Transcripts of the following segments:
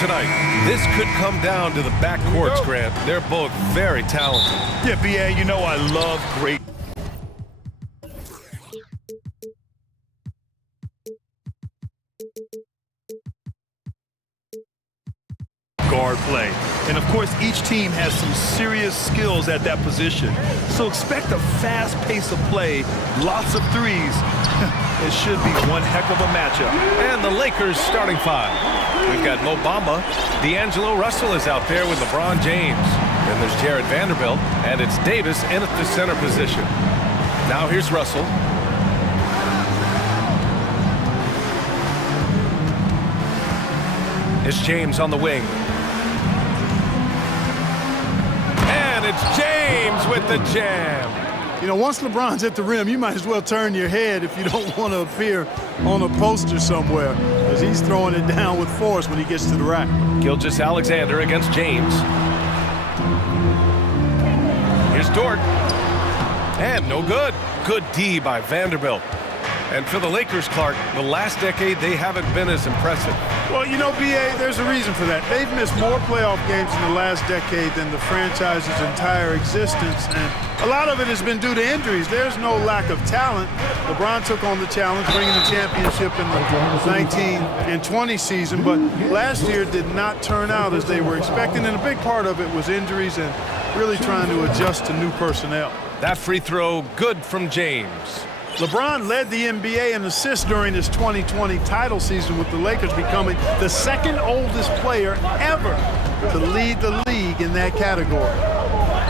Tonight, this could come down to the backcourts, Grant. They're both very talented. Yeah, BA, you know I love great guard play. And of course, each team has some serious skills at that position. So expect a fast pace of play, lots of threes. It should be one heck of a matchup. And the Lakers starting five. We've got Mo Bamba. D'Angelo Russell is out there with LeBron James. Then there's Jared Vanderbilt. And it's Davis in at the center position. Now here's Russell. It's James on the wing. And it's James with the jam. You know, once LeBron's at the rim, you might as well turn your head if you don't want to appear on a poster somewhere, because he's throwing it down with force when he gets to the rack. Gilgeous-Alexander against James. Here's Dort. And no good. Good D by Vanderbilt. And for the Lakers, Clark, the last decade, they haven't been as impressive. Well, you know, BA, there's a reason for that. They've missed more playoff games in the last decade than the franchise's entire existence, and a lot of it has been due to injuries. There's no lack of talent. LeBron took on the challenge, bringing the championship in the 19 and 20 season, but last year did not turn out as they were expecting, and a big part of it was injuries and really trying to adjust to new personnel. That free throw, good from James. LeBron led the NBA in assists during his 2020 title season, with the Lakers becoming the second oldest player ever to lead the league in that category.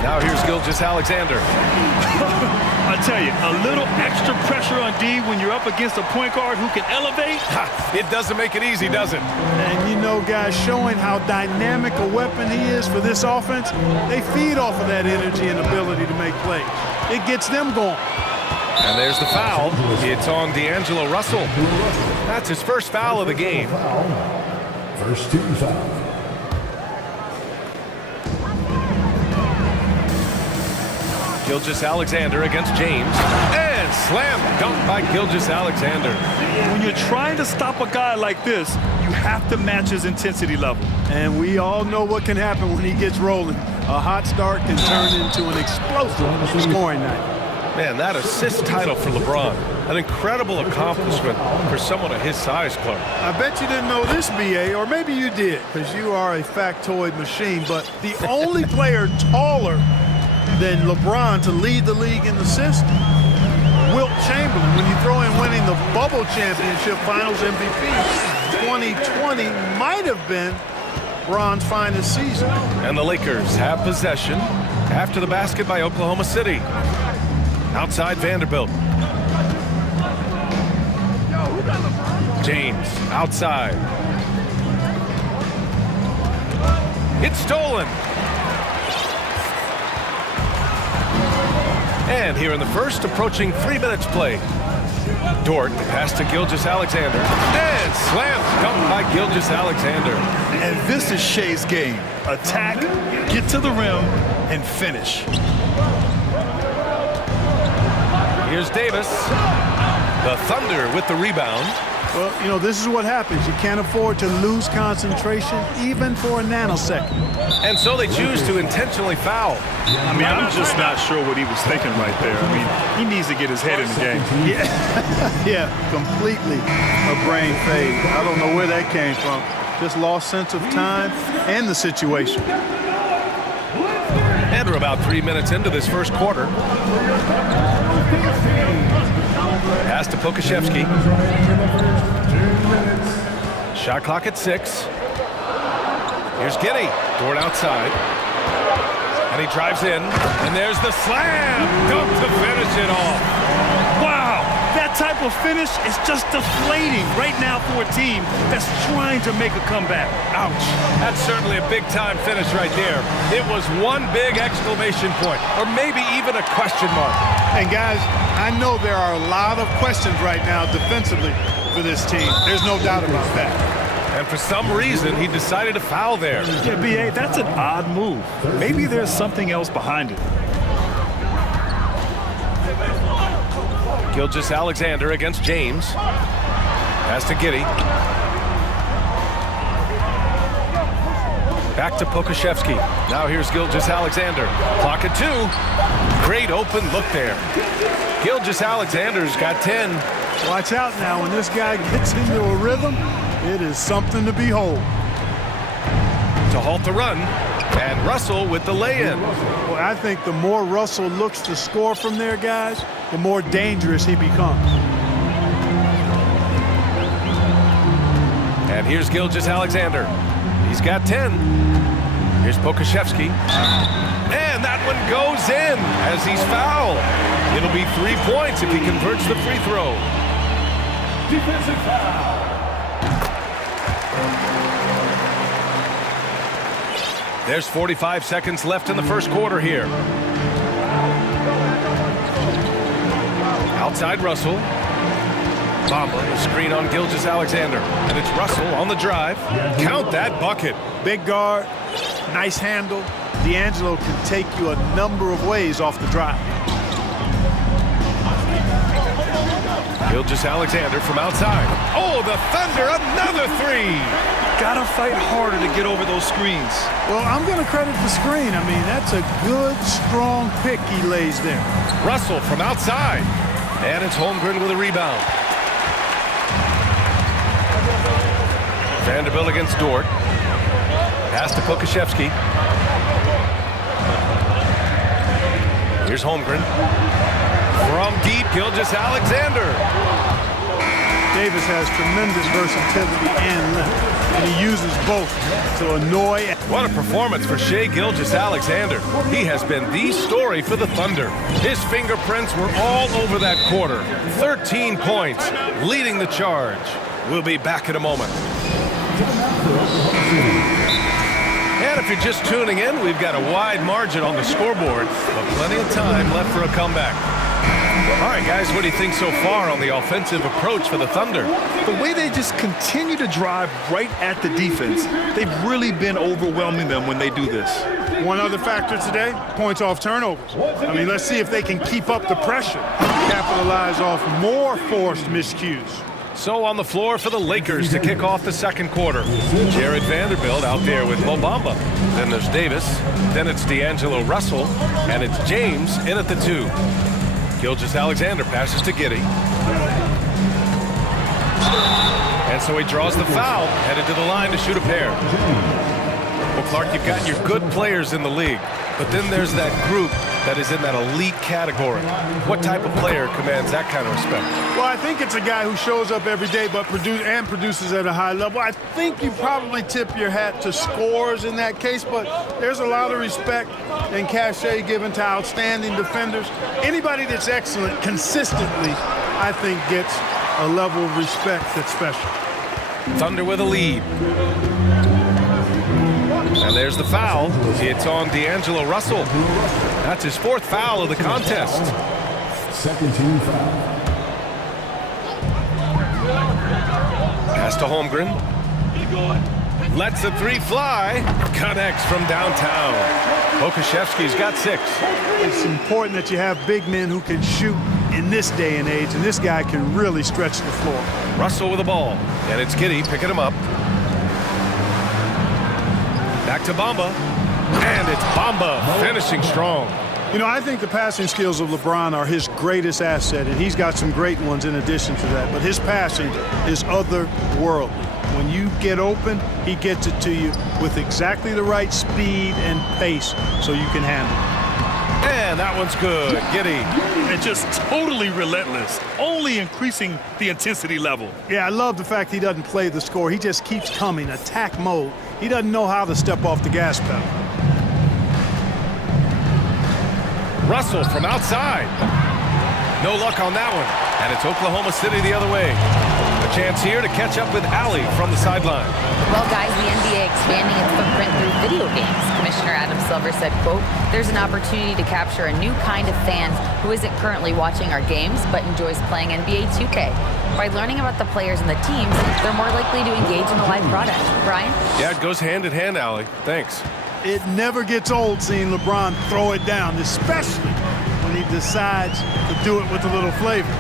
Now here's Gilgeous-Alexander. I tell you, a little extra pressure on D when you're up against a point guard who can elevate. It doesn't make it easy, does it? And you know, guys, showing how dynamic a weapon he is for this offense, they feed off of that energy and ability to make plays. It gets them going. And there's the foul. It's on D'Angelo Russell. That's his first foul of the game. First team foul. Gilgeous-Alexander against James. And slam dunk by Gilgeous-Alexander. When you're trying to stop a guy like this, you have to match his intensity level. And we all know what can happen when he gets rolling. A hot start can turn into an explosive scoring night. Man, that assist title for LeBron. An incredible accomplishment for someone of his size, Clark. I bet you didn't know this, BA, or maybe you did, because you are a factoid machine, but the only player taller than LeBron to lead the league in assists, Wilt Chamberlain. When you throw in winning the Bubble Championship Finals MVP, 2020 might have been Bron's finest season. And the Lakers have possession after the basket by Oklahoma City. Outside Vanderbilt. James outside. It's stolen. And here in the first, approaching 3 minutes play. Dort, the pass to Gilgeous-Alexander. And slam dunk by Gilgeous-Alexander. And this is Shea's game. Attack, get to the rim, and finish. Here's Davis. The Thunder with the rebound. Well, you know, this is what happens. You can't afford to lose concentration even for a nanosecond. And so they choose to intentionally foul. I mean, I'm just not sure what he was thinking right there. I mean, he needs to get his head in the game. Yeah, yeah, completely a brain fade. I don't know where that came from. Just lost sense of time and the situation. And we're about 3 minutes into this first quarter. Pass to Pokashevsky. Shot clock at 6. Here's Giddey. Dort outside. And he drives in. And there's the slam dunk to finish it off. Wow, that type of finish is just deflating right now for a team that's trying to make a comeback. Ouch. That's certainly a big-time finish right there. It was one big exclamation point, or maybe even a question mark. And guys, I know there are a lot of questions right now defensively for this team. There's no doubt about that. And for some reason, he decided to foul there. Yeah, B.A., that's an odd move. Maybe there's something else behind it. Gilgeous-Alexander against James. Pass to Giddey. Back to Pokashevsky. Now here's Gilgeous-Alexander. Clock at 2. Great open look there. Gilgeous-Alexander's got 10. Watch out now. When this guy gets into a rhythm, it is something to behold. To halt the run. And Russell with the lay-in. Well, I think the more Russell looks to score from there, guys, the more dangerous he becomes. And here's Gilgeous-Alexander. He's got 10. Here's Pokashevsky. And that one goes in as he's fouled. It'll be 3 points if he converts the free throw. Defensive foul. There's 45 seconds left in the first quarter here. Outside Russell. Bamba, the screen on Gilgeous-Alexander. And it's Russell on the drive. Count that bucket. Big guard, nice handle. D'Angelo can take you a number of ways off the drive. Gilgeous-Alexander from outside. Oh, the Thunder, another three. Gotta fight harder to get over those screens. Well, I'm going to credit the screen. I mean, that's a good, strong pick he lays there. Russell from outside. And it's Holmgren with a rebound. Vanderbilt against Dort. Pass to Pokashevsky. Here's Holmgren. From deep, Gilgeous-Alexander. Davis has tremendous versatility and length, and he uses both to annoy. What a performance for Shai Gilgeous-Alexander. He has been the story for the Thunder. His fingerprints were all over that quarter. 13 points, leading the charge. We'll be back in a moment. And if you're just tuning in, we've got a wide margin on the scoreboard, but plenty of time left for a comeback. All right, guys, what do you think so far on the offensive approach for the Thunder? The way they just continue to drive right at the defense, they've really been overwhelming them when they do this. One other factor today, points off turnovers. I mean, let's see if they can keep up the pressure, capitalize off more forced miscues. So on the floor for the Lakers to kick off the second quarter. Jared Vanderbilt out there with Mo Bamba. Then there's Davis. Then it's D'Angelo Russell. And it's James in at the 2. Gilgeous-Alexander passes to Giddey. And so he draws the foul, headed to the line to shoot a pair. Well, Clark, you've got your good players in the league, but then there's that group that is in that elite category. What type of player commands that kind of respect? Well, I think it's a guy who shows up every day but produces at a high level. I think you probably tip your hat to scores in that case, but there's a lot of respect and cachet given to outstanding defenders. Anybody that's excellent consistently, I think, gets a level of respect that's special. Thunder with a lead. And there's the foul. It's on D'Angelo Russell. That's his 4th foul of the contest. Second team foul. Pass to Holmgren. Lets the 3 fly. Connects from downtown. Pokashevsky's got 6. It's important that you have big men who can shoot in this day and age, and this guy can really stretch the floor. Russell with the ball. And it's Giddey picking him up. Back to Bamba. And it's Bamba finishing strong. You know, I think the passing skills of LeBron are his greatest asset, and he's got some great ones in addition to that. But his passing is otherworldly. When you get open, he gets it to you with exactly the right speed and pace so you can handle it. And that one's good. Giddey. And just totally relentless, only increasing the intensity level. Yeah, I love the fact he doesn't play the score. He just keeps coming, attack mode. He doesn't know how to step off the gas pedal. Russell from outside. No luck on that one. And it's Oklahoma City the other way. A chance here to catch up with Allie from the sideline. Well, guys, the NBA expanding its footprint through video games. Commissioner Adam Silver said, quote, "There's an opportunity to capture a new kind of fan who isn't currently watching our games but enjoys playing NBA 2K. By learning about the players and the teams, they're more likely to engage in the live product." Brian? Yeah, it goes hand in hand, Allie. Thanks. It never gets old seeing LeBron throw it down, especially when he decides to do it with a little flavor.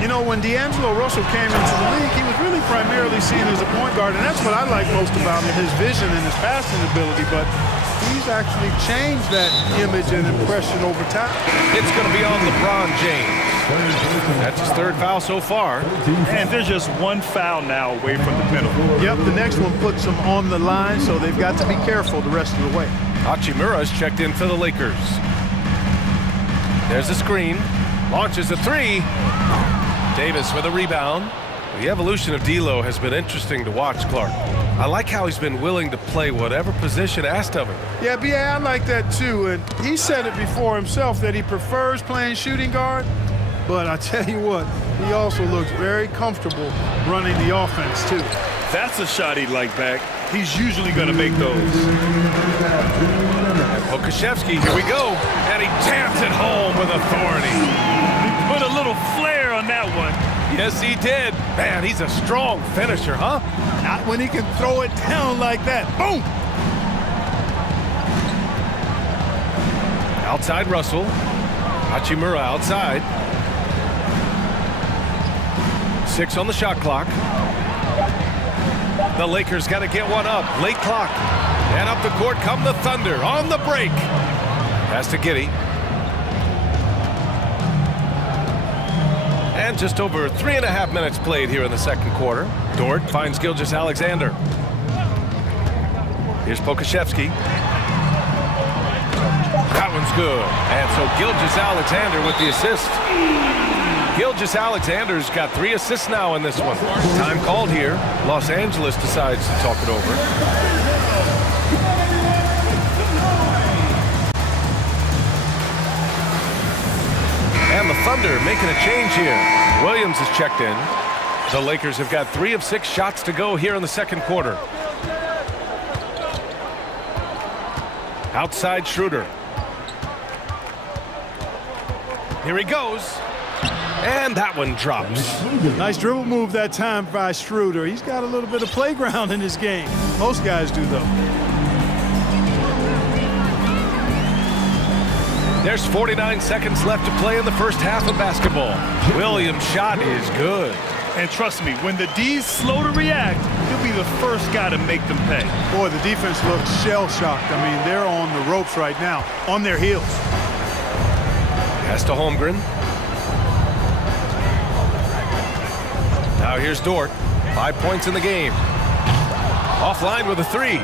You know, when D'Angelo Russell came into the league, he was really primarily seen as a point guard, and that's what I like most about him, his vision and his passing ability, but he's actually changed that image and impression over time. It's going to be on LeBron James. That's his third foul so far. And there's just one foul now away from the penalty. Yep, the next one puts them on the line, so they've got to be careful the rest of the way. Hachimura's checked in for the Lakers. There's a screen. Launches a three. Davis with a rebound. The evolution of D'Lo has been interesting to watch, Clark. I like how he's been willing to play whatever position asked of him. Yeah, B.A., I like that too. And he said it before himself that he prefers playing shooting guard. But I tell you what, he also looks very comfortable running the offense too. That's a shot he'd like back. He's usually going to make those. Okashevsky, here we go. And he jams it home with authority. He put a little flair on that one. Yes, he did. Man, he's a strong finisher, huh? Not when he can throw it down like that. Boom! Outside Russell. Hachimura outside. 6 on the shot clock. The Lakers got to get one up. Late clock. And up the court come the Thunder on the break. Pass to Giddey. And just over 3.5 minutes played here in the second quarter. Dort finds Gilgeous-Alexander. Here's Pokashevsky. That one's good. And so Gilgeous-Alexander with the assist. Gilgeous-Alexander's got 3 assists now in this one. Time called here. Los Angeles decides to talk it over. And the Thunder making a change here. Williams is checked in. The Lakers have got 3 of 6 shots to go here in the second quarter. Outside Schroeder. Here he goes. And that one drops. Nice dribble move that time by Schroeder. He's got a little bit of playground in his game. Most guys do, though. There's 49 seconds left to play in the first half of basketball. Williams' shot is good. And trust me, when the D's slow to react, he'll be the first guy to make them pay. Boy, the defense looks shell-shocked. I mean, they're on the ropes right now, on their heels. Pass to Holmgren. Now here's Dort. 5 points in the game. Offline with a 3.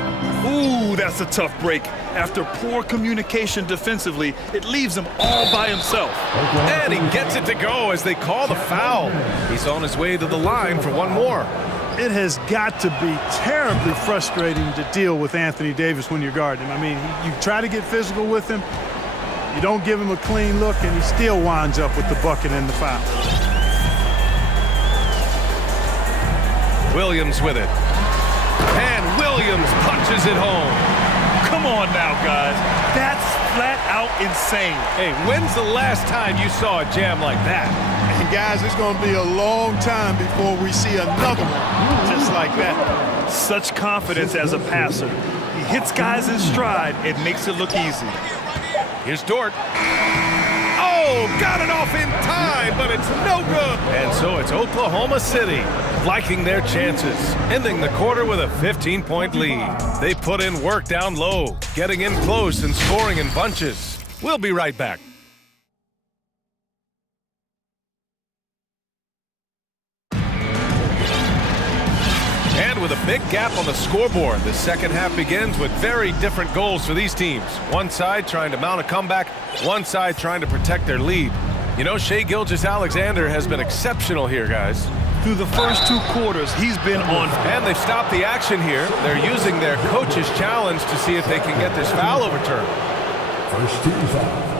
Ooh, that's a tough break. After poor communication defensively, it leaves him all by himself. And he gets it to go as they call the foul. He's on his way to the line for one more. It has got to be terribly frustrating to deal with Anthony Davis when you're guarding him. I mean, you try to get physical with him, you don't give him a clean look, and he still winds up with the bucket and the foul. Williams with it. And Williams punches it home. Come on now, guys. That's flat out insane. Hey, when's the last time you saw a jam like that? And guys, it's going to be a long time before we see another one just like that. Such confidence as a passer. He hits guys in stride. It makes it look easy. Here's Dort. Oh, got it off in time, but it's no good. And so it's Oklahoma City liking their chances, ending the quarter with a 15-point lead. They put in work down low, getting in close and scoring in bunches. We'll be right back. And with a big gap on the scoreboard, the second half begins with very different goals for these teams. One side trying to mount a comeback, one side trying to protect their lead. You know, Shai Gilgeous-Alexander has been exceptional here, guys. Through the first 2 quarters, he's been on. And they've stopped the action here. They're using their coach's challenge to see if they can get this foul overturned. First team foul.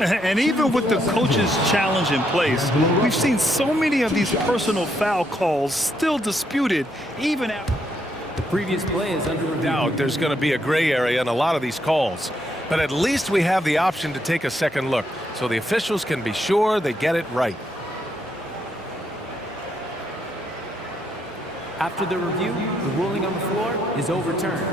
And even with the coach's challenge in place, we've seen so many of these personal foul calls still disputed, even after. The previous play is under review. Doubt there's going to be a gray area in a lot of these calls. But at least we have the option to take a second look, so the officials can be sure they get it right. After the review, the ruling on the floor is overturned.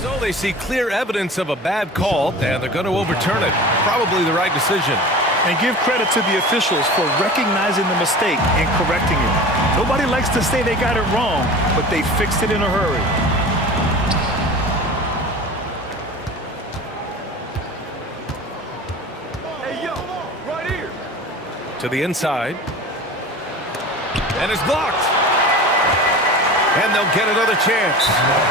So they see clear evidence of a bad call, and they're going to overturn it. Probably the right decision. And give credit to the officials for recognizing the mistake and correcting it. Nobody likes to say they got it wrong, but they fixed it in a hurry. Hey, yo, right here. To the inside. And it's blocked. And they'll get another chance.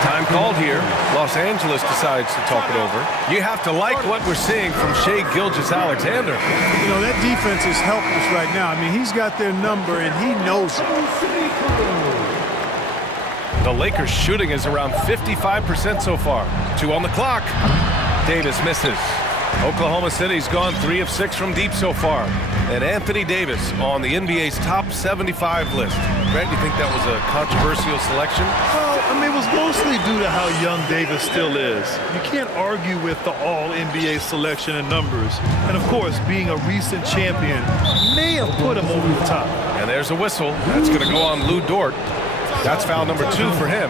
Time called here. Los Angeles decides to talk it over. You have to like what we're seeing from Shai Gilgeous-Alexander. You know, that defense is helpless right now. I mean, he's got their number, and he knows it. The Lakers' shooting is around 55% so far. 2 on the clock. Davis misses. Oklahoma City's gone 3 of 6 from deep so far. And Anthony Davis on the NBA's top 75 list. Grant, you think that was a controversial selection? Well, I mean, it was mostly due to how young Davis still is. You can't argue with the all-NBA selection and numbers. And, of course, being a recent champion may have put him over the top. And there's a whistle. That's going to go on Lou Dort. That's foul number 2 for him.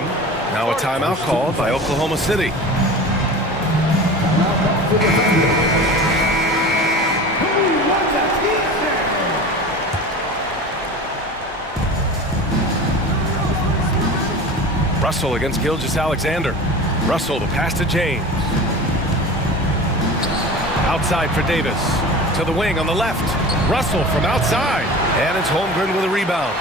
Now a timeout called by Oklahoma City. Russell against Gilgeous-Alexander. Russell, the pass to James. Outside for Davis. To the wing on the left. Russell from outside. And it's Holmgren with a rebound.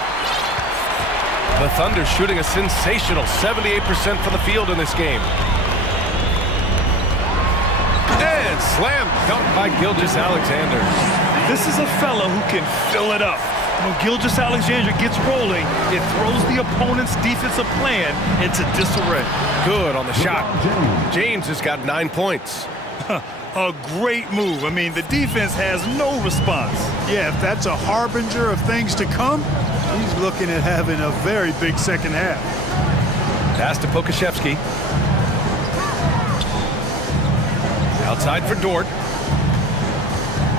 The Thunder shooting a sensational 78% from the field in this game. And slam dunk by Gilgeous-Alexander. This is a fella who can fill it up. When Gilgeous-Alexander gets rolling, it throws the opponent's defensive plan into disarray. Good on the shot. James has got 9 points. A great move. I mean, the defense has no response. Yeah, if that's a harbinger of things to come, he's looking at having a very big second half. Pass to Pokashevsky. Outside for Dort.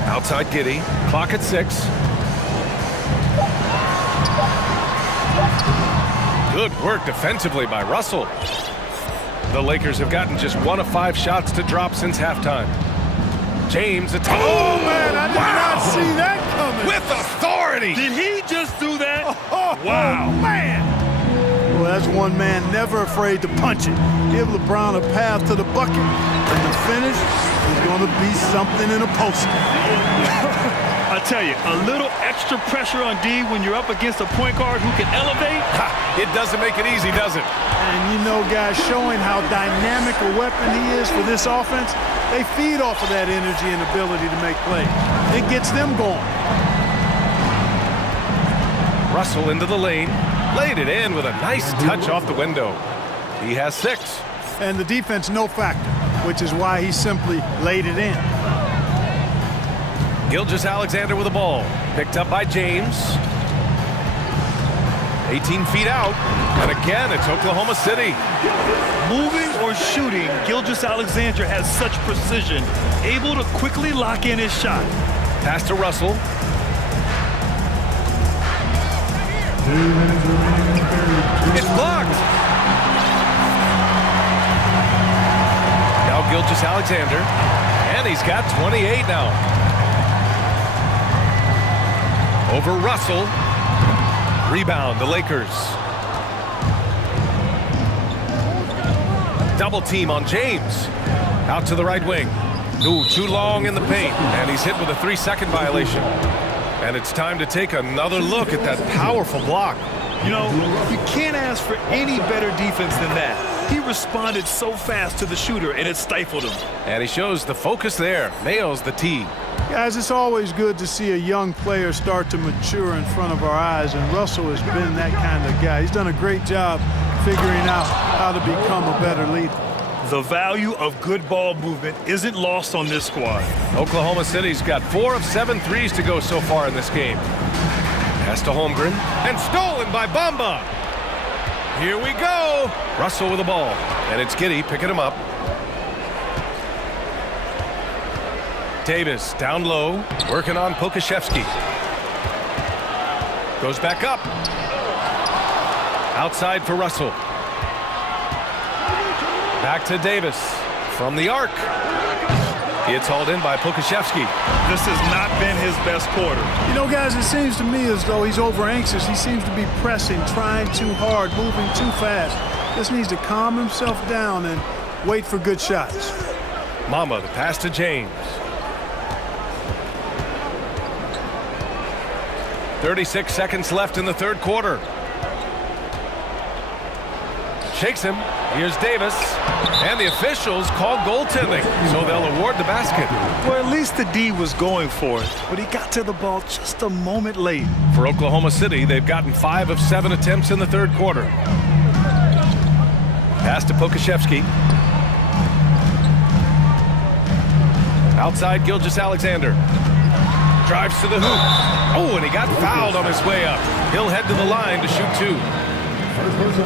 Outside Giddey. Clock at 6. Good work defensively by Russell. The Lakers have gotten just 1 of 5 shots to drop since halftime. James attacks. Oh, man, I did not see that coming. With authority. Did he just do that? Wow, man. Well, that's one man never afraid to punch it. Give LeBron a path to the bucket. And the finish is going to be something in a poster. I tell you, a little extra pressure on D when you're up against a point guard who can elevate. It doesn't make it easy, does it? And you know, guys, showing how dynamic a weapon he is for this offense, they feed off of that energy and ability to make plays. It gets them going. Russell into the lane. Laid it in with a nice touch off the window. He has 6. And the defense, no factor, which is why he simply laid it in. Gilgeous-Alexander with the ball. Picked up by James. 18 feet out. And again, it's Oklahoma City. Moving or shooting, Gilgeous-Alexander has such precision, able to quickly lock in his shot. Pass to Russell. It's blocked. Now Gilgeous-Alexander. And he's got 28 now. Over Russell. Rebound, the Lakers. Double team on James. Out to the right wing. Ooh, too long in the paint. And he's hit with a 3-second violation. And it's time to take another look at that powerful block. You know, you can't ask for any better defense than that. He responded so fast to the shooter, and it stifled him. And he shows the focus there. Nails the tee. Guys, it's always good to see a young player start to mature in front of our eyes, and Russell has been that kind of guy. He's done a great job figuring out how to become a better leader. The value of good ball movement isn't lost on this squad. Oklahoma City's got 4 of 7 threes to go so far in this game. Pass to Holmgren, and stolen by Bamba. Here we go. Russell with the ball, and it's Giddey picking him up. Davis down low, working on Pokashevsky. Goes back up. Back to Davis from the arc. It's hauled in by Pokashevsky. This has not been his best quarter. You know, guys, it seems to me as though he's over anxious. He seems to be pressing, trying too hard, moving too fast. Just needs to calm himself down and wait for good shots. Mama, the pass to James. 36 seconds left in the third quarter. Shakes him. Here's Davis. And the officials call goaltending, so they'll award the basket. Well, at least the D was going for it, but he got to the ball just a moment late. For Oklahoma City, they've gotten 5 of 7 attempts in the third quarter. Pass to Pokashevsky. Outside Gilgeous-Alexander. Drives to the hoop. Oh, and he got fouled on his way up. He'll head to the line to shoot 2.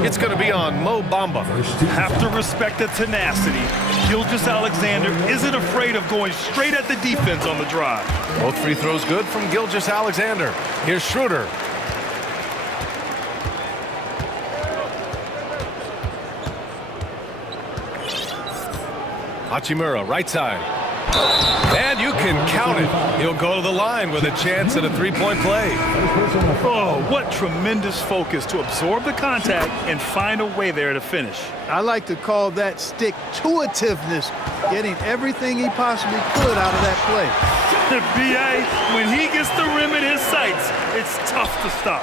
It's going to be on Mo Bamba. Have to respect the tenacity. Gilgeous-Alexander isn't afraid of going straight at the defense on the drive. Both free throws good from Gilgeous-Alexander. Here's Schroeder. Hachimura, right side. And you can count it. He'll go to the line with a chance at a three-point play. Oh, what tremendous focus to absorb the contact and find a way there to finish. I like to call that stick-to-itiveness, getting everything he possibly could out of that play. B.A., when he gets the rim in his sights, it's tough to stop.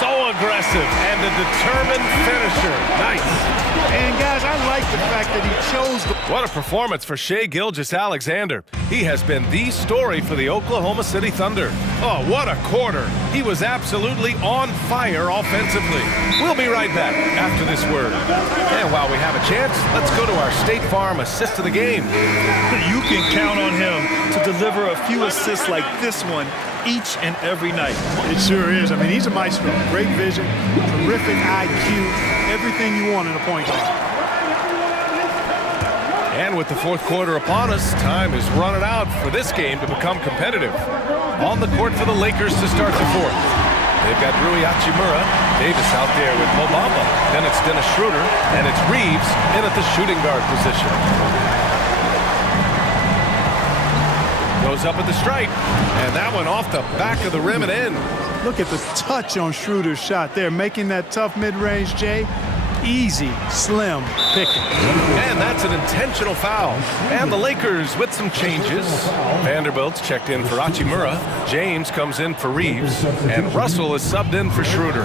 So aggressive and a determined finisher. Nice. And, guys, I like the fact that he chose the... What a performance for Shai Gilgeous-Alexander. He has been the story for the Oklahoma City Thunder. Oh, what a quarter. He was absolutely on fire offensively. We'll be right back after this word. And while we have a chance, let's go to our State Farm assist of the game. You can count on him to deliver a few assists like this one each and every night. It sure is. I mean, he's a maestro. Great vision, terrific IQ, everything you want in a point guard. And with the fourth quarter upon us, time is running out for this game to become competitive. On the court for the Lakers to start the fourth. They've got Rui Hachimura, Davis out there with Mo Bamba. Then it's Dennis Schroeder, and it's Reeves in at the shooting guard position. Goes up at the stripe, and that one off the back of the rim and in. Look at the touch on Schroeder's shot there, making that tough mid-range, Jay. Easy, slim picking. And that's an intentional foul. And the Lakers with some changes. Vanderbilt's checked in for Hachimura. James comes in for Reeves. And Russell is subbed in for Schroeder.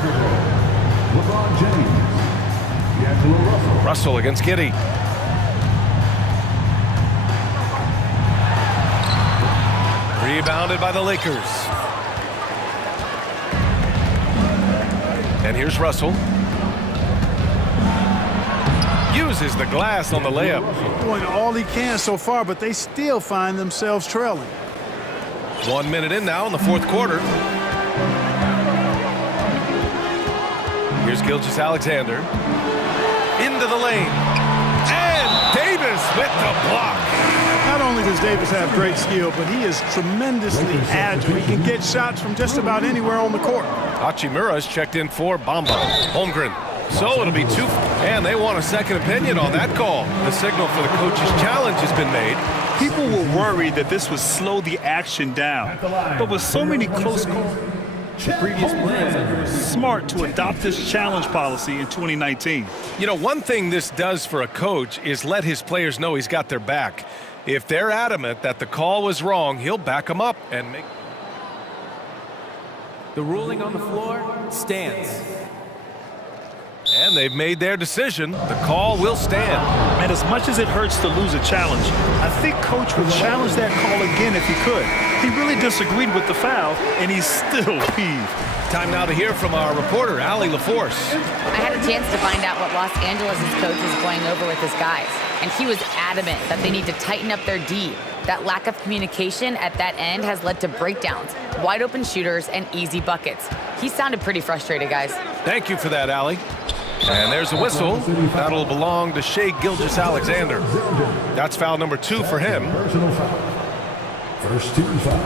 Russell against Giddey. Rebounded by the Lakers. And here's Russell. Uses the glass on the layup. Doing all he can so far, but they still find themselves trailing. 1 minute in now in the fourth quarter. Here's Gilgeous-Alexander. Into the lane. And Davis with the block. Not only does Davis have great skill, but he is tremendously agile. He can get shots from just about anywhere on the court. Hachimura's checked in for Bamba. Holmgren. So it'll be 2, and they want a second opinion on that call. The signal for the coach's challenge has been made. People were worried that this would slow the action down, but with so many close calls, The previous play is under review. smart to adopt this challenge policy in 2019. You know, one thing this does for a coach is let his players know he's got their back. If they're adamant that the call was wrong, he'll back them up and make... The ruling on the floor stands. And they've made their decision. The call will stand. And as much as it hurts to lose a challenge, I think Coach would challenge that call again if he could. He really disagreed with the foul, and he's still peeved. Time now to hear from our reporter, Allie LaForce. I had a chance to find out what Los Angeles' coach is going over with his guys, and he was adamant that they need to tighten up their D. That lack of communication at that end has led to breakdowns, wide open shooters, and easy buckets. He sounded pretty frustrated, guys. Thank you for that, Allie. And there's a whistle. That'll belong to Shai Gilgeous-Alexander. That's foul number 2 for him. Personal foul. First team foul.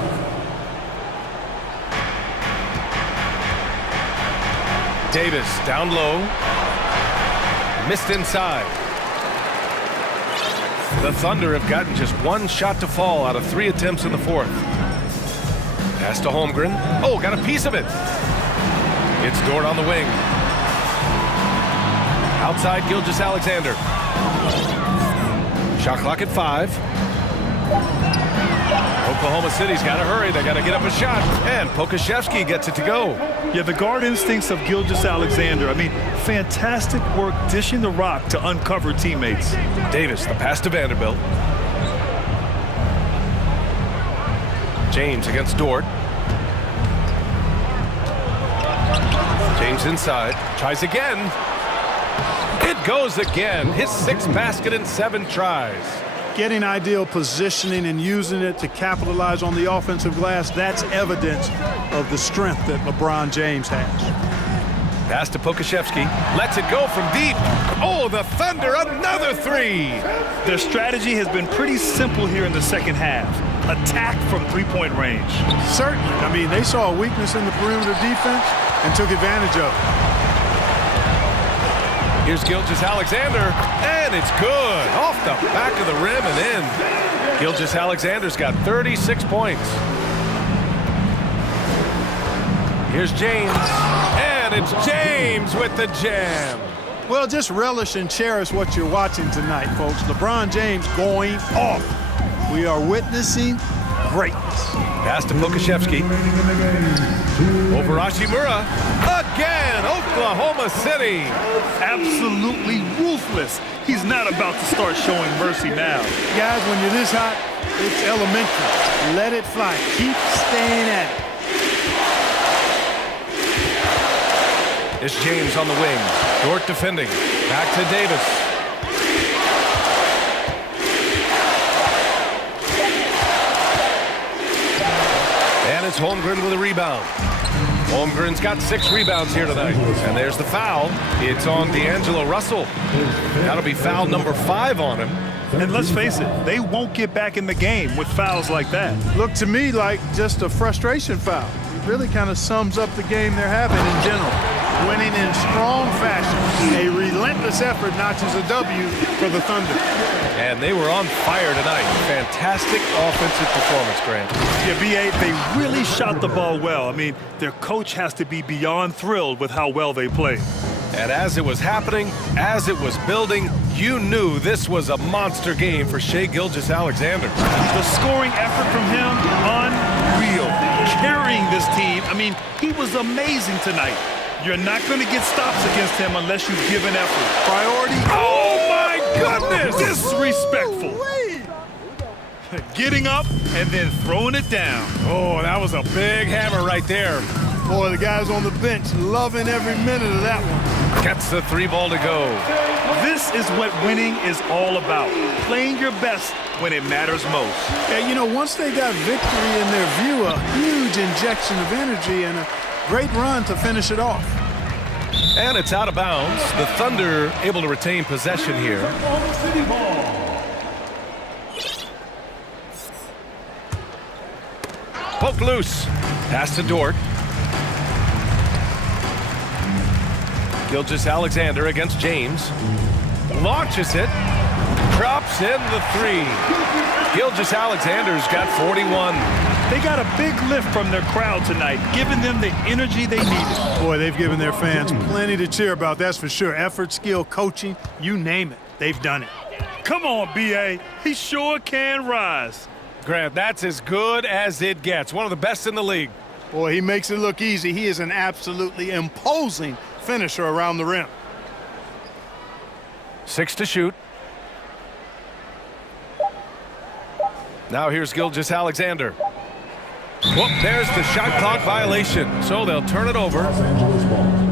Davis down low. Missed inside. The Thunder have gotten just one shot to fall out of 3 attempts in the fourth. Pass to Holmgren. Oh, got a piece of it. It's Dort on the wing. Outside Gilgeous-Alexander. Shot clock at 5. Oklahoma City's got to hurry. They got to get up a shot. And Pokashevsky gets it to go. Yeah, the guard instincts of Gilgeous-Alexander. I mean, fantastic work dishing the rock to uncover teammates. Davis, the pass to Vanderbilt. James against Dort. James inside. Tries again. It goes again. His 6th basket in 7 tries. Getting ideal positioning and using it to capitalize on the offensive glass, that's evidence of the strength that LeBron James has. Pass to Pokashevsky. Lets it go from deep. Oh, the Thunder, another 3. Their strategy has been pretty simple here in the second half. Attack from 3-point range. Certainly. I mean, they saw a weakness in the perimeter defense and took advantage of it. Here's Gilgeous-Alexander, and it's good. Off the back of the rim and in. Gilgeous-Alexander's got 36 points. Here's James, and it's James with the jam. Well, just relish and cherish what you're watching tonight, folks. LeBron James going off. We are witnessing greatness. Pass to Pokashevsky. Over Hashimura. Again, Oklahoma City. Absolutely ruthless. He's not about to start showing mercy now. Guys, when you're this hot, it's elementary. Let it fly. Keep staying at it. It's James on the wing. Dort defending. Back to Davis. And it's Holmgren with a rebound. Holmgren's got 6 rebounds here tonight. And there's the foul. It's on D'Angelo Russell. That'll be foul number 5 on him. And let's face it, they won't get back in the game with fouls like that. Look to me like just a frustration foul. It really kind of sums up the game they're having in general. Winning in strong fashion. A relentless effort notches a W for the Thunder. And they were on fire tonight. Fantastic offensive performance, Grant. Yeah, B.A., they really shot the ball well. I mean, their coach has to be beyond thrilled with how well they played. And as it was happening, as it was building, you knew this was a monster game for Shai Gilgeous-Alexander. The scoring effort from him, unreal. Carrying this team, I mean, he was amazing tonight. You're not going to get stops against him unless you give an effort. Priority. Oh, my goodness! Disrespectful. Getting up and then throwing it down. Oh, that was a big hammer right there. Boy, the guys on the bench loving every minute of that one. Gets the 3 ball to go. This is what winning is all about. Playing your best when it matters most. Yeah, you know, once they got victory in their view, a huge injection of energy and a great run to finish it off. And it's out of bounds. The Thunder able to retain possession here. Poke loose. Pass to Dort. Gilgeous-Alexander against James. Launches it. Drops in the 3. Gilgeous-Alexander's got 41. They got a big lift from their crowd tonight, giving them the energy they needed. Boy, they've given their fans plenty to cheer about, that's for sure. Effort, skill, coaching, you name it. They've done it. Come on, B.A. He sure can rise. Grant, that's as good as it gets. One of the best in the league. Boy, he makes it look easy. He is an absolutely imposing finisher around the rim. 6 to shoot. Now here's Gilgeous-Alexander. Whoop, there's the shot clock violation. So they'll turn it over. Los Angeles ball.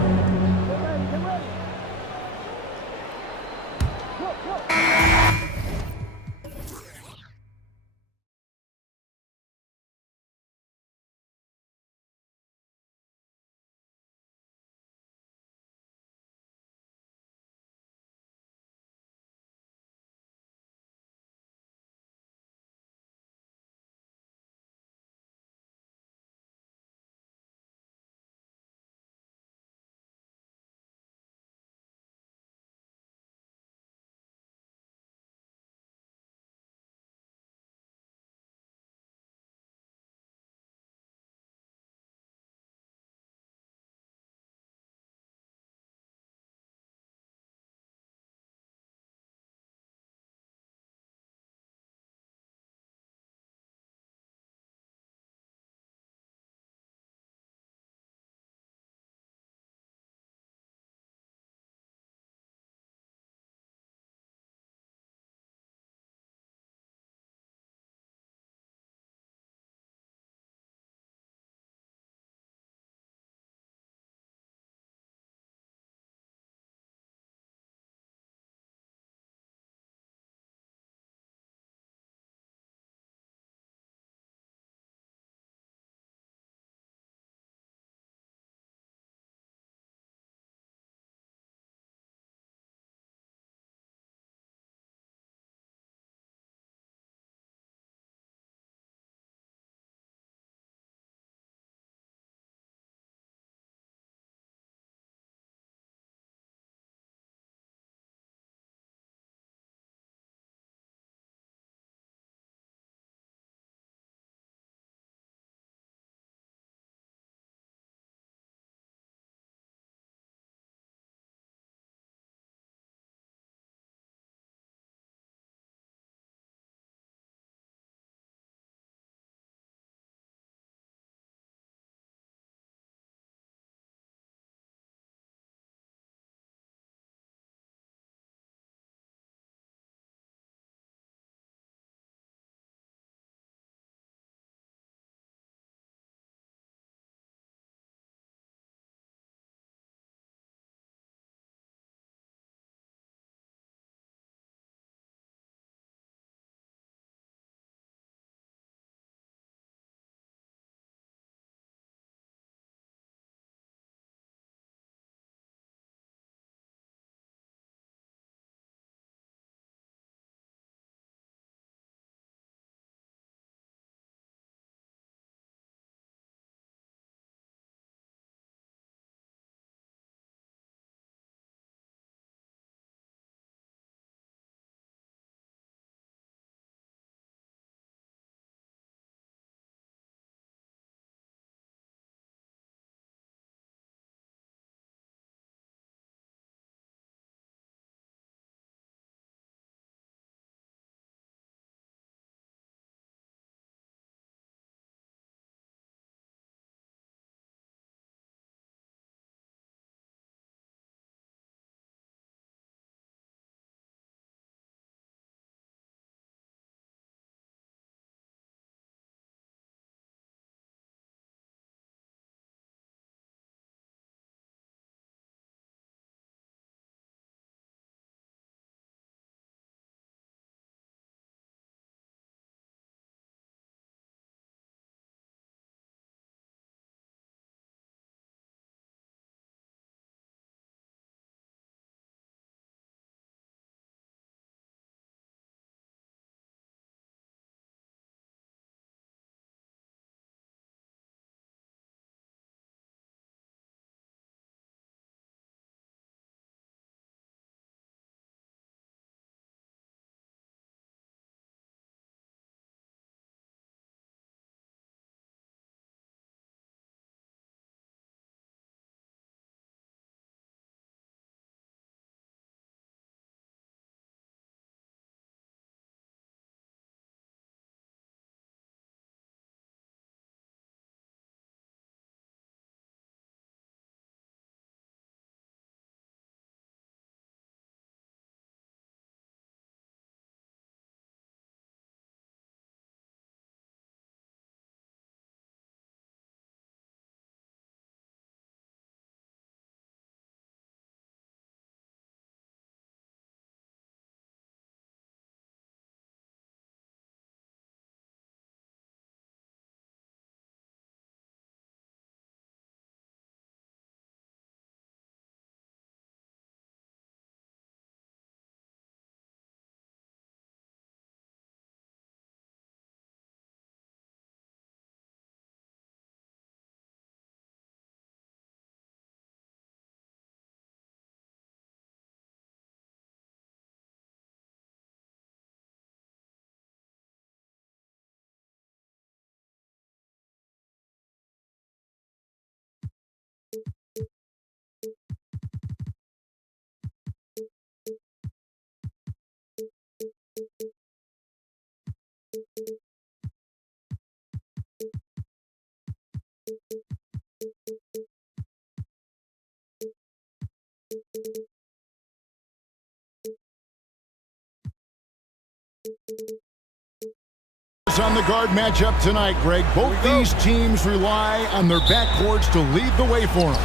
On the guard matchup tonight, Greg. Both these teams rely on their backcourts to lead the way for them.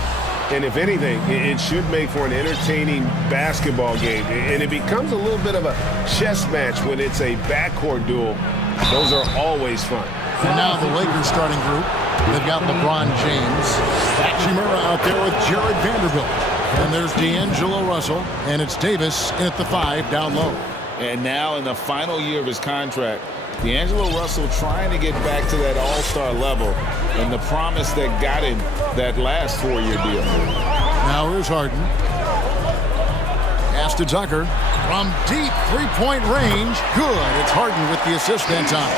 And if anything, it should make for an entertaining basketball game. And it becomes a little bit of a chess match when it's a backcourt duel. Those are always fun. And now the Lakers starting group. They've got LeBron James, Hachimura out there with Jared Vanderbilt. And there's D'Angelo Russell, and it's Davis in at the 5 down low. And now in the final year of his contract, D'Angelo Russell trying to get back to that all-star level and the promise that got him that last 4-year deal. Now here's Harden. Pass to Tucker. From deep three-point range. Good. It's Harden with the assist that time.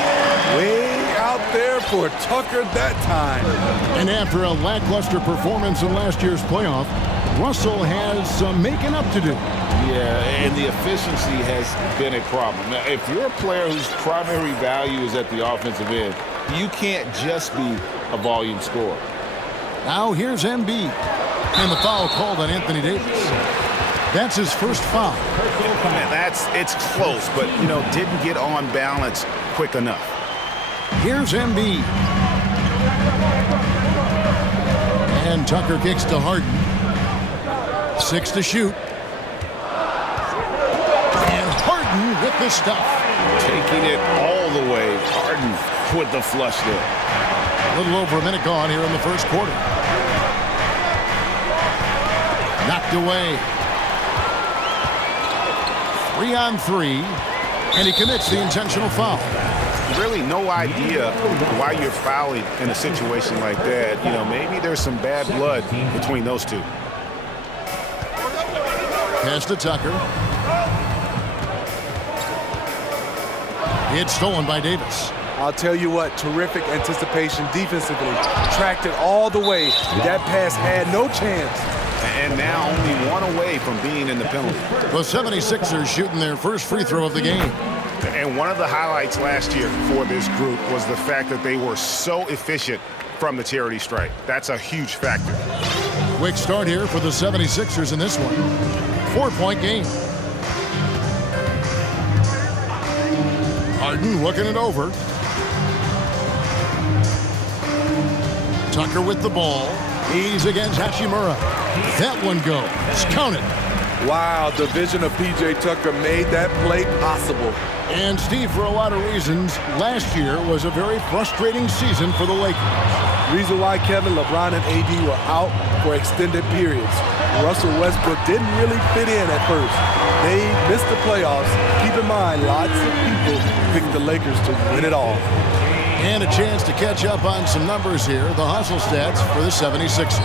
Way out there for Tucker that time. And after a lackluster performance in last year's playoff, Russell has some making up to do. Yeah, and the efficiency has been a problem. Now, if you're a player whose primary value is at the offensive end, you can't just be a volume scorer. Now here's Embiid. And the foul called on Anthony Davis. That's his first foul. It's close, but, didn't get on balance quick enough. Here's Embiid. And Tucker kicks to Harden. 6 to shoot. And Harden with the stuff. Taking it all the way. Harden with the flush there. A little over a minute gone here in the first quarter. Knocked away. 3-on-3. And he commits the intentional foul. Really no idea why you're fouling in a situation like that. Maybe there's some bad blood between those two. Pass to Tucker. It's stolen by Davis. I'll tell you what, terrific anticipation defensively. Tracked it all the way. That pass had no chance. And now only one away from being in the penalty. The 76ers shooting their first free throw of the game. And one of the highlights last year for this group was the fact that they were so efficient from the charity stripe. That's a huge factor. Quick start here for the 76ers in this one. 4-point game. Harden looking it over. Tucker with the ball. He's against Hachimura. That one goes. Counted. Wow, the vision of P.J. Tucker made that play possible. And Steve, for a lot of reasons, last year was a very frustrating season for the Lakers. Reason why, Kevin, LeBron and AD were out for extended periods. Russell Westbrook didn't really fit in at first. They missed the playoffs. Keep in mind, lots of people picked the Lakers to win it all. And a chance to catch up on some numbers here. The hustle stats for the 76ers.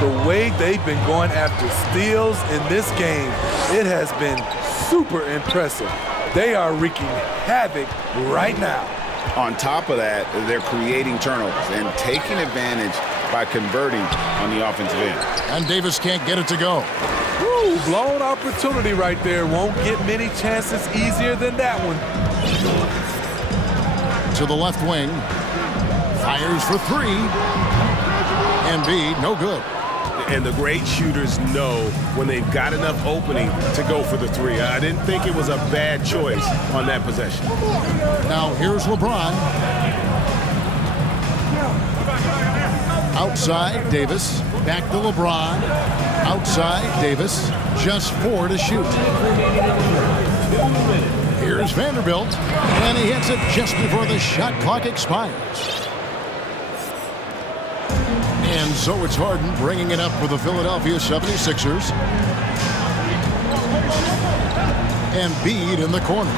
The way they've been going after steals in this game, it has been super impressive. They are wreaking havoc right now. On top of that, they're creating turnovers and taking advantage by converting on the offensive end. And Davis can't get it to go. Woo, blown opportunity right there. Won't get many chances easier than that one. To the left wing. Fires for 3. Embiid, no good. And the great shooters know when they've got enough opening to go for the 3. I didn't think it was a bad choice on that possession. Now here's LeBron. Outside, Davis. Back to LeBron. Outside, Davis. Just 4 to shoot. Here's Vanderbilt. And he hits it just before the shot clock expires. And so it's Harden bringing it up for the Philadelphia 76ers. Embiid in the corner.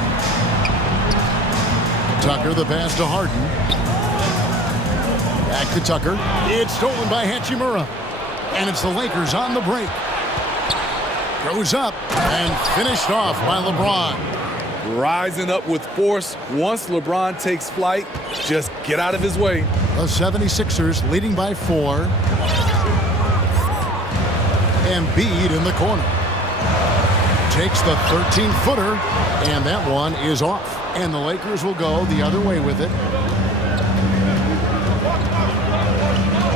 Tucker the pass to Harden. Back to Tucker. It's stolen by Hachimura. And it's the Lakers on the break. Goes up and finished off by LeBron. Rising up with force. Once LeBron takes flight, just get out of his way. The 76ers leading by 4. Embiid in the corner. Takes the 13-footer, and that one is off. And the Lakers will go the other way with it.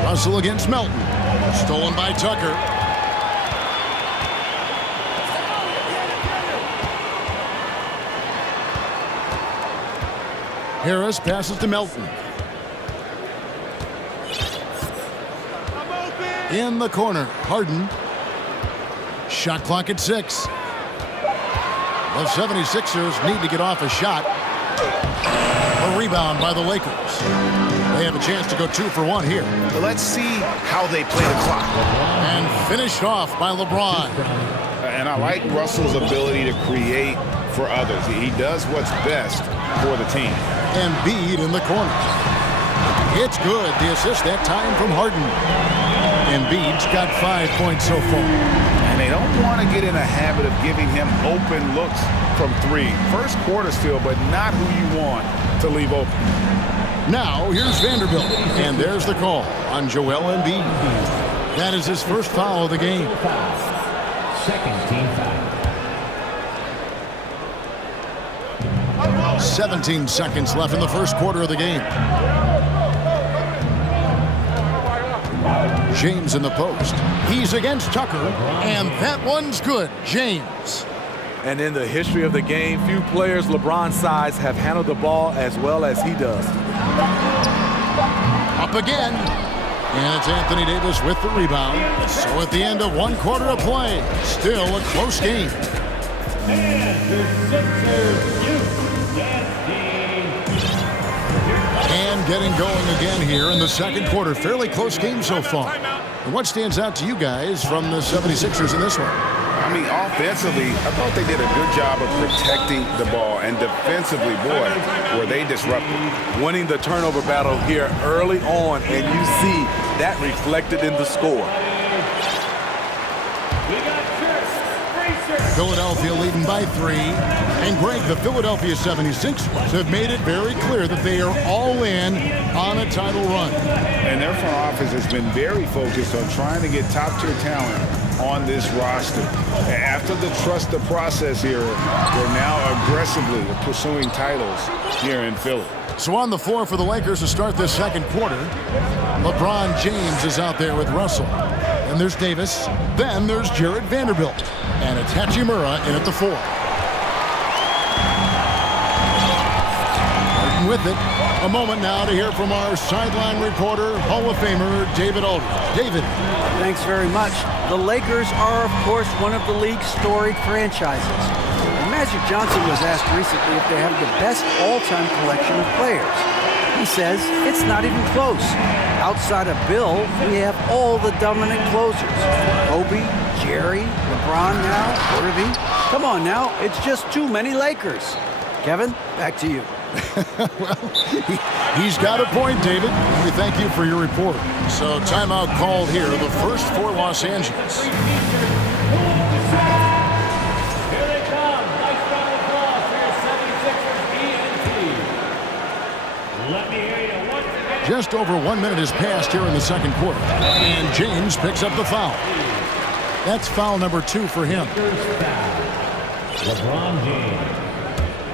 Russell against Melton. Stolen by Tucker. Harris passes to Melton. In the corner, Harden. Shot clock at 6. The 76ers need to get off a shot. A rebound by the Lakers. They have a chance to go 2 for 1 here. Let's see how they play the clock. And finished off by LeBron. And I like Russell's ability to create for others. He does what's best for the team. Embiid in the corner. It's good. The assist that time from Harden. Embiid's got 5 points so far. And they don't want to get in a habit of giving him open looks from 3. First quarter still, but not who you want to leave open. Now, here's Vanderbilt. And there's the call on Joel Embiid. That is his first foul of the game. Second team foul. 17 seconds left in the first quarter of the game. James in the post. He's against Tucker, and that one's good. James. And in the history of the game, few players LeBron's size have handled the ball as well as he does. Up again. And it's Anthony Davis with the rebound. So at the end of 1 quarter of play, still a close game. And getting going again here in the second quarter. Fairly close game so far. And what stands out to you guys from the 76ers in this one? I mean, offensively, I thought they did a good job of protecting the ball. And defensively, boy, were they disruptive. Winning the turnover battle here early on, and you see that reflected in the score. Philadelphia leading by 3. And Greg, the Philadelphia 76ers have made it very clear that they are all in on a title run. And their front office has been very focused on trying to get top-tier talent on this roster. After the trust the process era, they're now aggressively pursuing titles here in Philly. So on the floor for the Lakers to start this second quarter, LeBron James is out there with Russell. And there's Davis. Then there's Jared Vanderbilt. And it's Hachimura in at the 4. Martin with it. A moment now to hear from our sideline reporter, Hall of Famer David Aldridge. David. Thanks very much. The Lakers are, of course, one of the league's storied franchises. And Magic Johnson was asked recently if they have the best all-time collection of players. He says it's not even close. Outside of Bill, we have all the dominant closers. Kobe, Jerry, LeBron now, Worthy. Come on now, it's just too many Lakers. Kevin, back to you. Well, he's got a point, David. We thank you for your report. So timeout called here, the first for Los Angeles. Here they come. Nice round of applause for your 76ers ENT. Let me hear you once again. Just over 1 minute has passed here in the second quarter. And James picks up the foul. That's foul number 2 for him. First foul. LeBron James.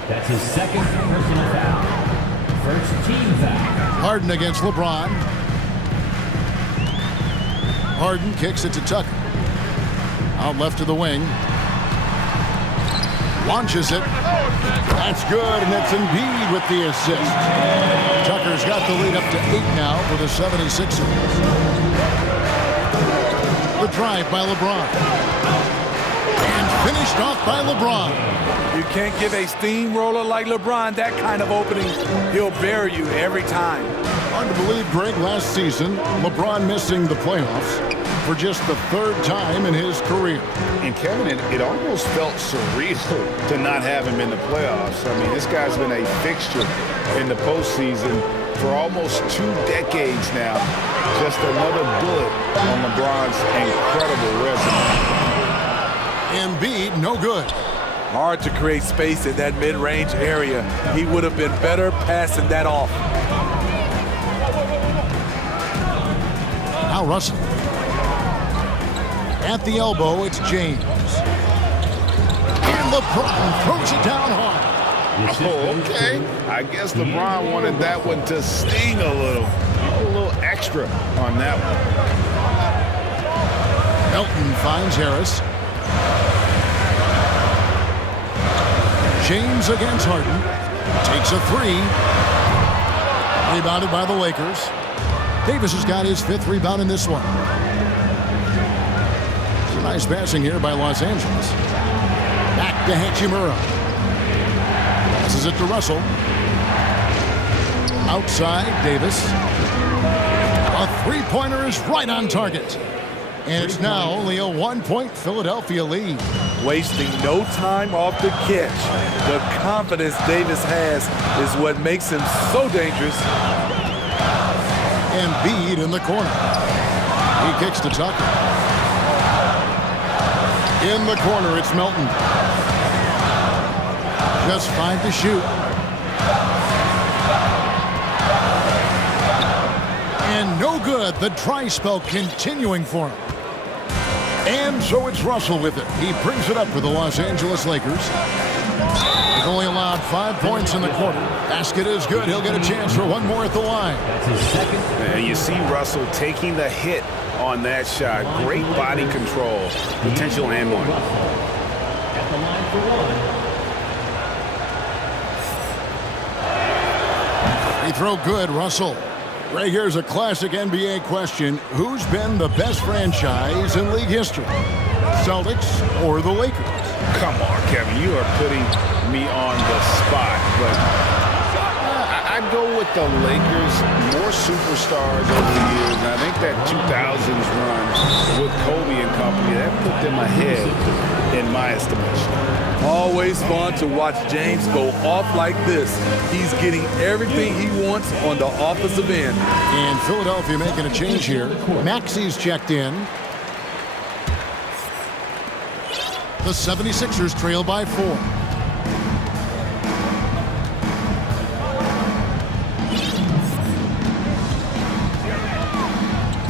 That's his second personal foul. First team foul. Harden against LeBron. Harden kicks it to Tucker. Out left to the wing. Launches it. That's good, and it's Embiid with the assist. Tucker's got the lead up to 8 now for the 76ers. The drive by LeBron. And finished off by LeBron. You can't give a steamroller like LeBron that kind of opening. He'll bury you every time. Hard to believe, Greg, last season, LeBron missing the playoffs for just the 3rd time in his career. And Kevin, it almost felt surreal to not have him in the playoffs. I mean, this guy's been a fixture in the postseason for almost 2 decades now. Just another bullet on LeBron's incredible resume. Embiid, no good. Hard to create space in that mid-range area. He would have been better passing that off. Now Russell. At the elbow, it's James. And LeBron throws it down hard. Oh, okay. I guess LeBron wanted that one to sting a little. A little extra on that one. Melton finds Harris. James against Harden. Takes a 3. Rebounded by the Lakers. Davis has got his 5th rebound in this one. Some nice passing here by Los Angeles. Back to Hachimura. Passes it to Russell. Outside, Davis. A three-pointer is right on target. And it's now only a 1-point Philadelphia lead. Wasting no time off the catch. The confidence Davis has is what makes him so dangerous. Embiid in the corner. He kicks to Tucker. In the corner, it's Melton. Just 5 to shoot. And no good. The dry spell continuing for him. And so it's Russell with it. He brings it up for the Los Angeles Lakers. They've only allowed 5 points in the quarter. Basket is good. He'll get a chance for one more at the line. And you see Russell taking the hit on that shot. Great body control. Potential and one. At the line for one. Free throw good, Russell. Right here's a classic NBA question. Who's been the best franchise in league history? Celtics or the Lakers? Come on, Kevin. You are putting me on the spot. But I'd go with the Lakers. More superstars over the years. And I think that 2000s run with Kobe and company, that put them ahead in my estimation. Always fun to watch James go off like this. He's getting everything he wants on the offensive end. And Philadelphia making a change here. Maxi's checked in. The 76ers trail by 4.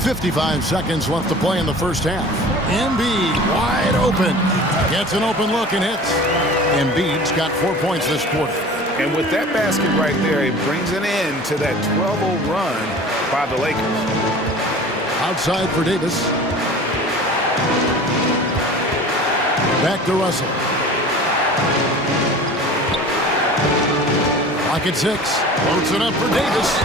.55 seconds left to play in the first half. Embiid wide open. Gets an open look and hits. Embiid's got 4 points this quarter. And with that basket right there, it brings an end to that 12-0 run by the Lakers. Outside for Davis. Back to Russell. Clock at 6. Floats it up for Davis.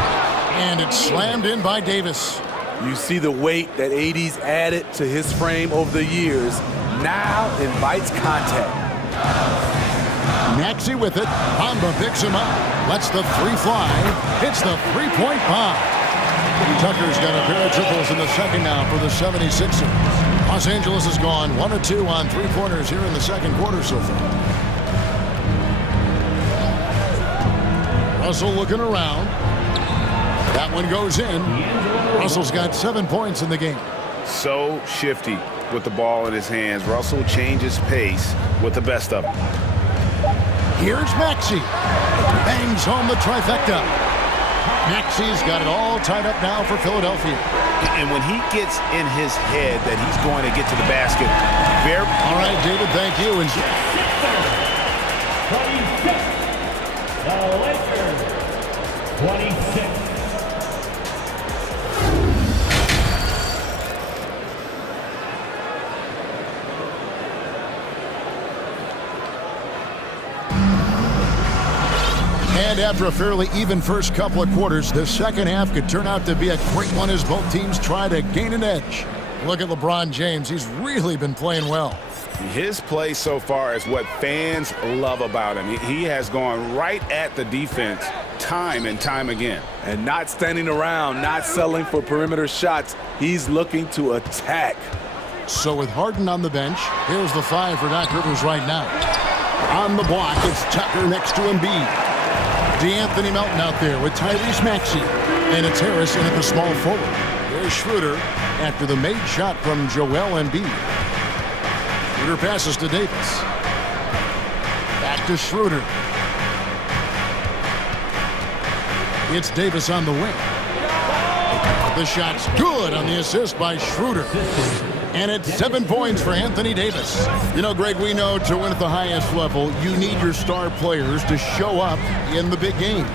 And it's slammed in by Davis. You see the weight that AD's added to his frame over the years. Now invites contact. Maxey with it. Bamba picks him up. Lets the three fly. Hits the three-point bomb. Tucker's got a pair of triples in the second now for the 76ers. Los Angeles has gone 1 of 2 on three-pointers here in the second quarter so far. Russell looking around. That one goes in. Russell's got 7 points in the game. So shifty with the ball in his hands. Russell changes pace with the best of them. Here's Maxey. Bangs home the trifecta. Maxey's got it all tied up now for Philadelphia. And when he gets in his head that he's going to get to the basket, very... All right, David, thank you. And 26. The Lakers, 26. And after a fairly even first couple of quarters, the second half could turn out to be a great one as both teams try to gain an edge. Look at LeBron James. He's really been playing well. His play so far is what fans love about him. He has gone right at the defense time and time again. And not standing around, not settling for perimeter shots. He's looking to attack. So with Harden on the bench, here's the 5 for Doc Rivers right now. On the block, it's Tucker next to Embiid. DeAnthony Melton out there with Tyrese Maxey. And it's Harris in at the small forward. There's Schroeder after the made shot from Joel Embiid. Schroeder passes to Davis. Back to Schroeder. It's Davis on the wing. The shot's good on the assist by Schroeder. And it's 7 points for Anthony Davis. You know, Greg, we know to win at the highest level, you need your star players to show up in the big games.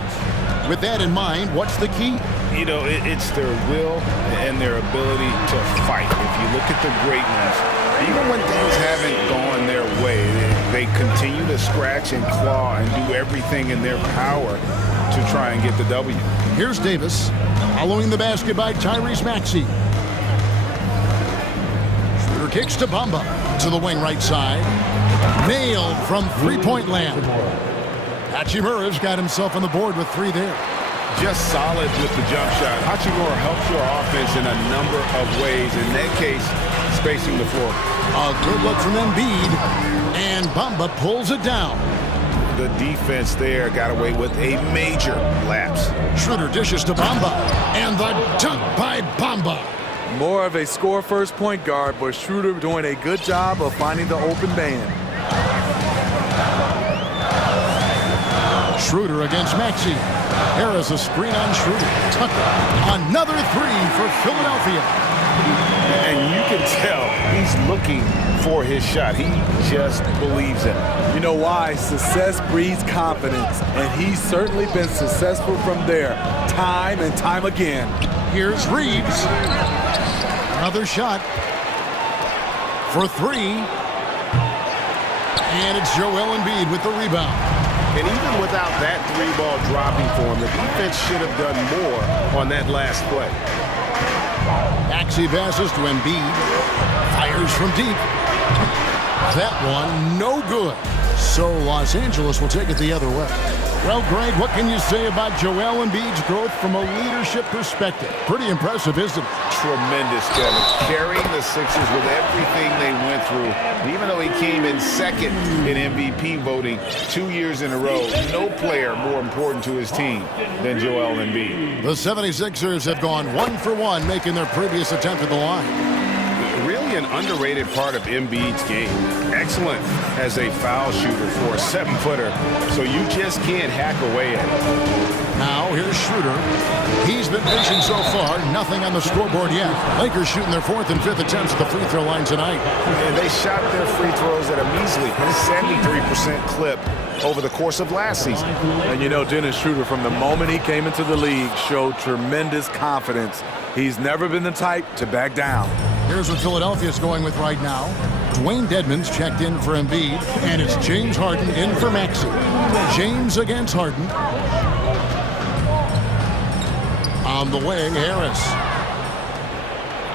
With that in mind, what's the key? You know, it's their will and their ability to fight. If you look at the great ones, even when things haven't gone their way, they continue to scratch and claw and do everything in their power to try and get the W. Here's Davis, following the basket by Tyrese Maxey. Schroeder kicks to Bamba, to the wing right side. Nailed from three-point land. Hachimura's got himself on the board with 3 there. Just solid with the jump shot. Hachimura helps your offense in a number of ways. In that case, spacing the floor. A good look from Embiid, and Bamba pulls it down. The defense there got away with a major lapse. Schroeder dishes to Bamba, and the dunk by Bamba. More of a score-first point guard, but Schroeder doing a good job of finding the open man. Schroeder against Maxey. Harris a screen on Schroeder. Tucker, another 3 for Philadelphia. And you can tell he's looking for his shot. He just believes in it. You know why? Success breeds confidence, and he's certainly been successful from there, time and time again. Here's Reeves. Another shot for 3. And it's Joel Embiid with the rebound. And even without that 3-ball dropping for him, the defense should have done more on that last play. Maxey passes to Embiid. Fires from deep. That one, no good. So Los Angeles will take it the other way. Well, Greg, what can you say about Joel Embiid's growth from a leadership perspective? Pretty impressive, isn't it? Tremendous, Kevin. Carrying the Sixers with everything they went through. Even though he came in second in MVP voting 2 years in a row, no player more important to his team than Joel Embiid. The 76ers have gone 1 for 1, making their previous attempt at the line. Really an underrated part of Embiid's game. Excellent as a foul shooter for a 7-footer, so you just can't hack away at it. Now here's Schroeder. He's been patient so far, nothing on the scoreboard yet. Lakers shooting their 4th and 5th attempts at the free throw line tonight. And they shot their free throws at a measly 73% clip over the course of last season. And you know, Dennis Schroeder, from the moment he came into the league, showed tremendous confidence. He's never been the type to back down. Here's what Philadelphia's going with right now. Dwayne Dedmon's checked in for Embiid, and it's James Harden in for Maxey. James against Harden. On the wing, Harris.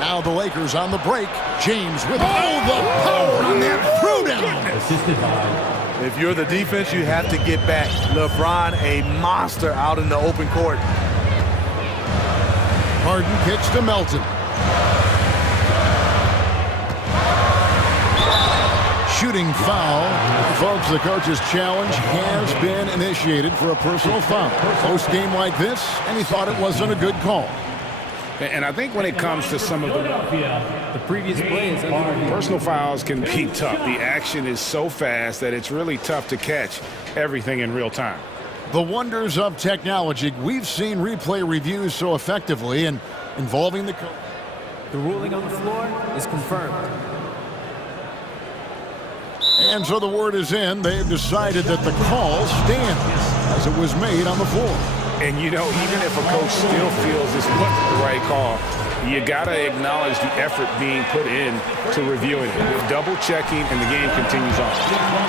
Now the Lakers on the break. James with all the power on that throwdown. If you're the defense, you have to get back. LeBron, a monster out in the open court. Harden kicks to Melton. Shooting foul. Folks, the coach's challenge has been initiated for a personal foul. Post-game like this, and he thought it wasn't a good call. And I think when it comes to some of The previous play is under personal fouls can be tough. The action is so fast that it's really tough to catch everything in real time. The wonders of technology. We've seen replay reviews so effectively and involving the coach. The ruling on the floor is confirmed. And so the word is in. They've decided that the call stands as it was made on the floor. And, you know, even if a coach still feels this wasn't the right call, you got to acknowledge the effort being put in to reviewing it. Double-checking, and the game continues on.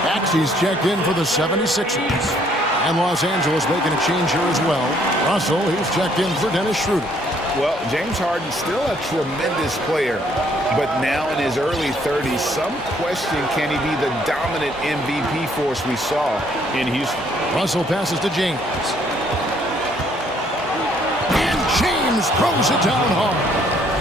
Maxey's checked in for the 76ers. And Los Angeles making a change here as well. Russell, he's checked in for Dennis Schroeder. Well, James Harden still a tremendous player, but now in his early 30s, some question, can he be the dominant MVP force we saw in Houston? Russell passes to James. And James throws it down hard.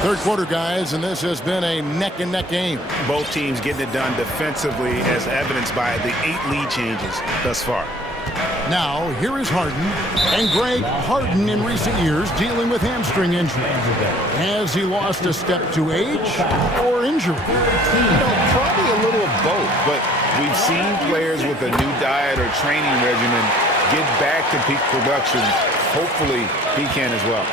Third quarter, guys, and this has been a neck-and-neck game. Both teams getting it done defensively, as evidenced by the 8 lead changes thus far. Now, here is Harden. And Greg, Harden in recent years dealing with hamstring injury. Has he lost a step to age or injury? You know, probably a little of both, but we've seen players with a new diet or training regimen get back to peak production. Hopefully, he can as well.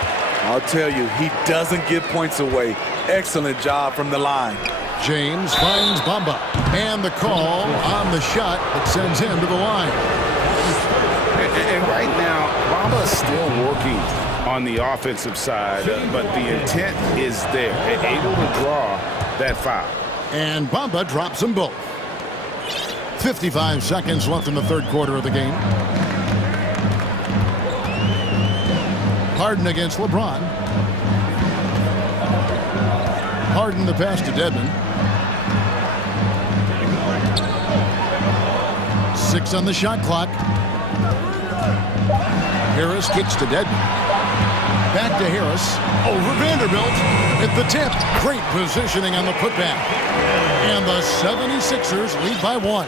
I'll tell you, he doesn't give points away. Excellent job from the line. James finds Bamba. And the call on the shot that sends him to the line. And right now, Bamba is still working on the offensive side, but the intent is there, able to draw that foul. And Bamba drops them both. 55 seconds left in the third quarter of the game. Harden against LeBron. Harden the pass to Dedmon. 6 on the shot clock. Harris kicks to Dedmon. Back to Harris. Over Vanderbilt. At the tip. Great positioning on the putback. And the 76ers lead by 1.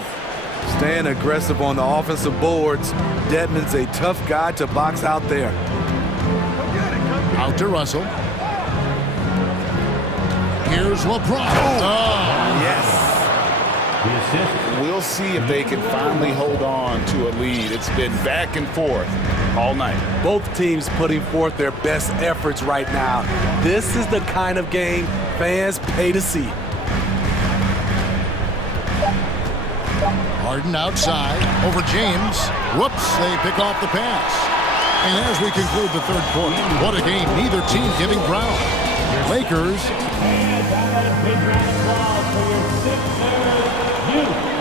Staying aggressive on the offensive boards. Dedmon's a tough guy to box out there. Out to Russell. Here's LeBron. Oh, yes. We'll see if they can finally hold on to a lead. It's been back and forth all night. Both teams putting forth their best efforts right now. This is the kind of game fans pay to see. Harden outside. Over James. Whoops, they pick off the pass. And as we conclude the third quarter, what a game. Neither team giving ground. Lakers.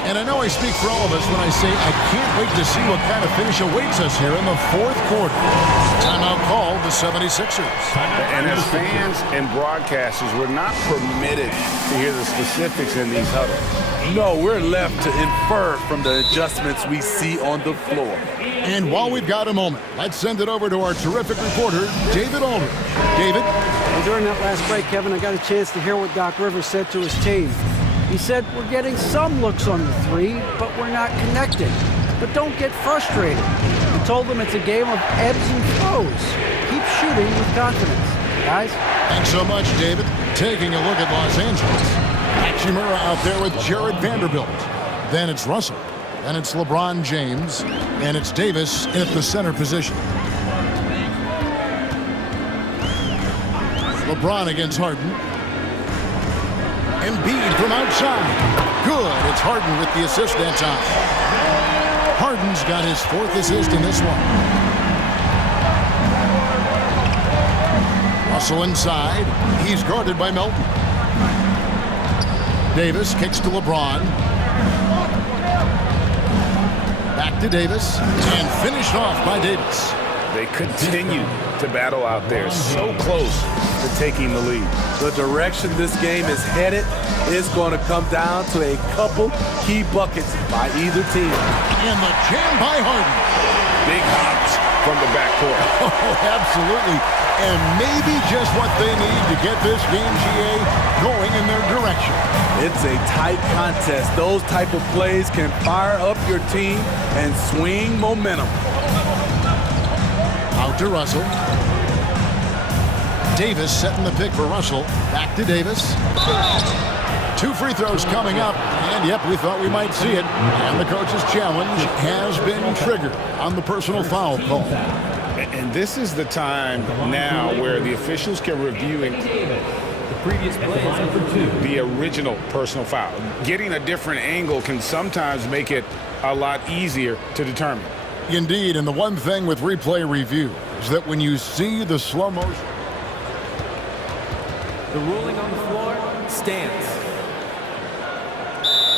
And I know I speak for all of us when I say I can't wait to see what kind of finish awaits us here in the fourth quarter. Timeout called the 76ers. And as fans and broadcasters, we're not permitted to hear the specifics in these huddles. No, we're left to infer from the adjustments we see on the floor. And while we've got a moment, let's send it over to our terrific reporter, David Aldridge. David? Well, during that last break, Kevin, I got a chance to hear what Doc Rivers said to his team. He said, we're getting some looks on the three, but we're not connecting. But don't get frustrated. He told them it's a game of ebbs and flows. Keep shooting with confidence, guys. Thanks so much, David. Taking a look at Los Angeles. Hachimura out there with Jared Vanderbilt. Then it's Russell. Then it's LeBron James. And it's Davis at the center position. LeBron against Harden. Embiid from outside. Good. It's Harden with the assist that time. Harden's got his 4th assist in this one. Russell inside. He's guarded by Melton. Davis kicks to LeBron. Back to Davis. And finished off by Davis. They continue to battle out there, so close to taking the lead. The direction this game is headed is going to come down to a couple key buckets by either team. And the jam by Harden. Big hops from the backcourt. Oh, absolutely. And maybe just what they need to get this game, GA, going in their direction. It's a tight contest. Those type of plays can fire up your team and swing momentum. Out to Russell. Davis setting the pick for Russell. Back to Davis. 2 free throws coming up. And, yep, we thought we might see it. And the coach's challenge has been triggered on the personal foul call. And this is the time now where the officials can review The previous play is number 2. the original personal foul. Getting a different angle can sometimes make it a lot easier to determine. Indeed, and the one thing with replay review is that when you see the slow motion, The ruling on the floor stands.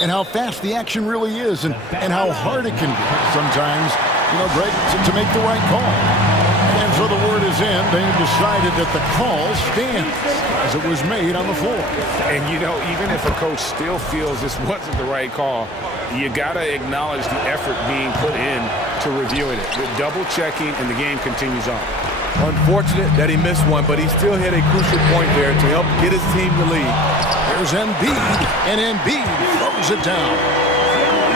and how fast the action really is and how hard it can be sometimes, Greg, to make the right call. And so the word is in. They've decided that the call stands as it was made on the floor. And, even if a coach still feels this wasn't the right call, you got to acknowledge the effort being put in to reviewing it. The double-checking, and the game continues on. Unfortunate that he missed one, but he still hit a crucial point there to help get his team the lead. There's Embiid, and Embiid throws it down.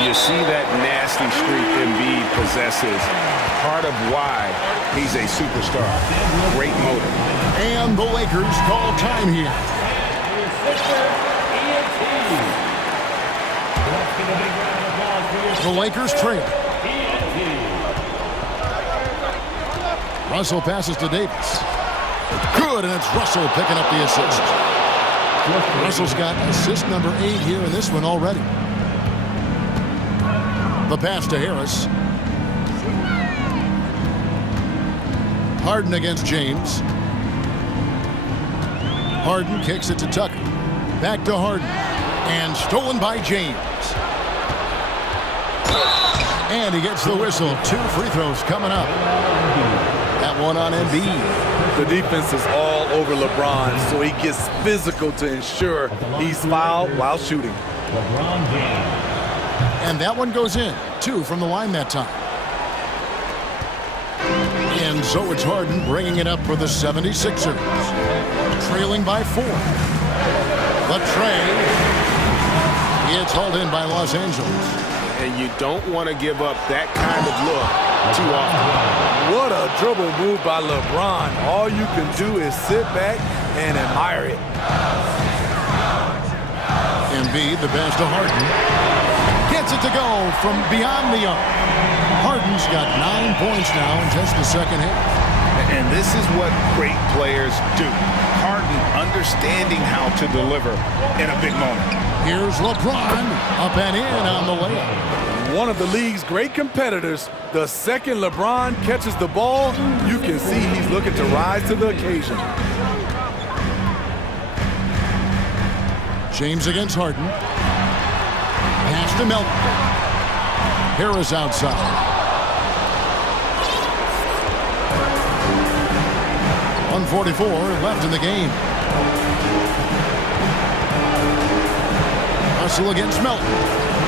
You see that nasty streak Embiid possesses. Part of why he's a superstar. Great motor. And the Lakers call time here. The Lakers trail. Russell passes to Davis. Good, and it's Russell picking up the assist. Russell's got assist number 8 here in this one already. The pass to Harris. Harden against James. Harden kicks it to Tucker. Back to Harden. And stolen by James. And he gets the whistle. 2 free throws coming up. That one on Embiid. The defense is all over LeBron, so he gets physical to ensure he's fouled while shooting. LeBron James. And that one goes in. 2 from the line that time. And so it's Harden bringing it up for the 76ers. Trailing by 4. The tray. It's hauled in by Los Angeles. And you don't want to give up that kind of look too often. What a dribble move by LeBron. All you can do is sit back and admire it. Embiid, the pass to Harden. Gets it to go from beyond the arc. Harden's got 9 points now in just the second half. And this is what great players do. Harden understanding how to deliver in a big moment. Here's LeBron, up and in on the layup. One of the league's great competitors. The second LeBron catches the ball, you can see he's looking to rise to the occasion. James against Harden. Pass to Melton. Harris outside. 1:44 left in the game. Russell against Melton.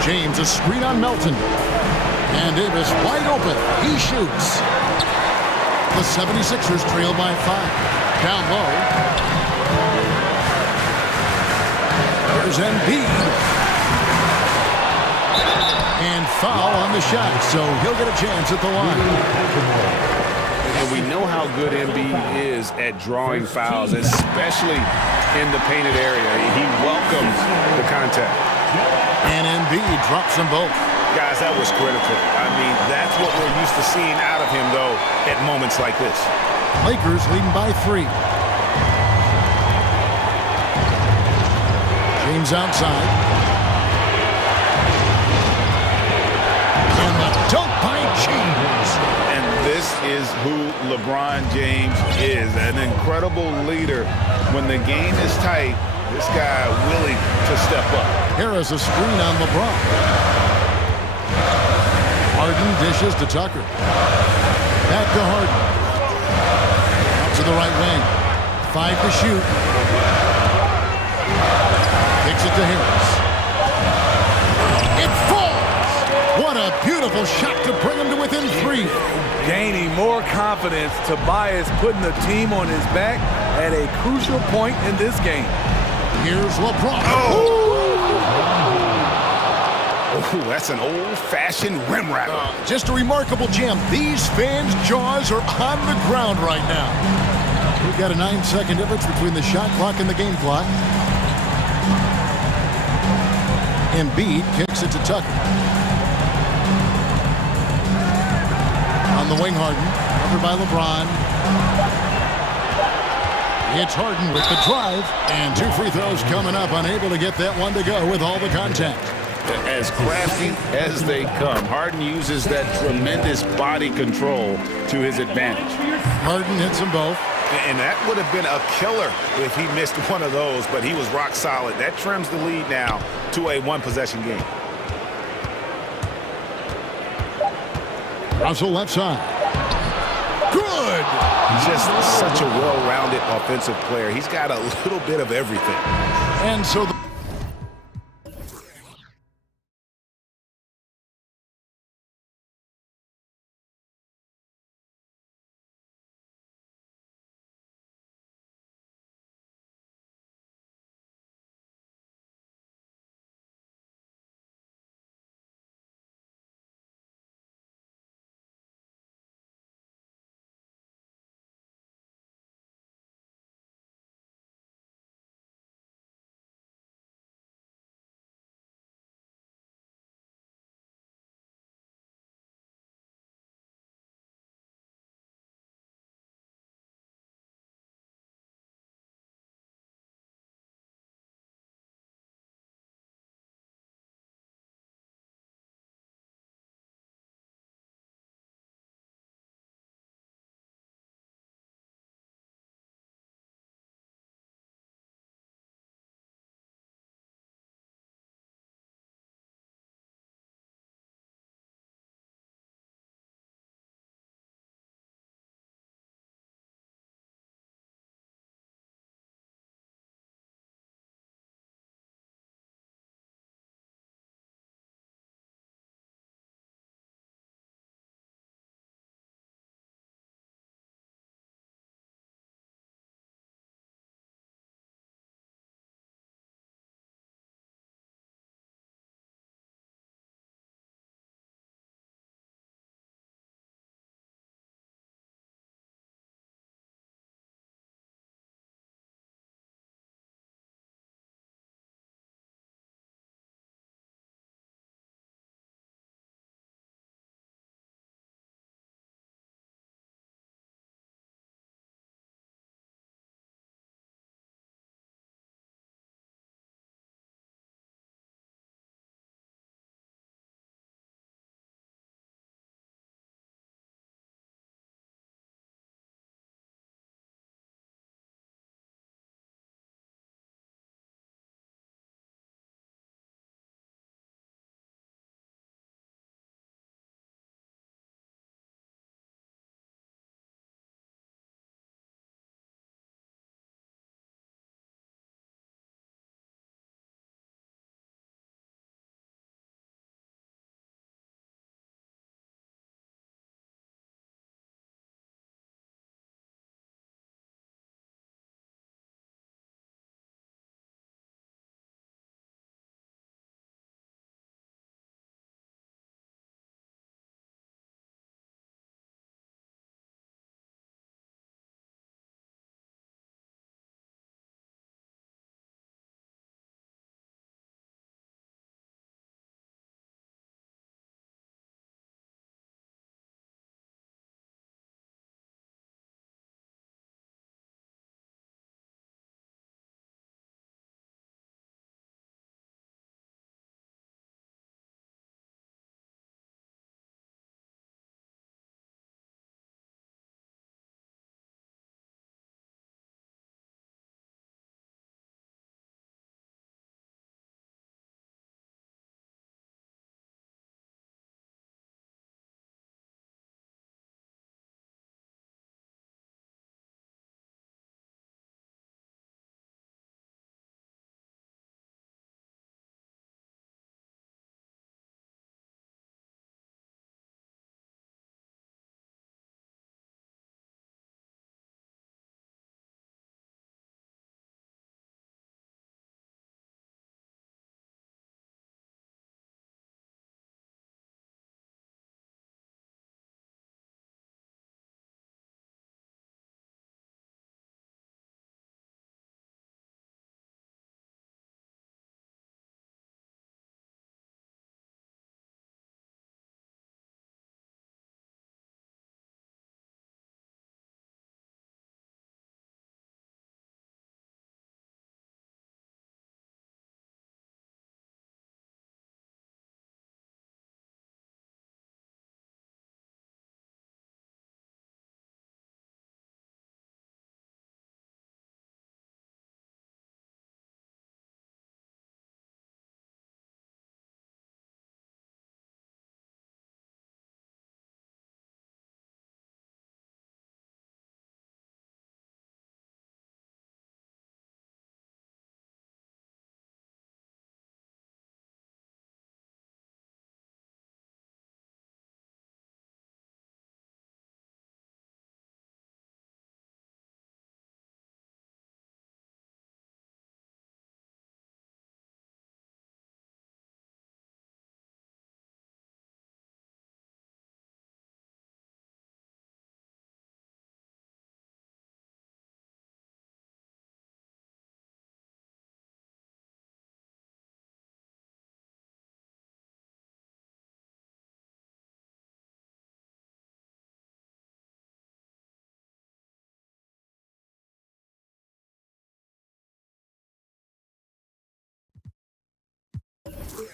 James, a screen on Melton. And Davis wide open. He shoots. The 76ers trail by 5. Down low. There's Embiid. And foul on the shot, so he'll get a chance at the line. And we know how good Embiid is at drawing fouls, especially in the painted area. He welcomes the contact. And Embiid drops them both. Guys, that was critical. I mean, that's what we're used to seeing out of him, though, at moments like this. Lakers leading by 3. James outside. And the dunk by James. And this is who LeBron James is, an incredible leader. When the game is tight, this guy willing to step up. Harris a screen on LeBron. Harden dishes to Tucker. Back to Harden. Out to the right wing. 5 to shoot. Kicks it to Harris. It falls! What a beautiful shot to bring him to within 3. Gaining more confidence, Tobias putting the team on his back at a crucial point in this game. Here's LeBron. Oh, that's an old-fashioned rim wrapper. Just a remarkable jam. These fans' jaws are on the ground right now. We've got a 9-second difference between the shot clock and the game clock. Embiid kicks it to Tucker. On the wing, Harden. Covered by LeBron. It's Harden with the drive. And 2 free throws coming up. Unable to get that one to go with all the contact. As crafty as they come, Harden uses that tremendous body control to his advantage. Harden hits them both. And that would have been a killer if he missed one of those, but he was rock solid. That trims the lead now to a 1-possession game. Russell left side. Good! Just such a well-rounded offensive player. He's got a little bit of everything. And so the A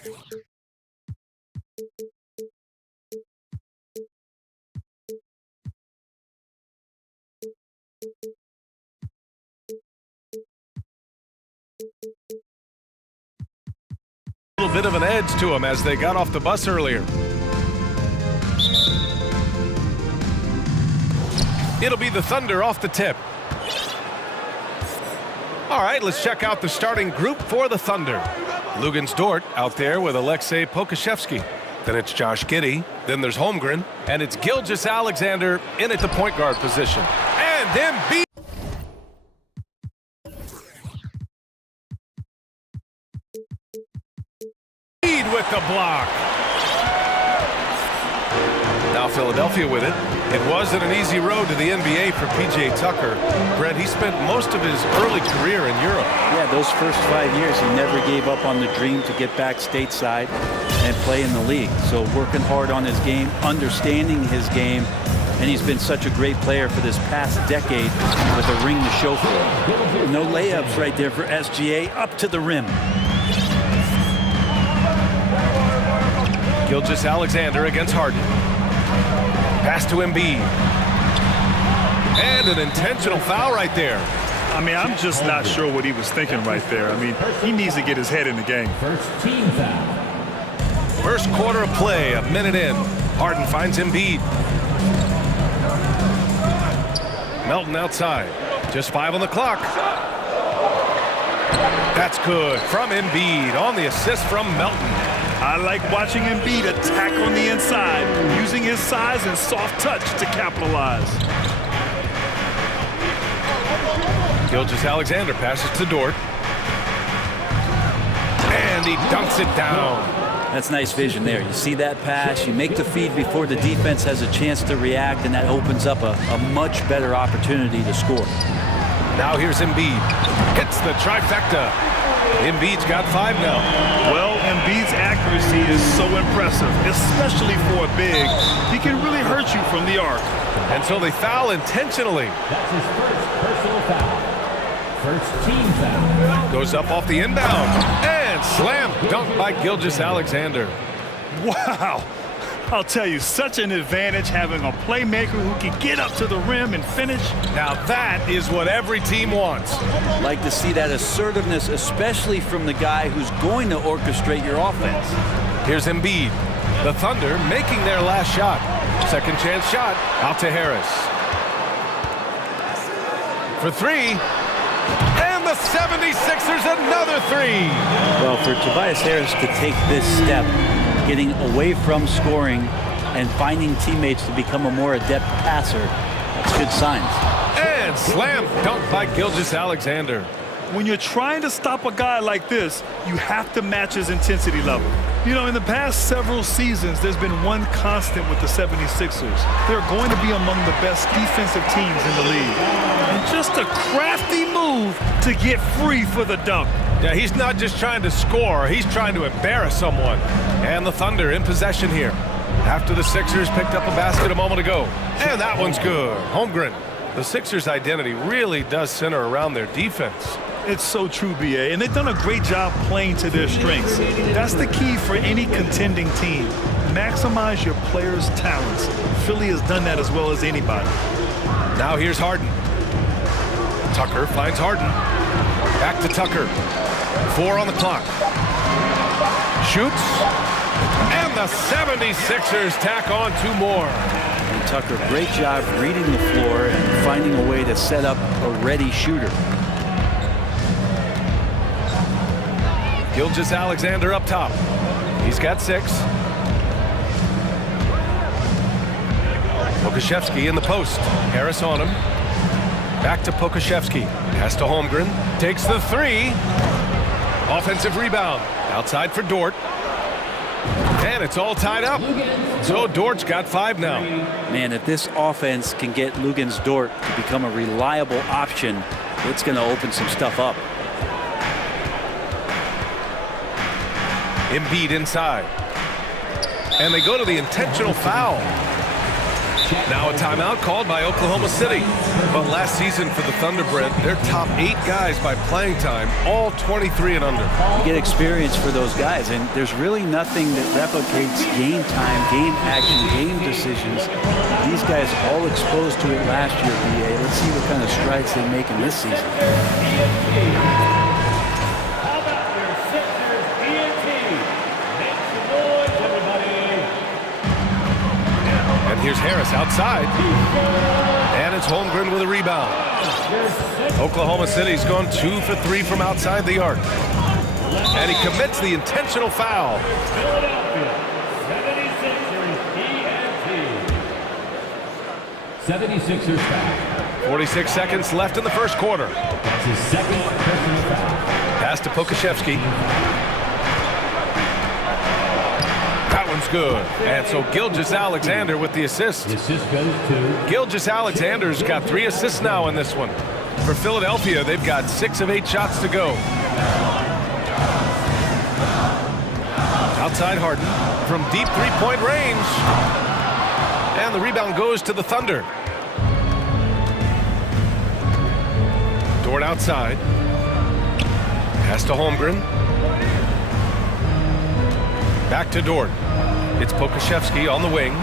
little bit of an edge to them as they got off the bus earlier. It'll be the Thunder off the tip. All right, let's check out the starting group for the Thunder. Lugens Dort out there with Alexei Pokashevsky. Then it's Josh Giddey. Then there's Holmgren. And it's Gilgeous-Alexander in at the point guard position. And Embiid. With the block. Now Philadelphia with it. It wasn't an easy road to the NBA for P.J. Tucker. Brent, he spent most of his early career in Europe. Yeah, those first 5 years, he never gave up on the dream to get back stateside and play in the league. So working hard on his game, understanding his game, and he's been such a great player for this past decade with a ring to show for it. No layups right there for SGA, up to the rim. Gilgeous-Alexander against Harden. Pass to Embiid. And an intentional foul right there. I mean, I'm just not sure what he was thinking right there. I mean, he needs to get his head in the game. First team foul. First quarter of play, a minute in. Harden finds Embiid. Melton outside. Just 5 on the clock. That's good from Embiid on the assist from Melton. I like watching Embiid attack on the inside, using his size and soft touch to capitalize. Gilgeous-Alexander passes to Dort. And he dunks it down. That's nice vision there. You see that pass, you make the feed before the defense has a chance to react, and that opens up a much better opportunity to score. Now here's Embiid. Hits the trifecta. Embiid's got 5 now. Well, Embiid's accuracy is so impressive, especially for a big. He can really hurt you from the arc. And so they foul intentionally. That's his first personal foul. First team foul. Goes up off the inbound. And slam dunk by Gilgeous-Alexander. Wow. I'll tell you, such an advantage having a playmaker who can get up to the rim and finish. Now that is what every team wants. Like to see that assertiveness, especially from the guy who's going to orchestrate your offense. Here's Embiid. The Thunder making their last shot. Second chance shot out to Harris. For 3. And the 76ers another 3. Well, for Tobias Harris to take this step, getting away from scoring and finding teammates to become a more adept passer, that's good signs. And slam dunk by Gilgeous-Alexander. When you're trying to stop a guy like this, you have to match his intensity level. You know, in the past several seasons, there's been one constant with the 76ers. They're going to be among the best defensive teams in the league. And just a crafty move to get free for the dunk. Yeah, he's not just trying to score, he's trying to embarrass someone. And the Thunder in possession here. After the Sixers picked up a basket a moment ago. And that one's good. Holmgren. The Sixers' identity really does center around their defense. It's so true, B.A., and they've done a great job playing to their strengths. That's the key for any contending team. Maximize your players' talents. Philly has done that as well as anybody. Now here's Harden. Tucker finds Harden. Back to Tucker. 4 on the clock. Shoots. And the 76ers tack on 2 more. And Tucker, great job reading the floor and finding a way to set up a ready shooter. Gilgeous-Alexander up top. He's got 6. Pokashevsky in the post. Harris on him. Back to Pokashevsky. Pass to Holmgren. Takes the 3. Offensive rebound. Outside for Dort. And it's all tied up. So Dort's got 5 now. Man, if this offense can get Lugens Dort to become a reliable option, it's going to open some stuff up. Embiid inside. And they go to the intentional foul. Now a timeout called by Oklahoma City. But last season for the Thunderbird, their top 8 guys by playing time, all 23 and under. You get experience for those guys, and there's really nothing that replicates game time, game action, game decisions. These guys all exposed to it last year, BA. Let's see what kind of strides they make in this season. And here's Harris outside. And it's Holmgren with a rebound. Oklahoma City's gone 2 for 3 from outside the arc. And he commits the intentional foul. 76ers foul. 46 seconds left in the first quarter. That's his second personal foul. Pass to Pokashevsky. That one's good. And so Gilgeous-Alexander with the assist. The assist goes to Gilgeous-Alexander's got 3 assists now in this one. For Philadelphia, they've got 6 of 8 shots to go. Outside Harden from deep three-point range. And the rebound goes to the Thunder. Dort outside. Pass to Holmgren. Back to Dort. It's Pokashevsky on the wing.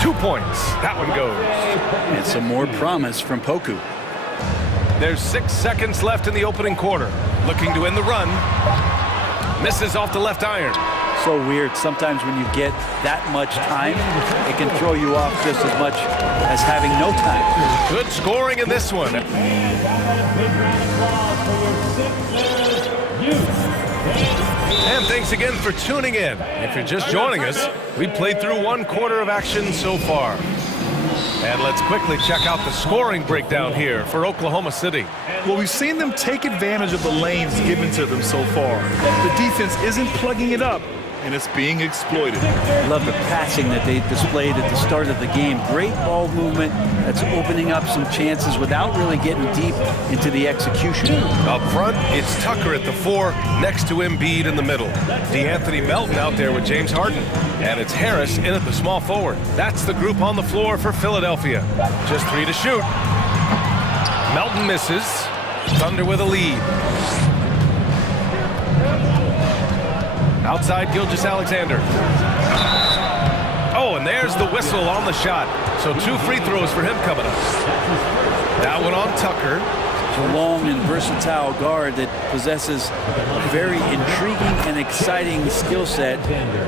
2 points. That one goes. And some more promise from Poku. There's 6 seconds left in the opening quarter. Looking to end the run. Misses off the left iron. So weird. Sometimes when you get that much time, it can throw you off just as much as having no time. Good scoring in this one. And thanks again for tuning in. If you're just joining us, we played through 1 quarter of action so far. And let's quickly check out the scoring breakdown here for Oklahoma City. Well, we've seen them take advantage of the lanes given to them so far. The defense isn't plugging it up, and it's being exploited. I love the passing that they displayed at the start of the game. Great ball movement that's opening up some chances without really getting deep into the execution. Up front, it's Tucker at the 4, next to Embiid in the middle. DeAnthony Melton out there with James Harden. And it's Harris in at the small forward. That's the group on the floor for Philadelphia. Just 3 to shoot. Melton misses. Thunder with a lead. Outside Gilgeous-Alexander. Oh, and there's the whistle on the shot. So 2 free throws for him coming up. That one on Tucker. A long and versatile guard that possesses a very intriguing and exciting skill set.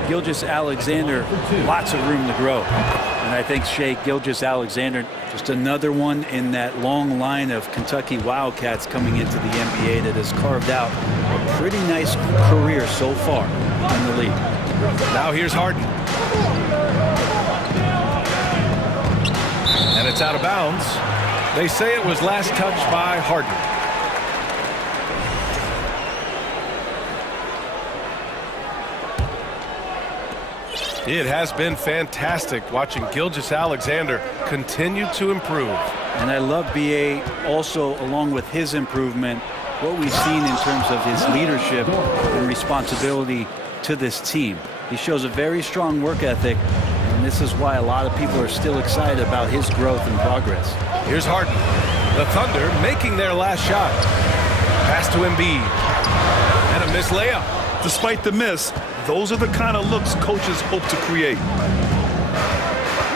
Gilgeous-Alexander, lots of room to grow. And I think Shea Gilgeous-Alexander, just another one in that long line of Kentucky Wildcats coming into the NBA that has carved out a pretty nice career so far in the league. Now here's Harden. And it's out of bounds. They say it was last touched by Harden. It has been fantastic watching Gilgeous-Alexander continue to improve. And I love BA also, along with his improvement, what we've seen in terms of his leadership and responsibility to this team. He shows a very strong work ethic, and this is why a lot of people are still excited about his growth and progress. Here's Harden. The Thunder making their last shot. Pass to Embiid. And a missed layup. Despite the miss, those are the kind of looks coaches hope to create.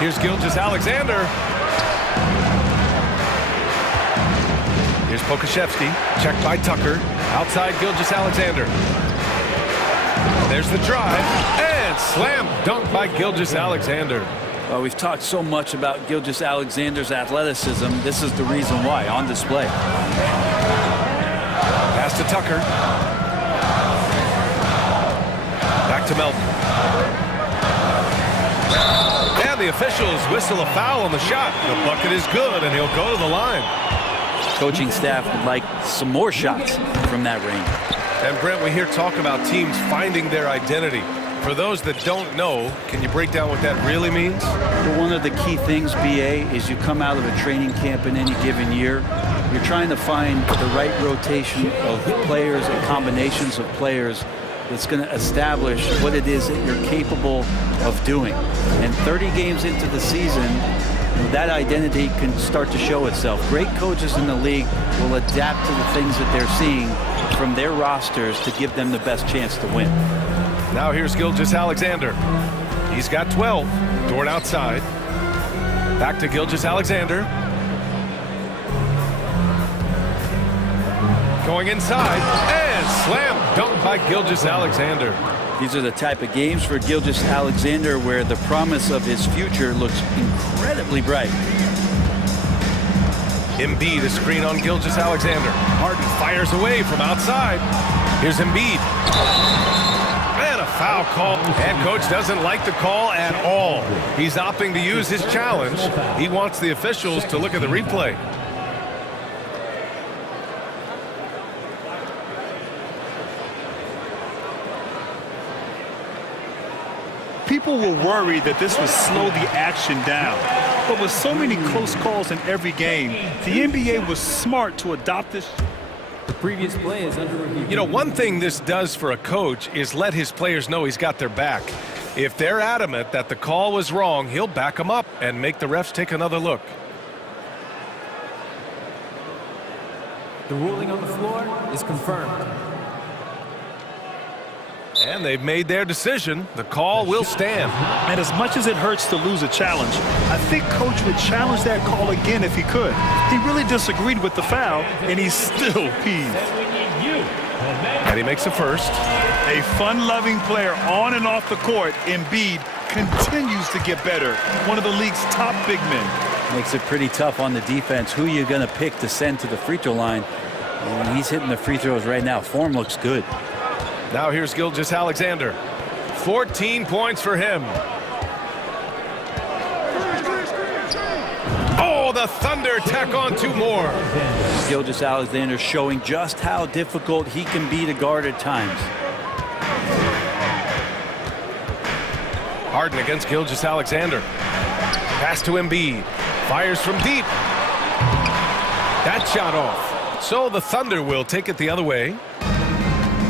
Here's Gilgeous-Alexander. Here's Pokashevsky. Checked by Tucker. Outside Gilgeous-Alexander. There's the drive. And slam dunk by Gilgeous-Alexander. Well, we've talked so much about Gilgeous-Alexander's athleticism. This is the reason why, on display. Pass to Tucker. Back to Melton. And the officials whistle a foul on the shot. The bucket is good, and he'll go to the line. Coaching staff would like some more shots from that range. And Brent, we hear talk about teams finding their identity. For those that don't know, can you break down what that really means? Well, one of the key things, BA, is you come out of a training camp in any given year. You're trying to find the right rotation of players and combinations of players that's going to establish what it is that you're capable of doing. And 30 games into the season, that identity can start to show itself. Great coaches in the league will adapt to the things that they're seeing from their rosters to give them the best chance to win. Now here's Gilgeous-Alexander. He's got 12. Dort outside. Back to Gilgeous-Alexander. Going inside, and slam dunk by Gilgeous-Alexander. These are the type of games for Gilgeous-Alexander where the promise of his future looks incredibly bright. Embiid, a screen on Gilgeous-Alexander. Harden fires away from outside. Here's Embiid. And a foul call. And coach doesn't like the call at all. He's opting to use his challenge. He wants the officials to look at the replay. People were worried that this would slow the action down. But with so many close calls in every game, the NBA was smart to adopt this. The previous play is under review. You know, one thing this does for a coach is let his players know he's got their back. If they're adamant that the call was wrong, he'll back them up and make the refs take another look. The ruling on the floor is confirmed. And they've made their decision. The call will stand. And as much as it hurts to lose a challenge, I think coach would challenge that call again if he could. He really disagreed with the foul, and he's still peeved. And he makes a first. A fun-loving player on and off the court, Embiid continues to get better. One of the league's top big men. Makes it pretty tough on the defense. Who are you going to pick to send to the free throw line? And he's hitting the free throws right now. Form looks good. Now here's Gilgeous-Alexander. 14 points for him. Oh, the Thunder tack on 2 more. Gilgeous-Alexander showing just how difficult he can be to guard at times. Harden against Gilgeous-Alexander. Pass to Embiid. Fires from deep. That shot off. So the Thunder will take it the other way.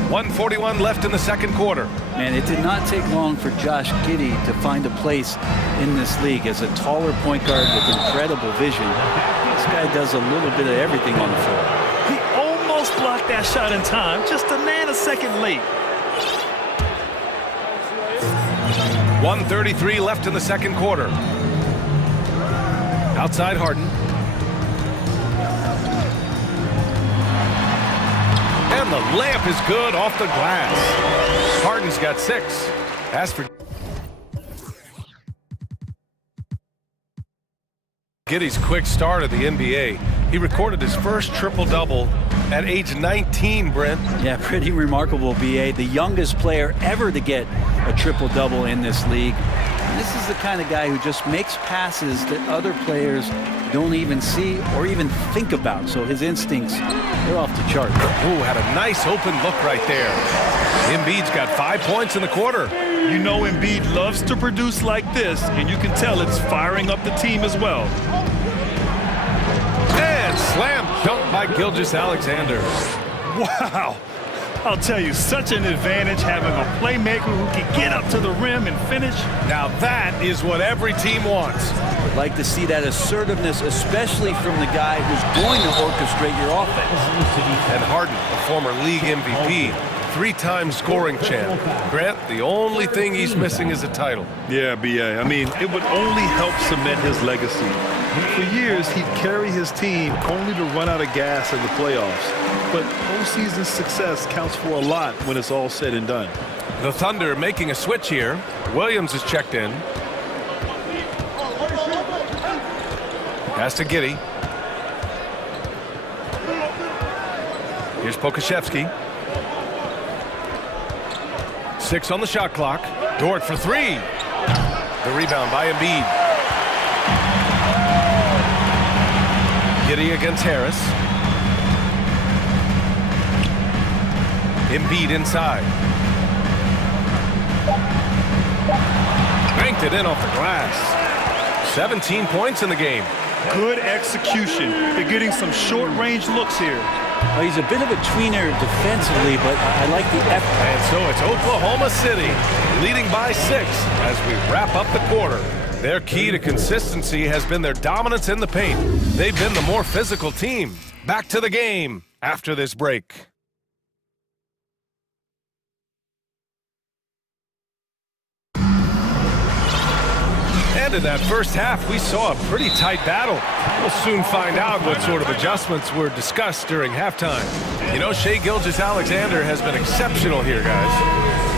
1:41 left in the second quarter. Man, it did not take long for Josh Giddey to find a place in this league as a taller point guard with incredible vision. This guy does a little bit of everything on the floor. He almost blocked that shot in time, just a nanosecond late. 1:33 left in the second quarter. Outside Harden. And the layup is good off the glass. Harden's got 6. As for Giddey's quick start of the NBA, he recorded his first triple-double at age 19, Brent. Yeah, pretty remarkable, B.A. The youngest player ever to get a triple-double in this league. And this is the kind of guy who just makes passes that other players don't even see or even think about. So his instincts, they're off the chart. Ooh, had a nice open look right there. Embiid's got 5 points in the quarter. You know Embiid loves to produce like this, and you can tell it's firing up the team as well. And slam dunk by Gilgeous-Alexander. Wow. I'll tell you, such an advantage having a playmaker who can get up to the rim and finish. Now that is what every team wants. I'd like to see that assertiveness, especially from the guy who's going to orchestrate your offense. And Harden, a former league MVP, 3-time scoring champ. Grant, the only thing he's missing is a title. Yeah, B.A. I mean, it would only help cement his legacy. For years, he'd carry his team only to run out of gas in the playoffs. But postseason success counts for a lot when it's all said and done. The Thunder making a switch here. Williams is checked in. Pass to Giddey. Here's Pokusevski. 6 on the shot clock. Dort for 3. The rebound by Embiid. Giddey against Harris. Embiid inside. Banked it in off the glass. 17 points in the game. Good execution. They're getting some short-range looks here. Well, he's a bit of a tweener defensively, but I like the effort. And so it's Oklahoma City leading by 6 as we wrap up the quarter. Their key to consistency has been their dominance in the paint. They've been the more physical team. Back to the game after this break. And in that first half, we saw a pretty tight battle. We'll soon find out what sort of adjustments were discussed during halftime. You know, Shai Gilgeous-Alexander has been exceptional here, guys.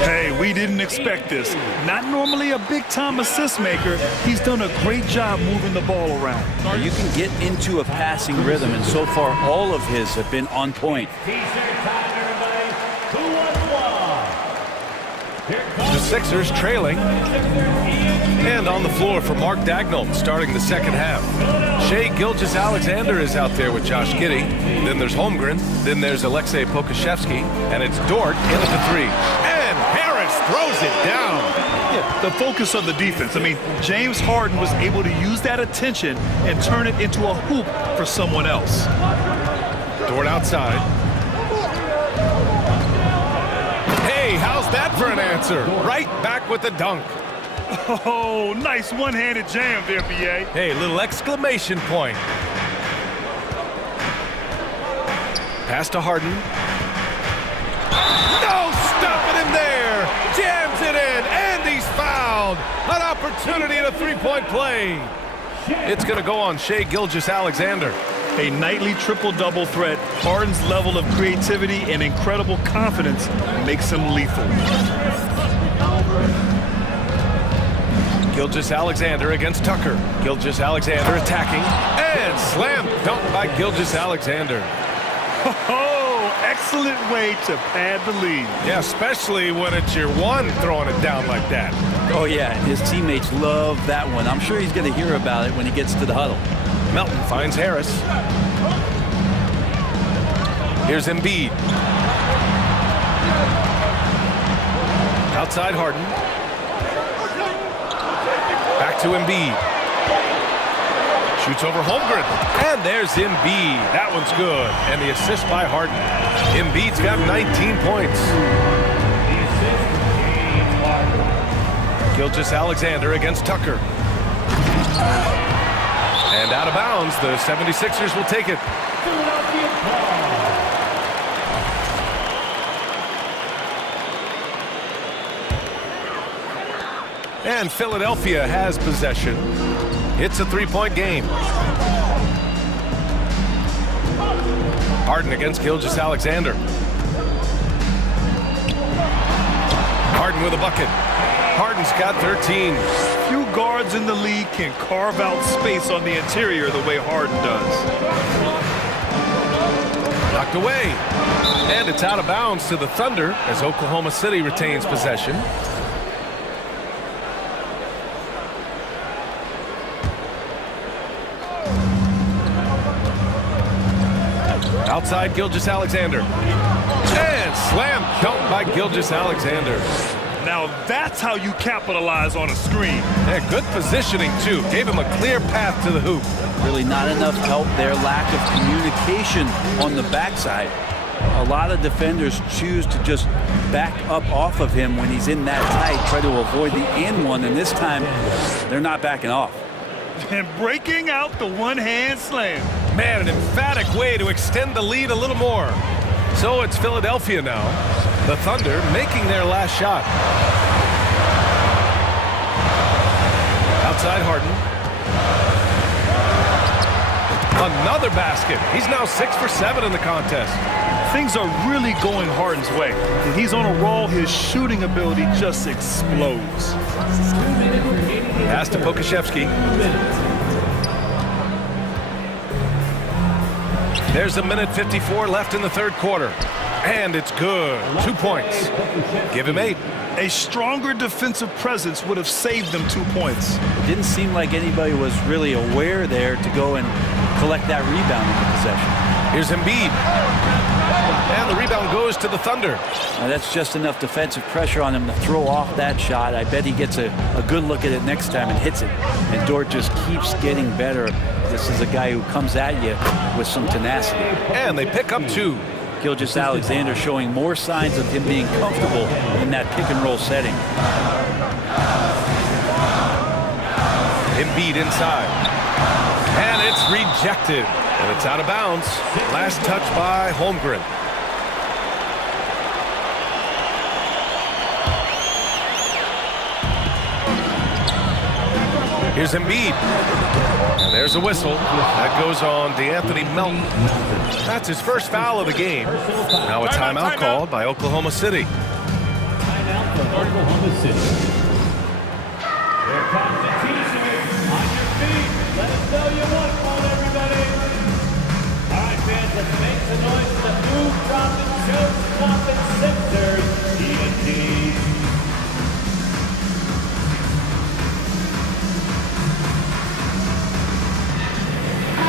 Hey, we didn't expect this. Not normally a big-time assist maker. He's done a great job moving the ball around. You can get into a passing rhythm, and so far all of his have been on point. The Sixers trailing. And on the floor for Mark Dagnall starting the second half. Shai Gilgeous-Alexander is out there with Josh Giddey. Then there's Holmgren. Then there's Aleksej Pokusevski. And it's Dort in at the 3. And Harris throws it down. Yeah, the focus of the defense. I mean, James Harden was able to use that attention and turn it into a hoop for someone else. Dort outside. Hey, how's that for an answer? Right back with the dunk. Oh, nice one-handed jam there, B.A. Hey, little exclamation point. Pass to Harden. No stopping him there. Jams it in, and he's fouled. An opportunity in a three-point play. It's going to go on Shai Gilgeous-Alexander. A nightly triple-double threat. Harden's level of creativity and incredible confidence makes him lethal. Gilgeous-Alexander against Tucker. Gilgeous-Alexander attacking. And slam dunk by Gilgeous-Alexander. Oh, excellent way to pad the lead. Yeah, especially when it's your one throwing it down like that. Oh, yeah, his teammates love that one. I'm sure he's going to hear about it when he gets to the huddle. Melton finds Harris. Here's Embiid. Outside Harden. Back to Embiid. Shoots over Holmgren. And there's Embiid. That one's good. And the assist by Harden. Embiid's got 19 points. Gilgeous-Alexander against Tucker. And out of bounds, the 76ers will take it. And Philadelphia has possession. It's a three-point game. Harden against Gilgeous-Alexander. Harden with a bucket. Harden's got 13. Few guards in the league can carve out space on the interior the way Harden does. Knocked away. And it's out of bounds to the Thunder as Oklahoma City retains possession. Outside Gilgeous-Alexander. And slam dunk by Gilgeous-Alexander. Now that's how you capitalize on a screen. Yeah, good positioning, too. Gave him a clear path to the hoop. Really not enough help there. Lack of communication on the backside. A lot of defenders choose to just back up off of him when he's in that tight, try to avoid the and-one, and this time they're not backing off. And breaking out the one-hand slam. Man, an emphatic way to extend the lead a little more. So it's Philadelphia now. The Thunder making their last shot. Outside Harden. Another basket. He's now 6 for 7 in the contest. Things are really going Harden's way. When he's on a roll, his shooting ability just explodes. Pass to Pokusevski. There's a minute 54 left in the third quarter. And it's good. 2 points. Give him 8. A stronger defensive presence would have saved them 2 points. It didn't seem like anybody was really aware there to go and collect that rebound in the possession. Here's Embiid. And the rebound goes to the Thunder. Now that's just enough defensive pressure on him to throw off that shot. I bet he gets a good look at it next time and hits it. And Dort just keeps getting better This is a guy who comes at you with some tenacity. And they pick up 2. Gilgeous-Alexander showing more signs of him being comfortable in that pick-and-roll setting. Embiid inside. And it's rejected. And it's out of bounds. Last touch by Holmgren. Here's Embiid. And there's a whistle. That goes on DeAnthony Melton. That's his first foul of the game. Now a timeout called by Oklahoma City. Timeout for Oklahoma City. Here comes the T-shirt. On your feet. Let us know you want one, everybody. All right, fans, let's make some noise for the new dropping, show-stopping Sixers. TNT.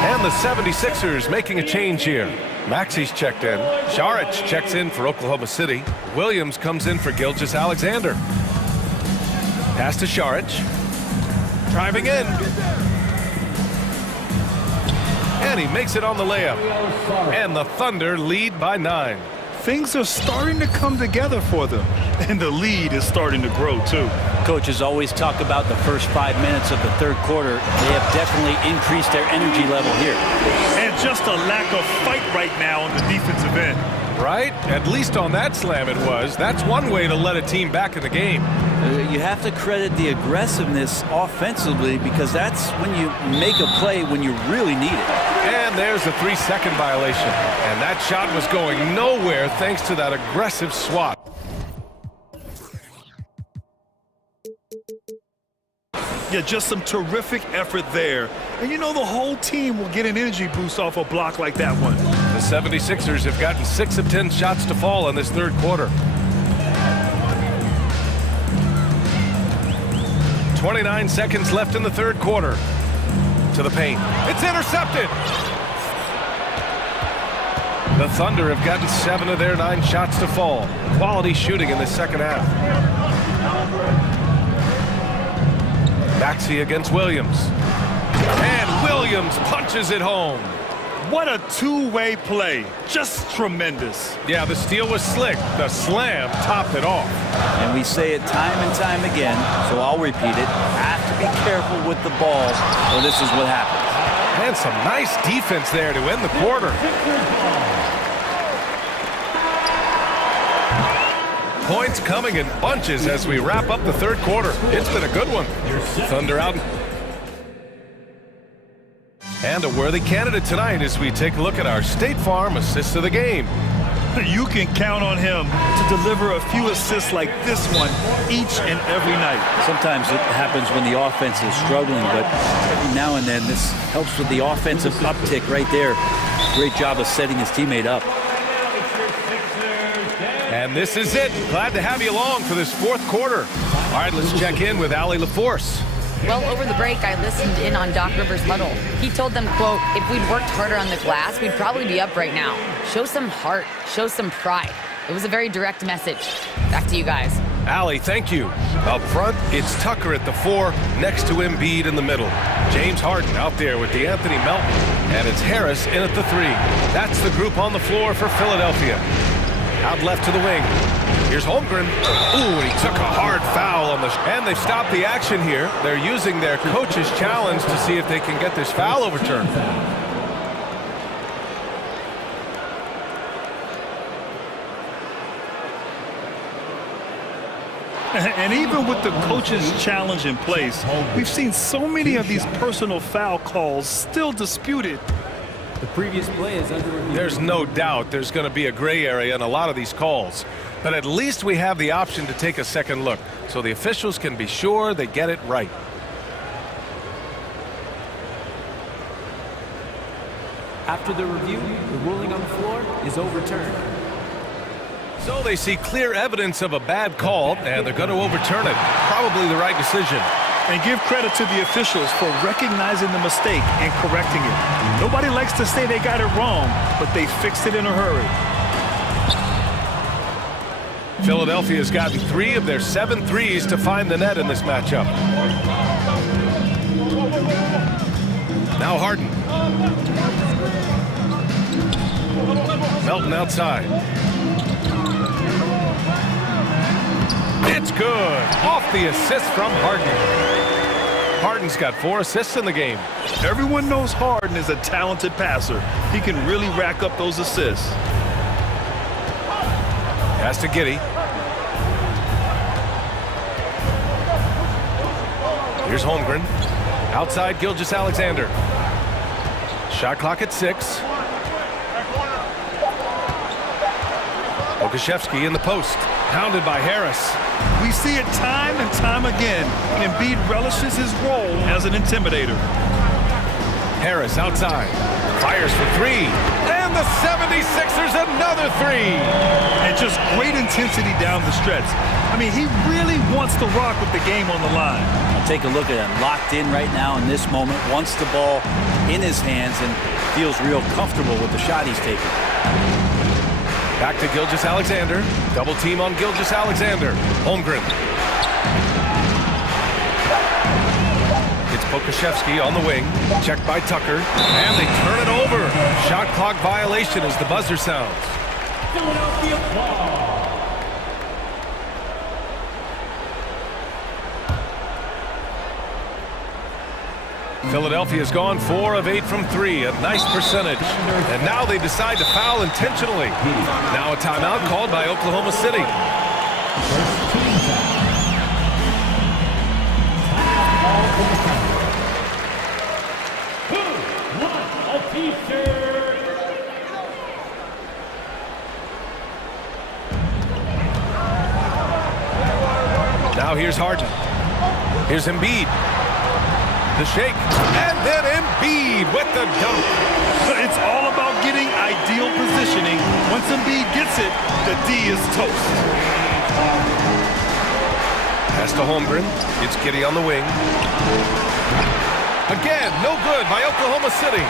And the 76ers making a change here. Maxi's checked in. Šarić checks in for Oklahoma City. Williams comes in for Gilgeous-Alexander. Pass to Šarić. Driving in. And he makes it on the layup. And the Thunder lead by 9. Things are starting to come together for them. And the lead is starting to grow, too. Coaches always talk about the first 5 minutes of the third quarter. They have definitely increased their energy level here. And just a lack of fight right now on the defensive end. Right? At least on that slam it was. That's one way to let a team back in the game. You have to credit the aggressiveness offensively because that's when you make a play when you really need it. And there's a 3-second violation. And that shot was going nowhere thanks to that aggressive swat. Yeah, just some terrific effort there. And you know the whole team will get an energy boost off a block like that one. The 76ers have gotten 6 of 10 shots to fall in this third quarter. 29 seconds left in the third quarter. To the paint. It's intercepted! The Thunder have gotten 7 of their 9 shots to fall. Quality shooting in the second half. Maxey against Williams. And Williams punches it home. What a two-way play. Just tremendous. Yeah, the steal was slick. The slam topped it off. And we say it time and time again, so I'll repeat it. Have to be careful with the ball, or this is what happens. And some nice defense there to end the quarter. Points coming in bunches as we wrap up the third quarter. It's been a good one. Thunder out. And a worthy candidate tonight as we take a look at our State Farm assist of the game. You can count on him to deliver a few assists like this one each and every night. Sometimes it happens when the offense is struggling, but every now and then this helps with the offensive uptick right there. Great job of setting his teammate up. And this is it. Glad to have you along for this fourth quarter. All right, let's check in with Allie LaForce. Well, over the break, I listened in on Doc Rivers' huddle. He told them, quote, if we'd worked harder on the glass, we'd probably be up right now. Show some heart. Show some pride. It was a very direct message. Back to you guys. Allie, thank you. Up front, it's Tucker at the 4, next to Embiid in the middle. James Harden out there with DeAnthony Melton. And it's Harris in at the 3. That's the group on the floor for Philadelphia. Out left to the wing. Here's Holmgren. Ooh, he took a hard foul on the... And they've stopped the action here. They're using their coach's challenge to see if they can get this foul overturned. And even with the coach's challenge in place, we've seen so many of these personal foul calls still disputed. The previous play is under review. There's no doubt there's going to be a gray area in a lot of these calls. But at least we have the option to take a second look, so the officials can be sure they get it right. After the review, the ruling on the floor is overturned. So they see clear evidence of a bad call, and they're going to overturn it. Probably the right decision. And give credit to the officials for recognizing the mistake and correcting it. Nobody likes to say they got it wrong, but they fixed it in a hurry. Philadelphia's gotten 3 of their 7 threes to find the net in this matchup. Now Harden. Melton outside. It's good. Off the assist from Harden. Harden's got 4 assists in the game. Everyone knows Harden is a talented passer. He can really rack up those assists. Pass to Giddey. Here's Holmgren. Outside Gilgeous-Alexander. Shot clock at 6. Okashevsky in the post. Pounded by Harris. We see it time and time again. Embiid relishes his role as an intimidator. Harris outside. Fires for 3. And the 76ers another 3. And just great intensity down the stretch. I mean, he really wants to rock with the game on the line. Take a look at him, locked in right now in this moment, wants the ball in his hands and feels real comfortable with the shot he's taking. Back to Gilgeous-Alexander. Double team on Gilgeous-Alexander. Holmgren. It's Pokashevsky on the wing. Checked by Tucker. And they turn it over. Shot clock violation as the buzzer sounds. Philadelphia ball. Philadelphia's gone 4 of 8 from 3, a nice percentage. And now they decide to foul intentionally. Now a timeout called by Oklahoma City. Now here's Harden. Here's Embiid. The shake, and then Embiid with the dunk. It's all about getting ideal positioning. Once Embiid gets it, the D is toast. Pass to Holmgren. It's Giddey on the wing. Again, no good by Oklahoma City.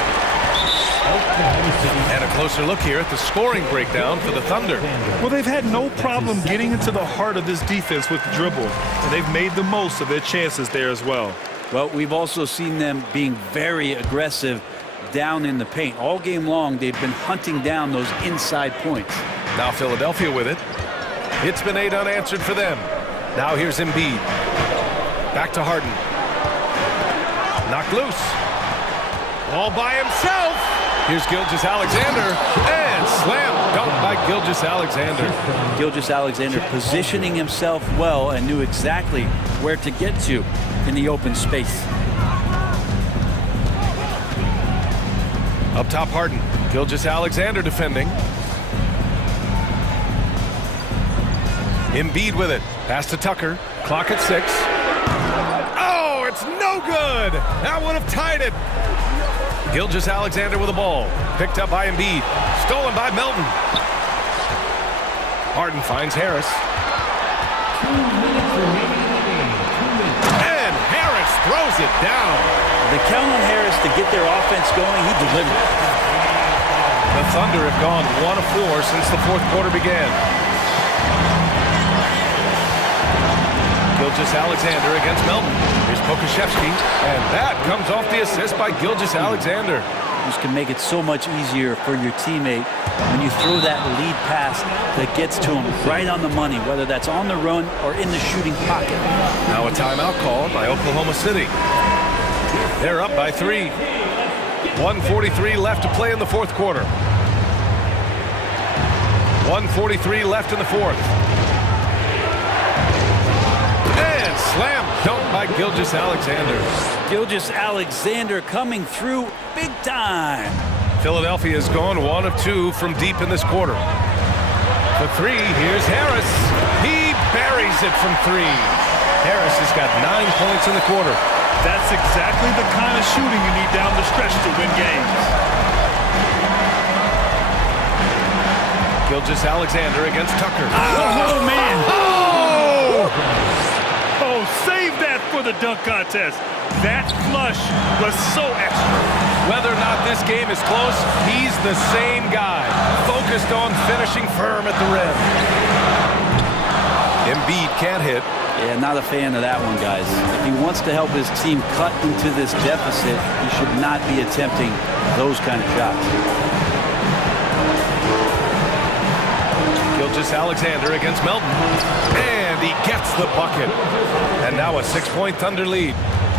And a closer look here at the scoring breakdown for the Thunder. Well, they've had no problem getting into the heart of this defense with the dribble, and they've made the most of their chances there as well. Well, we've also seen them being very aggressive down in the paint. All game long, they've been hunting down those inside points. Now Philadelphia with it. It's been 8 unanswered for them. Now here's Embiid. Back to Harden. Knocked loose. All by himself. Here's Gilgeous-Alexander. And slam dunk by Gilgeous-Alexander. Gilgeous-Alexander positioning himself well and knew exactly where to get to in the open space. Up top, Harden. Gilgeous-Alexander defending. Embiid with it. Pass to Tucker. Clock at 6. Oh, it's no good. That would have tied it. Gilgeous-Alexander with the ball. Picked up by Embiid. Stolen by Melton. Harden finds Harris. 2 minutes remaining in the game. 2 minutes. And Harris throws it down. They count on Harris to get their offense going. He delivered. The Thunder have gone 1 of 4 since the 4th quarter began. Gilgeous-Alexander against Melton. Here's Pokashevsky, and that comes off the assist by Gilgeous-Alexander. This can make it so much easier for your teammate when you throw that lead pass that gets to him right on the money, whether that's on the run or in the shooting pocket. Now a timeout called by Oklahoma City. They're up by 3. 1:43 left to play in the 4th quarter. 1:43 left in the 4th. And slam dunk by Gilgeous-Alexander. Gilgeous-Alexander coming through big time. Philadelphia has gone 1 of 2 from deep in this quarter. For 3, here's Harris. He buries it from 3. Harris has got 9 points in the quarter. That's exactly the kind of shooting you need down the stretch to win games. Gilgeous-Alexander against Tucker. Oh, man. Oh! Oh, save that for the dunk contest. That flush was so extra. Whether or not this game is close, he's the same guy, focused on finishing firm at the rim. Embiid can't hit. Yeah, not a fan of that one, guys. If he wants to help his team cut into this deficit, he should not be attempting those kind of shots. Gilgeous-Alexander against Melton. And he gets the bucket. And now a 6-point Thunder lead.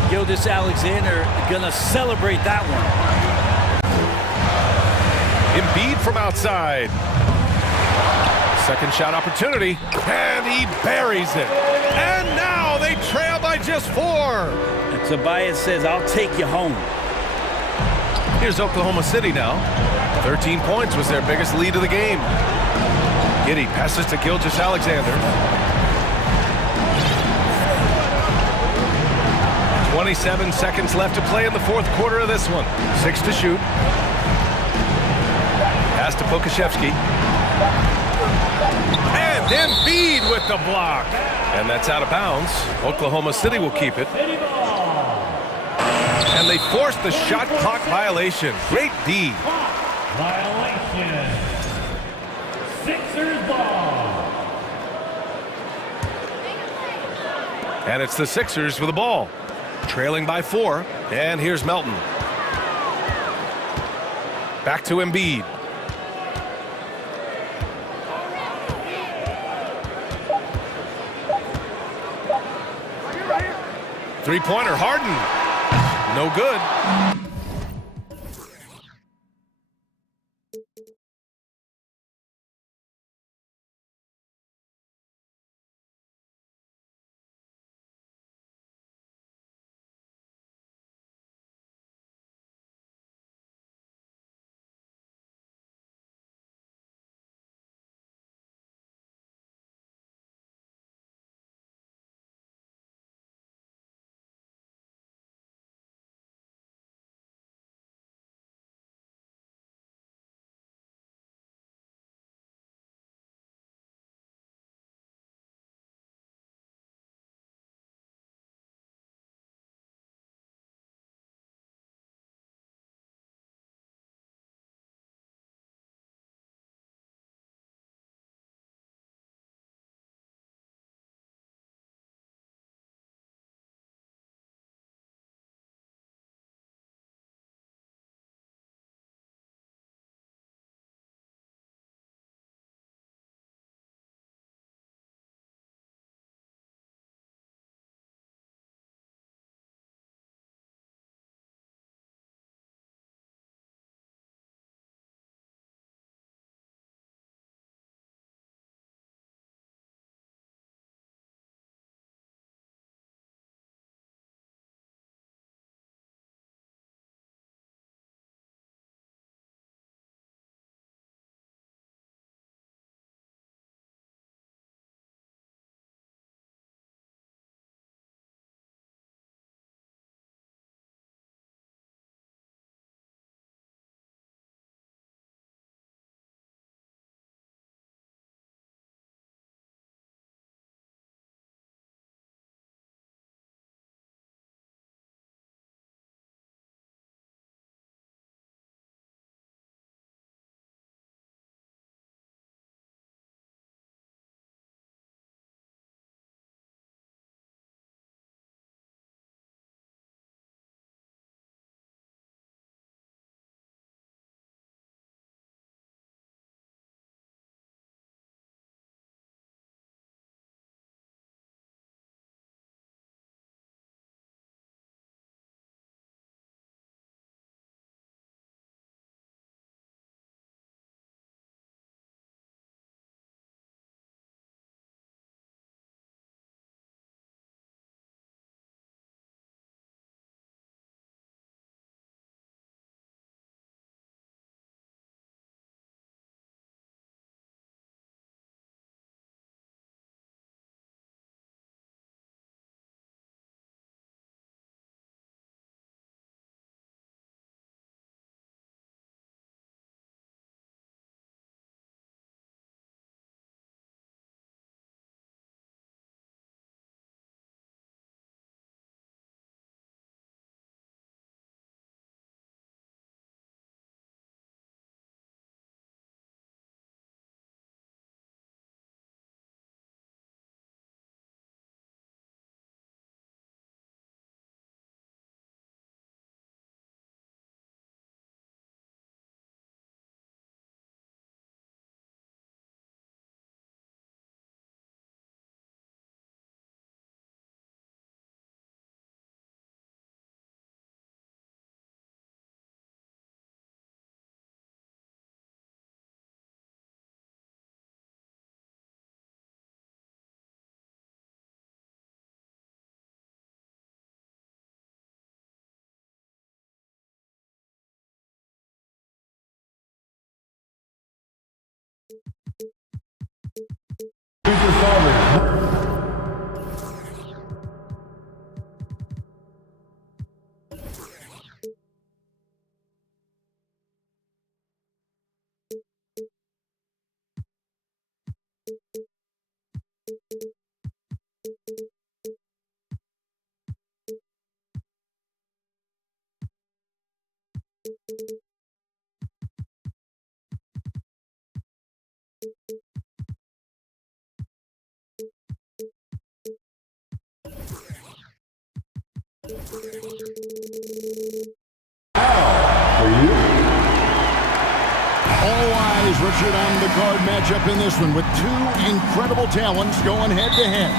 Gilgeous-Alexander gonna celebrate that one. Embiid from outside. Second shot opportunity. And he buries it. And now they trail by just 4. And Tobias says, I'll take you home. Here's Oklahoma City now. 13 points was their biggest lead of the game. Giddey passes to Gilgeous-Alexander. 27 seconds left to play in the fourth quarter of this one. 6 to shoot. Pass to Pokashevsky. And Embiid with the block. And that's out of bounds. Oklahoma City will keep it. And they force the shot clock violation. Great D. Violation. Sixers ball. And it's the Sixers with the ball. Trailing by 4. And here's Melton. Back to Embiid. Three-pointer, Harden. No good. All eyes, Richard, on the guard matchup in this one with two incredible talents going head-to-head.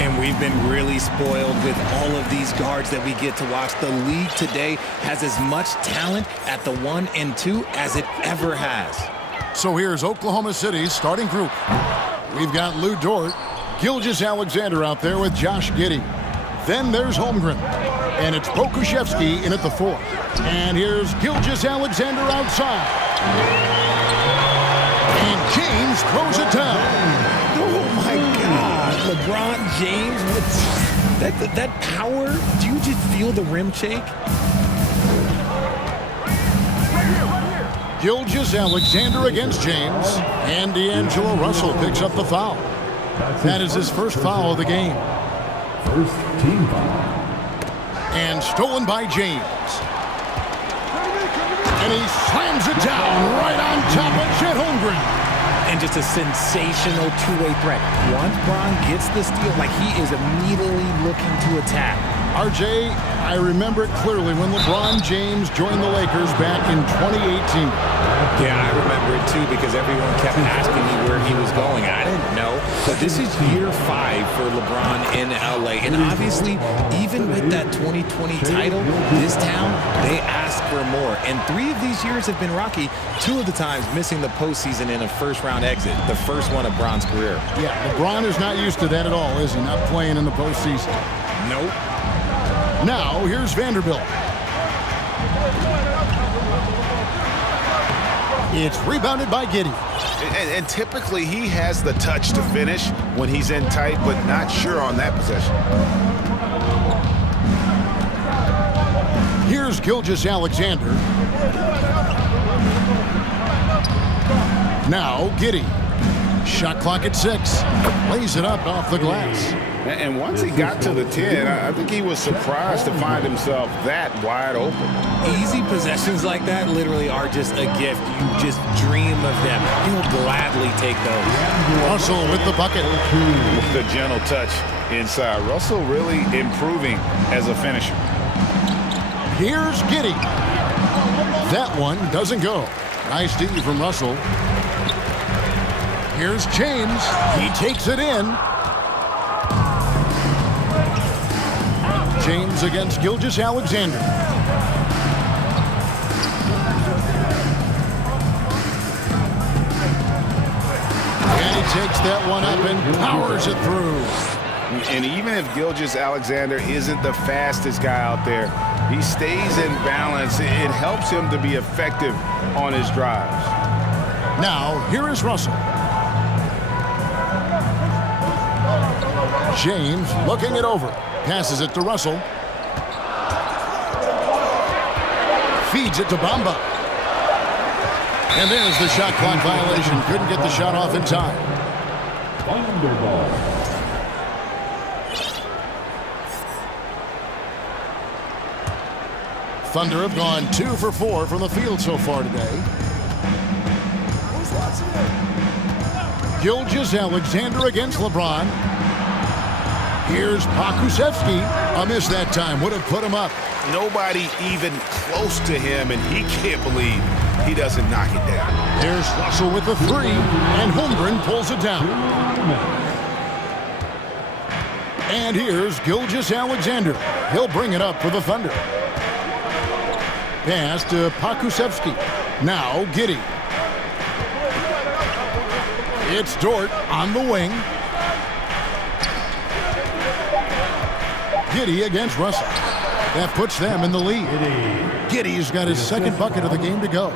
And we've been really spoiled with all of these guards that we get to watch. The league today has as much talent at the 1 and 2 as it ever has. So here's Oklahoma City's starting group. We've got Lou Dort, Gilgeous Alexander out there with Josh Giddey. Then there's Holmgren, and it's Pokuševski in at the 4. And here's Gilgeous Alexander outside. And James throws it down. Oh my God, LeBron James, with that power, do you just feel the rim shake? Gilgeous Alexander against James, and D'Angelo Russell picks up the foul. That is his first foul of the game. First team foul. And stolen by James. And he slams it down right on top of Chet Holmgren. And just a sensational two-way threat. Once Bron gets the steal, like he is immediately looking to attack. RJ, I remember it clearly when LeBron James joined the Lakers back in 2018. Yeah, I remember it too because everyone kept asking me where he was going. I didn't know. But this is year 5 for LeBron in LA. And obviously, even with that 2020 title, this town, they ask for more. And 3 of these years have been rocky. 2 of the times missing the postseason in a first-round exit. The first one of Bron's career. Yeah, LeBron is not used to that at all, is he? Not playing in the postseason. Nope. Now, here's Vanderbilt. It's rebounded by Giddey. And typically he has the touch to finish when he's in tight, but not sure on that possession. Here's Gilgeous Alexander. Now Giddey. Shot clock at 6. Lays it up off the glass. And once he got to the 10, I think he was surprised to find himself that wide open. Easy possessions like that literally are just a gift. You just dream of them. He'll gladly take those. Russell with the bucket. With a gentle touch inside. Russell really improving as a finisher. Here's Giddey. That one doesn't go. Nice D from Russell. Here's James. He takes it in. James against Gilgeous Alexander. And he takes that one up and powers it through. And even if Gilgeous Alexander isn't the fastest guy out there, he stays in balance. It helps him to be effective on his drives. Now, here is Russell. James looking it over. Passes it to Russell. Feeds it to Bamba. And there's the shot clock violation. Couldn't get the shot off in time. Thunder have gone 2 for 4 from the field so far today. Gilgeous Alexander against LeBron. Here's Pokuševski. A miss that time. Would have put him up. Nobody even close to him, and he can't believe he doesn't knock it down. There's Russell with the 3, and Holmgren pulls it down. And here's Gilgeous Alexander. He'll bring it up for the Thunder. Pass to Pokuševski. Now Giddey. It's Dort on the wing. Giddey against Russell. That puts them in the lead. Giddy's got his second bucket of the game to go.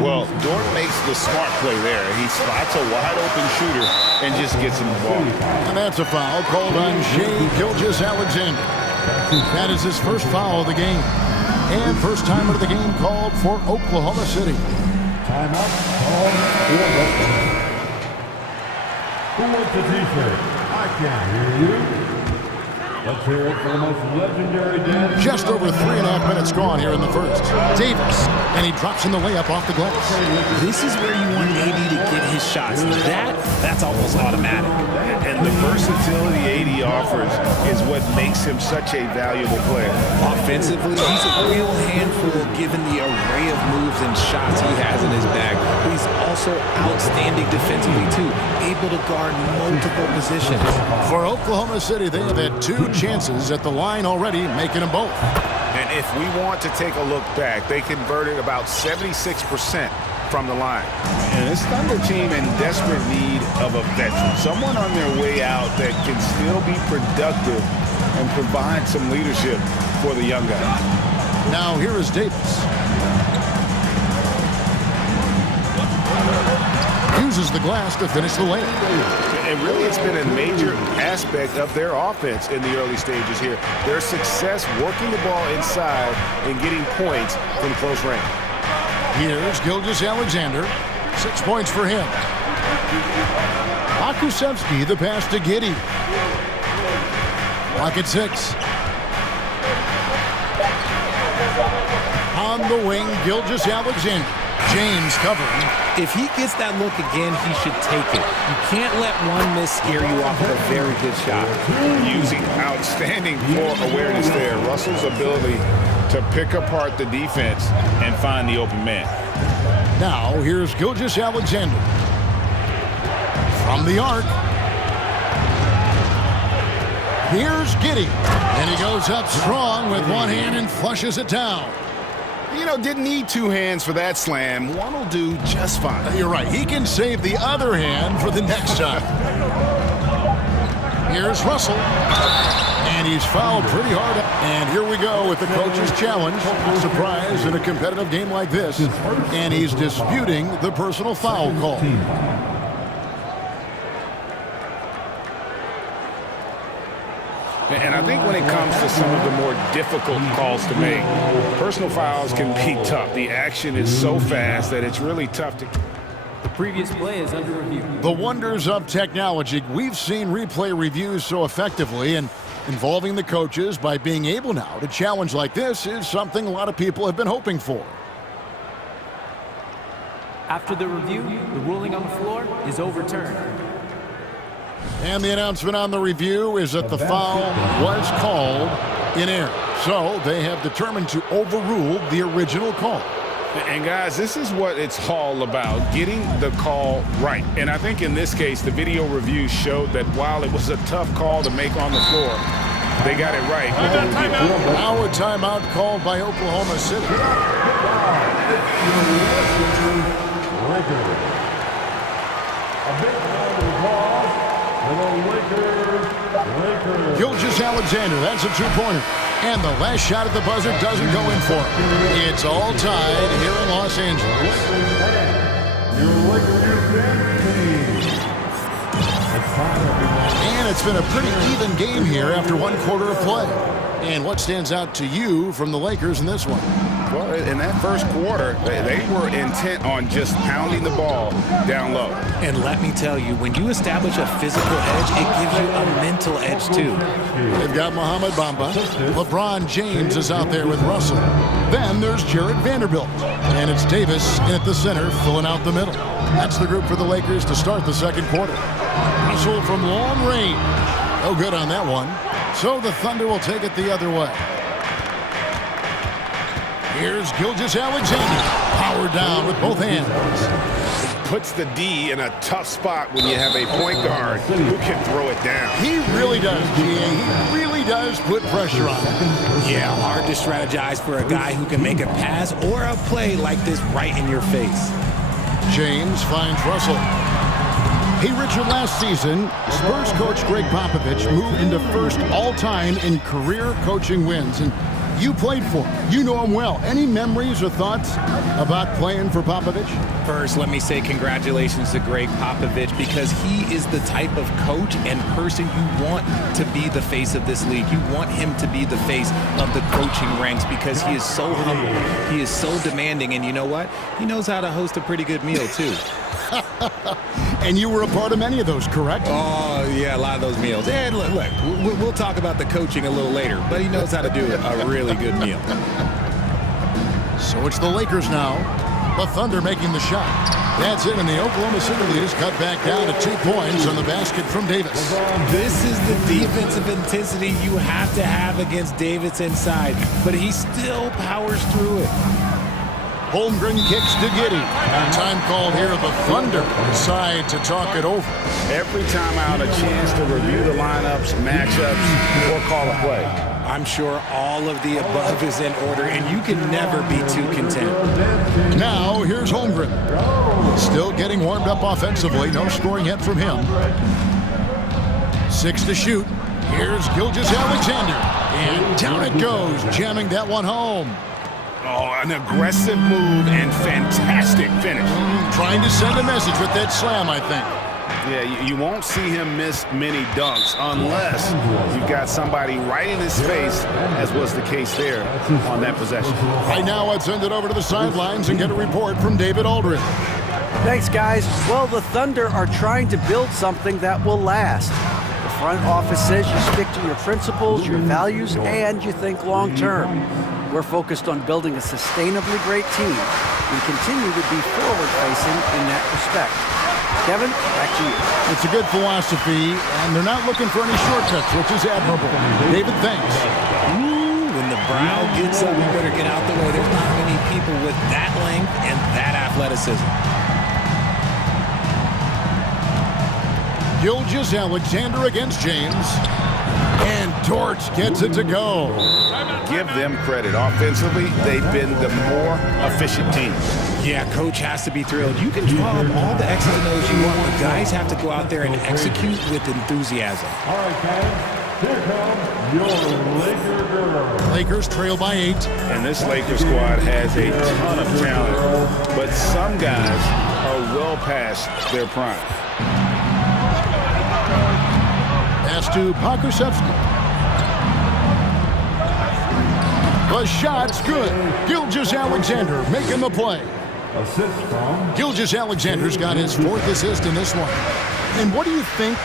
Well, Dort makes the smart play there. He spots a wide-open shooter and just gets him the ball. And that's a foul called on Shea Gilgeous-Alexander. That is his first foul of the game. And first time of the game called for Oklahoma City. Timeout. Who wants the t-shirt? I can't hear you. Let's hear it for the most legendary dance. Just over 3.5 minutes gone here in the first. Davis, and he drops in the layup off the glass. This is where you want AD to get his shots. That's almost automatic. And the versatility AD offers is what makes him such a valuable player. Offensively, he's a real handful given the array of moves and shots he has in his bag. But he's also outstanding defensively, too, able to guard multiple positions. For Oklahoma City, they have had 2 chances at the line already, making them both. And if we want to take a look back, they converted about 76% from the line. And this Thunder team in desperate need of a veteran, someone on their way out that can still be productive and provide some leadership for the young guys. Now here is Davis. Uses the glass to finish the layup. And really, it's been a major aspect of their offense in the early stages here. Their success working the ball inside and getting points from close range. Here's Gilgeous-Alexander. 6 points for him. Akusevsky, the pass to Giddey. Clock at 6. On the wing, Gilgeous-Alexander. James covering. If he gets that look again, he should take it. You can't let one miss scare you off of a very good shot. Using outstanding floor awareness there. Russell's ability to pick apart the defense and find the open man. Now, here's Gilgeous-Alexander. From the arc. Here's Giddey. And he goes up strong with one hand and flushes it down. You know, didn't need 2 hands for that slam. One will do just fine. You're right. He can save the other hand for the next time. Here's Russell. And he's fouled pretty hard. And here we go with the coach's challenge. Surprise in a competitive game like this. And he's disputing the personal foul call. And I think when it comes to some of the more difficult calls to make, personal fouls can be tough. The action is so fast that it's really tough to... The previous play is under review. The wonders of technology. We've seen replay reviews so effectively, and involving the coaches by being able now to challenge like this is something a lot of people have been hoping for. After the review, the ruling on the floor is overturned. And the announcement on the review is that the foul was called in error. So they have determined to overrule the original call. And guys, this is what it's all about, getting the call right. And I think in this case, the video review showed that while it was a tough call to make on the floor, they got it right with the review. Now a timeout called by Oklahoma City. Gilgeous-Alexander, that's a 2-pointer. And the last shot at the buzzer doesn't go in for him. It's all tied here in Los Angeles. And it's been a pretty even game here after 1 quarter of play. And what stands out to you from the Lakers in this one? Well, in that first quarter, they were intent on just pounding the ball down low. And let me tell you, when you establish a physical edge, it gives you a mental edge, too. They've got Mohamed Bamba. LeBron James is out there with Russell. Then there's Jared Vanderbilt. And it's Davis in at the center, filling out the middle. That's the group for the Lakers to start the second quarter. Russell from long range. No good on that one. So the Thunder will take it the other way. Here's Gilgeous-Alexander. Powered down with both hands. Puts the D in a tough spot when you have a point guard who can throw it down. He really does, G.A. He really does put pressure on him. Yeah, hard to strategize for a guy who can make a pass or a play like this right in your face. James finds Russell. Hey, Richard, last season, Spurs coach Greg Popovich moved into first all-time in career coaching wins. And You played for him. You know him well. Any memories or thoughts about playing for Popovich? First, let me say congratulations to Greg Popovich, because he is the type of coach and person you want to be the face of this league. You want him to be the face of the coaching ranks because he is so humble. He is so demanding. And you know what? He knows how to host a pretty good meal, too. And you were a part of many of those, correct? Oh, yeah, a lot of those meals. And look, we'll talk about the coaching a little later, but he knows how to do a really good meal. So it's the Lakers now. The Thunder making the shot. That's it, and the Oklahoma City lead is cut back down to 2 points on the basket from Davis. This is the defensive intensity you have to have against Davis inside, but he still powers through it. Holmgren kicks to Giddey. Time called here. The Thunder decide to talk it over. Every time out, a chance to review the lineups, matchups, or call a play. I'm sure all of the above is in order, and you can never be too content. Now, here's Holmgren. Still getting warmed up offensively. No scoring yet from him. 6 to shoot. Here's Gilgeous-Alexander. And down it goes, jamming that one home. Oh, an aggressive move and fantastic finish. Trying to send a message with that slam, I think. Yeah, you won't see him miss many dunks unless you've got somebody right in his face, as was the case there on that possession. Right now, let's send it over to the sidelines and get a report from David Aldridge. Thanks, guys. Well, the Thunder are trying to build something that will last. The front office says you stick to your principles, your values, and you think long-term. We're focused on building a sustainably great team. We continue to be forward-facing in that respect. Kevin, back to you. It's a good philosophy, and they're not looking for any shortcuts, which is admirable. David, thanks. Ooh, when the brow gets up, you better get out the way. There's not many people with that length and that athleticism. Gilgeous-Alexander against James. And Dort gets it to go. Give them credit. Offensively, they've been the more efficient team. Yeah, coach has to be thrilled. You can draw up all the X's and O's you want, but guys have to go out there and execute with enthusiasm. All right, guys, here comes your Laker girl. Lakers trail by 8. And this Lakers squad has a ton of talent, but some guys are well past their prime. Pass to Pokusevski. The shot's good. Gilgeous-Alexander making the play. Assist from Gilgeous-Alexander's got his 4th assist in this one. And what do you think,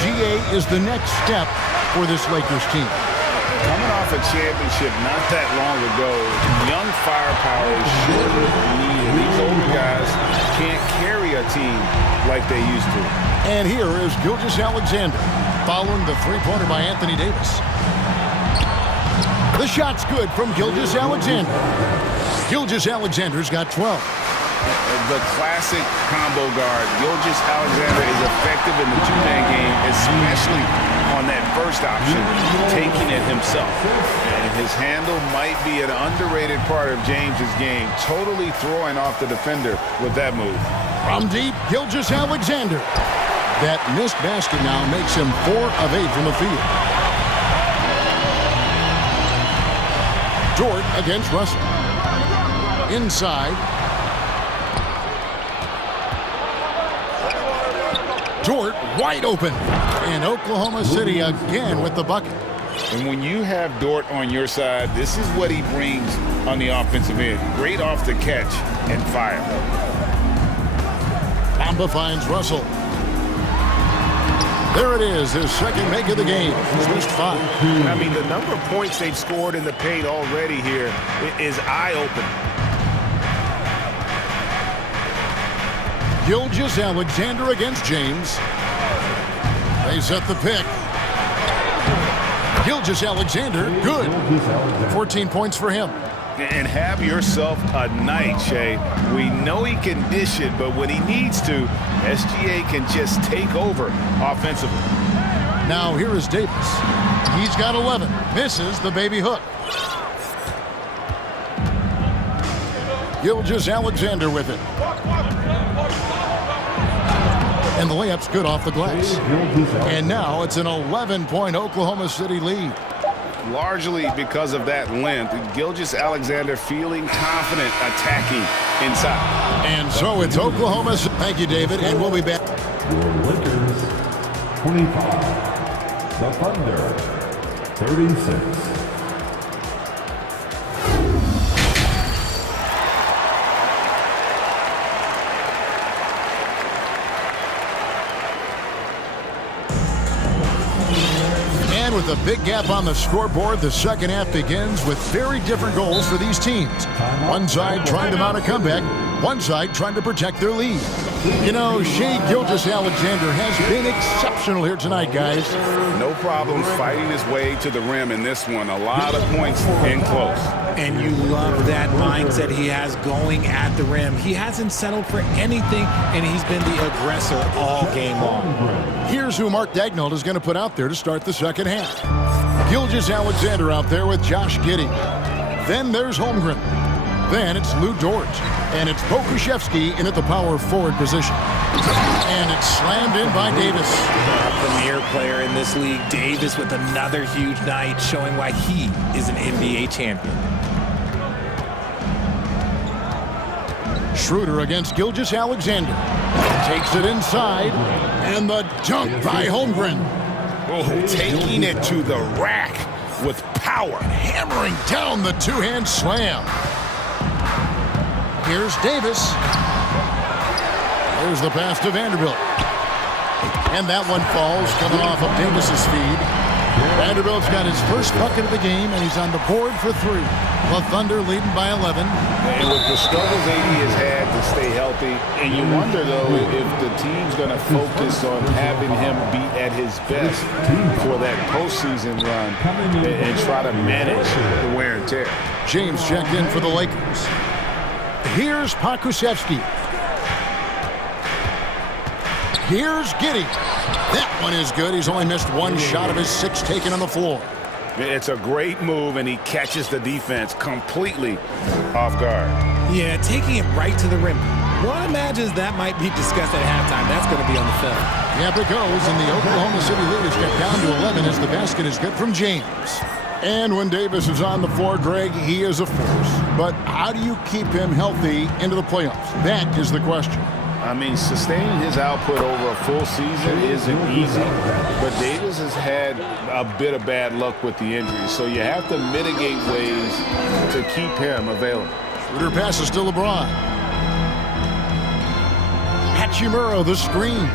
GA, is the next step for this Lakers team? Coming off a championship not that long ago, young firepower is surely needed. These older guys can't carry a team like they used to. And here is Gilgeous-Alexander following the three-pointer by Anthony Davis. The shot's good from Gilgeous-Alexander. Gilgeous-Alexander's got 12. The classic combo guard. Gilgeous-Alexander is effective in the two-man game, especially on that first option, taking it himself. And his handle might be an underrated part of James's game, totally throwing off the defender with that move. From deep, Gilgeous-Alexander. That missed basket now makes him 4 of 8 from the field. Dort against Russell. Inside. Dort wide open. And Oklahoma City again with the bucket. And when you have Dort on your side, this is what he brings on the offensive end. Great off the catch and fire. Bamba finds Russell. There it is, his second make of the game. He's missed 5. I mean, the number of points they've scored in the paint already here is eye-opening. Gilgeous-Alexander against James. They set the pick. Gilgeous-Alexander, good. 14 points for him. And have yourself a night, Shay. We know he can dish it, but when he needs to, SGA can just take over offensively. Now here is Davis. He's got 11. Misses the baby hook. Gilgeous-Alexander with it. And the layup's good off the glass. And now it's an 11-point Oklahoma City lead. largely because of that length. Gilgeous-Alexander feeling confident attacking inside. And so it's Oklahoma. Thank you, David, and we'll be back. Your Lakers, 25. The Thunder, 36. With a big gap on the scoreboard, the second half begins with very different goals for these teams. One side trying to mount a comeback, one side trying to protect their lead. You know, Shai Gilgeous-Alexander has been exceptional here tonight, guys. No problem fighting his way to the rim in this one. A lot of points in close. And you love that mindset he has going at the rim. He hasn't settled for anything, and he's been the aggressor all game long. Here's who Mark Daignault is going to put out there to start the second half. Gilgeous-Alexander out there with Josh Giddey. Then there's Holmgren. Then it's Lou Dort. And it's Pokusevski in at the power forward position. And it's slammed in by Davis. A premier player in this league, Davis, with another huge night, showing why he is an NBA champion. Schroeder against Gilgeous-Alexander. Takes it inside. And the dunk by Holmgren. Oh, taking it to the rack with power. Hammering down the two-hand slam. Here's Davis. There's the pass to Vanderbilt. And that one falls, coming off of Davis's feed. Vanderbilt's got his first bucket of the game, and he's on the board for 3. The Thunder leading by 11. And with the struggles AD has had to stay healthy, and you wonder, though, if the team's going to focus on having him be at his best for that postseason run and try to manage the wear and tear. James checked in for the Lakers. Here's Pokusevski. Here's Giddey. That one is good. He's only missed one shot of his 6 taken on the floor. It's a great move, and he catches the defense completely off guard. Yeah, taking it right to the rim. One imagines that might be discussed at halftime. That's going to be on the film. Yep, it goes, and the Oklahoma City lead is cut down to 11 as the basket is good from James. And when Davis is on the floor, Greg, he is a force. But how do you keep him healthy into the playoffs? That is the question. I mean, sustaining his output over a full season isn't easy, but Davis has had a bit of bad luck with the injuries, so you have to mitigate ways to keep him available. Schroeder passes to LeBron. Hachimura, the screen.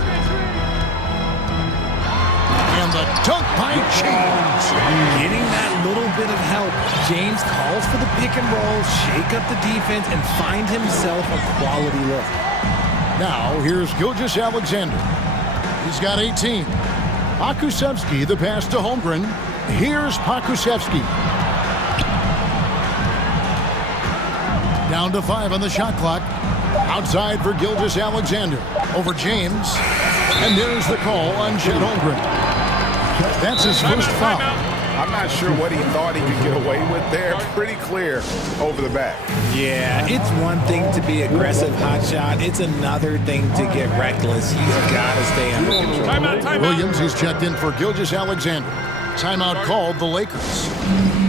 And the dunk by James. Getting that little bit of help. James calls for the pick and roll, shake up the defense, and find himself a quality look. Now, here's Gilgeous-Alexander. He's got 18. Pokusevski, the pass to Holmgren. Here's Pokusevski. Down to 5 on the shot clock. Outside for Gilgeous-Alexander. Over James. And there's the call on Chet Holmgren. That's his first foul. I'm not sure what he thought he could get away with there. Pretty clear over the back. Yeah, it's one thing to be aggressive hot shot. It's another thing to get reckless. He's got to stay under control. Williams, he's checked in for Gilgeous-Alexander. Timeout called the Lakers.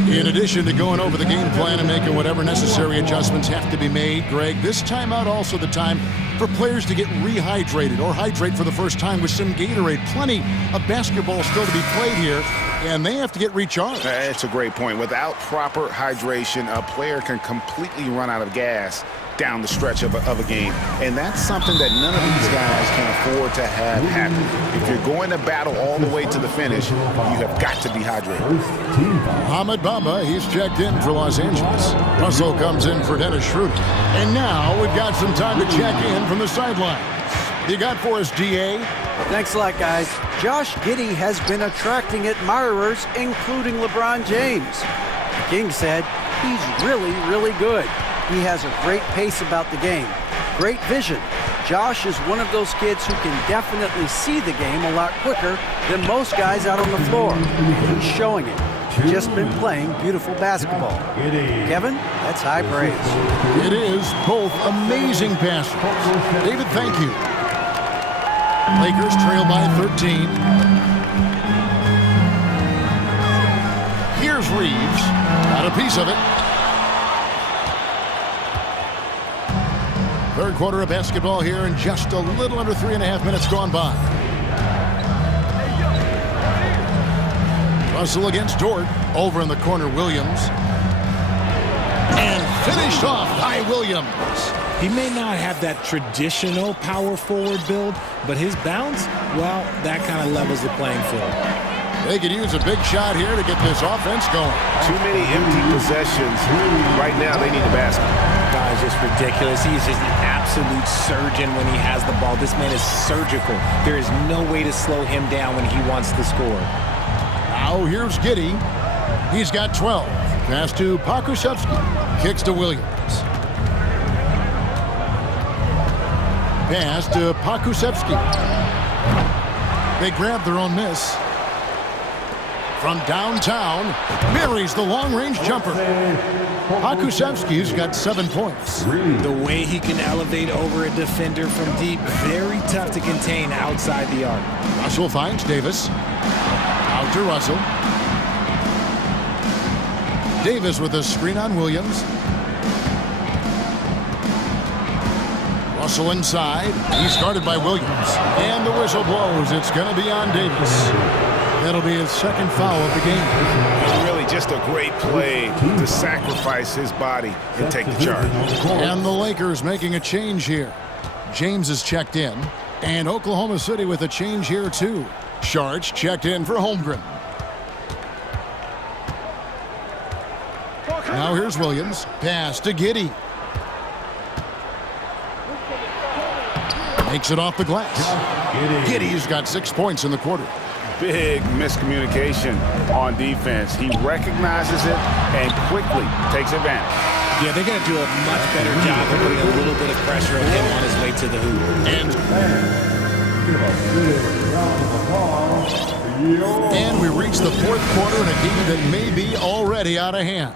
In addition to going over the game plan and making whatever necessary adjustments have to be made, Greg, this timeout also the time for players to get rehydrated or hydrate for the first time with some Gatorade. Plenty of basketball still to be played here, and they have to get recharged. That's a great point. Without proper hydration, a player can completely run out of gas down the stretch of a game. And that's something that none of these guys can afford to have happen. If you're going to battle all the way to the finish, you have got to be hydrated. Mohamed Bamba, he's checked in for Los Angeles. Russell comes in for Dennis Schroeder. And now we've got some time to check in from the sidelines. You got for us, DA? Thanks a lot, guys. Josh Giddey has been attracting admirers, including LeBron James. The King said he's really, really good. He has a great pace about the game, great vision. Josh is one of those kids who can definitely see the game a lot quicker than most guys out on the floor. He's showing it. Just been playing beautiful basketball. Kevin, that's high praise. It is both amazing passes. David, thank you. Lakers trail by 13. Here's Reeves. Got a piece of it. Third quarter of basketball here, and just a little under 3.5 minutes gone by. Russell against Dort. Over in the corner, Williams. And finished off by Williams. He may not have that traditional power forward build, but his bounce, well, that kind of levels the playing field. They could use a big shot here to get this offense going. Too many empty possessions. Right now, they need a basket. Guy's just ridiculous. He's just an absolute surgeon when he has the ball. This man is surgical. There is no way to slow him down when he wants to score. Now here's Giddey. He's got 12. Pass to Pakusevsky. Kicks to Williams. Pass to Pakusevsky. They grab their own miss. From downtown, buries the long-range jumper. Pakusevsky's got 7 points. The way he can elevate over a defender from deep, very tough to contain outside the arc. Russell finds Davis. Out to Russell. Davis with a screen on Williams. Russell inside. He's guarded by Williams. And the whistle blows. It's going to be on Davis. That'll be his second foul of the game. It's really just a great play to sacrifice his body and take the charge. And the Lakers making a change here. James is checked in. And Oklahoma City with a change here too. Sharch checked in for Holmgren. Now here's Williams. Pass to Giddey. Makes it off the glass. Giddey's got 6 points in the quarter. Big miscommunication on defense. He recognizes it and quickly takes advantage. Yeah, they're going to do a much better job of putting a little bit of pressure on him on his way to the hoop. And we reach the fourth quarter in a game that may be already out of hand.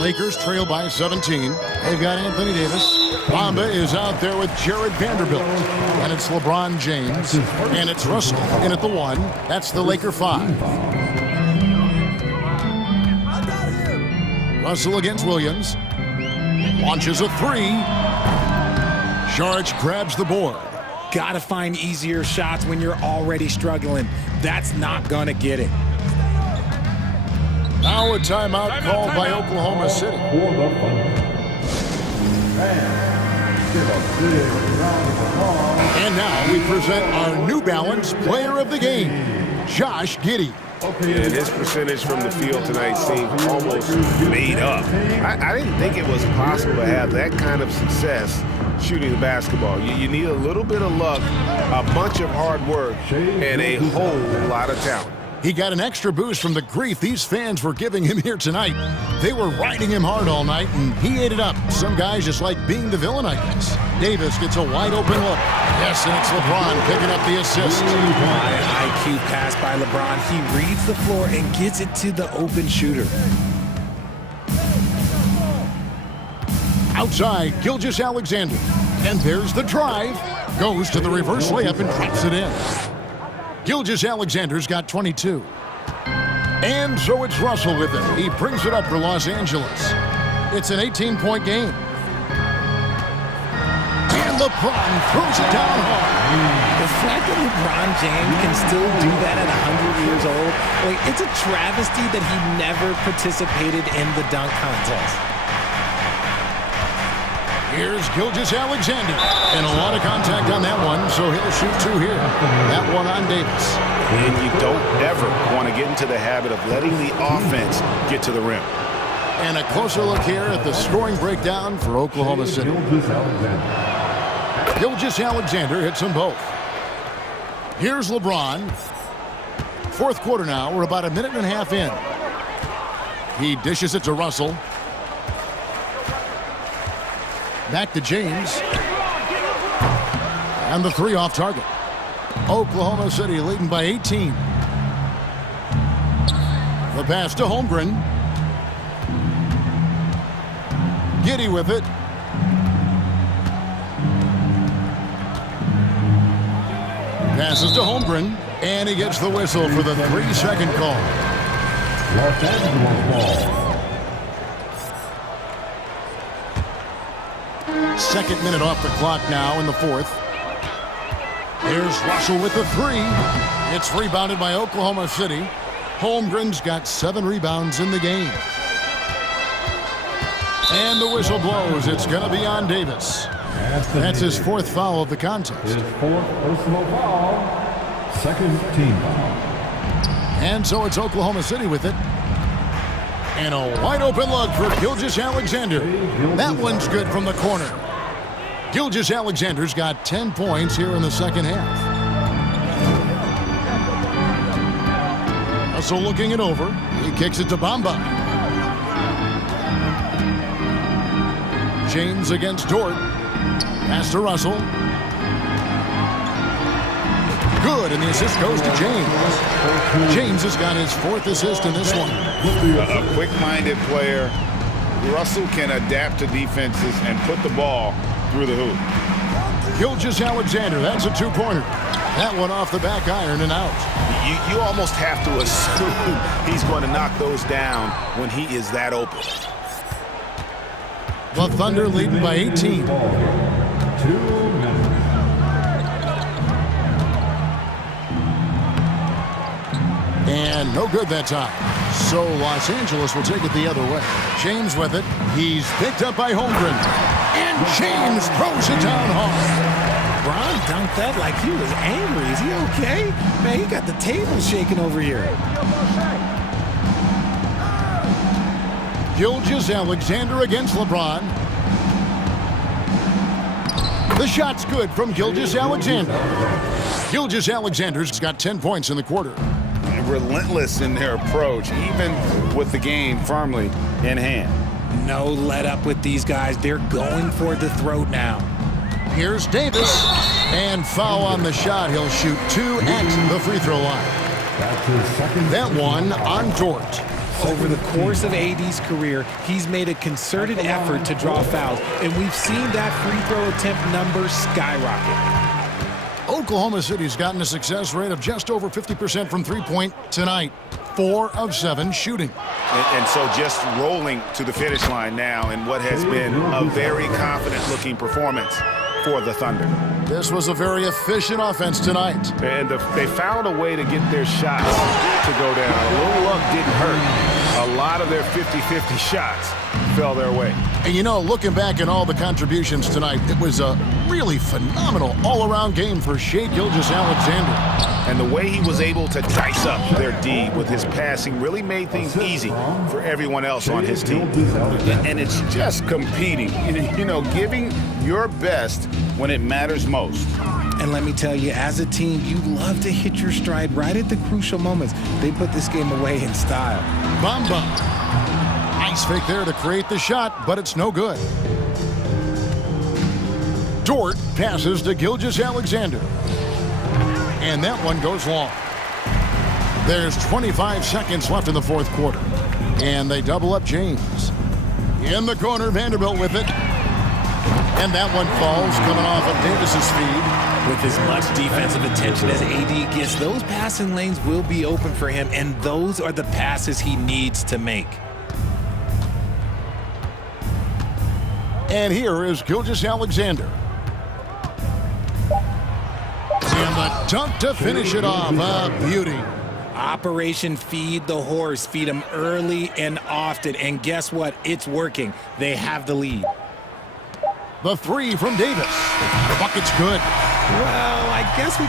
Lakers trail by 17. They've got Anthony Davis. Bamba is out there with Jared Vanderbilt. And it's LeBron James. And it's Russell in at the 1. That's the Laker 5. Russell against Williams. Launches a 3. Sharch grabs the board. Gotta find easier shots when you're already struggling. That's not gonna get it. Now a timeout called by Oklahoma City. And now we present our New Balance Player of the Game, Josh Giddey. And his percentage from the field tonight seemed almost made up. I didn't think it was possible to have that kind of success shooting the basketball. You need a little bit of luck, a bunch of hard work, and a whole lot of talent. He got an extra boost from the grief these fans were giving him here tonight. They were riding him hard all night, and he ate it up. Some guys just like being the villain, I guess. Davis gets a wide-open look. Yes, and it's LeBron picking up the assist. An IQ pass by LeBron. He reads the floor and gets it to the open shooter. Outside, Gilgeous-Alexander. And there's the drive. Goes to the reverse layup and drops it in. Gilgeous-Alexander's got 22. And so it's Russell with it. He brings it up for Los Angeles. It's an 18-point game. And LeBron throws it down hard. The fact that LeBron James can still do that at 100 years old, like, it's a travesty that he never participated in the dunk contest. Here's Gilgeous-Alexander. And a lot of contact on that one, so he'll shoot 2 here. That one on Davis. And you don't ever want to get into the habit of letting the offense get to the rim. And a closer look here at the scoring breakdown for Oklahoma City. Gilgeous-Alexander hits them both. Here's LeBron. Fourth quarter now. We're about a minute and a half in. He dishes it to Russell. Back to James. And the 3 off target. Oklahoma City leading by 18. The pass to Holmgren. Giddey with it. Passes to Holmgren. And he gets the whistle for the 3-second call. Los Angeles ball. Second minute off the clock now in the fourth. Here's Russell with the three. It's rebounded by Oklahoma City. Holmgren's got 7 rebounds in the game. And the whistle blows. It's going to be on Davis. That's his 4th foul of the contest. His 4th personal foul, 2nd team foul. And so it's Oklahoma City with it. And a wide open look for Gilgeous-Alexander. That one's good from the corner. Gilgeous-Alexander's got 10 points here in the second half. Russell looking it over. He kicks it to Bamba. James against Dort. Pass to Russell. Good, and the assist goes to James. James has got his 4th assist in this one. A quick-minded player. Russell can adapt to defenses and put the ball through the hoop. Gilgeous-Alexander, that's a 2-pointer. That one off the back iron and out. You almost have to assume he's going to knock those down when he is that open. The Thunder leading by 18. 2 minutes. And no good that time. So Los Angeles will take it the other way. James with it. He's picked up by Holmgren. And James throws it down hard. Bron dunked that like he was angry. Is he okay? Man, he got the table shaking over here. Gilgeous-Alexander against LeBron. The shot's good from Gilgeous-Alexander. Gilgeous-Alexander's got 10 points in the quarter. Relentless in their approach, even with the game firmly in hand. No let up with these guys. They're going for the throat now. Here's Davis. And foul on the shot. He'll shoot 2 at the free throw line. That one on Dort. Over the course of AD's career, he's made a concerted effort to draw fouls, and we've seen that free throw attempt number skyrocket. Oklahoma City's gotten a success rate of just over 50% from three-point tonight. 4 of 7 shooting. And so just rolling to the finish line now in what has been a very confident-looking performance for the Thunder. This was a very efficient offense tonight. And they found a way to get their shots to go down. A little luck didn't hurt. A lot of their 50-50 shots fell their way. And you know, looking back at all the contributions tonight, it was a really phenomenal all-around game for Shai Gilgeous-Alexander. And the way he was able to dice up their D with his passing really made things easy for everyone else on his team. And it's just competing, you know, giving your best when it matters most. And let me tell you, as a team, you love to hit your stride right at the crucial moments. They put this game away in style. Bamba. Nice fake there to create the shot, but it's no good. Dort passes to Gilgeous-Alexander. And that one goes long. There's 25 seconds left in the fourth quarter. And they double up James. In the corner, Vanderbilt with it. And that one falls, coming off of Davis's feed. With as much defensive attention as AD gets, those passing lanes will be open for him, and those are the passes he needs to make. And here is Gilgeous-Alexander. And the dunk to finish it off. A beauty. Operation Feed the Horse. Feed him early and often. And guess what? It's working. They have the lead. The three from Davis. The bucket's good. Well, I guess we...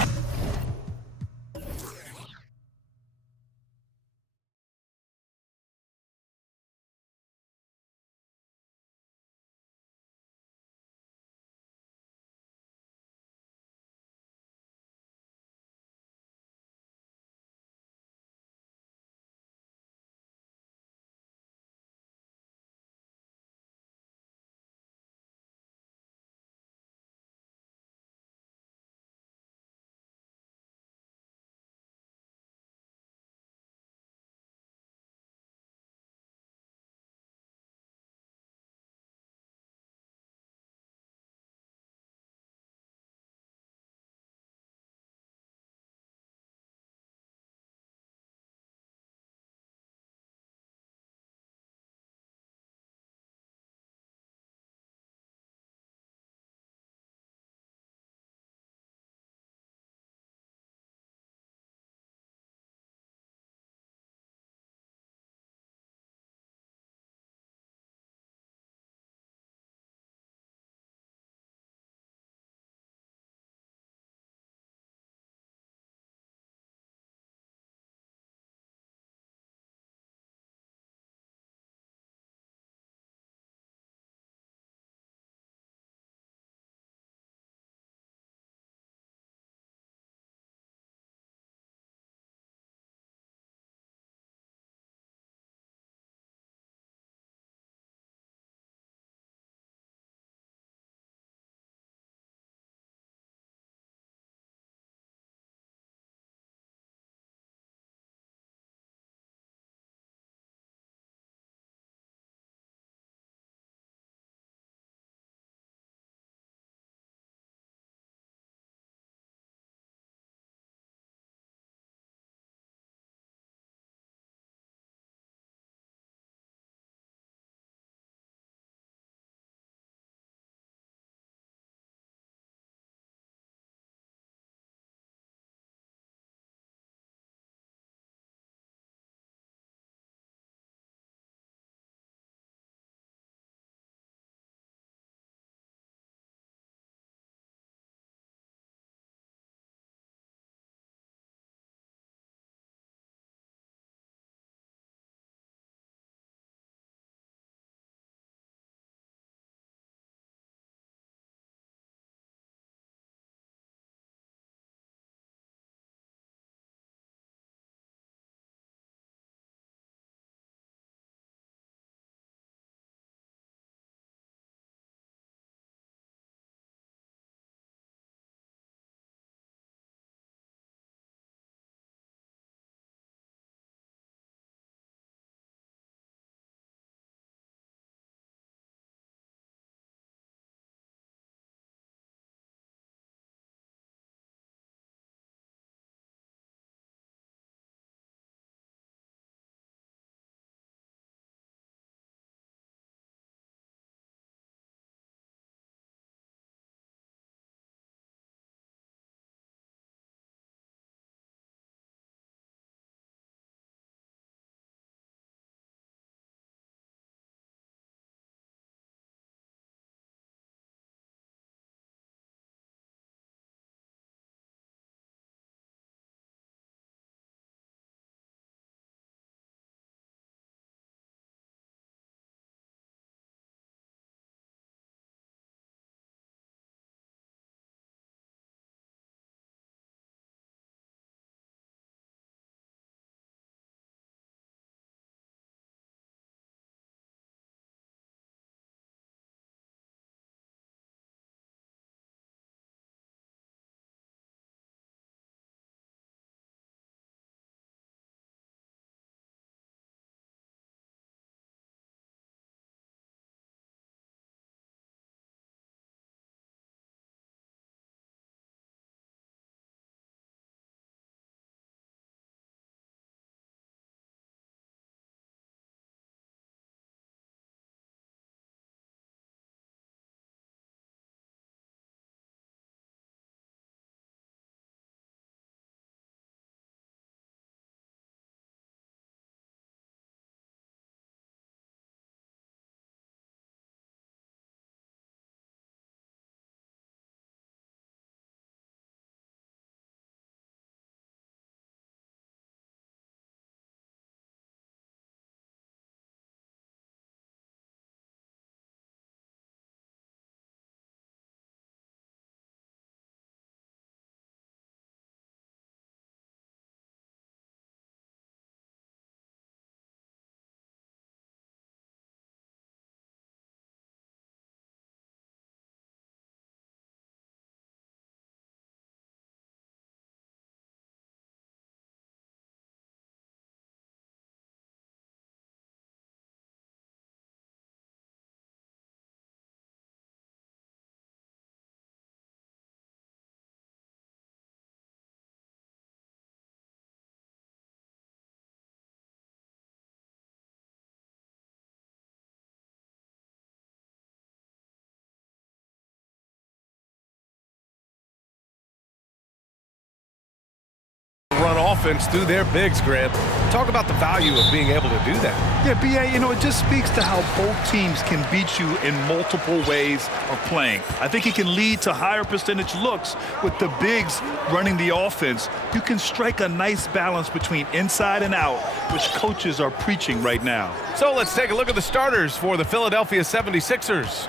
offense through their bigs, Grant. Talk about the value of being able to do that. Yeah, B.A., you know, it just speaks to how both teams can beat you in multiple ways of playing. I think it can lead to higher percentage looks with the bigs running the offense. You can strike a nice balance between inside and out, which coaches are preaching right now. So let's take a look at the starters for the Philadelphia 76ers.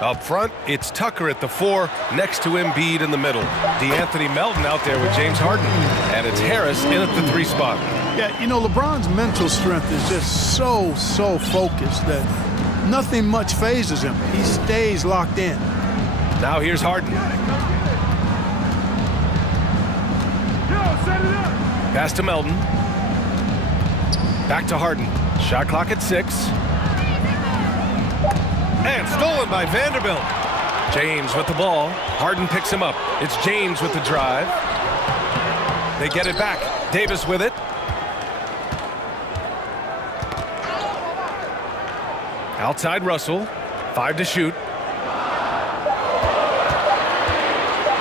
Up front, it's Tucker at the 4, next to Embiid in the middle. DeAnthony Melton out there with James Harden. And it's Harris in at the 3 spot. Yeah, you know, LeBron's mental strength is just so focused that nothing much phases him. He stays locked in. Now here's Harden. Pass to Melton. Back to Harden. Shot clock at 6. And stolen by Vanderbilt. James with the ball. Harden picks him up. It's James with the drive. They get it back. Davis with it. Outside Russell. 5 to shoot.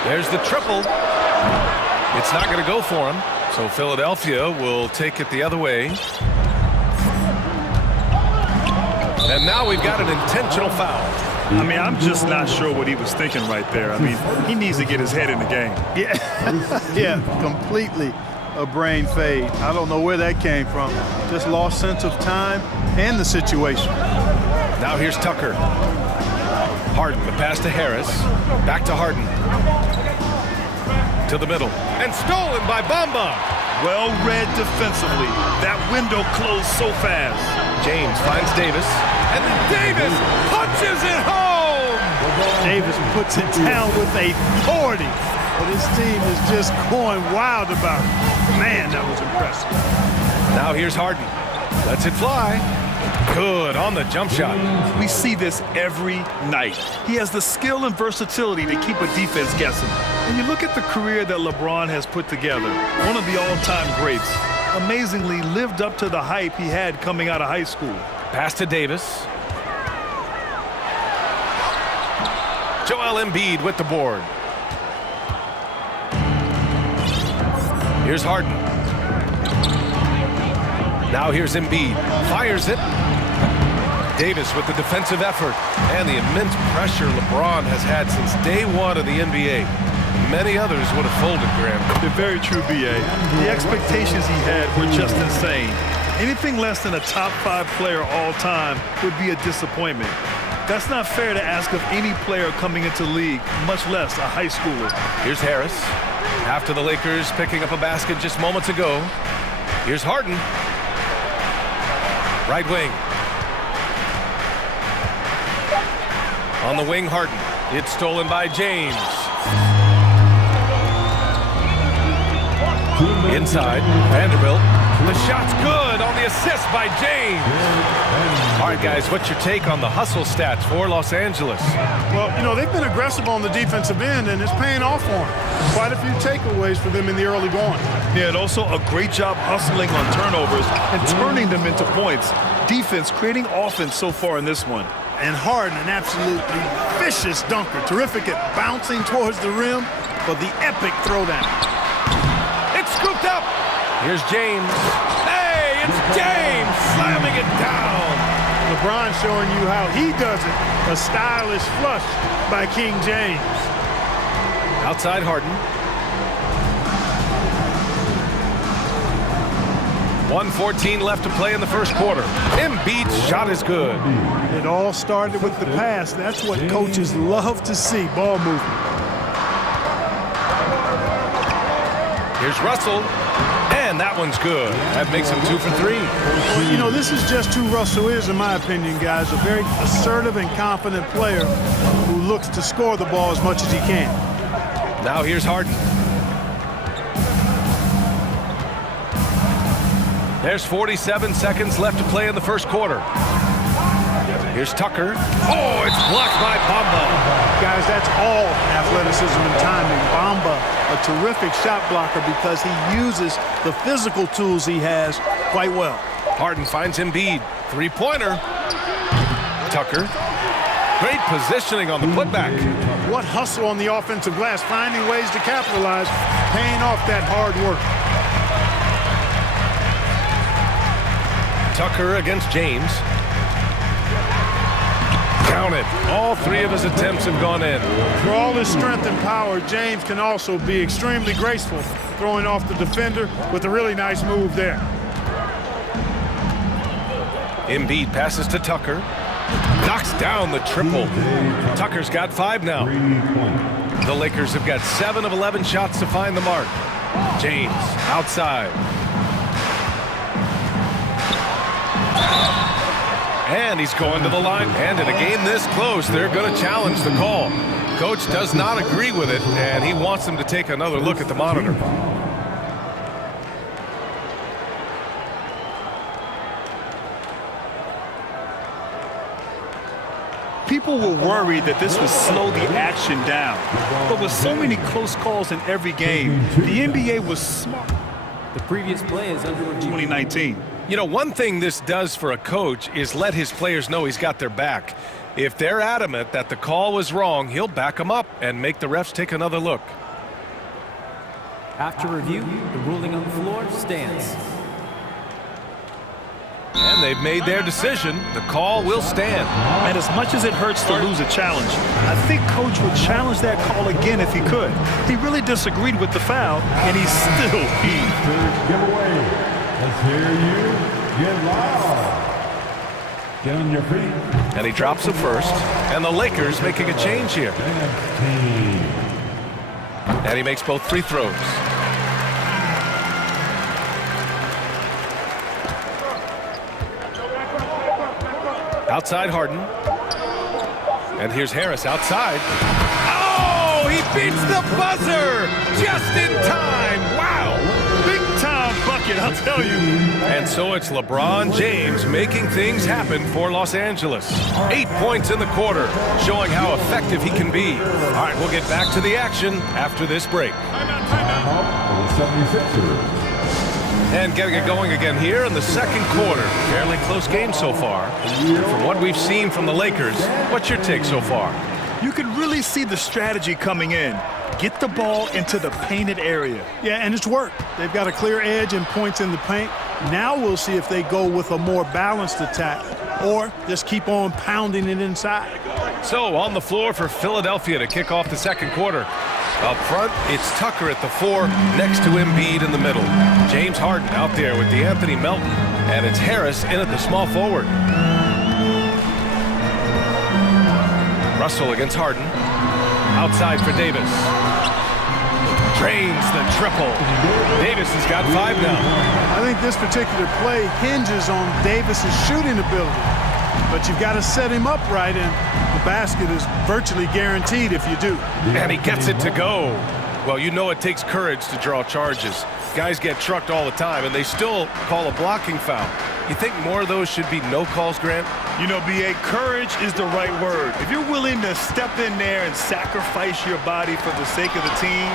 There's the triple. It's not going to go for him. So Philadelphia will take it the other way. And now we've got an intentional foul. I mean, I'm just not sure what he was thinking right there. I mean, he needs to get his head in the game. Yeah, yeah, completely a brain fade. I don't know where that came from. Just lost sense of time and the situation. Now here's Tucker. Harden, the pass to Harris. Back to Harden. To the middle. And stolen by Bamba. Well read defensively. That window closed so fast. James finds Davis. And then Davis punches it home! Davis puts it down with authority. But his team is just going wild about it. Man, that was impressive. Now here's Harden. Lets it fly. Good on the jump shot. We see this every night. He has the skill and versatility to keep a defense guessing. And you look at the career that LeBron has put together, one of the all-time greats, amazingly lived up to the hype he had coming out of high school. Pass to Davis. Joel Embiid with the board. Here's Harden. Now here's Embiid. Fires it. Davis with the defensive effort and the immense pressure LeBron has had since day one of the NBA. Many others would have folded, Graham. They're very true, B.A. The expectations he had were just insane. Anything less than a top 5 player all time would be a disappointment. That's not fair to ask of any player coming into the league, much less a high schooler. Here's Harris. After the Lakers picking up a basket just moments ago. Here's Harden. Right wing. On the wing, Harden. It's stolen by James. Inside, Vanderbilt. The shot's good on the assist by James. All right, guys, what's your take on the hustle stats for Los Angeles? Well, you know, they've been aggressive on the defensive end, and it's paying off for them. Quite a few takeaways for them in the early going. Yeah, and also a great job hustling on turnovers and turning them into points. Defense creating offense so far in this one. And Harden, an absolutely vicious dunker. Terrific at bouncing towards the rim for the epic throwdown. It's scooped up. Here's James. Hey, it's James slamming it down. LeBron showing you how he does it. A stylish flush by King James. Outside Harden. 1:14 left to play in the first quarter. Embiid's shot is good. It all started with the pass. That's what coaches love to see, ball movement. Here's Russell, and that one's good. That makes him 2 for 3. Well, you know, this is just who Russell is, in my opinion, guys. A very assertive and confident player who looks to score the ball as much as he can. Now here's Harden. There's 47 seconds left to play in the first quarter. Here's Tucker. Oh, it's blocked by Bamba. Guys, that's all athleticism and timing. Bamba, a terrific shot blocker because he uses the physical tools he has quite well. Harden finds Embiid. Three-pointer. Tucker. Great positioning on the putback. What hustle on the offensive glass, finding ways to capitalize, paying off that hard work. Tucker against James. Count it. All three of his attempts have gone in. For all his strength and power, James can also be extremely graceful, throwing off the defender with a really nice move there. Embiid passes to Tucker. Knocks down the triple. Tucker's got 5 now. The Lakers have got 7 of 11 shots to find the mark. James outside. And he's going to the line. And in a game this close, they're going to challenge the call. Coach does not agree with it, and he wants them to take another look at the monitor. People were worried that this would slow the action down. But with so many close calls in every game, the NBA was smart. The previous play is under review. 2019. You know, one thing this does for a coach is let his players know he's got their back. If they're adamant that the call was wrong, he'll back them up and make the refs take another look. After review, the ruling on the floor stands. And they've made their decision. The call will stand. And as much as it hurts to lose a challenge, I think Coach would challenge that call again if he could. He really disagreed with the foul, and he still heaved. Giveaway. Let's hear you get loud. Get on your feet. And he drops it first. And the Lakers making a change here. And he makes both free throws. Outside Harden. And here's Harris outside. Oh, he beats the buzzer just in time. Wow. Big time bucket, I'll tell you. And so it's LeBron James making things happen for Los Angeles. 8 points in the quarter, showing how effective he can be. All right, we'll get back to the action after this break. And getting it going again here in the second quarter. Fairly close game so far. And from what we've seen from the Lakers, what's your take so far? You can really see the strategy coming in. Get the ball into the painted area. Yeah, and it's worked. They've got a clear edge and points in the paint. Now we'll see if they go with a more balanced attack or just keep on pounding it inside. So on the floor for Philadelphia to kick off the second quarter. Up front, it's Tucker at the 4, next to Embiid in the middle. James Harden out there with DeAnthony Melton, and it's Harris in at the small forward. Russell against Harden. Outside for Davis. Drains the triple. Davis has got 5 now. I think this particular play hinges on Davis's shooting ability. But you've got to set him up right, and the basket is virtually guaranteed if you do. And he gets it to go. Well, you know it takes courage to draw charges. Guys get trucked all the time, and they still call a blocking foul. You think more of those should be no calls, Grant? You know, B.A., courage is the right word. If you're willing to step in there and sacrifice your body for the sake of the team,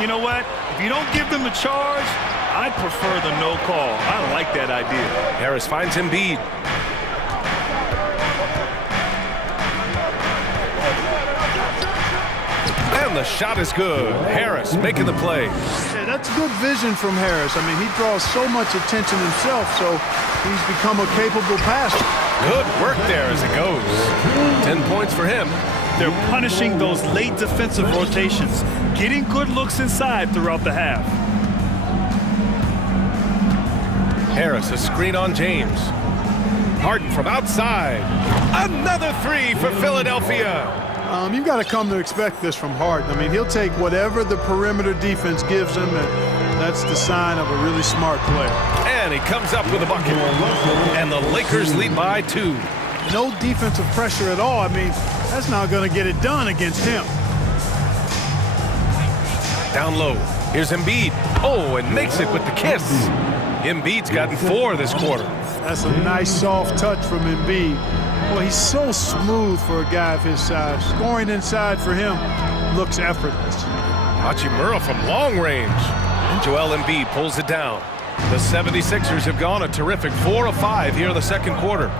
you know what? If you don't give them a charge, I prefer the no call. I like that idea. Harris finds Embiid. And the shot is good. Harris making the play. Yeah, that's good vision from Harris. I mean, he draws so much attention himself, so he's become a capable passer. Good work there as it goes. 10 points for him. They're punishing those late defensive rotations, getting good looks inside throughout the half. Harris, a screen on James. Harden from outside. Another 3 for Philadelphia. You've got to come to expect this from Harden. I mean, he'll take whatever the perimeter defense gives him, and that's the sign of a really smart player. And he comes up with a bucket. And the Lakers lead by 2. No defensive pressure at all. I mean, that's not going to get it done against him. Down low. Here's Embiid. Oh, and makes it with the kiss. Embiid's gotten 4 this quarter. That's a nice soft touch from Embiid. Well, he's so smooth for a guy of his size. Scoring inside for him looks effortless. Hachimura from long range. And Joel Embiid pulls it down. The 76ers have gone a terrific 4 of 5 here in the second quarter.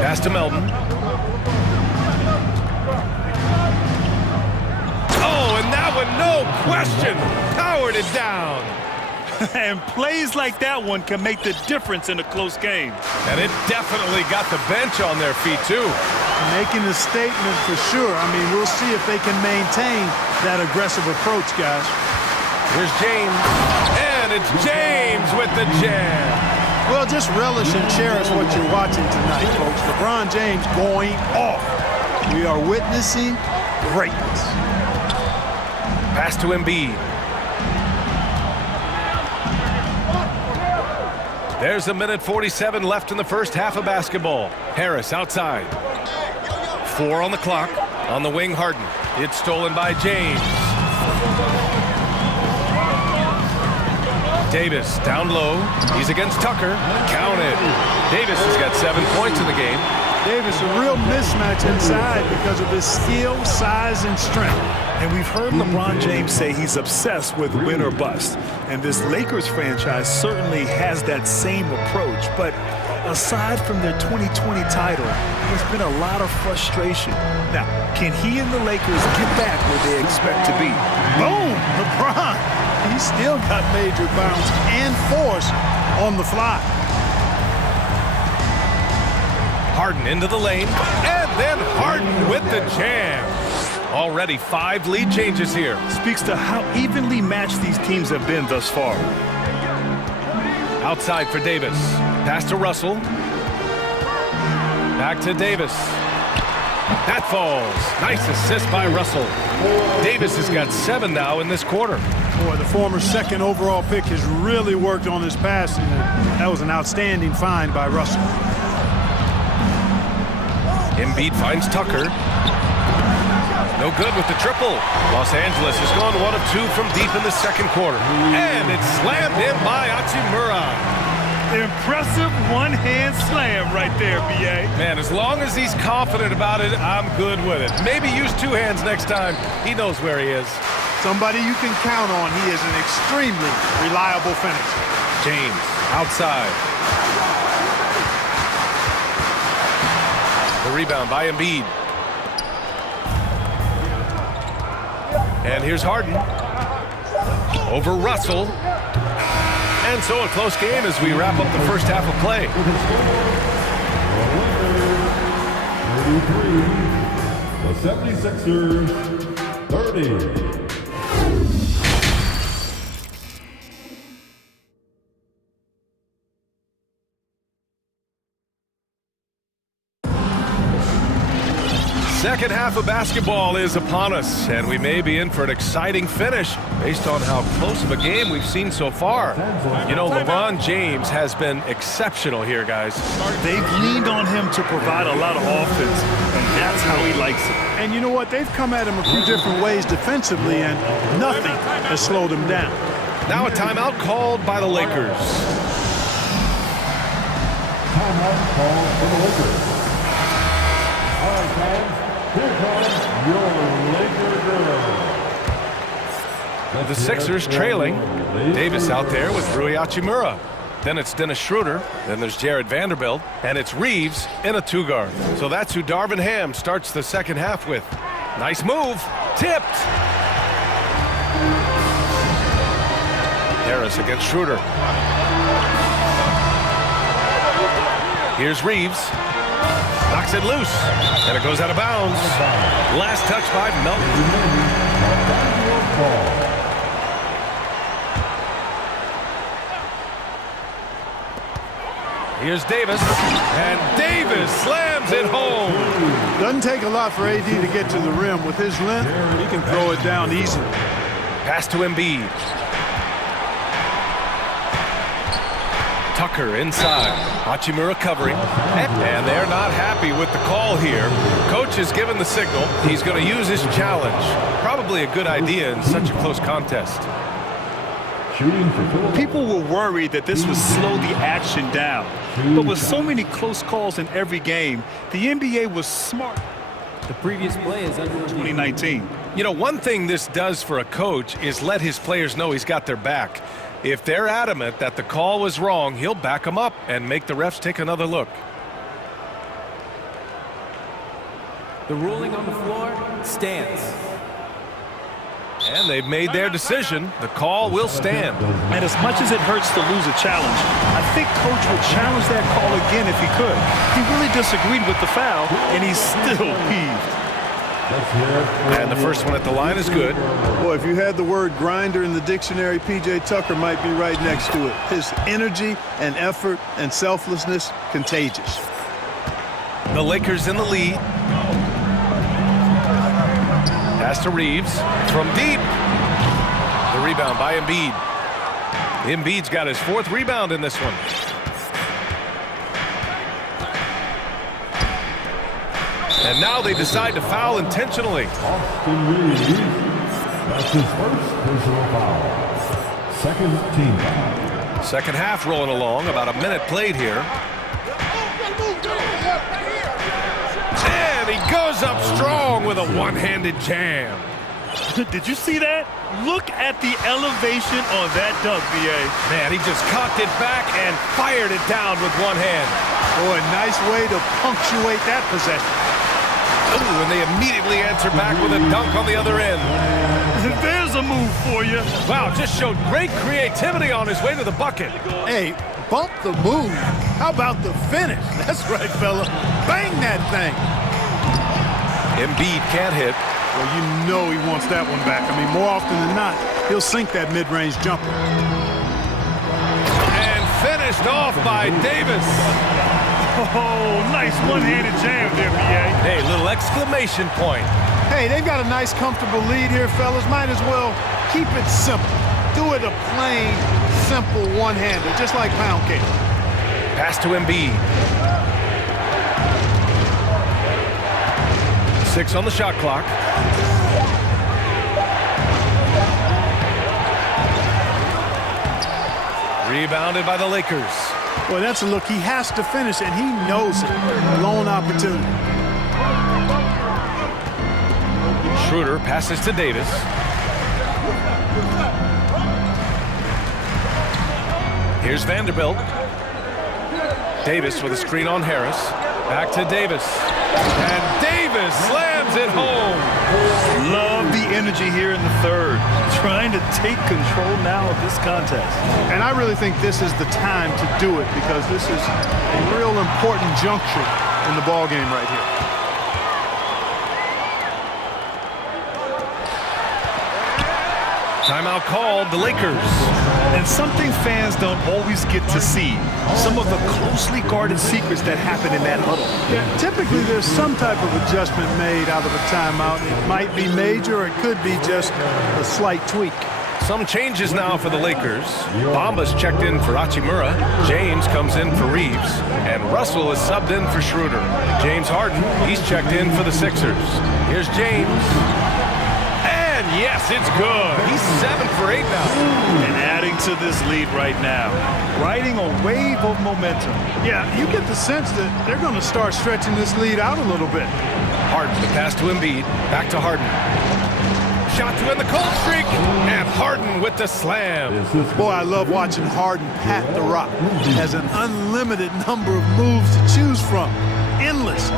Pass to Melton. Oh, and that Baldwin, no question, powered it down. And plays like that one can make the difference in a close game. And it definitely got the bench on their feet, too. Making a statement for sure. I mean, we'll see if they can maintain that aggressive approach, guys. Here's James, and it's James with the jam. Well, just relish and cherish what you're watching tonight, folks. LeBron James going off. We are witnessing greatness. Pass to Embiid. There's 1:47 left in the first half of basketball. Harris outside. 4 on the clock. On the wing, Harden. It's stolen by James. Davis down low. He's against Tucker. Counted. Davis has got 7 points in the game. Davis, a real mismatch inside because of his skill, size, and strength. And we've heard LeBron James say he's obsessed with win or bust. And this Lakers franchise certainly has that same approach. But aside from their 2020 title, there's been a lot of frustration. Now, can he and the Lakers get back where they expect to be? Boom! LeBron! He's still got major bounce and force on the fly. Harden into the lane, and then Harden with the jam. Already 5 lead changes here. Speaks to how evenly matched these teams have been thus far. Outside for Davis. Pass to Russell. Back to Davis. That falls. Nice assist by Russell. Davis has got 7 now in this quarter. Boy, the former second overall pick has really worked on his passing. That was an outstanding find by Russell. Embiid finds Tucker. No good with the triple. Los Angeles has gone 1 of 2 from deep in the second quarter. And it's slammed in by Hachimura. Impressive one-hand slam right there, B.A. Man, as long as he's confident about it, I'm good with it. Maybe use 2 hands next time. He knows where he is. Somebody you can count on. He is an extremely reliable finisher. James outside. The rebound by Embiid. And here's Harden. Over Russell. And so a close game as we wrap up the first half of play. 33, the 76ers, 30. Second half of basketball is upon us, and we may be in for an exciting finish based on how close of a game we've seen so far. You know, LeBron James has been exceptional here, guys. They've leaned on him to provide a lot of offense, and that's how he likes it. And you know what? They've come at him a few different ways defensively, and nothing has slowed him down. Now a timeout called by the Lakers. Timeout called for the Lakers. All right, fans. Here comes your Laker girl. The Sixers trailing. Davis out there with Rui Hachimura. Then it's Dennis Schroeder. Then there's Jared Vanderbilt. And it's Reeves in a 2-guard. So that's who Darvin Ham starts the second half with. Nice move. Tipped. Harris against Schroeder. Here's Reeves. Knocks it loose, and it goes out of bounds. Last touch by Melton. Here's Davis, and Davis slams it home. Doesn't take a lot for AD to get to the rim. With his length, he can throw it down easily. Pass to Embiid. Tucker inside. Hachimura covering. And they're not happy with the call here. Coach has given the signal. He's going to use his challenge. Probably a good idea in such a close contest. People were worried that this would slow the action down. But with so many close calls in every game, the NBA was smart. The previous play is under 2019. You know, one thing this does for a coach is let his players know he's got their back. If they're adamant that the call was wrong, he'll back them up and make the refs take another look. The ruling on the floor stands. And they've made their decision. The call will stand. And as much as it hurts to lose a challenge, I think Coach would challenge that call again if he could. He really disagreed with the foul, and he's still peeved. And the first one at the line is good. Boy, if you had the word grinder in the dictionary, P.J. Tucker might be right next to it. His energy and effort and selflessness, contagious. The Lakers in the lead. Pass to Reeves from deep. The rebound by Embiid. Embiid's got his 4th rebound in this one. And now they decide to foul intentionally. That's his first personal foul. Second team foul. Second half rolling along. About a minute played here. And he goes up strong with a one-handed jam. Did you see that? Look at the elevation on that dunk, B.A. Man, he just cocked it back and fired it down with one hand. Boy, nice way to punctuate that possession. Ooh, and they immediately answer back with a dunk on the other end. There's a move for you. Wow, just showed great creativity on his way to the bucket. Hey, bump the move. How about the finish? That's right, fella. Bang that thing. Embiid can't hit. Well, you know he wants that one back. I mean, more often than not, he'll sink that mid-range jumper. And finished off by Davis. Oh, nice one-handed jam there, B.A. Hey, little exclamation point. Hey, they've got a nice, comfortable lead here, fellas. Might as well keep it simple. Do it a plain, simple one-hander, just like pound cake. Pass to Embiid. 6 on the shot clock. Rebounded by the Lakers. Well, that's a look he has to finish, and he knows it. Lone opportunity. Schroeder passes to Davis. Here's Vanderbilt. Davis with a screen on Harris. Back to Davis. And Davis slams it home. Love the energy here in the third. Trying to take control now of this contest. And I really think this is the time to do it because this is a real important juncture in the ball game right here. Timeout called, the Lakers. And something fans don't always get to see. Some of the closely guarded secrets that happen in that huddle. Yeah, typically there's some type of adjustment made out of a timeout. It might be major or it could be just a slight tweak. Some changes now for the Lakers. Bamba's checked in for Hachimura. James comes in for Reeves. And Russell is subbed in for Schroeder. James Harden, he's checked in for the Sixers. Here's James. And yes, it's good. He's 7 for 8 now. And adding to this lead right now. Riding a wave of momentum. Yeah, you get the sense that they're going to start stretching this lead out a little bit. Harden, the pass to Embiid. Back to Harden. Shot to end the cold streak. And Harden with the slam. Boy, I love watching Harden pat the rock. Has an unlimited number of moves to choose from. Endless.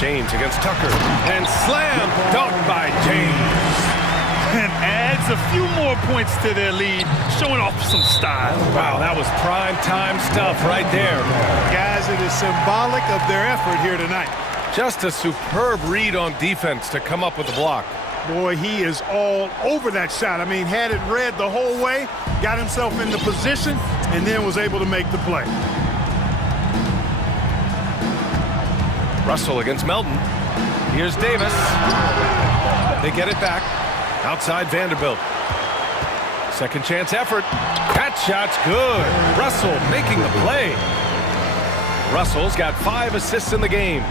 James against Tucker. And slam dunk by James. And adds a few more points to their lead, showing off some style. Wow, that was prime time stuff right there. Guys, it is symbolic of their effort here tonight. Just a superb read on defense to come up with the block. Boy, he is all over that shot. I mean, had it read the whole way, got himself in the position, and then was able to make the play. Russell against Melton. Here's Davis. They get it back. Outside Vanderbilt. Second chance effort. That shot's good. Russell making the play. Russell's got 5 assists in the game.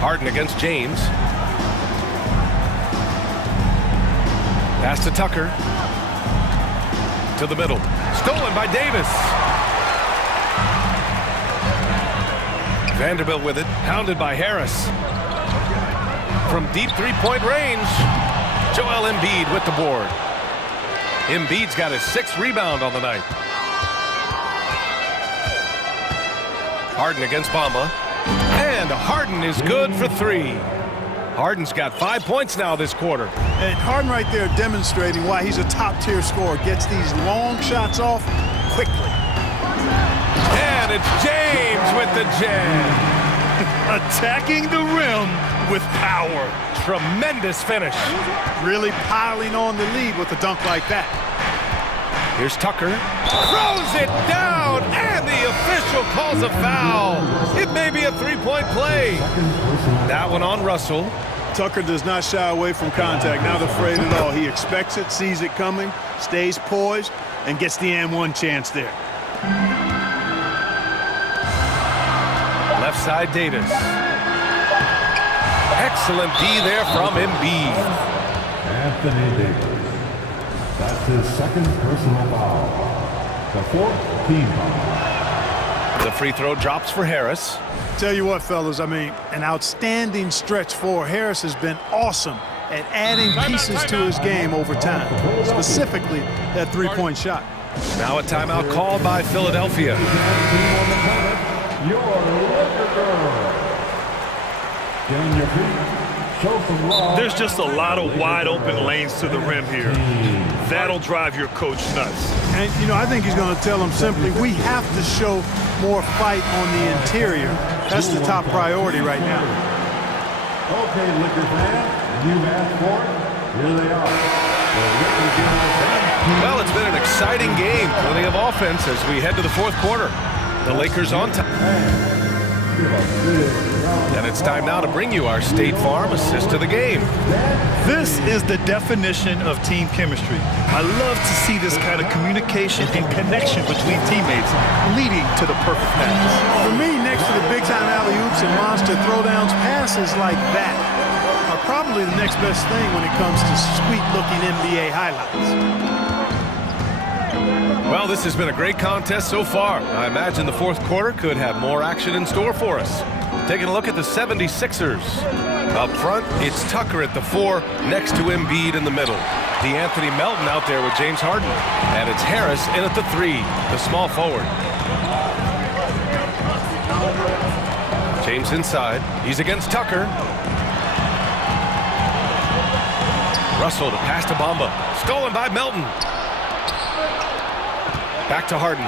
Harden against James. Pass to Tucker. To the middle. Stolen by Davis. Vanderbilt with it. Pounded by Harris. From deep three-point range, Joel Embiid with the board. Embiid's got his 6th rebound on the night. Harden against Bamba. And Harden is good for 3. Harden's got 5 points now this quarter. And Harden right there demonstrating why he's a top-tier scorer. Gets these long shots off quickly. And it's James with the jam. Attacking the rim with power. Tremendous finish. Really piling on the lead with a dunk like that. Here's Tucker. Throws it down, and the official calls a foul. It may be a 3-point play. That one on Russell. Tucker does not shy away from contact, not afraid at all. He expects it, sees it coming, stays poised, and gets the and-one chance there. Left side, Davis. Excellent D there from Embiid. Anthony Davis. That's his second personal foul. The 4th team foul. The free throw drops for Harris. Tell you what, fellas, I mean, an outstanding stretch for Harris has been awesome at adding pieces to his game over time, specifically that three-point shot. Now a timeout called by Philadelphia. Your Laker girl. Get on your feet. Show some love. There's just a lot of wide open lanes to the rim here. That'll drive your coach nuts. And, you know, I think he's going to tell him simply, we have to show more fight on the interior. That's the top priority right now. Okay, Laker fans, you've asked for it. Here they are. Well, it's been an exciting game. Plenty of offense as we head to the fourth quarter. The Lakers on top. And it's time now to bring you our State Farm assist to the game. This is the definition of team chemistry. I love to see this kind of communication and connection between teammates leading to the perfect pass. For me, next to the big-time alley-oops and monster throwdowns, passes like that are probably the next best thing when it comes to sweet-looking NBA highlights. Well, this has been a great contest so far. I imagine the fourth quarter could have more action in store for us. Taking a look at the 76ers. Up front, it's Tucker at the 4, next to Embiid in the middle. DeAnthony Melton out there with James Harden. And it's Harris in at the 3, the small forward. James inside. He's against Tucker. Russell to pass to Bamba. Stolen by Melton. Back to Harden.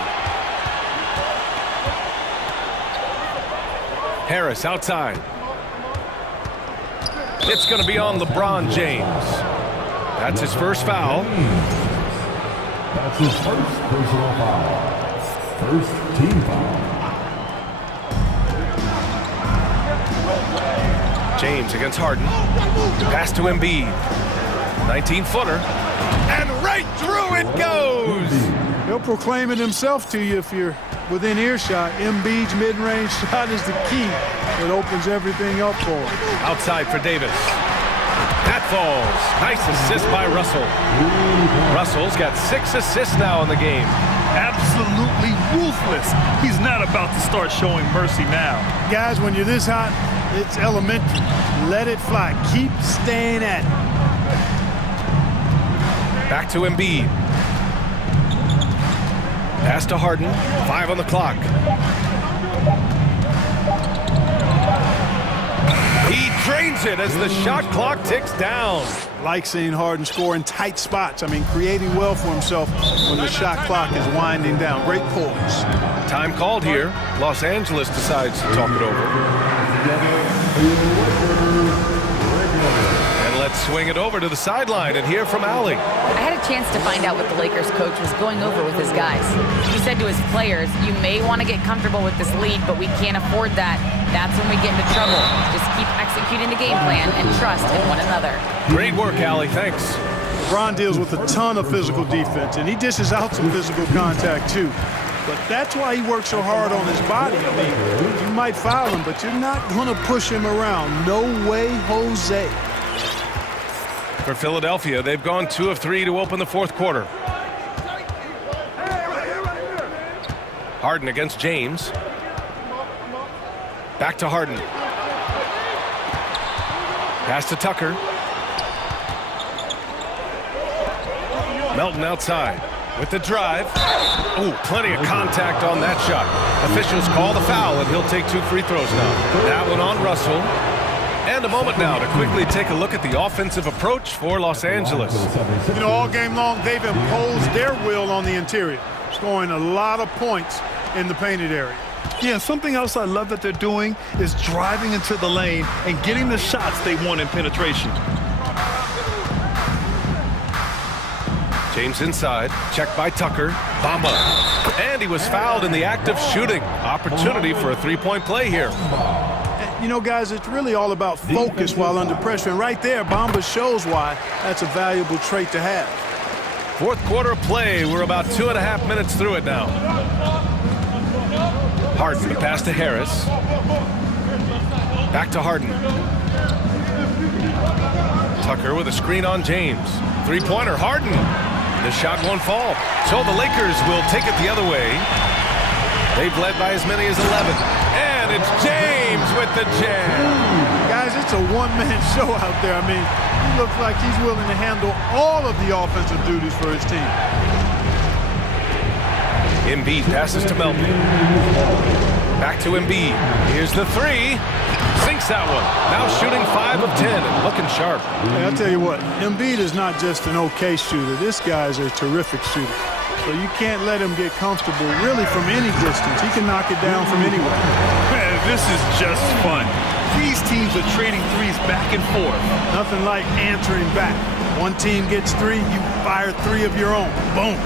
Harris outside. It's going to be on LeBron James. That's his first foul. That's his first personal foul. First team foul. James against Harden. Pass to Embiid. 19-footer. And right through it goes. He'll proclaim it himself to you if you're within earshot. Embiid's mid-range shot is the key that opens everything up for him. Outside for Davis. That falls. Nice assist by Russell. Russell's got 6 assists now in the game. Absolutely ruthless. He's not about to start showing mercy now. Guys, when you're this hot, it's elementary. Let it fly. Keep staying at it. Back to Embiid. Pass to Harden. 5 on the clock. He drains it as the shot clock ticks down. Like seeing Harden score in tight spots. I mean, creating well for himself when the shot clock is winding down. Great poise. Time called here. Los Angeles decides to talk it over. And let's swing it over to the sideline and hear from Allie. I had a chance to find out what the Lakers coach was going over with his guys. He said to his players, you may want to get comfortable with this lead, but we can't afford that. That's when we get into trouble. Just keep executing the game plan and trust in one another. Great work, Allie. Thanks. LeBron deals with a ton of physical defense, and he dishes out some physical contact, too. But that's why he works so hard on his body. I mean, you might foul him, but you're not going to push him around. No way, Jose. For Philadelphia, they've gone 2 of 3 to open the fourth quarter. Harden against James. Back to Harden. Pass to Tucker. Melton outside. with the drive. Oh, plenty of contact on that shot. Officials call the foul, and he'll take 2 free throws now. That one on Russell. And a moment now to quickly take a look at the offensive approach for Los Angeles. You know, all game long, they've imposed their will on the interior, scoring a lot of points in the painted area. Yeah, something else I love that they're doing is driving into the lane and getting the shots they want in penetration. James inside, checked by Tucker. Bamba. And he was fouled in the act of shooting. Opportunity for a three-point play here. You know, guys, it's really all about focus while under pressure. And right there, Bamba shows why that's a valuable trait to have. Fourth quarter of play. We're about 2.5 minutes through it now. Harden, the pass to Harris. Back to Harden. Tucker with a screen on James. Three-pointer, Harden. The shot won't fall. So the Lakers will take it the other way. They've led by as many as 11. And it's James with the jam. Guys, it's a one-man show out there. I mean, he looks like he's willing to handle all of the offensive duties for his team. Embiid passes to Melton. Back to Embiid. Here's the three. Sinks that one. Now shooting 5 of 10 and looking sharp. Hey, I'll tell you what, Embiid is not just an okay shooter. This guy's a terrific shooter. So you can't let him get comfortable really from any distance. He can knock it down from anywhere. Man, this is just fun. These teams are trading threes back and forth. Nothing like answering back. One team gets 3, you fire 3 of your own. Boom.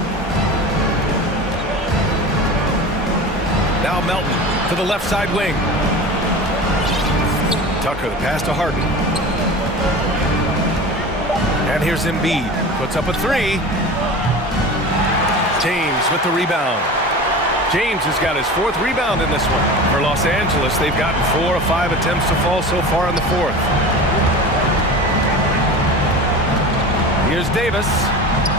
Now Melton to the left side wing. Tucker, the pass to Harden. And here's Embiid. Puts up a 3. James with the rebound. James has got his 4th rebound in this one. For Los Angeles, they've gotten 4 of 5 attempts to fall so far in the 4th. Here's Davis.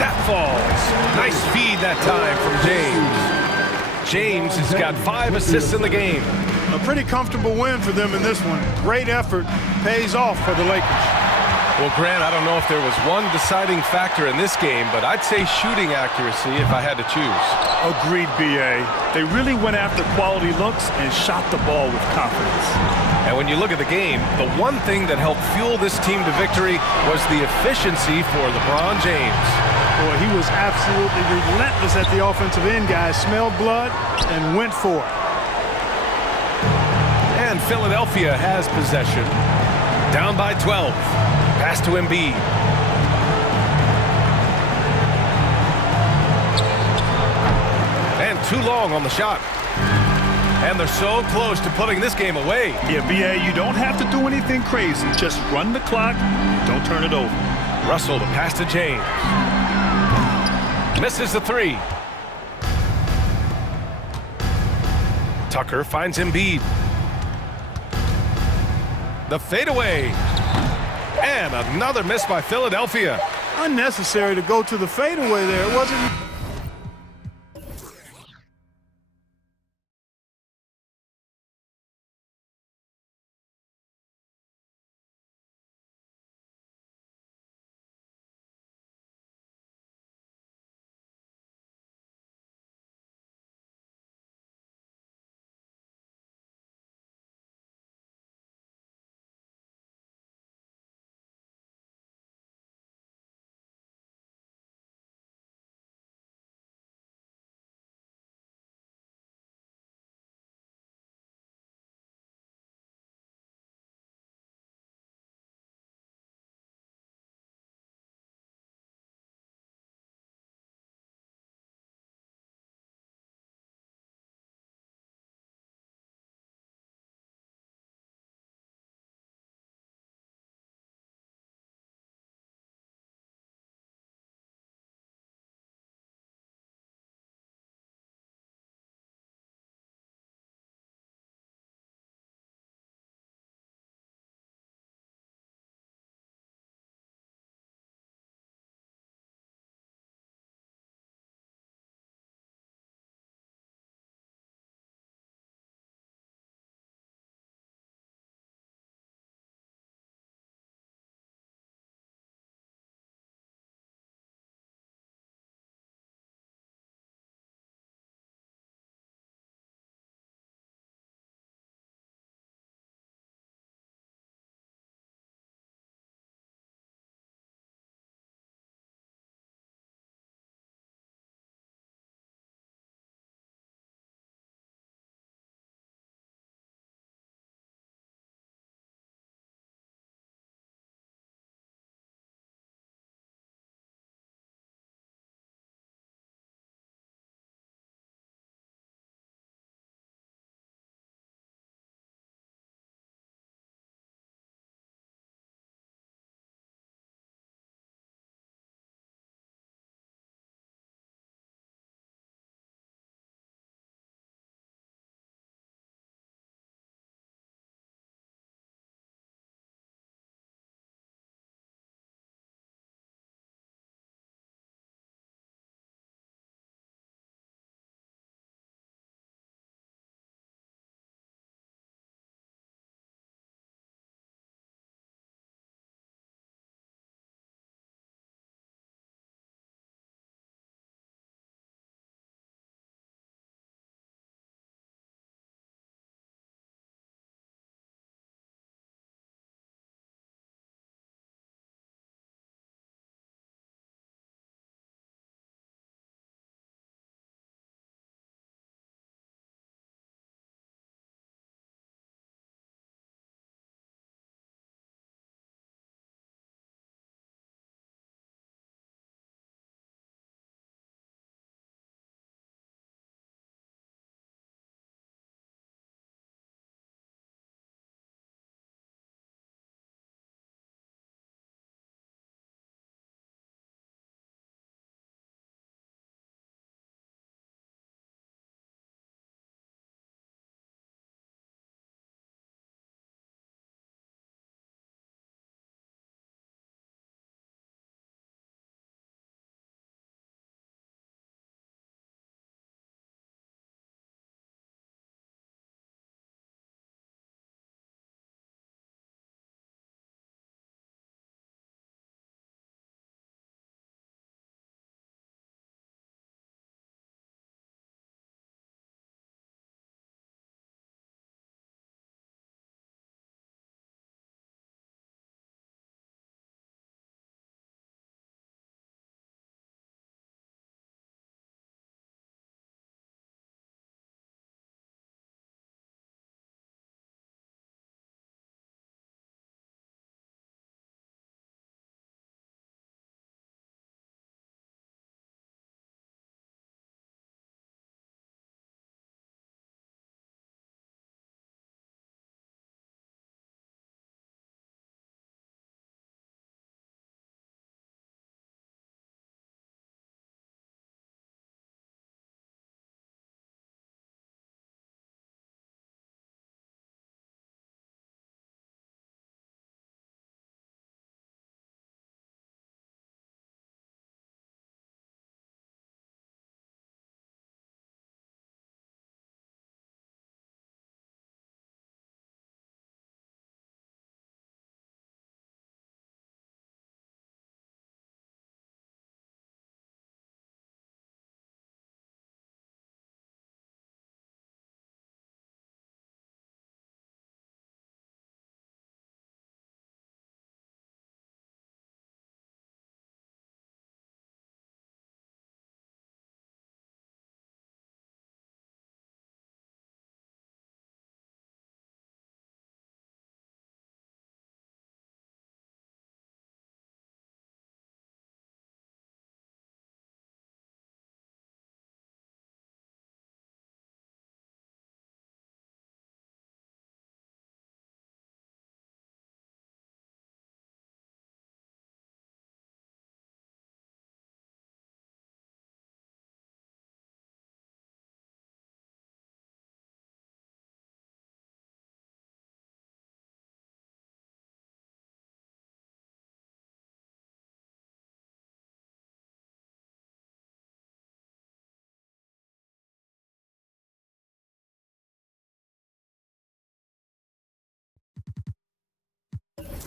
That falls. Nice feed that time from James. James has got 5 assists in the game. A pretty comfortable win for them in this one. Great effort pays off for the Lakers. Well, Grant, I don't know if there was one deciding factor in this game, but I'd say shooting accuracy if I had to choose. Agreed, B.A. They really went after quality looks and shot the ball with confidence. And when you look at the game, the one thing that helped fuel this team to victory was the efficiency for LeBron James. Boy, he was absolutely relentless at the offensive end, guys. Smelled blood and went for it. And Philadelphia has possession. Down by 12. Pass to Embiid. And too long on the shot. And they're so close to putting this game away. Yeah, B.A., you don't have to do anything crazy. Just run the clock. Don't turn it over. Russell to pass to James. Misses the 3. Tucker finds Embiid. The fadeaway. And another miss by Philadelphia. Unnecessary to go to the fadeaway there. It wasn't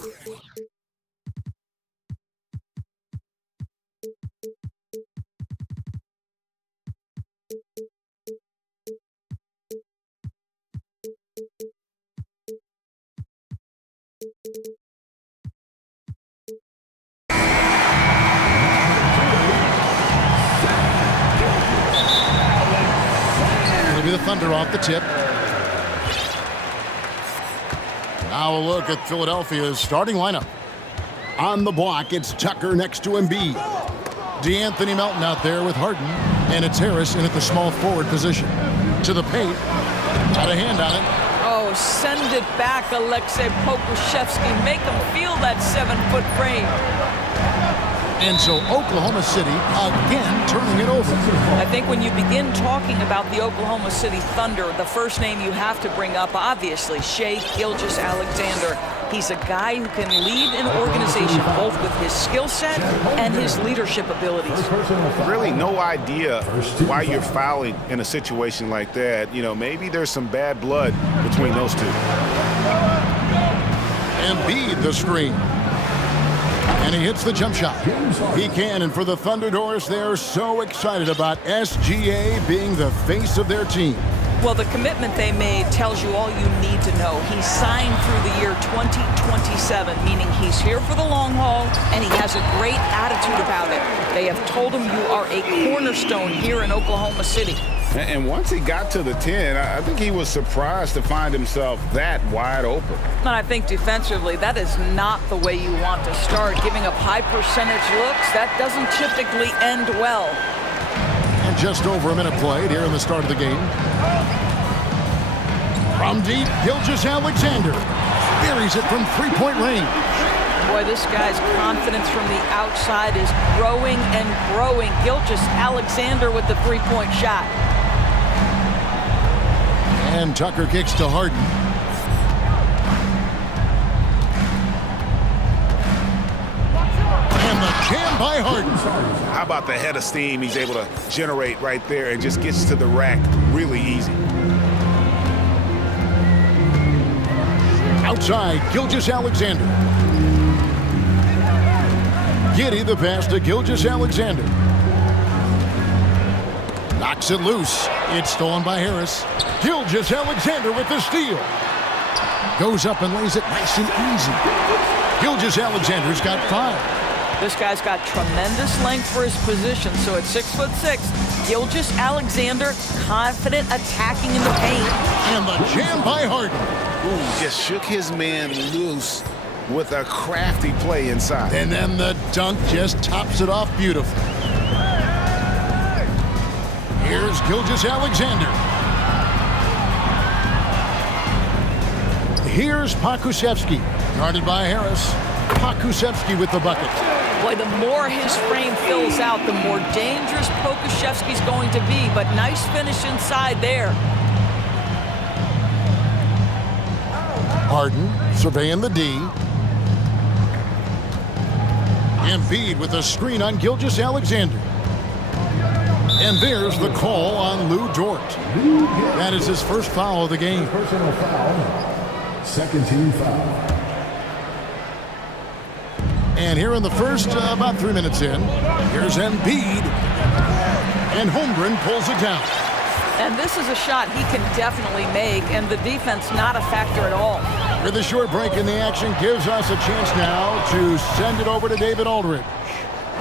Maybe the Thunder off the tip. Now a look at Philadelphia's starting lineup. On the block, it's Tucker next to Embiid. DeAnthony Melton out there with Harden, and it's Harris in at the small forward position. To the paint, got a hand on it. Oh, send it back, Alexei Pokusevski. Make him feel that 7-foot frame. And so Oklahoma City again turning it over. I think when you begin talking about the Oklahoma City Thunder, the first name you have to bring up, obviously, Shai Gilgeous-Alexander. He's a guy who can lead an organization both with his skill set and his leadership abilities. Really no idea why you're fouling in a situation like that. You know, maybe there's some bad blood between those two. Embiid the screen. And he hits the jump shot. He can, and for the Thunderbirds, they're so excited about SGA being the face of their team. Well, the commitment they made tells you all you need to know. He signed through the year 2027, meaning he's here for the long haul, and he has a great attitude about it. They have told him you are a cornerstone here in Oklahoma City. And once he got to the 10, I think he was surprised to find himself that wide open. And I think defensively, that is not the way you want to start. Giving up high percentage looks, that doesn't typically end well. And just over a minute played here in the start of the game. From deep, Gilgeous-Alexander buries it from three-point range. Boy, this guy's confidence from the outside is growing and growing. Gilgeous-Alexander with the three-point shot. And Tucker kicks to Harden. And the jam by Harden. How about the head of steam he's able to generate right there and just gets to the rack really easy. Outside, Gilgeous-Alexander. Giddy the pass to Gilgeous-Alexander. Knocks it loose. It's stolen by Harris. Gilgeous-Alexander with the steal. Goes up and lays it nice and easy. Gilgeous-Alexander's got 5. This guy's got tremendous length for his position, so at 6'6", Gilgeous-Alexander confident attacking in the paint. And the jam by Harden. Ooh, just shook his man loose with a crafty play inside. And then the dunk just tops it off beautifully. Here's Gilgeous-Alexander. Here's Pokusevski, guarded by Harris. Pokusevski with the bucket. Boy, the more his frame fills out, the more dangerous Pokusevski's going to be, but nice finish inside there. Harden surveying the D. Embiid with a screen on Gilgeous-Alexander. And there's the call on Lou Dort. That is his first foul of the game. Personal foul. Second team foul. And here in the first, about 3 minutes in, here's Embiid. And Holmgren pulls it down. And this is a shot he can definitely make, and the defense not a factor at all. With a short break in the action gives us a chance now to send it over to David Aldridge.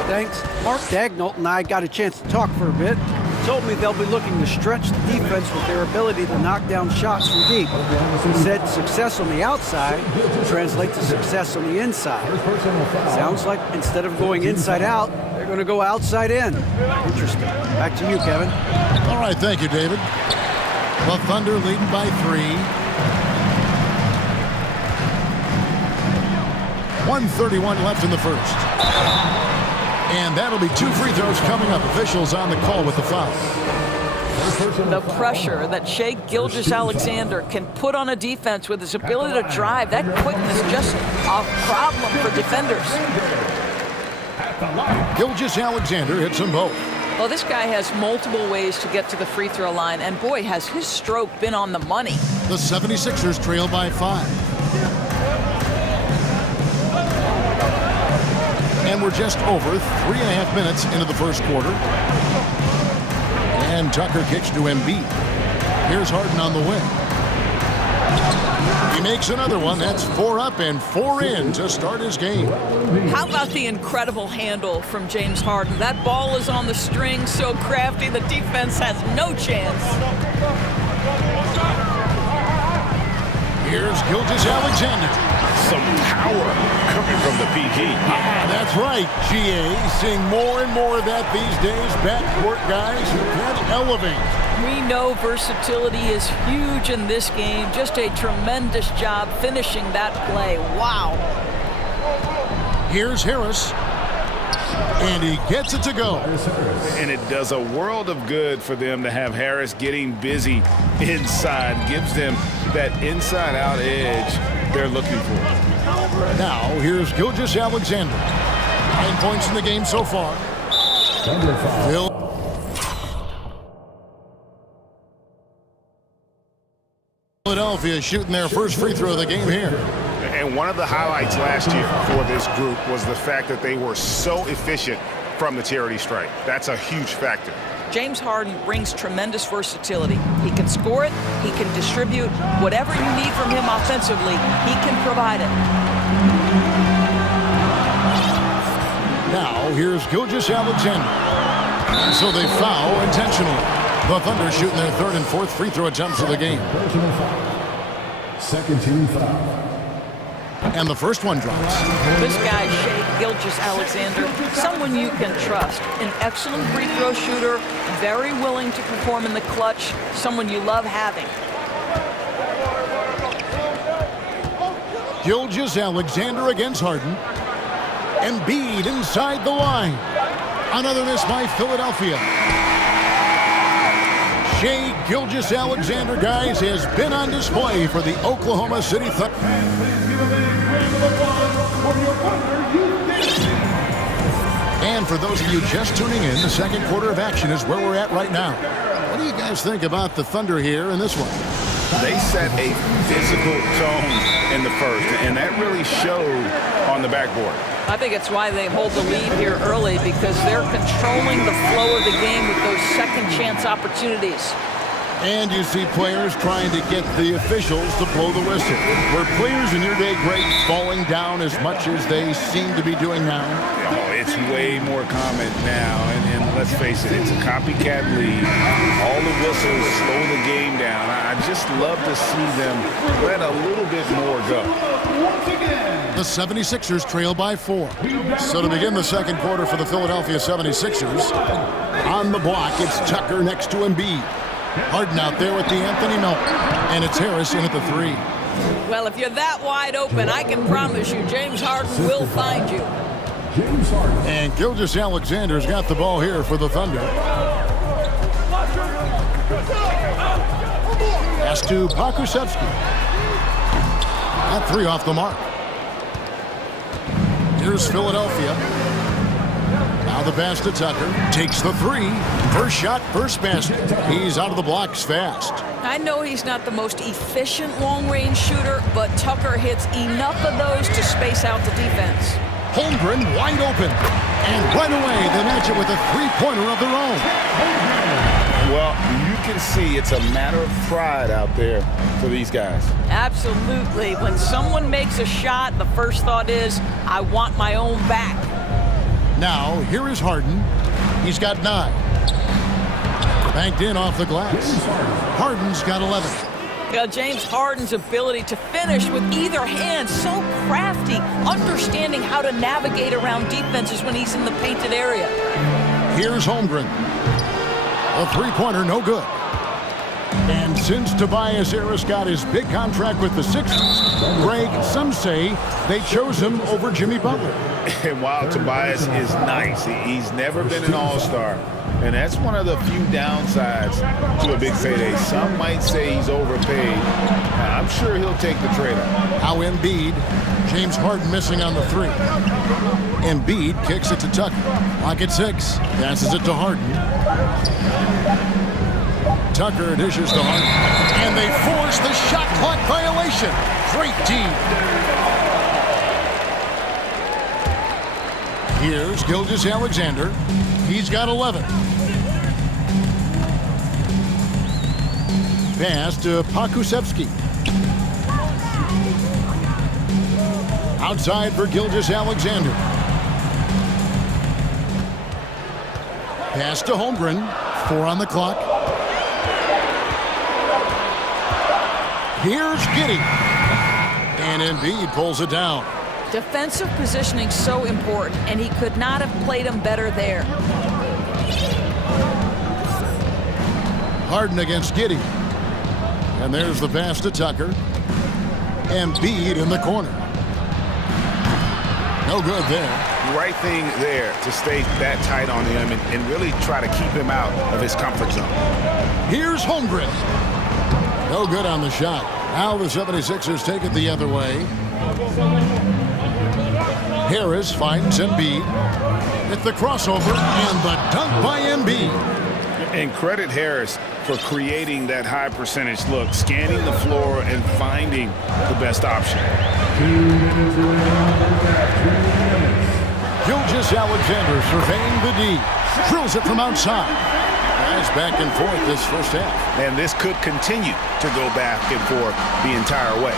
Thanks. Mark Daignault and I got a chance to talk for a bit. He told me they'll be looking to stretch the defense with their ability to knock down shots from deep. He said success on the outside translates to success on the inside. Sounds like instead of going inside out, they're going to go outside in. Interesting. Back to you, Kevin. All right, thank you, David. The Thunder leading by 3. 1:31 left in the first. And that'll be 2 free throws coming up. Officials on the call with the foul. The pressure that Shai Gilgeous-Alexander can put on a defense with his ability to drive, that quickness just a problem for defenders. Gilgeous-Alexander hits them both. Well, this guy has multiple ways to get to the free throw line, and boy, has his stroke been on the money. The 76ers trail by 5. And we're just over 3.5 minutes into the first quarter. And Tucker kicks to Embiid. Here's Harden on the wing. He makes another one. That's 4 up and 4 in to start his game. How about the incredible handle from James Harden? That ball is on the string, so crafty, the defense has no chance. Here's Gilgeous-Alexander. Some power coming from the PG. Yeah, that's right, GA. Seeing more and more of that these days. Backcourt guys who can elevate. We know versatility is huge in this game. Just a tremendous job finishing that play. Wow. Here's Harris. And he gets it to go. And it does a world of good for them to have Harris getting busy inside. Gives them that inside-out edge they're looking for. Now, here's Gilgeous-Alexander. 9 points in the game so far. Philadelphia shooting their first free throw of the game here. And one of the highlights last year for this group was the fact that they were so efficient from the charity stripe. That's a huge factor. James Harden brings tremendous versatility. He can score it, he can distribute. Whatever you need from him offensively, he can provide it. Now, here's Gilgeous-Alexander. So they foul intentionally. The Thunder shooting their third and fourth free throw attempts of the game. Second team foul. And the first one drops. This guy, Shai Gilgeous-Alexander, someone you can trust. An excellent free throw shooter, very willing to perform in the clutch, someone you love having. Gilgeous-Alexander against Harden. Embiid inside the line. Another miss by Philadelphia. Shai Gilgeous-Alexander, guys, has been on display for the Oklahoma City Thunder. And for those of you just tuning in, the second quarter of action is where we're at right now. What do you guys think about the Thunder here in this one? They set a physical tone in the first, and that really showed on the backboard. I think it's why they hold the lead here early, because they're controlling the flow of the game with those second chance opportunities. And you see players trying to get the officials to blow the whistle. Were players in your day great falling down as much as they seem to be doing now? Oh, it's way more common now, and let's face it, it's a copycat league. All the whistles slow the game down. I just love to see them let a little bit more go. The 76ers trail by 4. So to begin the second quarter for the Philadelphia 76ers, on the block, it's Tucker next to Embiid. Harden out there with the Anthony Melton. And it's Harris in at the 3. Well, if you're that wide open, I can promise you James Harden will find you. And Gilgeous-Alexander's got the ball here for the Thunder. Pass to Pokusevski. Got 3 off the mark. Here's Philadelphia. Now the pass to Tucker. Takes the 3. First shot, first basket. He's out of the blocks fast. I know he's not the most efficient long-range shooter, but Tucker hits enough of those to space out the defense. Holmgren wide open. And right away, they match it with a three-pointer of their own. Well, you can see it's a matter of pride out there for these guys. Absolutely. When someone makes a shot, the first thought is, I want my own back. Now, here is Harden. He's got 9. Banked in off the glass. Harden's got 11. James Harden's ability to finish with either hand, so crafty, understanding how to navigate around defenses when he's in the painted area. Here's Holmgren. A three-pointer, no good. And since Tobias Harris got his big contract with the Sixers, Greg, some say they chose him over Jimmy Butler. And while Tobias is nice, he's never been an all-star. And that's one of the few downsides to a big payday. Some might say he's overpaid. I'm sure he'll take the trade-off. Now Embiid, James Harden missing on the 3. Embiid kicks it to Tucker. Clock at 6. Passes it to Harden. Tucker dishes to Harden. And they force the shot clock violation. Great D. Here's Gilgeous-Alexander. He's got 11. Pass to Pakusevsky. Outside for Gilgeous-Alexander. Pass to Holmgren. 4 on the clock. Here's Giddey. And Embiid pulls it down. Defensive positioning so important, and he could not have played him better there. Harden against Giddey. And there's the pass to Tucker. Embiid in the corner. No good there. Right thing there to stay that tight on him and really try to keep him out of his comfort zone. Here's Holmgren. No good on the shot. Now the 76ers take it the other way. Harris finds Embiid with the crossover and the dunk by Embiid. And credit Harris for creating that high percentage look, scanning the floor and finding the best option. Gilgeous-Alexander surveying the D. Drills it from outside. Nice back and forth this first half. And this could continue to go back and forth the entire way.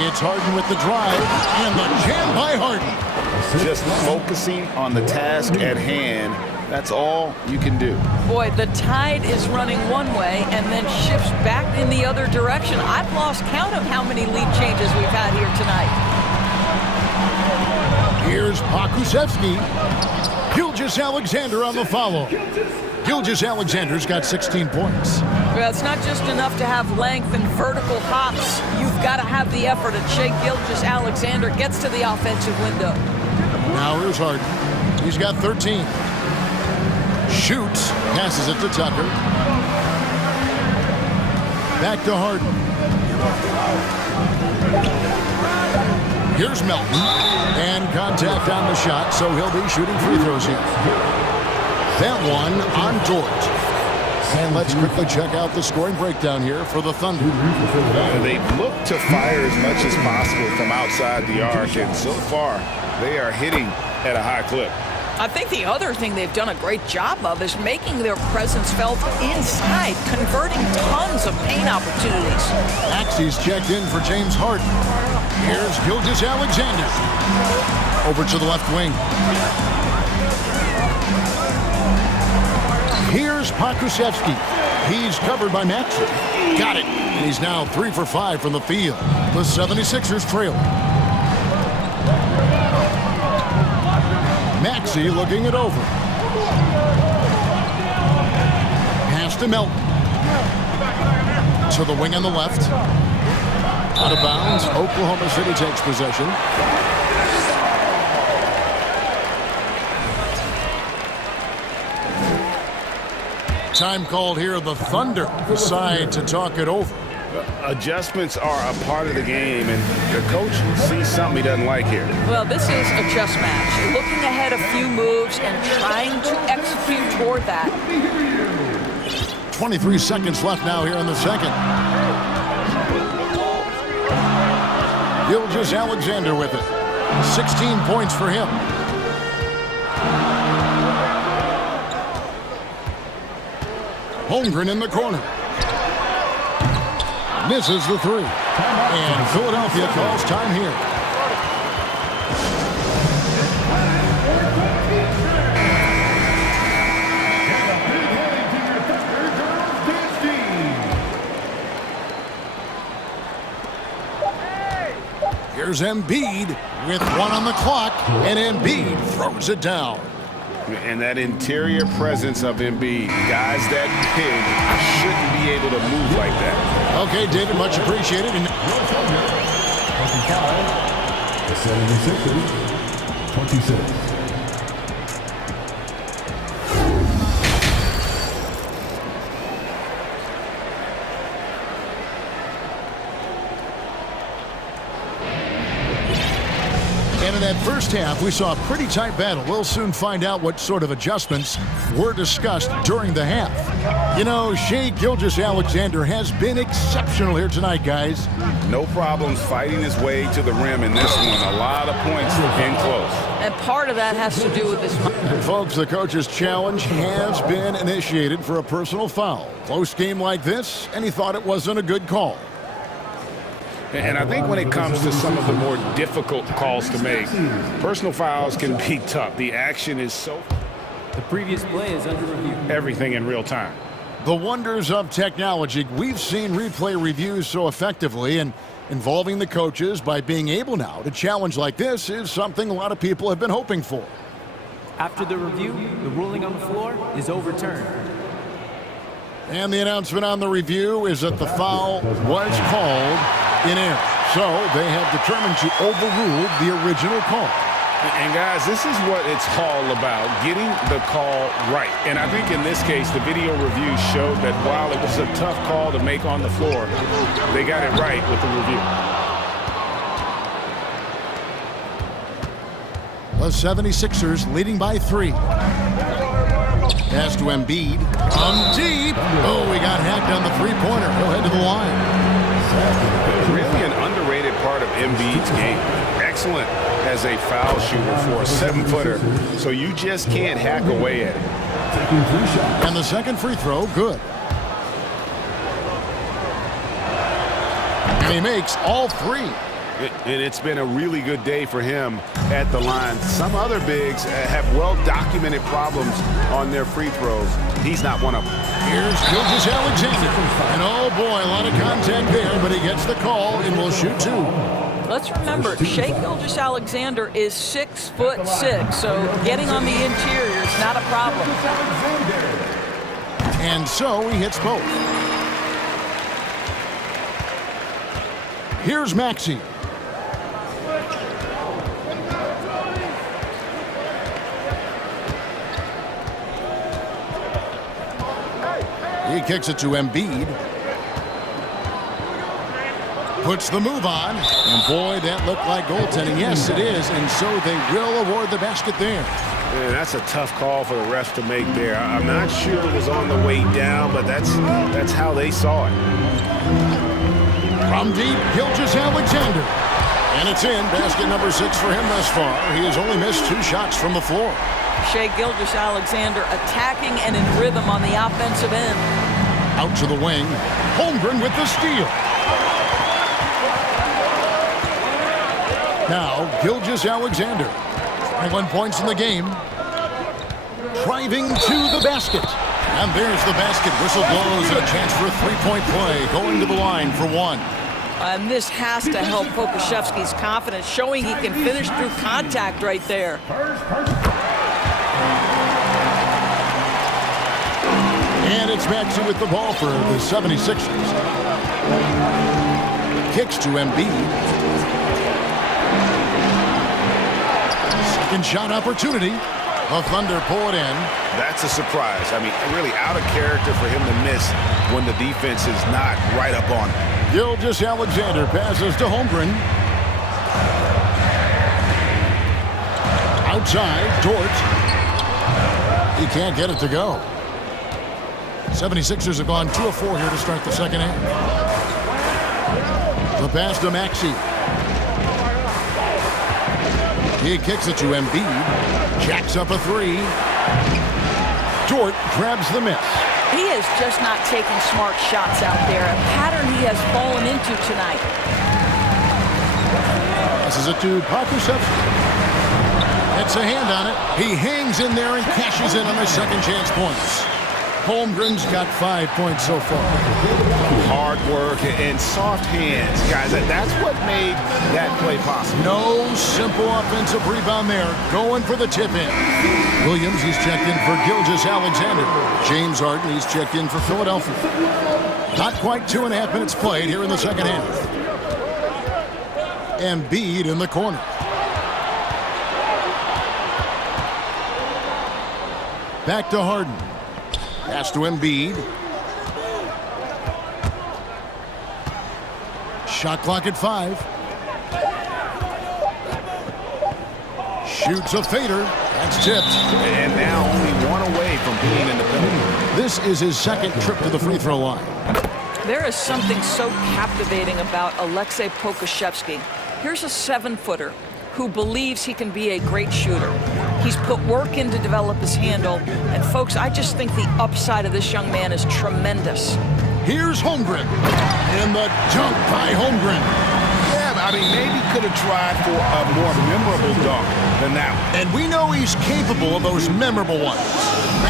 It's Harden with the drive and the jam by Harden. Just focusing on the task at hand, that's all you can do. Boy, the tide is running one way and then shifts back in the other direction. I've lost count of how many lead changes we've had here tonight. Here's Pakusevsky. Gilgeous-Alexander on the follow. Gilgeous-Alexander's got 16 points. Well, it's not just enough to have length and vertical hops. You've got to have the effort, and Shai Gilgeous-Alexander gets to the offensive window. Now here's Harden. He's got 13. Shoots, passes it to Tucker. Back to Harden. Here's Melton. And contact on the shot, so he'll be shooting free throws here. That one on George. And let's quickly check out the scoring breakdown here for the Thunder. They look to fire as much as possible from outside the arc, and so far they are hitting at a high clip. I think the other thing they've done a great job of is making their presence felt inside, converting tons of paint opportunities. Maxey's checked in for James Harden. Here's Gilgeous-Alexander. Over to the left wing. Here's Pakusevsky. He's covered by Maxey. Got it. And he's now 3 for 5 from the field. The 76ers trail. Maxey looking it over. Pass to Melton. To the wing on the left. Out of bounds. Oklahoma City takes possession. Time called here. The Thunder decide to talk it over. Adjustments are a part of the game, and the coach sees something he doesn't like here. Well, this is a chess match. Looking ahead a few moves and trying to execute toward that. 23 seconds left now here in the second. Gilgeous-Alexander with it. 16 points for him. Holmgren in the corner. Misses the three. And Philadelphia calls time here. Here's Embiid with 1 on the clock, and Embiid throws it down. And that interior presence of Embiid, guys that big shouldn't be able to move like that. Okay, David, much appreciated. And the 76ers, 26. And in that first half, we saw a pretty tight battle. We'll soon find out what sort of adjustments were discussed during the half. You know, Shai Gilgeous-Alexander has been exceptional here tonight, guys. No problems fighting his way to the rim in this one. A lot of points in close. And part of that has to do with this. Folks, the coach's challenge has been initiated for a personal foul. Close game like this, and he thought it wasn't a good call. And I think when it comes to some of the more difficult calls to make, personal fouls can be tough. The action is so... The previous play is under review. Everything in real time. The wonders of technology. We've seen replay reviews so effectively, and involving the coaches by being able now to challenge like this is something a lot of people have been hoping for. After the review, the ruling on the floor is overturned. And the announcement on the review is that the foul was called in error. So they have determined to overrule the original call. And guys, this is what it's all about, getting the call right. And I think in this case, the video review showed that while it was a tough call to make on the floor, they got it right with the review. The 76ers leading by 3. Pass to Embiid. From deep. Oh, we got hacked on the three-pointer. He'll head to the line. Really an underrated part of Embiid's game. Excellent as a foul shooter for a 7-footer, so you just can't hack away at it. And the second free throw, good. And he makes all 3. And it's been a really good day for him at the line. Some other bigs have well-documented problems on their free throws. He's not one of them. Here's Gilgeous-Alexander. And oh boy, a lot of contact there, but he gets the call and will shoot 2. Let's remember, Shai Gilgeous-Alexander is 6'6", so getting on the interior is not a problem. And so he hits both. Here's Maxey. He kicks it to Embiid. Puts the move on. And boy, that looked like goaltending. Yes, it is. And so they will award the basket there. Man, that's a tough call for the refs to make there. I'm not sure it was on the way down, but that's how they saw it. From deep, Gilgeous-Alexander. And it's in. Basket number 6 for him thus far. He has only missed 2 shots from the floor. Shai Gilgeous-Alexander attacking and in rhythm on the offensive end. Out to the wing. Holmgren with the steal. Now, Gilgeous-Alexander. 21 points in the game. Driving to the basket. And there's the basket. Whistle blows and a chance for a three-point play. Going to the line for 1. And this has to help Pokusevski's confidence, showing he can finish through contact right there. And it's Maxey with the ball for the 76ers. Kicks to Embiid. Second shot opportunity. The Thunder pull it in. That's a surprise. I mean, really out of character for him to miss when the defense is not right up on him. Gilgeous-Alexander passes to Holmgren. Outside, Dort. He can't get it to go. 76ers have gone 2 of 4 here to start the second half. The pass to Maxey. He kicks it to Embiid. Jacks up a 3. Dort grabs the miss. He is just not taking smart shots out there, a pattern he has fallen into tonight. Passes it to Pokusevski. Gets a hand on it. He hangs in there and cashes in on the second chance points. Holmgren's got 5 points so far. Hard work and soft hands. Guys, that's what made that play possible. No simple offensive rebound there. Going for the tip-in. Williams, he's checked in for Gilgeous-Alexander. James Harden, he's checked in for Philadelphia. Not quite 2.5 minutes played here in the second half. Embiid in the corner. Back to Harden. Pass to Embiid. Shot clock at 5. Shoots a fader. That's tipped. And now only one away from being in the penalty. This is his second trip to the free throw line. There is something so captivating about Alexei Pokusevski. Here's a 7-footer who believes he can be a great shooter. He's put work in to develop his handle. And folks, I just think the upside of this young man is tremendous. Here's Holmgren. And the dunk by Holmgren. Yeah, I mean, maybe could have tried for a more memorable dunk than that one. And we know he's capable of those memorable ones.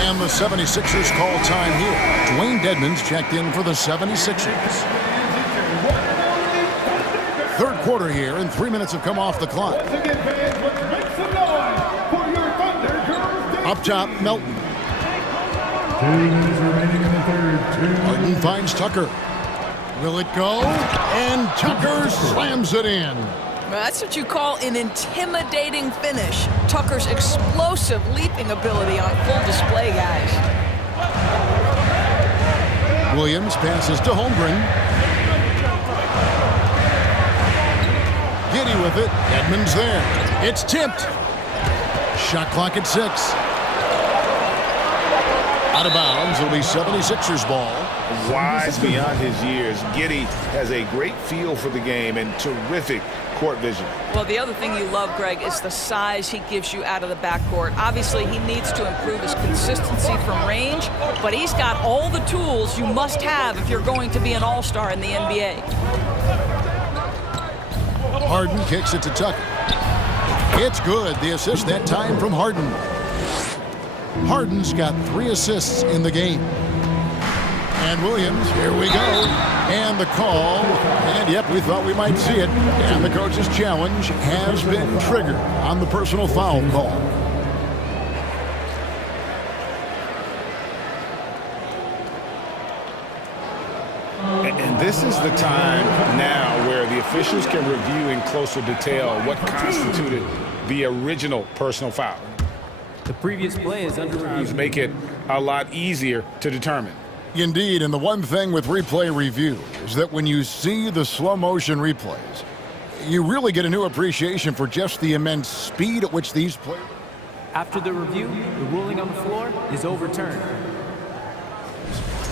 And the 76ers call time here. Dwayne Dedmon's checked in for the 76ers. Third quarter here, and 3 minutes have come off the clock. Up top, Melton. 2 minutes remaining in the third. Harden finds Tucker. Will it go? And Tucker slams it in. Well, that's what you call an intimidating finish. Tucker's explosive leaping ability on full display, guys. Williams passes to Holmgren. Giddy with it. Edmonds there. It's tipped. Shot clock at 6. Out of bounds. It'll be 76ers ball. Wise beyond his years, Giddy has a great feel for the game and terrific court vision. Well, the other thing you love, Greg, is the size he gives you out of the backcourt. Obviously, he needs to improve his consistency from range, but he's got all the tools you must have if you're going to be an all-star in the NBA. Harden kicks it to Tucker. It's good. The assist that time from Harden. Harden's got 3 assists in the game. And Williams, here we go. And the call. And yep, we thought we might see it. And the coach's challenge has been triggered on the personal foul call. And this is the time now where the officials can review in closer detail what constituted the original personal foul. The previous play is under review. Make it a lot easier to determine. Indeed, and the one thing with replay review is that when you see the slow motion replays, you really get a new appreciation for just the immense speed at which these players... After the review, the ruling on the floor is overturned.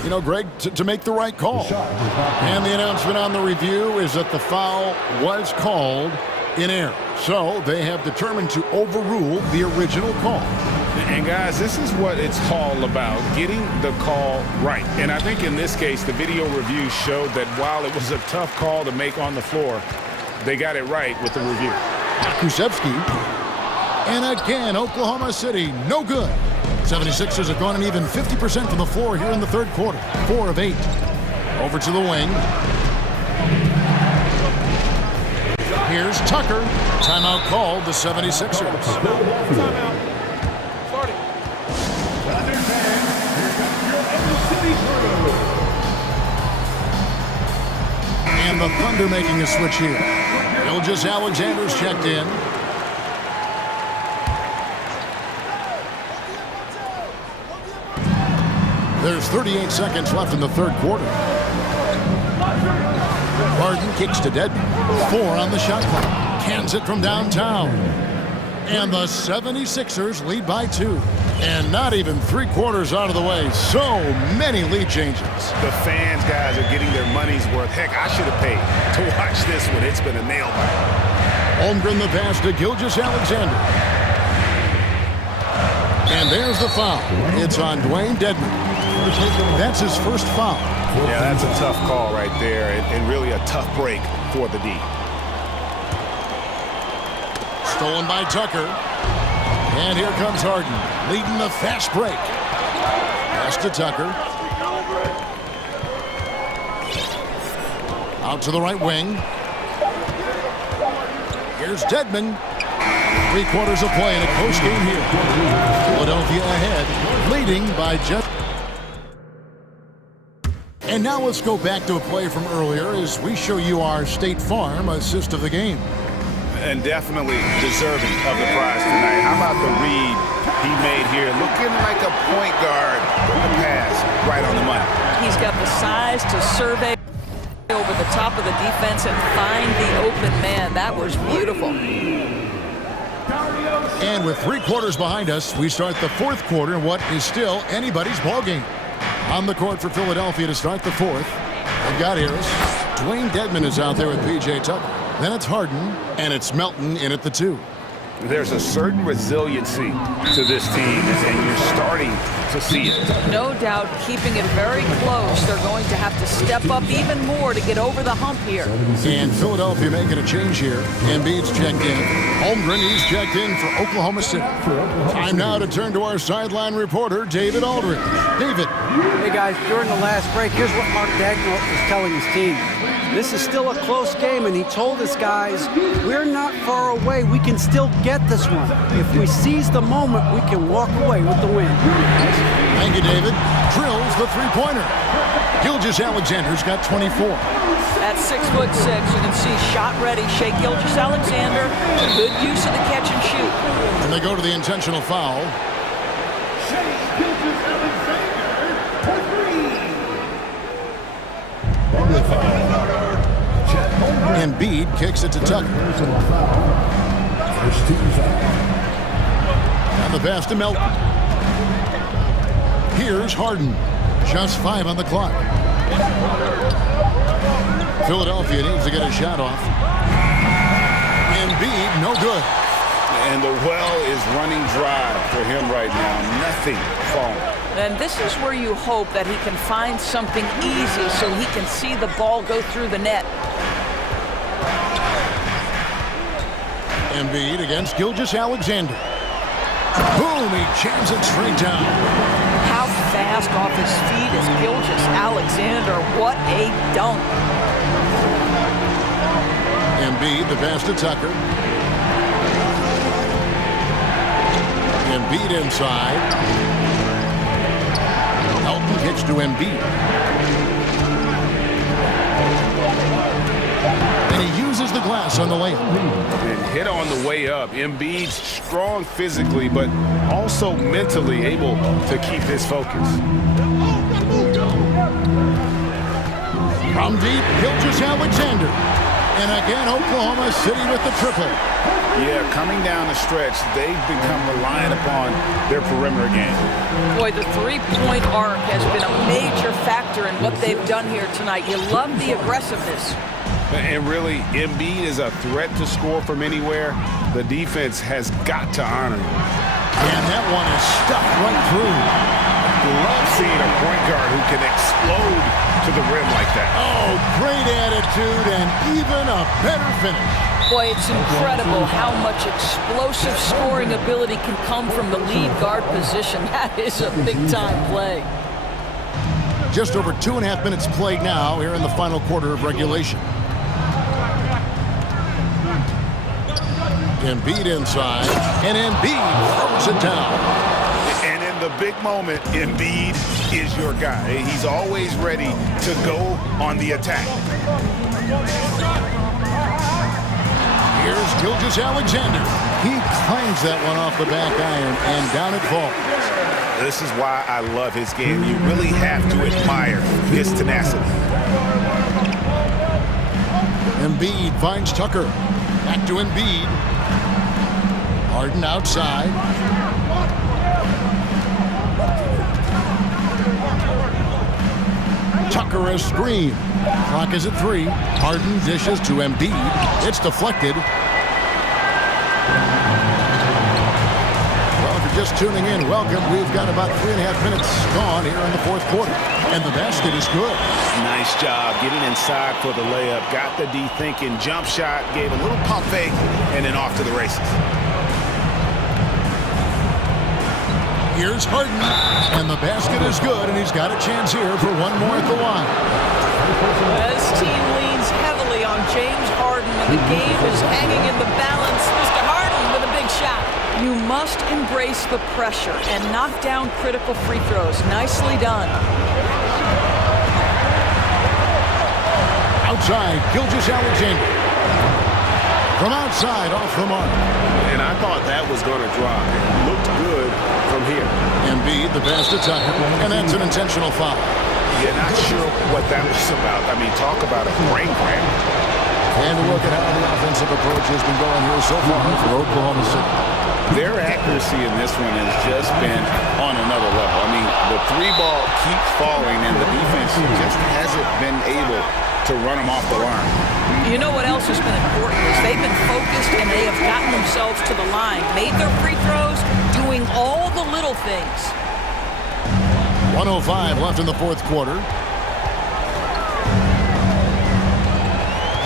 You know, Greg, to make the right call. And the announcement on the review is that the foul was called in error. So they have determined to overrule the original call. And guys, this is what it's all about, getting the call right. And I think in this case, the video review showed that while it was a tough call to make on the floor, they got it right with the review. Pokusevski. And again, Oklahoma City, no good. 76ers have gone an even 50% from the floor here in the third quarter. 4 of 8. Over to the wing. Here's Tucker. Timeout called the 76ers. And the Thunder making a switch here. Gilgeous Alexander's checked in. There's 38 seconds left in the third quarter. Harden kicks to Dedmon. 4 on the shot clock. Cans it from downtown. And the 76ers lead by 2. And not even 3/4 out of the way. So many lead changes. The fans, guys, are getting their money's worth. Heck, I should have paid to watch this one. It's been a nail biter. Holmgren the pass to Gilgeous Alexander. And there's the foul. It's on Dwayne Dedmon. That's his first foul. Yeah, that's a tough call right there, and really a tough break for the D. Stolen by Tucker. And here comes Harden, leading the fast break. Pass to Tucker. Out to the right wing. Here's Dedmon. 3/4 of play in a close game here. Philadelphia ahead, leading by just... And now let's go back to a play from earlier as we show you our State Farm assist of the game. And definitely deserving of the prize tonight. How about the read he made here? Looking like a point guard with the pass right on the money. He's got the size to survey over the top of the defense and find the open man. That was beautiful. And with 3 quarters behind us, we start the 4th quarter in what is still anybody's ball game. On the court for Philadelphia to start the 4th. They've got Harris. Dwayne Dedmon is out there with P.J. Tucker. Then it's Harden, and it's Melton in at the 2. There's a certain resiliency to this team, and you're starting to see it. No doubt, keeping it very close. They're going to have to step up even more to get over the hump here. And Philadelphia making a change here. Embiid's checked in. Holmgren, he's checked in for Oklahoma City. Time now to turn to our sideline reporter, David Aldridge. David. Hey, guys, during the last break, here's what Mark Dagnall is telling his team. This is still a close game, and he told his guys, we're not far away. We can still get this one. If we seize the moment, we can walk away with the win. Thank you, David. Drills the three-pointer. Gilgeous-Alexander's got 24. At 6'6", you can see shot ready. Shea Gilgeous-Alexander, good use of the catch and shoot. And they go to the intentional foul. Embiid kicks it to Tucker. And the pass to Melton. Here's Harden. Just 5 on the clock. Philadelphia needs to get a shot off. Embiid, no good. And the well is running dry for him right now. Nothing falling. And this is where you hope that he can find something easy so he can see the ball go through the net. Embiid against Gilgeous-Alexander. Boom, he jams it straight down. How fast off his feet is Gilgeous-Alexander. What a dunk. Embiid, the pass to Tucker. Embiid inside. Melton kicks to Embiid. And he uses the glass on the layup. And hit on the way up. Embiid's strong physically, but also mentally able to keep his focus. From deep, Gilgeous-Alexander. And again, Oklahoma City with the triple. Yeah, coming down the stretch, they've become reliant upon their perimeter game. Boy, the three-point arc has been a major factor in what they've done here tonight. You love the aggressiveness. And really, Embiid is a threat to score from anywhere. The defense has got to honor him. And that one is stuck right through. Love seeing a point guard who can explode to the rim like that. Oh, great attitude and even a better finish. Boy, it's incredible how much explosive scoring ability can come from the lead guard position. That is a big-time play. Just over 2.5 minutes played now here in the final quarter of regulation. Embiid inside, and Embiid throws it down. And in the big moment, Embiid is your guy. He's always ready to go on the attack. Here's Gilgeous-Alexander. He clangs that one off the back iron, and down it falls. This is why I love his game. You really have to admire his tenacity. Embiid finds Tucker. Back to Embiid. Harden outside. Tucker a screen. Clock is at 3. Harden dishes to Embiid. It's deflected. Well, if you're just tuning in, welcome. We've got about 3.5 minutes gone here in the 4th quarter. And the basket is good. Nice job getting inside for the layup. Got the D thinking. Jump shot. Gave a little pump fake. And then off to the races. Here's Harden, and the basket is good, and he's got a chance here for one more at the line. This team leans heavily on James Harden, and the game is hanging in the balance. Mr. Harden with a big shot. You must embrace the pressure and knock down critical free throws. Nicely done. Outside, Gilgeous-Alexander. From outside, off the mark. And I thought that was going to drop. It looked good from here. Embiid, the pass to Tucker, and that's an intentional foul. Yeah, not sure what that was about. I mean, talk about a brain cramp. And a look at how the offensive approach has been going here so far for Oklahoma City. Their accuracy in this one has just been on another level. I mean, the three ball keeps falling, and the defense just hasn't been able to run them off the line. You know what else has been important is they've been focused and they have gotten themselves to the line, made their free throws, doing all the little things. 1:05 left in the fourth quarter.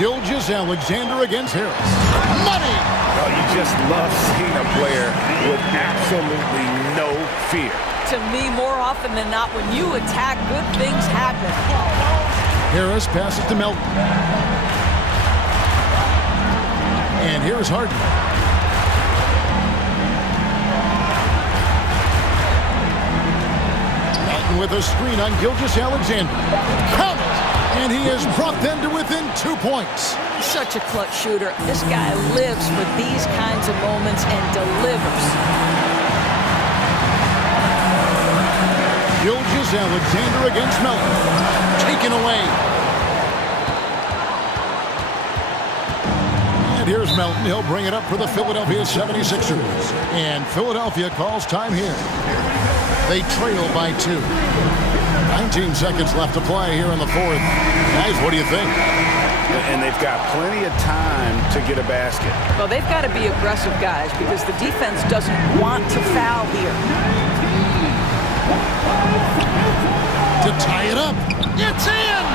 Gilgeous-Alexander against Harris. Money! Oh, you just love seeing a player with absolutely no fear. To me, more often than not, when you attack, good things happen. Harris passes to Melton. And here's Harden. Melton with a screen on Gilgeous-Alexander. Count it! And he has brought them to within 2 points. He's such a clutch shooter. This guy lives for these kinds of moments and delivers. Gilgeous-Alexander against Melton. Taken away. And here's Melton. He'll bring it up for the Philadelphia 76ers. And Philadelphia calls time here. They trail by 2. 19 seconds left to play here in the fourth. Guys, what do you think? And they've got plenty of time to get a basket. Well, they've got to be aggressive, guys, because the defense doesn't want to foul here. To tie it up. It's in!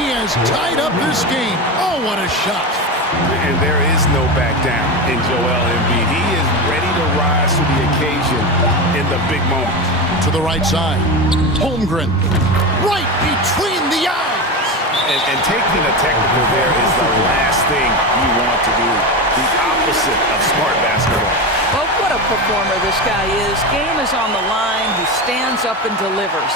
He has tied up this game. Oh, what a shot. And there is no back down in Joel Embiid. He is ready to rise to the occasion in the big moments. To the right side. Holmgren. Right between the eyes. And taking a technical there is the last thing you want to do. The opposite of smart basketball. Well, what a performer this guy is. Game is on the line. He stands up and delivers.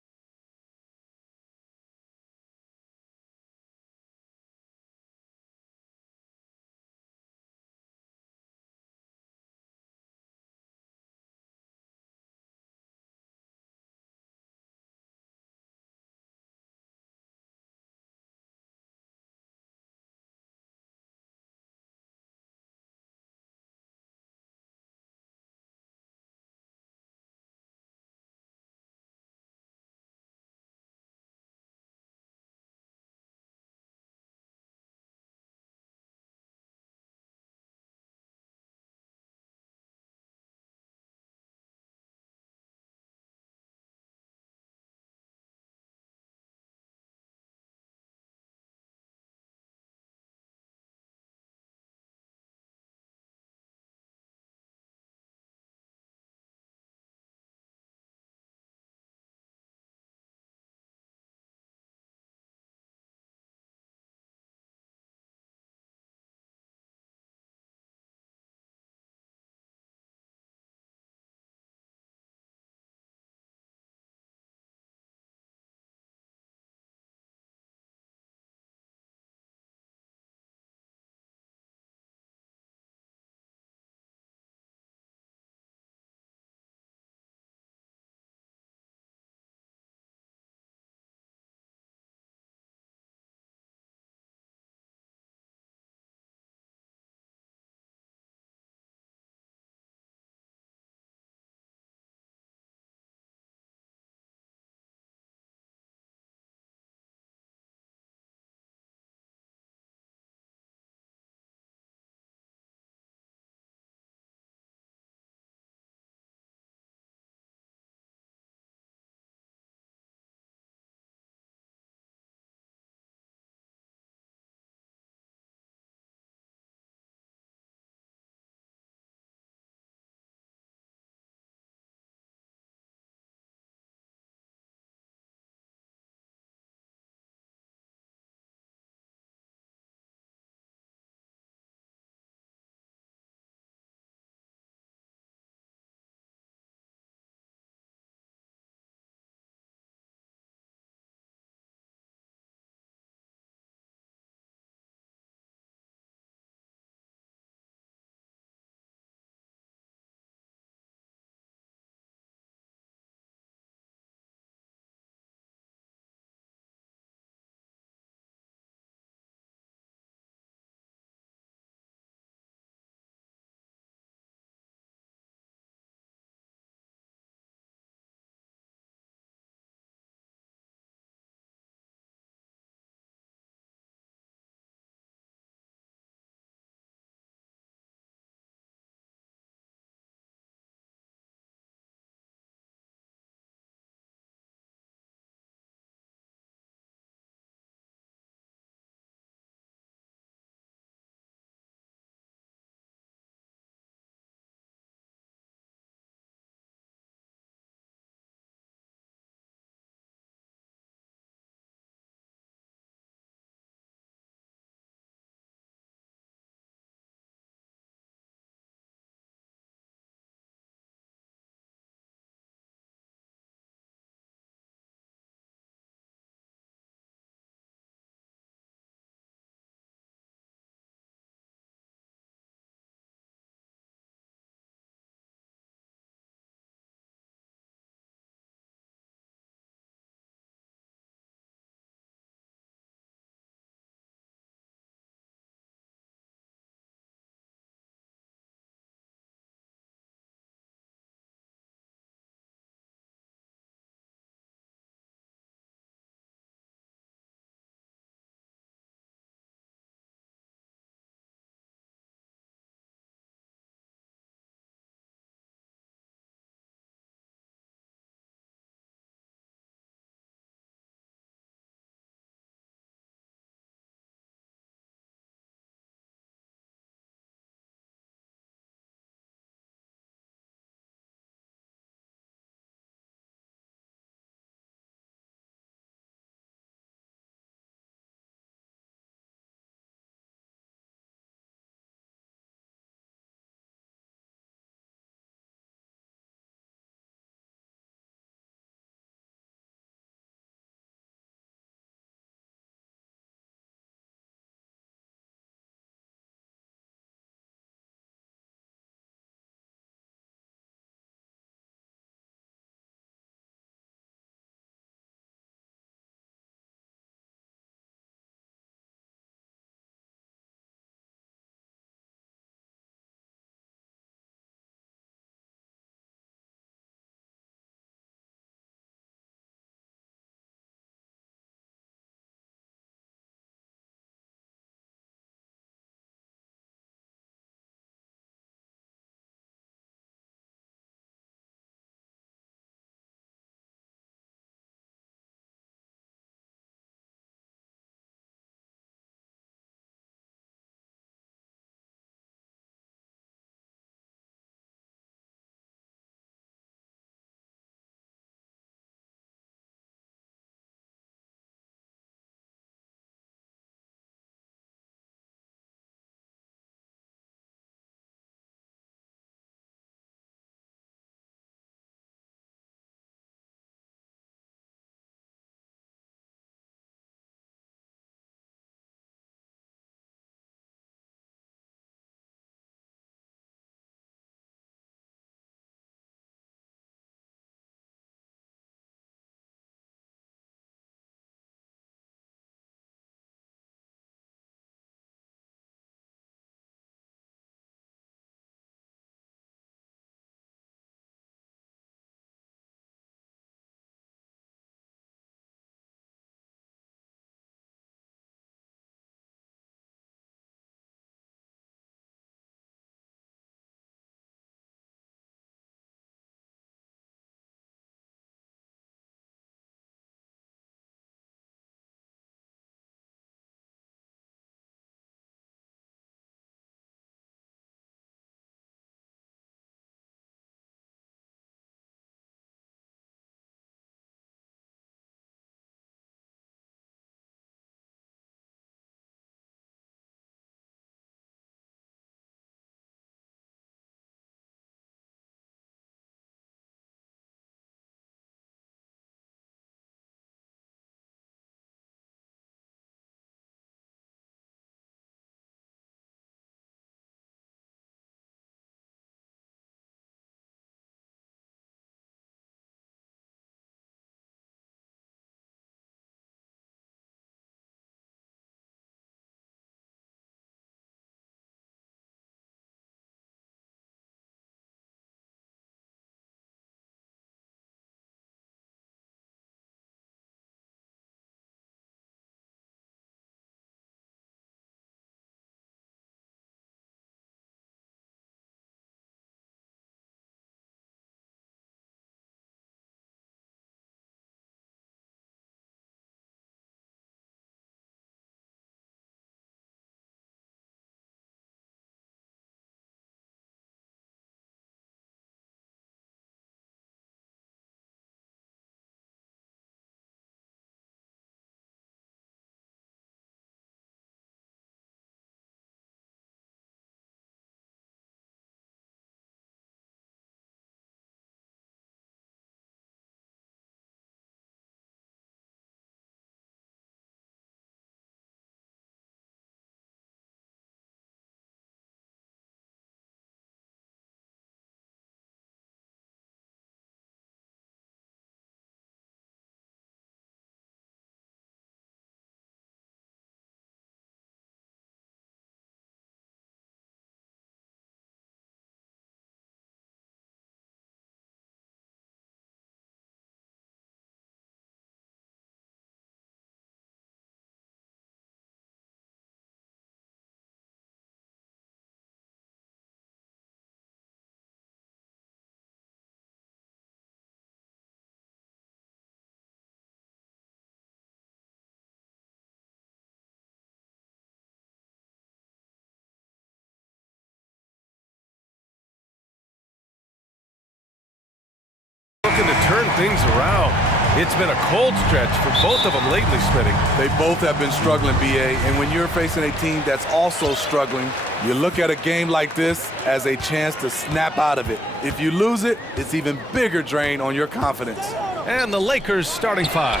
looking to turn things around. It's been a cold stretch for both of them lately, Smitty. They both have been struggling, BA, and when you're facing a team that's also struggling, you look at a game like this as a chance to snap out of it. If you lose it, it's even bigger drain on your confidence. And the Lakers starting five.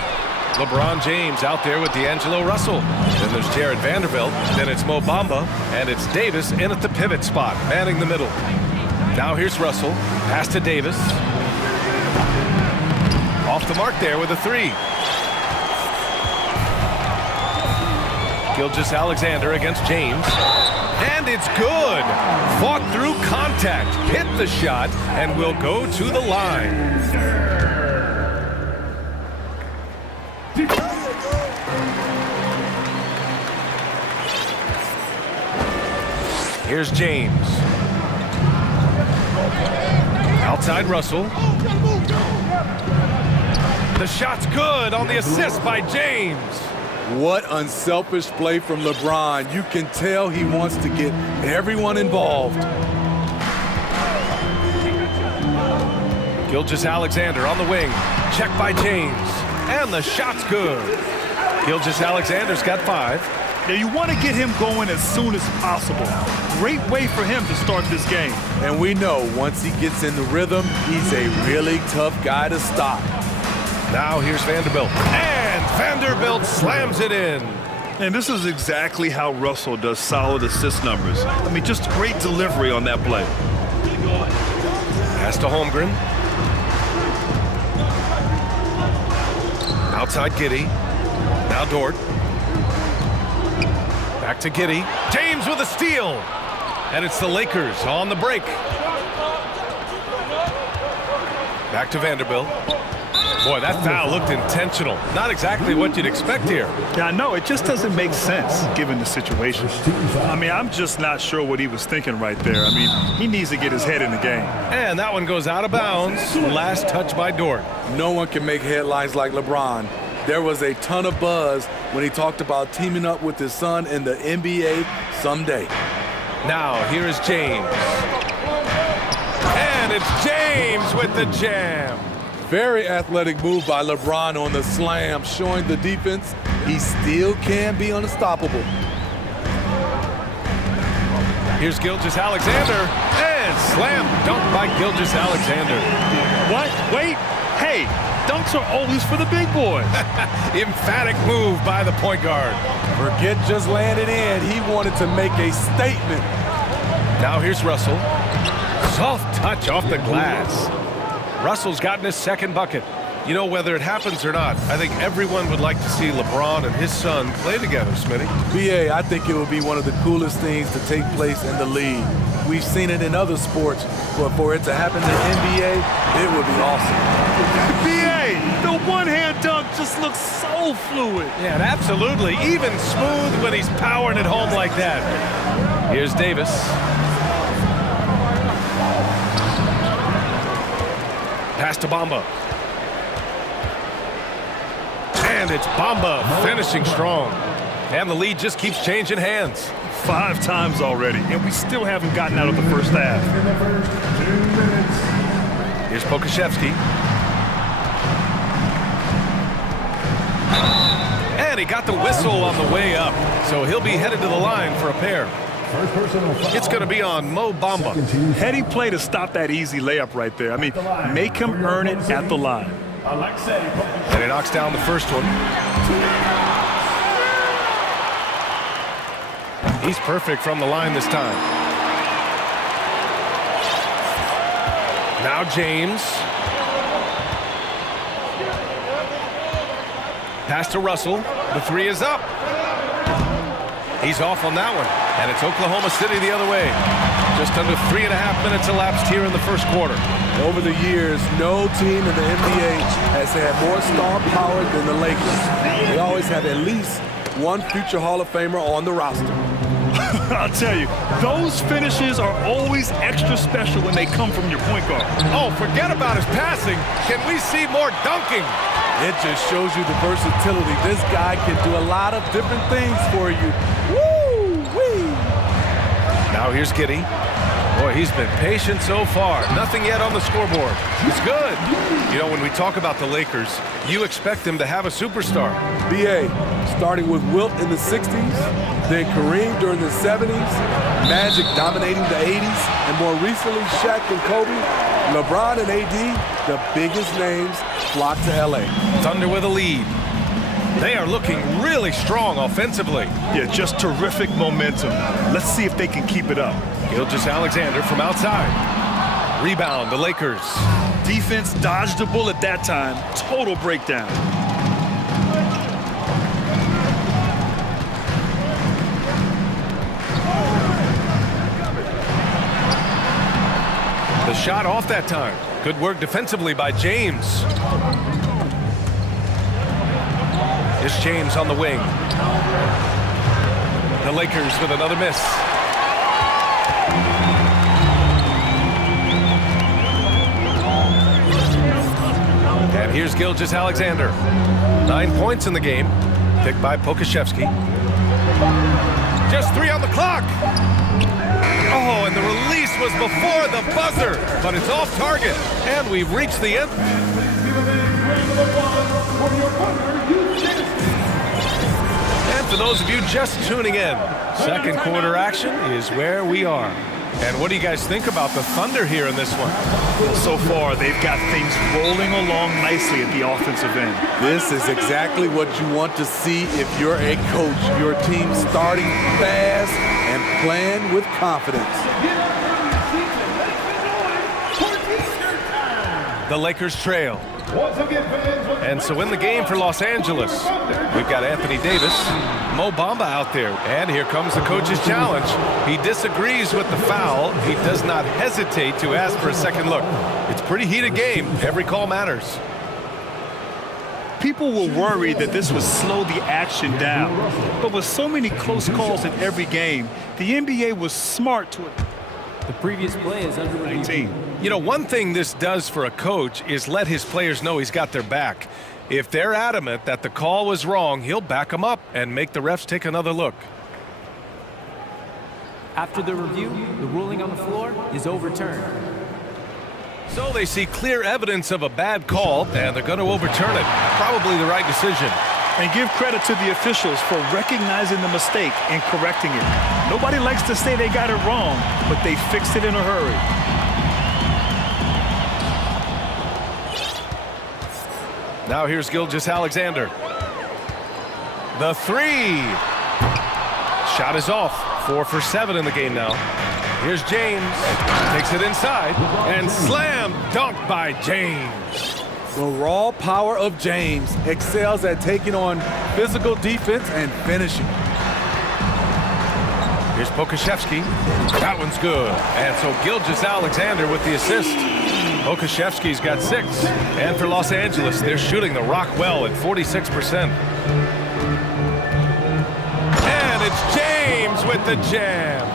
LeBron James out there with D'Angelo Russell. Then there's Jared Vanderbilt. Then it's Mo Bamba. And it's Davis in at the pivot spot, manning the middle. Now here's Russell. Pass to Davis. Off the mark there with a three. Gilgeous-Alexander against James. And it's good. Fought through contact, hit the shot, and will go to the line. Here's James. Outside Russell. The shot's good on the assist by James. What unselfish play from LeBron. You can tell he wants to get everyone involved. Gilgeous-Alexander on the wing. Check by James. And the shot's good. Gilgeous-Alexander's got 5. Now you want to get him going as soon as possible. Great way for him to start this game. And we know once he gets in the rhythm, he's a really tough guy to stop. Now here's Vanderbilt. And Vanderbilt slams it in. And this is exactly how Russell does solid assist numbers. I mean, just great delivery on that play. Pass to Holmgren. Outside Giddey. Now Dort. Back to Giddey. James with a steal. And it's the Lakers on the break. Back to Vanderbilt. Boy, that foul looked intentional. Not exactly what you'd expect here. Yeah, I know. It just doesn't make sense given the situation. I mean, I'm just not sure what he was thinking right there. I mean, he needs to get his head in the game. And that one goes out of bounds. Last touch by Dort. No one can make headlines like LeBron. There was a ton of buzz when he talked about teaming up with his son in the NBA someday. Now, here is James. And it's James with the jam. Very athletic move by LeBron on the slam, showing the defense he still can be unstoppable. Here's Gilgeous-Alexander. And slam dunk by Gilgeous-Alexander. What? Wait. Hey, dunks are always for the big boys. Emphatic move by the point guard. Forget just landing in. He wanted to make a statement. Now here's Russell. Soft touch off the glass. Russell's gotten his second bucket. You know, whether it happens or not, I think everyone would like to see LeBron and his son play together, Smitty. BA, I think it would be one of the coolest things to take place in the league. We've seen it in other sports, but for it to happen in the NBA, it would be awesome. BA, the one-hand dunk just looks so fluid. Yeah, and absolutely. Even smooth when he's powering it home like that. Here's Davis. Pass to Bamba. And it's Bamba finishing strong. And the lead just keeps changing hands. 5 times already, and we still haven't gotten out of the first half. Here's Pokusevski. And he got the whistle on the way up, so he'll be headed to the line for a pair. It's going to be on Mo Bamba. Heady play to stop that easy layup right there. I mean, make him earn it at the line. And he knocks down the first one. He's perfect from the line this time. Now James. Pass to Russell. The 3 is up. He's off on that one. And it's Oklahoma City the other way. Just under 3.5 minutes elapsed here in the first quarter. Over the years, no team in the NBA has had more star power than the Lakers. They always have at least one future Hall of Famer on the roster. I'll tell you, those finishes are always extra special when they come from your point guard. Oh, forget about his passing. Can we see more dunking? It just shows you the versatility. This guy can do a lot of different things for you. Woo-wee! Now Now here's Giddey. Boy, he's been patient so far. Nothing yet on the scoreboard. It's good. You know, when we talk about the Lakers, you expect them to have a superstar. B.A., starting with Wilt in the 60s, then Kareem during the 70s, Magic dominating the 80s, and more recently Shaq and Kobe, LeBron and AD, the biggest names flocked to L.A. Thunder with a lead. They are looking really strong offensively. Yeah, just terrific momentum. Let's see if they can keep it up. Gilgeous-Alexander from outside. Rebound, the Lakers. Defense dodged the bullet that time. Total breakdown. The shot off that time. Good work defensively by James. Here's James on the wing. The Lakers with another miss. And here's Gilgeous-Alexander. 9 points in the game. Picked by Pokashevsky. Just 3 on the clock. Oh, and the release was before the buzzer, but it's off target. And we've reached the end. And for those of you just tuning in, second quarter action is where we are. And what do you guys think about the Thunder here in this one? Well, so far, they've got things rolling along nicely at the offensive end. This is exactly what you want to see if you're a coach. Your team starting fast and playing with confidence. The Lakers trail. And so in the game for Los Angeles, we've got Anthony Davis, Mo Bamba out there. And here comes the coach's challenge. He disagrees with the foul. He does not hesitate to ask for a second look. It's a pretty heated game. Every call matters. People were worried that this would slow the action down. But with so many close calls in every game, the NBA was smart to it. The previous play is under review. You know, one thing this does for a coach is let his players know he's got their back. If they're adamant that the call was wrong, he'll back them up and make the refs take another look. After the review, the ruling on the floor is overturned. So they see clear evidence of a bad call, and they're going to overturn it. Probably the right decision. And give credit to the officials for recognizing the mistake and correcting it. Nobody likes to say they got it wrong, but they fixed it in a hurry. Now here's Gilgeous-Alexander. The three. Shot is off. 4 for 7 in the game now. Here's James. Takes it inside. And slam dunk by James. The raw power of James excels at taking on physical defense and finishing. Here's Pokashevsky. That one's good. And so Gilgeous-Alexander with the assist. Pokashevsky's got 6. And for Los Angeles, they're shooting the rock well at 46%. And it's James with the jam.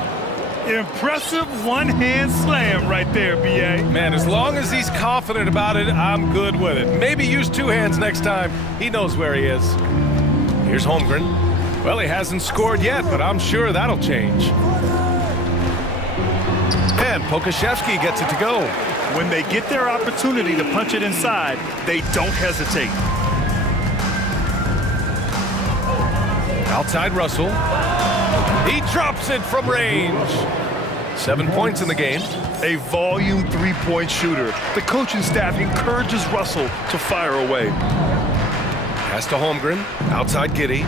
Impressive one-hand slam right there, B.A. Man, as long as he's confident about it, I'm good with it. Maybe use 2 hands next time. He knows where he is. Here's Holmgren. Well, he hasn't scored yet, but I'm sure that'll change. And Pokashevsky gets it to go. When they get their opportunity to punch it inside, they don't hesitate. Outside Russell. He drops it from range. 7 points in the game. A volume three-point shooter. The coaching staff encourages Russell to fire away. Pass to Holmgren. Outside Giddey.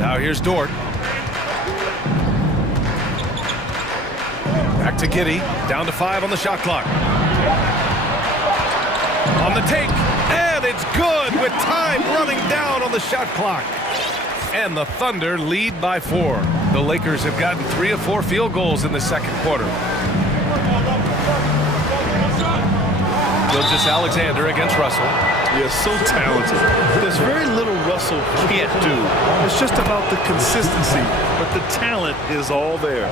Now here's Dort. Back to Giddey. Down to 5 on the shot clock. On the take. And it's good with time running down on the shot clock. And the Thunder lead by 4. The Lakers have gotten 3 of 4 field goals in the second quarter. Gilgeous-Alexander against Russell. Yeah, so talented. There's very little Russell can't do. It's just about the consistency, but the talent is all there.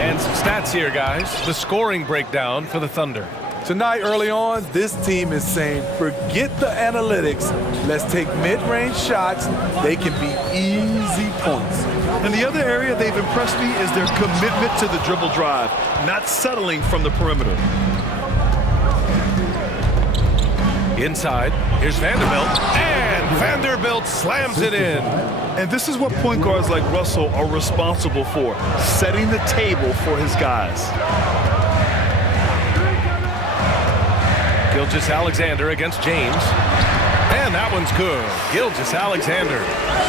And some stats here, guys. The scoring breakdown for the Thunder. Tonight, early on, this team is saying, forget the analytics. Let's take mid-range shots. They can be easy points. And the other area they've impressed me is their commitment to the dribble drive, not settling from the perimeter. Inside, here's Vanderbilt, and Vanderbilt slams it in. And this is what point guards like Russell are responsible for, setting the table for his guys. Gilgeous-Alexander against James. And that one's good. Gilgeous-Alexander.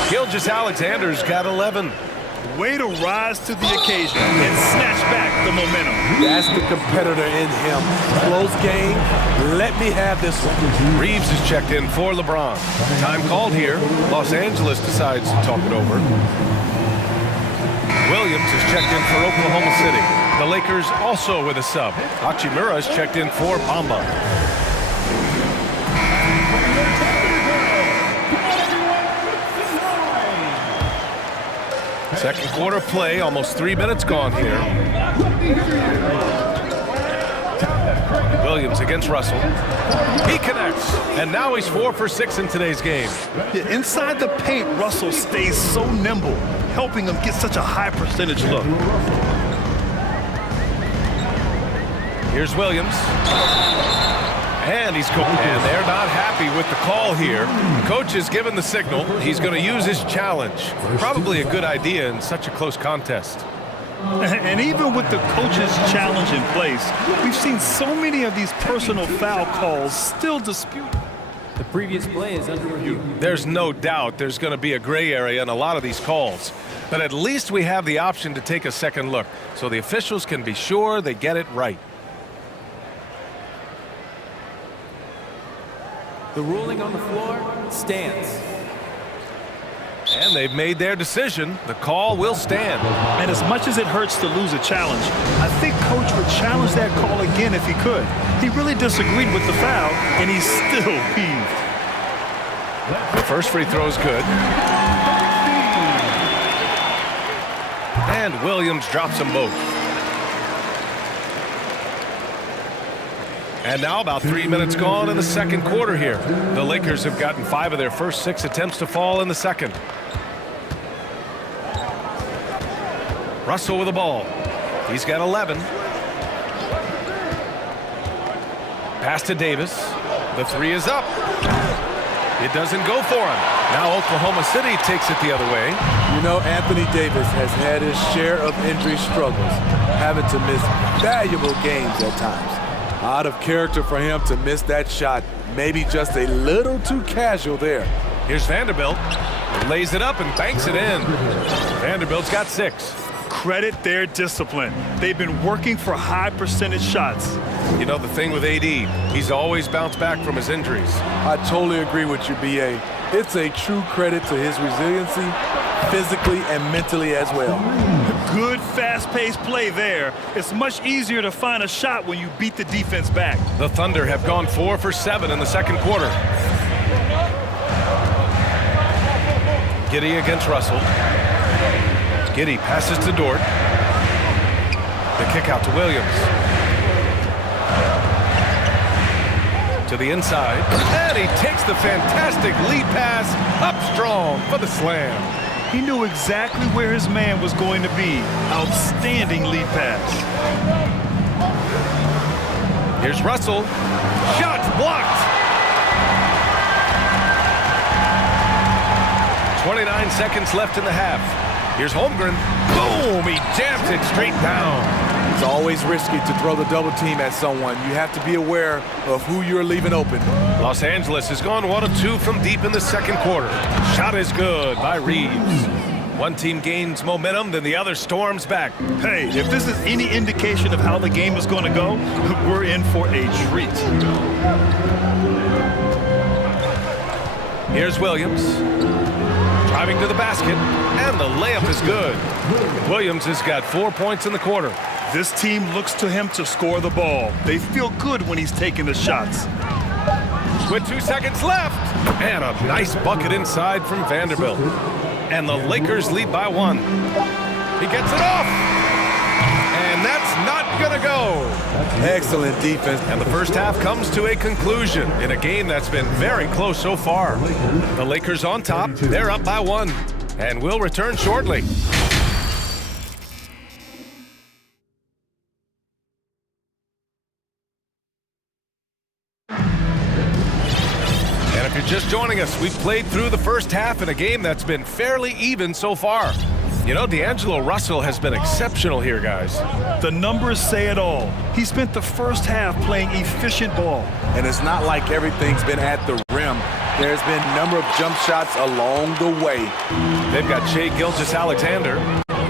Gilgeous-Alexander's got 11. Way to rise to the occasion and snatch back the momentum. That's the competitor in him. Close game. Let me have this one. Reeves is checked in for LeBron. Time called here. Los Angeles decides to talk it over. Williams is checked in for Oklahoma City. The Lakers also with a sub. Hachimura is checked in for Bamba. Second quarter play, almost 3 minutes gone here. Williams against Russell. He connects, and now he's 4 for 6 in today's game. Yeah, inside the paint, Russell stays so nimble, helping him get such a high percentage look. Here's Williams. And he's going, and they're not happy with the call here. Coach has given the signal. He's going to use his challenge. Probably a good idea in such a close contest. And even with the coach's challenge in place, we've seen so many of these personal foul calls still disputed. The previous play is under review. There's no doubt there's going to be a gray area in a lot of these calls. But at least we have the option to take a second look, so the officials can be sure they get it right. The ruling on the floor stands. And they've made their decision. The call will stand. And as much as it hurts to lose a challenge, I think Coach would challenge that call again if he could. He really disagreed with the foul, and he's still peeved. The first free throw is good. And Williams drops them both. And now about 3 minutes gone in the second quarter here. The Lakers have gotten 5 of their first 6 attempts to fall in the second. Russell with the ball. He's got 11. Pass to Davis. The 3 is up. It doesn't go for him. Now Oklahoma City takes it the other way. You know, Anthony Davis has had his share of injury struggles, having to miss valuable games at times. Out of character for him to miss that shot. Maybe just a little too casual there. Here's Vanderbilt. Lays it up and banks it in. Vanderbilt's got 6. Credit their discipline. They've been working for high percentage shots. You know, the thing with AD, he's always bounced back from his injuries. I totally agree with you, BA. It's a true credit to his resiliency, physically and mentally as well. Good fast-paced play there. It's much easier to find a shot when you beat the defense back. The Thunder have gone 4 for 7 in the second quarter. Giddey against Russell. Giddey passes to Dort. The kick out to Williams. To the inside. And he takes the fantastic lead pass up strong for the slam. He knew exactly where his man was going to be. Outstanding lead pass. Here's Russell. Shot blocked. 29 seconds left in the half. Here's Holmgren. Boom! He jams it straight down. It's always risky to throw the double team at someone. You have to be aware of who you're leaving open. Los Angeles has gone 1 of 2 from deep in the second quarter. Shot is good by Reeves. One team gains momentum, then the other storms back. Hey, if this is any indication of how the game is going to go, we're in for a treat. Here's Williams. Driving to the basket, and the layup is good. Williams has got 4 points in the quarter. This team looks to him to score the ball. They feel good when he's taking the shots. With 2 seconds left, and a nice bucket inside from Vanderbilt. And the Lakers lead by 1. He gets it off, And that's not gonna go. Excellent defense. And the first half comes to a conclusion in a game that's been very close so far. The Lakers on top, they're up by 1. And we'll return shortly. And if you're just joining us, we've played through the first half in a game that's been fairly even so far. You know, D'Angelo Russell has been exceptional here, guys. The numbers say it all. He spent the first half playing efficient ball. And it's not like everything's been at the rim. There's been a number of jump shots along the way. They've got Shai Gilgeous-Alexander.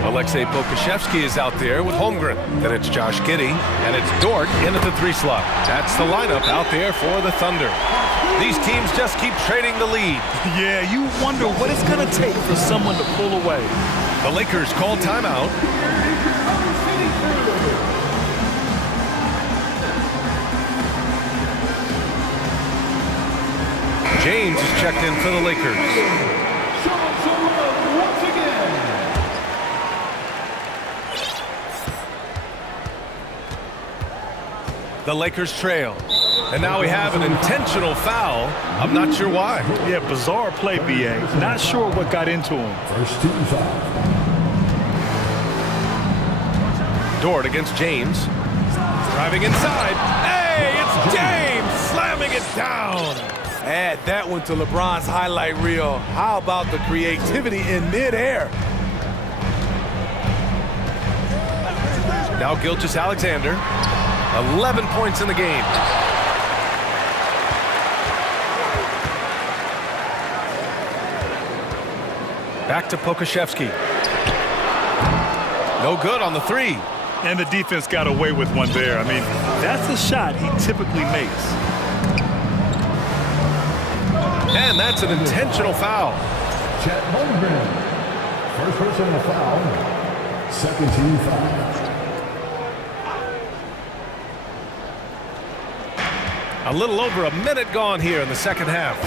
Alexei Pokusevski is out there with Holmgren. Then it's Josh Giddey, and it's Dort in at the 3 slot. That's the lineup out there for the Thunder. These teams just keep trading the lead. Yeah, you wonder what it's going to take for someone to pull away. The Lakers call timeout. James is checked in for the Lakers. The Lakers trail. And now we have an intentional foul. I'm not sure why. Yeah, bizarre play, B.A. Not sure what got into him. First team foul. Dort against James. Driving inside. Hey, it's James slamming it down. Add that one to LeBron's highlight reel. How about the creativity in midair? Now Gilgeous-Alexander. 11 points in the game. Back to Pokusevski. No good on the 3. And the defense got away with one there. I mean, that's a shot he typically makes. And that's an intentional foul. Chet Holmgren. First personal foul. Second team foul. A little over a minute gone here in the second half.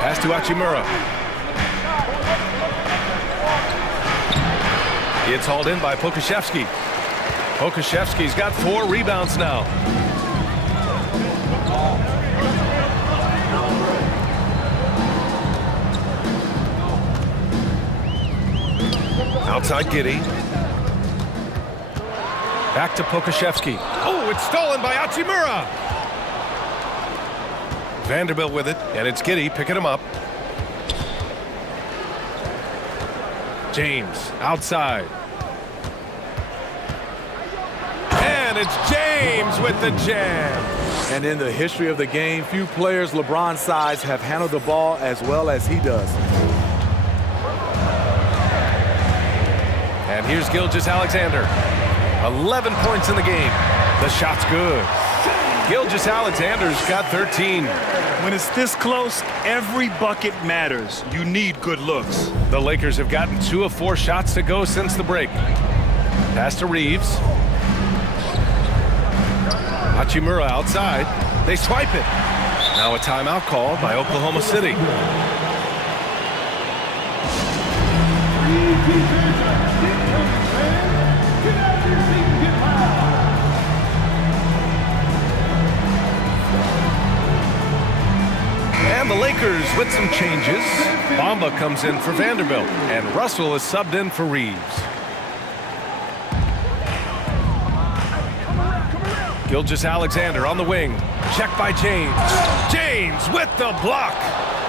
Pass to Hachimura. It's hauled in by Pokusevski. Pokusevski's got 4 rebounds now. Outside Giddey. Back to Pokusevski. Oh, it's stolen by Hachimura. Vanderbilt with it, and it's Giddey picking him up. James outside. And it's James with the jam. And in the history of the game, few players LeBron's size have handled the ball as well as he does. And here's Gilgeous-Alexander. 11 points in the game. The shot's good. Gilgeous-Alexander's got 13. When it's this close, every bucket matters. You need good looks. The Lakers have gotten 2 of 4 shots to go since the break. Pass to Reeves. Hachimura outside. They swipe it. Now a timeout called by Oklahoma City. And the Lakers with some changes. Bamba comes in for Vanderbilt, and Russell is subbed in for Reeves. Gilgeous-Alexander on the wing. Checked by James. James with the block.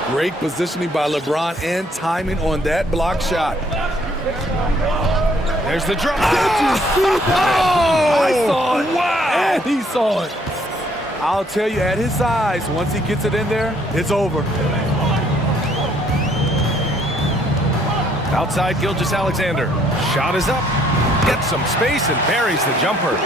Great positioning by LeBron and timing on that block shot. There's the drop. Did you see that? I saw it. Wow. And he saw it. I'll tell you, at his size, once he gets it in there, it's over. Outside Gilgeous-Alexander. Shot is up. Gets some space and buries the jumper.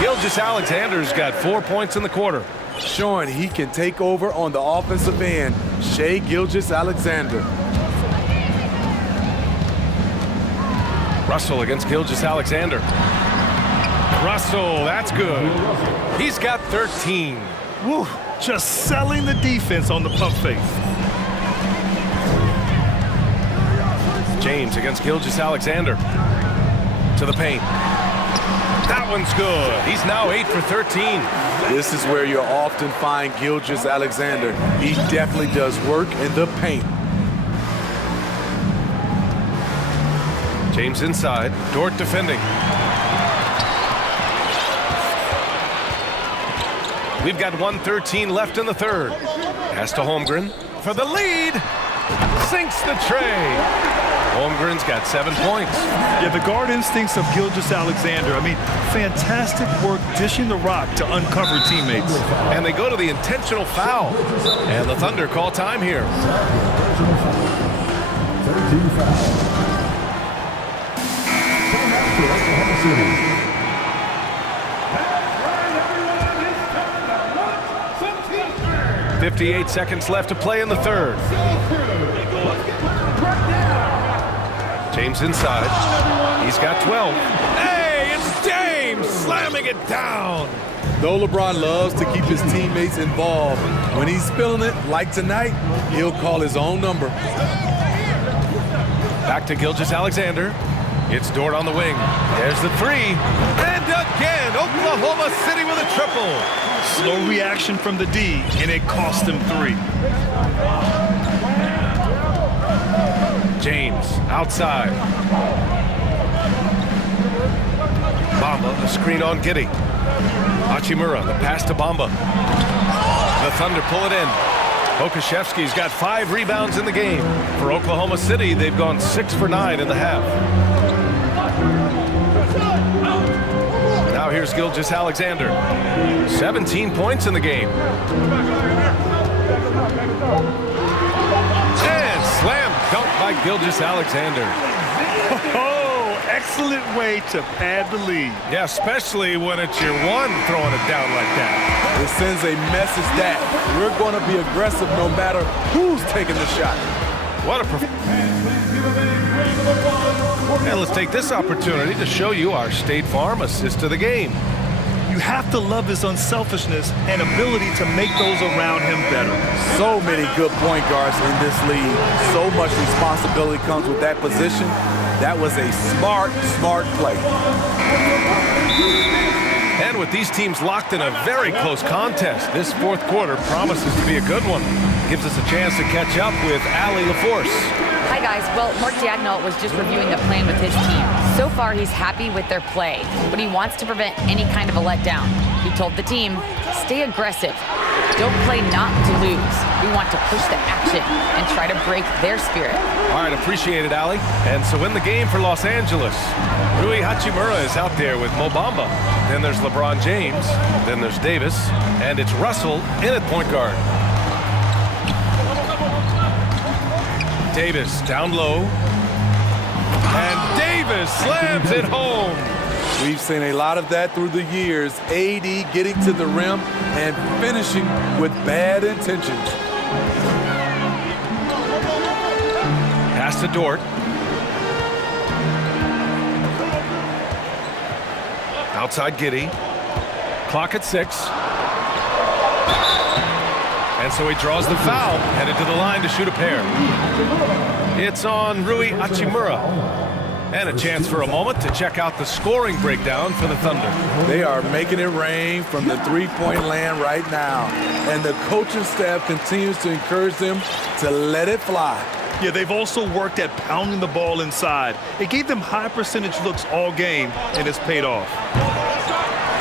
Gilgeous-Alexander's got 4 points in the quarter. Showing he can take over on the offensive end. Shai Gilgeous-Alexander. Russell against Gilgeous-Alexander. Russell, that's good. He's got 13. Woo, just selling the defense on the pump fake. James against Gilgeous-Alexander. To the paint. That one's good. He's now 8 for 13. This is where you'll often find Gilgeous-Alexander. He definitely does work in the paint. James inside. Dort defending. We've got 1:13 left in the third. Pass to Holmgren for the lead. Sinks the tray. Holmgren's got 7 points. Yeah, the guard instincts of Gilgeous-Alexander. I mean, fantastic work dishing the rock to uncover teammates. And they go to the intentional foul. And the Thunder call time here. 13 foul. 58 seconds left to play in the third. James inside. He's got 12. Hey, it's James slamming it down. Though LeBron loves to keep his teammates involved, when he's spilling it, like tonight, he'll call his own number. Back to Gilgeous-Alexander. It's Dort on the wing. There's the three. And again, Oklahoma City with a triple. Slow reaction from the D, and it cost him 3. James outside. Bamba, the screen on Giddey. Hachimura, the pass to Bamba. The Thunder pull it in. Okashevsky's got 5 rebounds in the game. For Oklahoma City, they've gone 6 for 9 in the half. Now here's Gilgeous-Alexander. 17 points in the game. And slam dunk by Gilgeous-Alexander. Oh, excellent way to pad the lead. Yeah, especially when it's your one throwing it down like that. It sends a message that we're going to be aggressive no matter who's taking the shot. What a And let's take this opportunity to show you our State Farm assist of the game. You have to love his unselfishness and ability to make those around him better. So many good point guards in this league. So much responsibility comes with that position. That was a smart play. And with these teams locked in a very close contest, this fourth quarter promises to be a good one. Gives us a chance to catch up with Allie LaForce. Hi, guys. Well, Mark Dagnall was just reviewing the plan with his team. So far, he's happy with their play, but he wants to prevent any kind of a letdown. He told the team, stay aggressive. Don't play not to lose. We want to push the action and try to break their spirit. All right, appreciate it, Allie. And so in the game for Los Angeles, Rui Hachimura is out there with Mo Bamba. Then there's LeBron James. Then there's Davis. And it's Russell in at point guard. Davis down low. And Davis slams it home. We've seen a lot of that through the years. AD getting to the rim and finishing with bad intentions. Pass to Dort. Outside Giddey. Clock at 6. And so he draws the foul, headed to the line to shoot a pair. It's on Rui Hachimura. And a chance for a moment to check out the scoring breakdown for the Thunder. They are making it rain from the three-point land right now. And the coaching staff continues to encourage them to let it fly. Yeah, they've also worked at pounding the ball inside. It gave them high percentage looks all game, and it's paid off.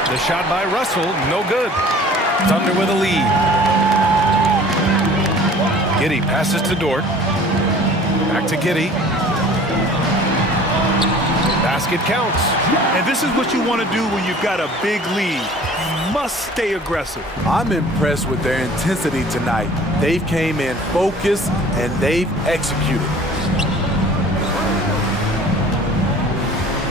The shot by Russell, no good. Thunder with a lead. Giddey passes to Dort. Back to Giddey. Basket counts. And this is what you want to do when you've got a big lead. You must stay aggressive. I'm impressed with their intensity tonight. They've came in focused and they've executed.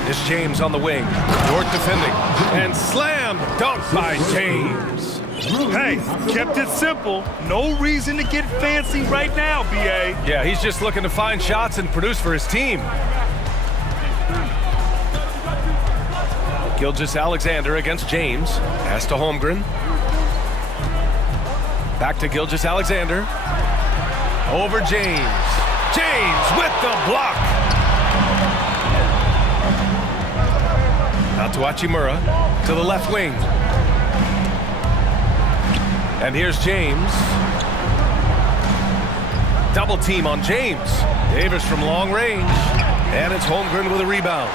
It's James on the wing. Dort defending. And slam dunk by James. Hey, kept it simple. No reason to get fancy right now, B.A. Yeah, he's just looking to find shots and produce for his team. Gilgeous-Alexander against James. Pass to Holmgren. Back to Gilgeous-Alexander. Over James. James with the block. to Hachimura to the left wing. And here's James. Double team on James. Davis from long range. And it's Holmgren with a rebound.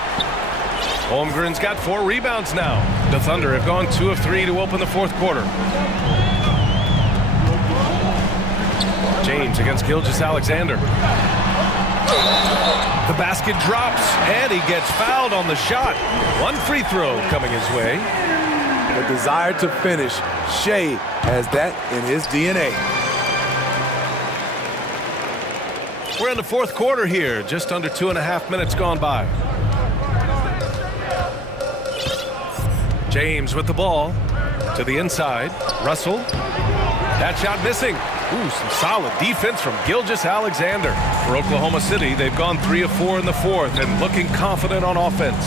Holmgren's got 4 rebounds now. The Thunder have gone 2 of 3 to open the fourth quarter. James against Gilgeous-Alexander. The basket drops, and he gets fouled on the shot. 1 free throw coming his way. The desire to finish. Shea has that in his DNA. We're in the fourth quarter here, just under 2.5 minutes gone by. James with the ball to the inside. Russell. That shot missing. Ooh, some solid defense from Gilgeous-Alexander. For Oklahoma City, they've gone 3 of 4 in the fourth and looking confident on offense.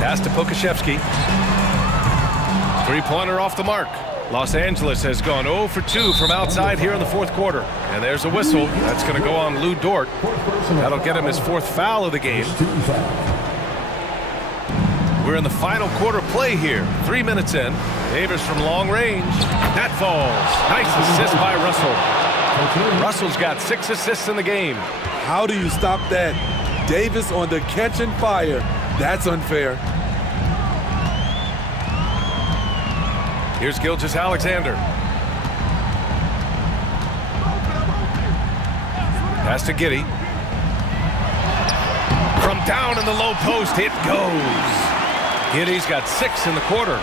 Pass to Pokashevsky. Three-pointer off the mark. Los Angeles has gone 0 for 2 from outside here in the fourth quarter. And there's a whistle. That's going to go on Lou Dort. That'll get him his 4th foul of the game. We're in the final quarter play here. 3 minutes in. Davis from long range. That falls. Nice assist by Russell. Russell's got 6 assists in the game. How do you stop that? Davis on the catch and fire. That's unfair. Here's Gilgeous-Alexander. Pass to Giddey. From down in the low post, it goes. Giddey's got 6 in the quarter.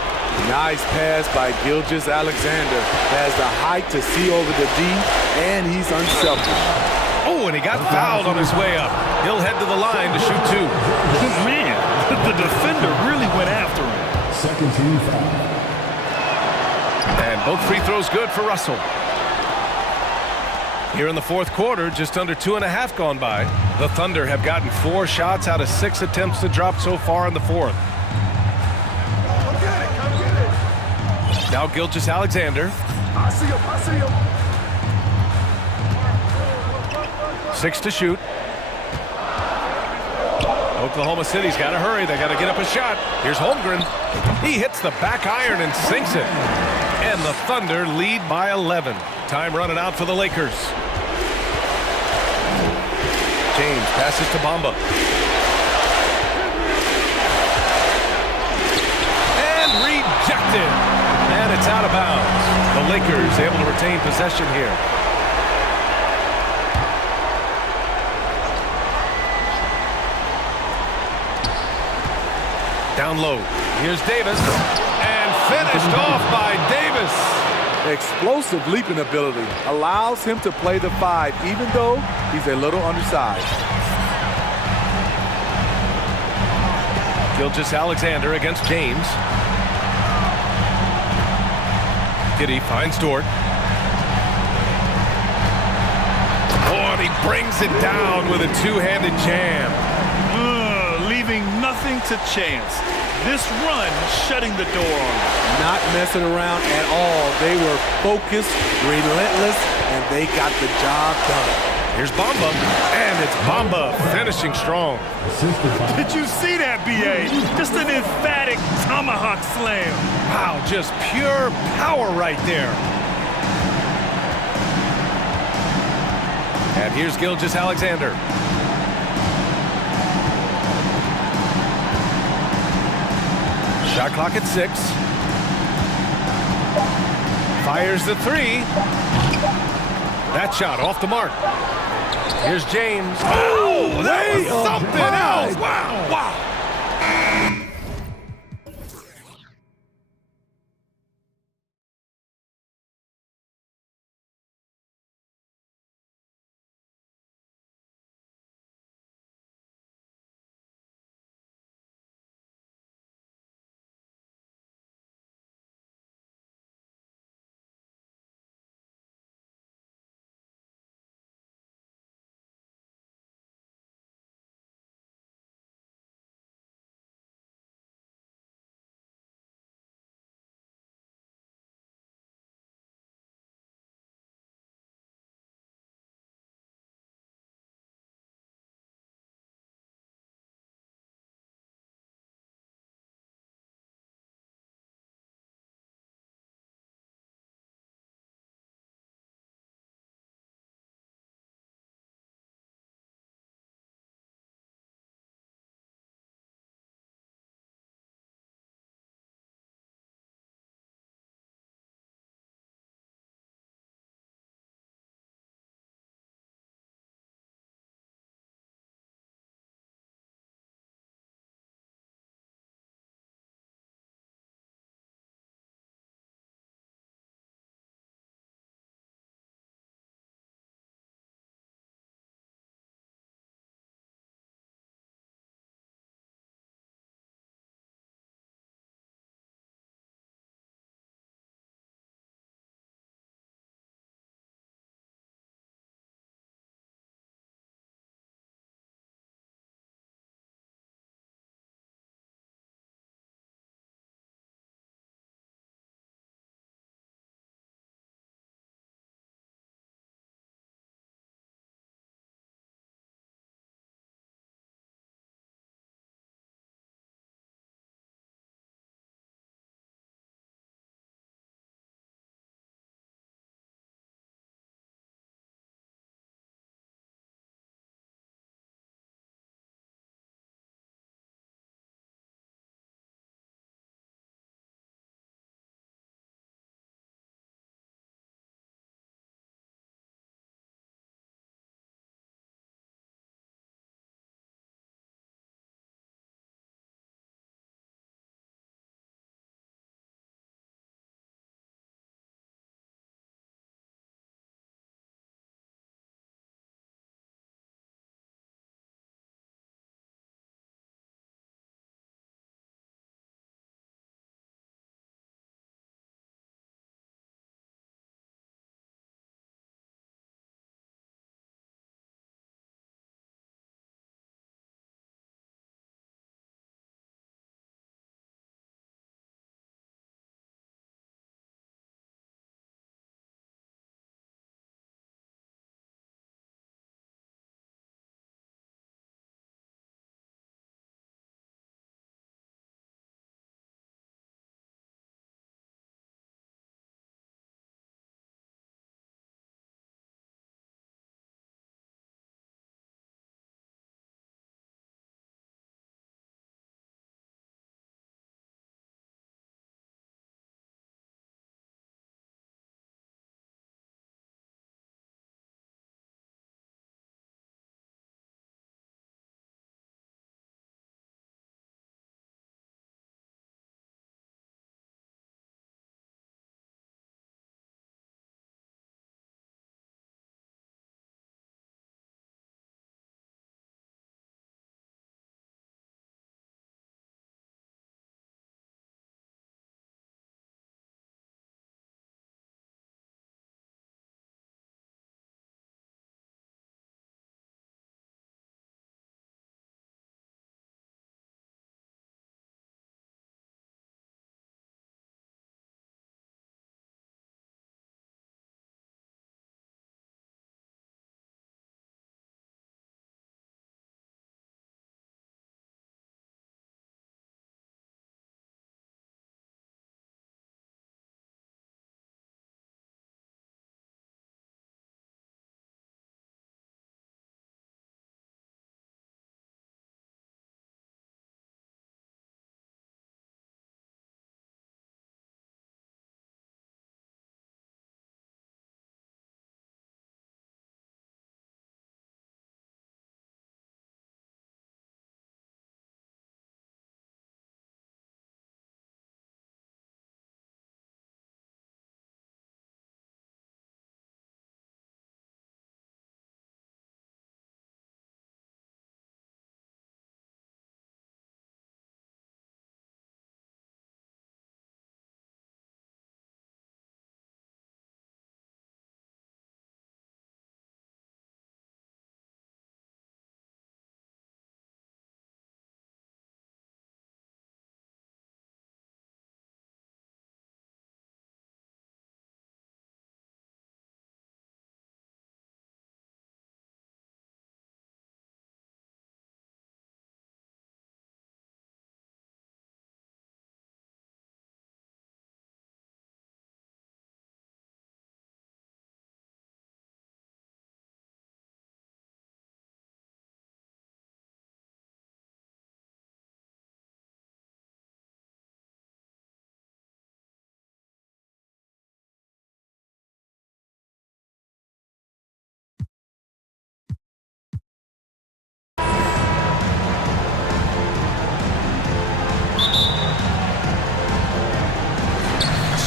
Nice pass by Gilgeous-Alexander. Has the height to see over the D, and he's unselfish. Oh, and he got fouled on his way up. He'll head to the line to shoot 2. Man, the defender really went after him. Second team foul. And both free throws good for Russell. Here in the fourth quarter, just under 2.5 gone by. The Thunder have gotten 4 shots out of 6 attempts to drop so far in the fourth. Now Gilgeous-Alexander. I see him. 6 to shoot. Oklahoma City's got to hurry. They got to get up a shot. Here's Holmgren. He hits the back iron and sinks it. And the Thunder lead by 11. Time running out for the Lakers. James passes to Bamba. And rejected. And it's out of bounds. The Lakers able to retain possession here. Down low. Here's Davis. And finished off by Davis. Explosive leaping ability allows him to play the 5, even though he's a little undersized. Gilgeous-Alexander against James. Giddey finds Dort. Oh, and he brings it down with a 2-handed jam. Leaving nothing to chance. This run shutting the door on them. Not messing around at all. They were focused, relentless, and they got the job done. Here's Bamba, and it's Bamba finishing strong. Did you see that, B.A.? Just an emphatic tomahawk slam. Wow, just pure power right there. And here's Gilgeous-Alexander. Shot clock at 6. Fires the 3. That shot off the mark. Here's James. Oh, that was something else. Wow, wow.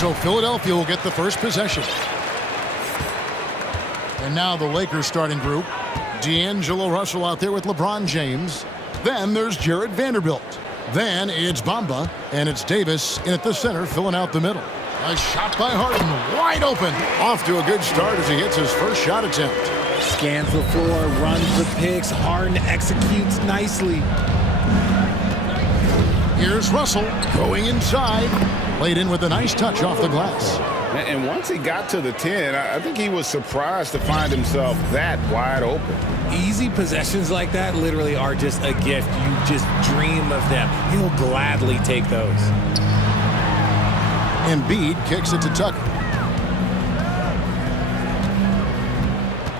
So Philadelphia will get the first possession. And now the Lakers starting group. D'Angelo Russell out there with LeBron James. Then there's Jared Vanderbilt. Then it's Bamba, and it's Davis in at the center, filling out the middle. A shot by Harden, wide open. Off to a good start as he hits his first shot attempt. Scans the floor, runs the picks. Harden executes nicely. Here's Russell going inside. Laid in with a nice touch off the glass. And once he got to the 10, I think he was surprised to find himself that wide open. Easy possessions like that literally are just a gift. You just dream of them. He'll gladly take those. Embiid kicks it to Tucker.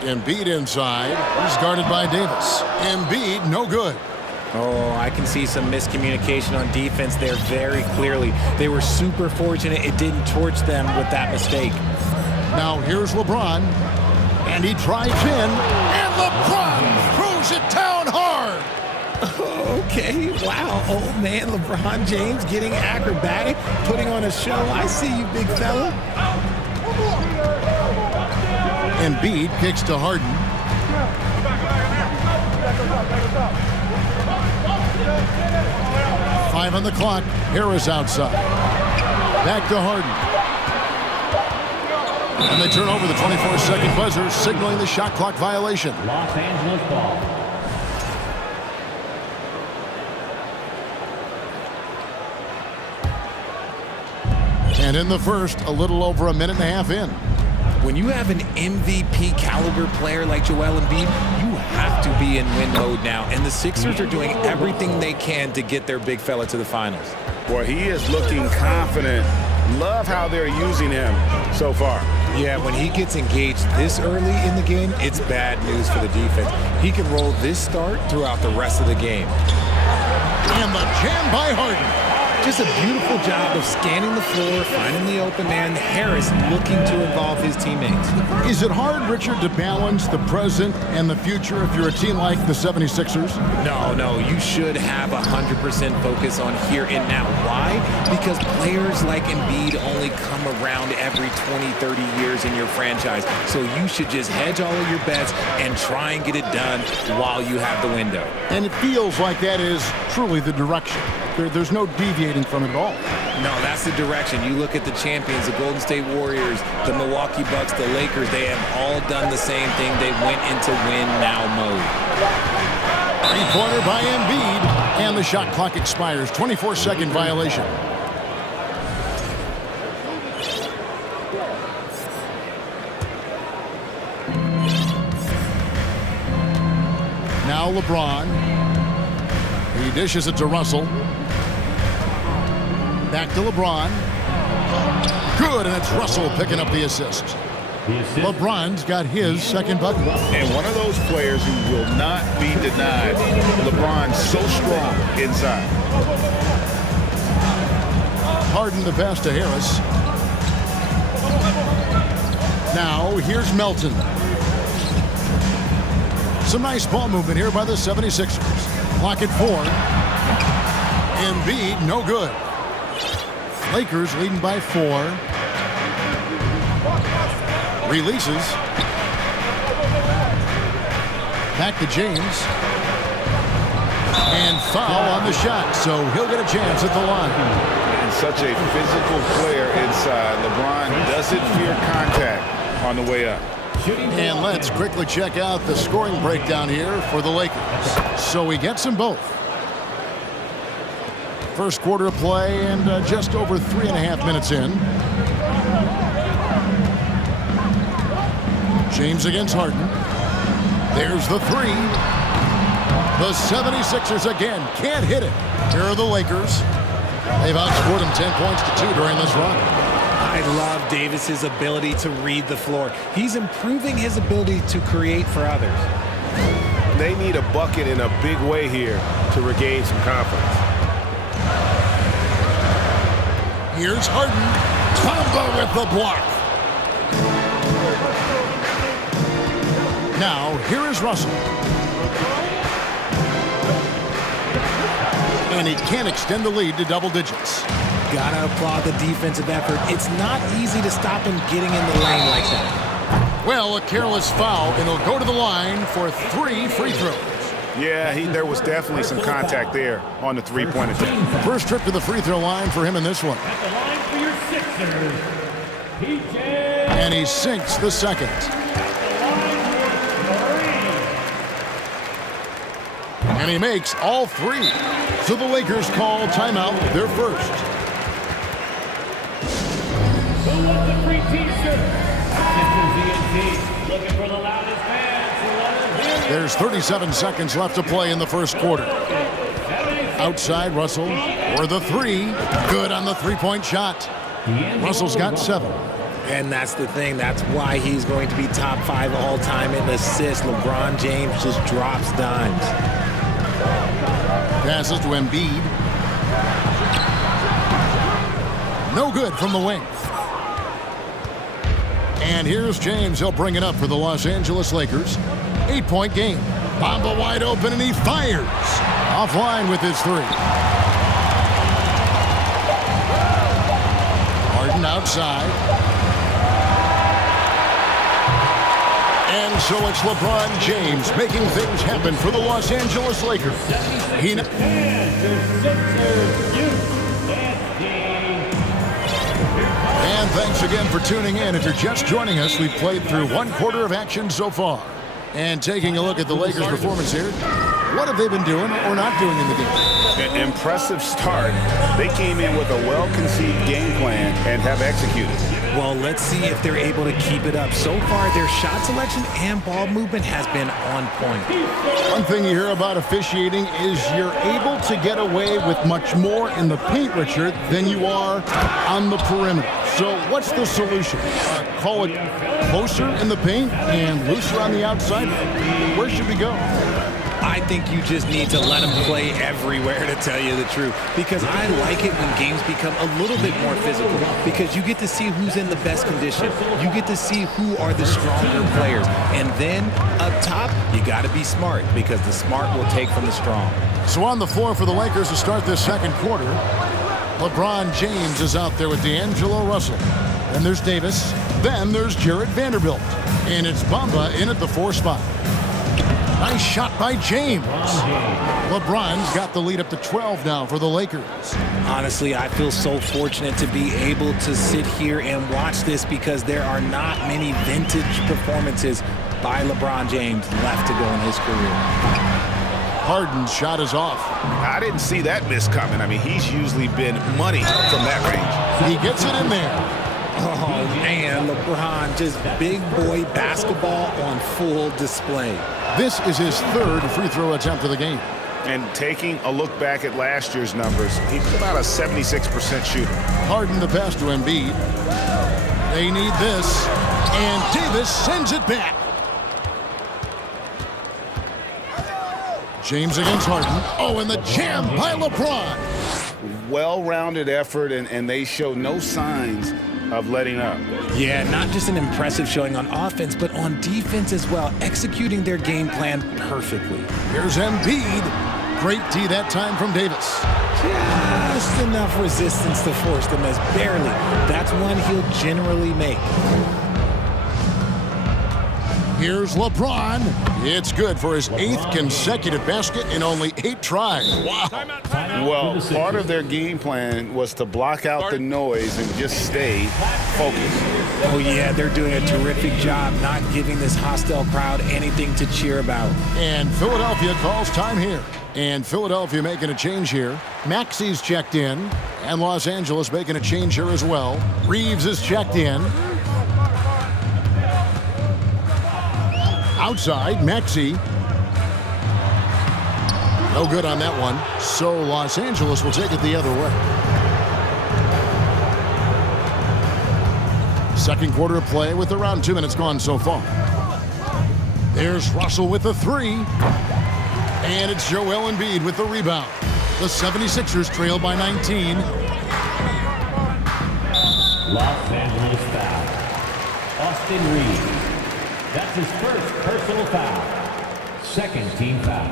Embiid inside. He's guarded by Davis. Embiid, no good. Oh, I can see some miscommunication on defense there very clearly. They were super fortunate it didn't torch them with that mistake. Now here's LeBron, and he drives in, and LeBron throws it down hard. Okay, wow, old man LeBron James getting acrobatic, putting on a show. I see you, big fella. Embiid kicks to Harden. Five on the clock. Harris outside. Back to Harden. And they turn over the 24-second buzzer, signaling the shot clock violation. Los Angeles ball. And in the first, a little over a minute and a half in. When you have an MVP caliber player like Joel Embiid, you have to be in win mode now. And the Sixers are doing everything they can to get their big fella to the finals. Boy, he is looking confident. Love how they're using him so far. Yeah, when he gets engaged this early in the game, it's bad news for the defense. He can roll this start throughout the rest of the game. And the jam by Harden. Just a beautiful job of scanning the floor, finding the open man. Harris looking to involve his teammates. Is it hard, Richard, to balance the present and the future if you're a team like the 76ers? No, you should have 100% focus on here and now. Why? Because players like Embiid only come around every 20, 30 years in your franchise. So you should just hedge all of your bets and try and get it done while you have the window. And it feels like that is truly the direction. There's no deviating from it at all. No, that's the direction. You look at the champions, the Golden State Warriors, the Milwaukee Bucks, the Lakers, they have all done the same thing. They went into win-now mode. Three-pointer by Embiid, and the shot clock expires. 24-second violation. Now LeBron. He dishes it to Russell. Back to LeBron. Good, and it's Russell picking up the assist. LeBron's got his second bucket. And one of those players who will not be denied. LeBron's so strong inside. Harden the pass to Harris. Now here's Melton. Some nice ball movement here by the 76ers. Clock at 4. Embiid, no good. Lakers leading by 4. Releases. Back to James. And foul on the shot, so he'll get a chance at the line. And such a physical player inside. LeBron doesn't fear contact on the way up. And let's quickly check out the scoring breakdown here for the Lakers. So he gets them both. First quarter of play and just over 3.5 minutes in. James against Harden. There's the three. The 76ers again can't hit it. Here are the Lakers. They've outscored them 10 points to 2 during this run. I love Davis's ability to read the floor. He's improving his ability to create for others. They need a bucket in a big way here to regain some confidence. Here's Harden. Combo with the block. Now, here is Russell. And he can't extend the lead to double digits. Gotta applaud the defensive effort. It's not easy to stop him getting in the lane like that. Well, a careless foul, and he'll go to the line for 3 free throws. Yeah, there was definitely some contact there on the three-point attempt. First trip to the free throw line for him in this one. At the line for your Sixers, PJ. And he sinks the second. And he makes all 3. So the Lakers call timeout, their first. Who wants a free t-shirt? Looking for the loudest fans. There's 37 seconds left to play in the first quarter. Outside, Russell for the 3. Good on the three-point shot. Russell's got 7. And that's the thing. That's why he's going to be top 5 all-time in assists. LeBron James just drops dimes. Passes to Embiid. No good from the wing. And here's James. He'll bring it up for the Los Angeles Lakers. 8-point game. Bamba wide open, and he fires. Offline with his 3. Harden outside. And so it's LeBron James making things happen for the Los Angeles Lakers. And thanks again for tuning in. If you're just joining us, we've played through 1 quarter of action so far. And taking a look at the Lakers' performance here, what have they been doing or not doing in the game? An impressive start. They came in with a well-conceived game plan and have executed. Well, let's see if they're able to keep it up. So far, their shot selection and ball movement has been on point. One thing you hear about officiating is you're able to get away with much more in the paint, Richard, than you are on the perimeter. So what's the solution? Call it closer in the paint and looser on the outside? Where should we go? I think you just need to let them play everywhere, to tell you the truth. Because I like it when games become a little bit more physical. Because you get to see who's in the best condition. You get to see who are the stronger players. And then up top, you got to be smart. Because the smart will take from the strong. So on the floor for the Lakers to start this second quarter, LeBron James is out there with D'Angelo Russell. Then there's Davis. Then there's Jared Vanderbilt. And it's Bamba in at the 4 spot. Nice shot by James. LeBron's got the lead up to 12 now for the Lakers. Honestly, I feel so fortunate to be able to sit here and watch this because there are not many vintage performances by LeBron James left to go in his career. Harden's shot is off. I didn't see that miss coming. I mean, he's usually been money from that range. He gets it in there. Oh, man, LeBron, just big boy basketball on full display. This is his 3rd free throw attempt of the game. And taking a look back at last year's numbers, he's about a 76% shooter. Harden the pass to Embiid. They need this. And Davis sends it back. James against Harden. Oh, and the jam by LeBron. Well-rounded effort, and they show no signs of letting up. Yeah, not just an impressive showing on offense, but on defense as well, executing their game plan perfectly. Here's Embiid. Great D that time from Davis. Just enough resistance to force them as barely. That's one he'll generally make. Here's LeBron. It's good for his 8th consecutive basket in only 8 tries. Wow. Well, part of their game plan was to block out the noise and just stay focused. Oh, yeah, they're doing a terrific job not giving this hostile crowd anything to cheer about. And Philadelphia calls time here. And Philadelphia making a change here. Maxi's checked in. And Los Angeles making a change here as well. Reeves is checked in. Outside, Maxi. No good on that one. So Los Angeles will take it the other way. Second quarter of play with around 2 minutes gone so far. There's Russell with the 3. And it's Joel Embiid with the rebound. The 76ers trail by 19. Los Angeles foul. Austin Reeves. That's his first personal foul. 2nd team foul.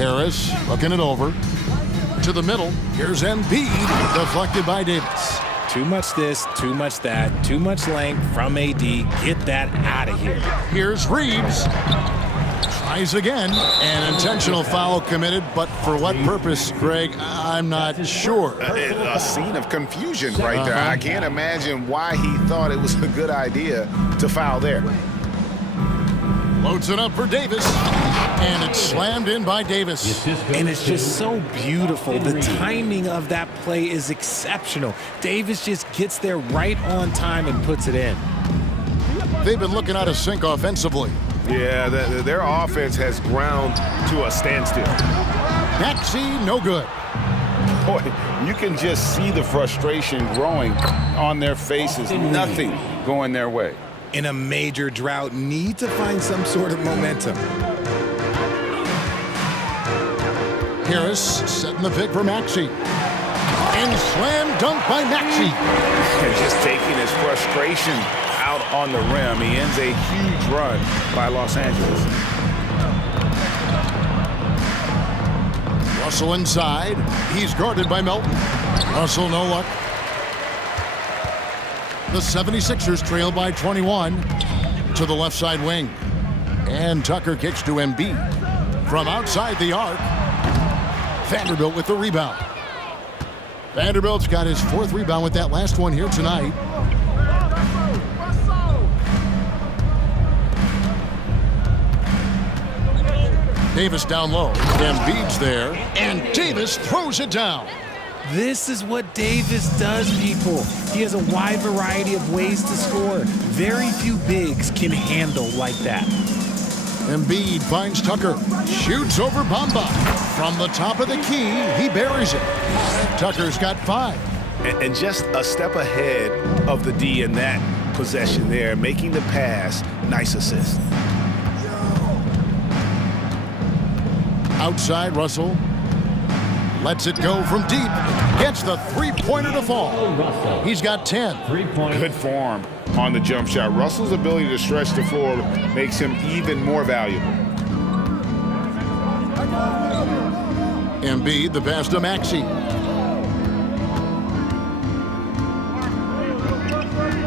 Harris looking it over. To the middle. Here's Embiid. Deflected by Davis. Too much this, too much that, too much length from AD. Get that out of here. Here's Reeves. Tries again. An intentional foul committed, but for what purpose, Greg, I'm not sure. A scene of confusion right there. I can't imagine why he thought it was a good idea to foul there. Loads it up for Davis, and it's slammed in by Davis. And it's just so beautiful. The timing of that play is exceptional. Davis just gets there right on time and puts it in. They've been looking out of sync offensively. Yeah, their offense has ground to a standstill. Maxey, no good. Boy, you can just see the frustration growing on their faces. Nothing going their way. In a major drought, need to find some sort of momentum. Harris setting the pick for Maxey. And slam dunk by Maxey. And just taking his frustration out on the rim. He ends a huge run by Los Angeles. Russell inside. He's guarded by Melton. Russell no luck. The 76ers trail by 21 to the left side wing. And Tucker kicks to Embiid. From outside the arc, Vanderbilt with the rebound. Vanderbilt's got his 4th rebound with that last one here tonight. Davis down low. Embiid's there. And Davis throws it down. This is what Davis does, people. He has a wide variety of ways to score. Very few bigs can handle like that. Embiid finds Tucker. Shoots over Bamba. From the top of the key, he buries it. Tucker's got 5. And just a step ahead of the D in that possession there, making the pass. Nice assist. Outside, Russell. Lets it go from deep. Gets the three-pointer to fall. He's got 10. Good form on the jump shot. Russell's ability to stretch the floor makes him even more valuable. Embiid, the pass to Maxey.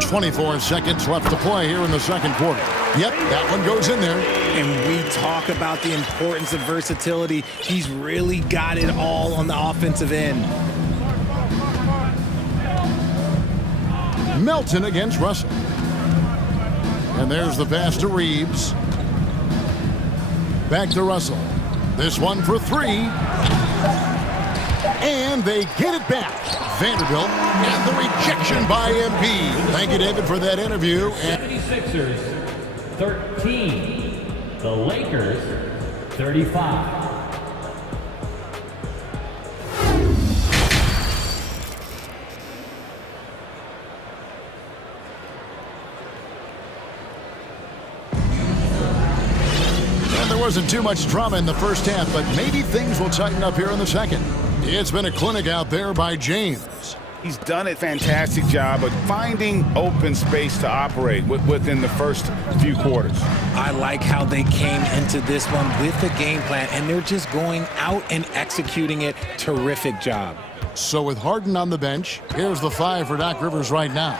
24 seconds left to play here in the second quarter. Yep, that one goes in there. And we talk about the importance of versatility. He's really got it all on the offensive end. Melton against Russell. And there's the pass to Reeves. Back to Russell. This one for 3. And they get it back. Vanderbilt and the rejection by Embiid. Thank you, David, for that interview. 76ers 13. The Lakers 35. There wasn't too much drama in the first half, but maybe things will tighten up here in the second. It's been a clinic out there by James. He's done a fantastic job of finding open space to operate within the first few quarters. I like how they came into this one with a game plan, and they're just going out and executing it. Terrific job. So with Harden on the bench, here's the 5 for Doc Rivers right now.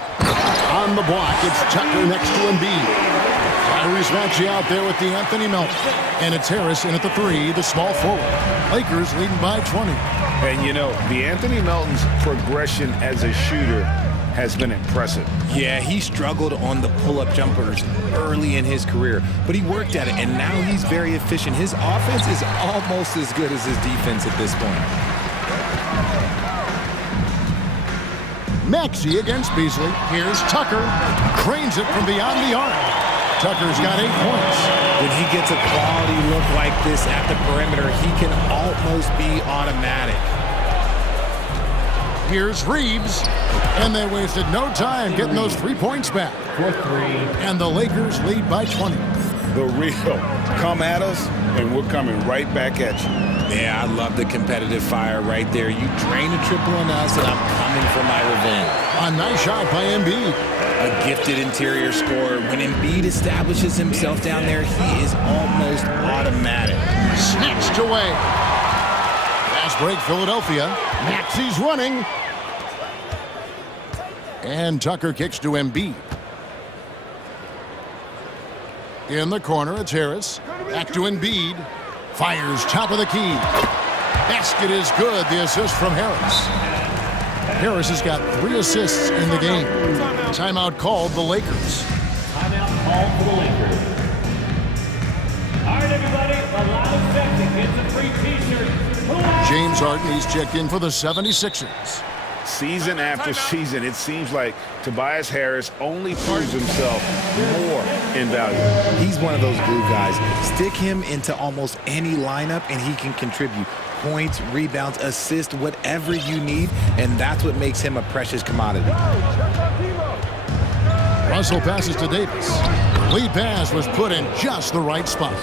On the block, it's Tucker next to Embiid. Tyrese Maxey out there with the Anthony Melton. And it's Harris in at the 3, the small forward. Lakers leading by 20. And, you know, the Anthony Melton's progression as a shooter has been impressive. Yeah, he struggled on the pull-up jumpers early in his career, but he worked at it, and now he's very efficient. His offense is almost as good as his defense at this point. Maxey against Beasley. Here's Tucker. Cranes it from beyond the arc. Tucker's got 8 points. When he gets a quality look like this at the perimeter, he can almost be automatic. Here's Reeves. And they wasted no time getting those 3 points back. For 3. And the Lakers lead by 20. The real come at us, and we're coming right back at you. Yeah, I love the competitive fire right there. You drain a triple on us, and I'm coming for my revenge. A nice shot by Embiid. a gifted interior scorer. When Embiid establishes himself down there, he is almost automatic. Snatched away. Fast break, Philadelphia. Maxey's running. And Tucker kicks to Embiid. In the corner, it's Harris. Back to Embiid. Fires top of the key. Basket is good. The assist from Harris. Harris has got 3 assists in the game. Timeout called the Lakers. Timeout called for the Lakers. All right, everybody, the loudest section gets a free T-shirt. James Harden, he's checked in for the 76ers. Season after season, it seems like Tobias Harris only proves himself more invaluable. He's one of those glue guys. Stick him into almost any lineup and he can contribute points, rebounds, assists, whatever you need, and that's what makes him a precious commodity. Russell passes to Davis. Lead pass was put in just the right spot.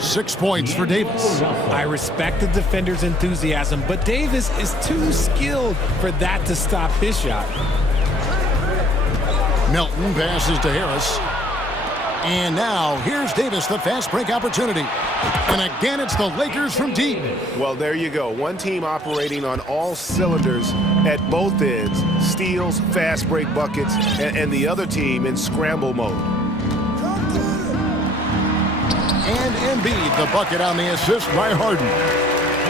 6 points for Davis. I respect the defender's enthusiasm, but Davis is too skilled for that to stop his shot. Melton passes to Harris. And now, here's Davis, the fast break opportunity. And again, it's the Lakers from deep. Well, there you go. One team operating on all cylinders at both ends. Steals, fast break buckets, and the other team in scramble mode. And Embiid, the bucket on the assist by Harden.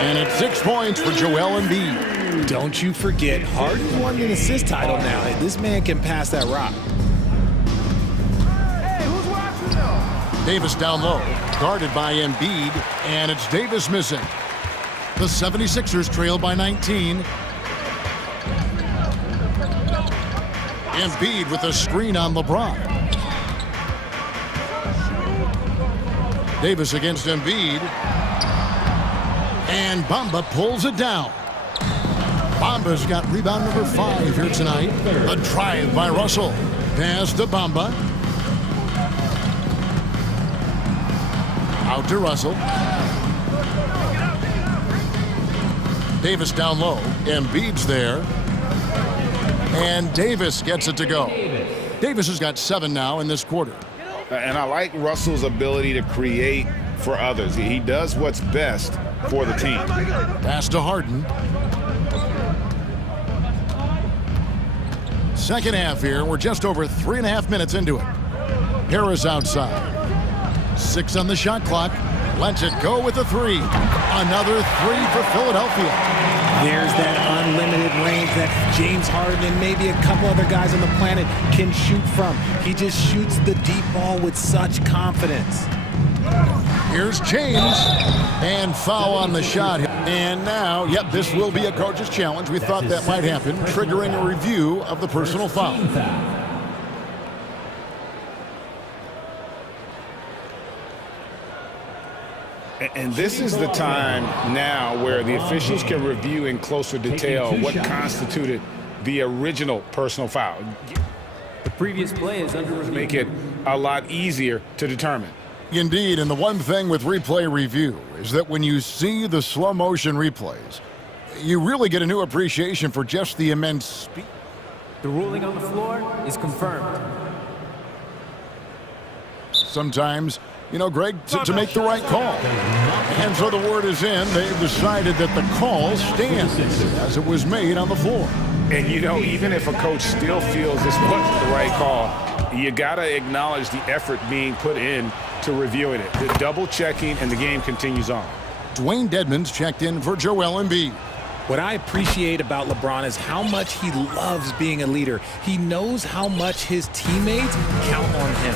And it's 6 points for Joel Embiid. Don't you forget, Harden won an assist title now. This man can pass that rock. Davis down low, guarded by Embiid, and it's Davis missing. The 76ers trail by 19. Embiid with a screen on LeBron. Davis against Embiid. And Bamba pulls it down. Bamba's got rebound number 5 here tonight. A drive by Russell. Pass to Bamba. Out to Russell. Davis down low. Embiid's there. And Davis gets it to go. Davis has got 7 now in this quarter. And I like Russell's ability to create for others. He does what's best for the team. Pass to Harden. Second half here. We're just over 3.5 minutes into it. Harris outside. 6 on the shot clock. Lets it go with a 3. Another 3 for Philadelphia. There's that unlimited range that James Harden and maybe a couple other guys on the planet can shoot from. He just shoots the deep ball with such confidence. Here's James. And foul on the shot. And now, yep, this will be a coach's challenge. We thought that might happen, triggering a review of the personal foul. And this is the time now where the officials can review in closer detail what constituted the original personal foul. The previous play is under review. Make it a lot easier to determine. Indeed, and the one thing with replay review is that when you see the slow motion replays, you really get a new appreciation for just the immense speed. The ruling on the floor is confirmed. Sometimes, you know, Greg, to make the right call. And so the word is in. They've decided that the call stands as it was made on the floor. And, you know, even if a coach still feels this wasn't the right call, you got to acknowledge the effort being put in to reviewing it. The double checking, and the game continues on. Dwayne Dedmon's checked in for Joel Embiid. What I appreciate about LeBron is how much he loves being a leader. He knows how much his teammates count on him.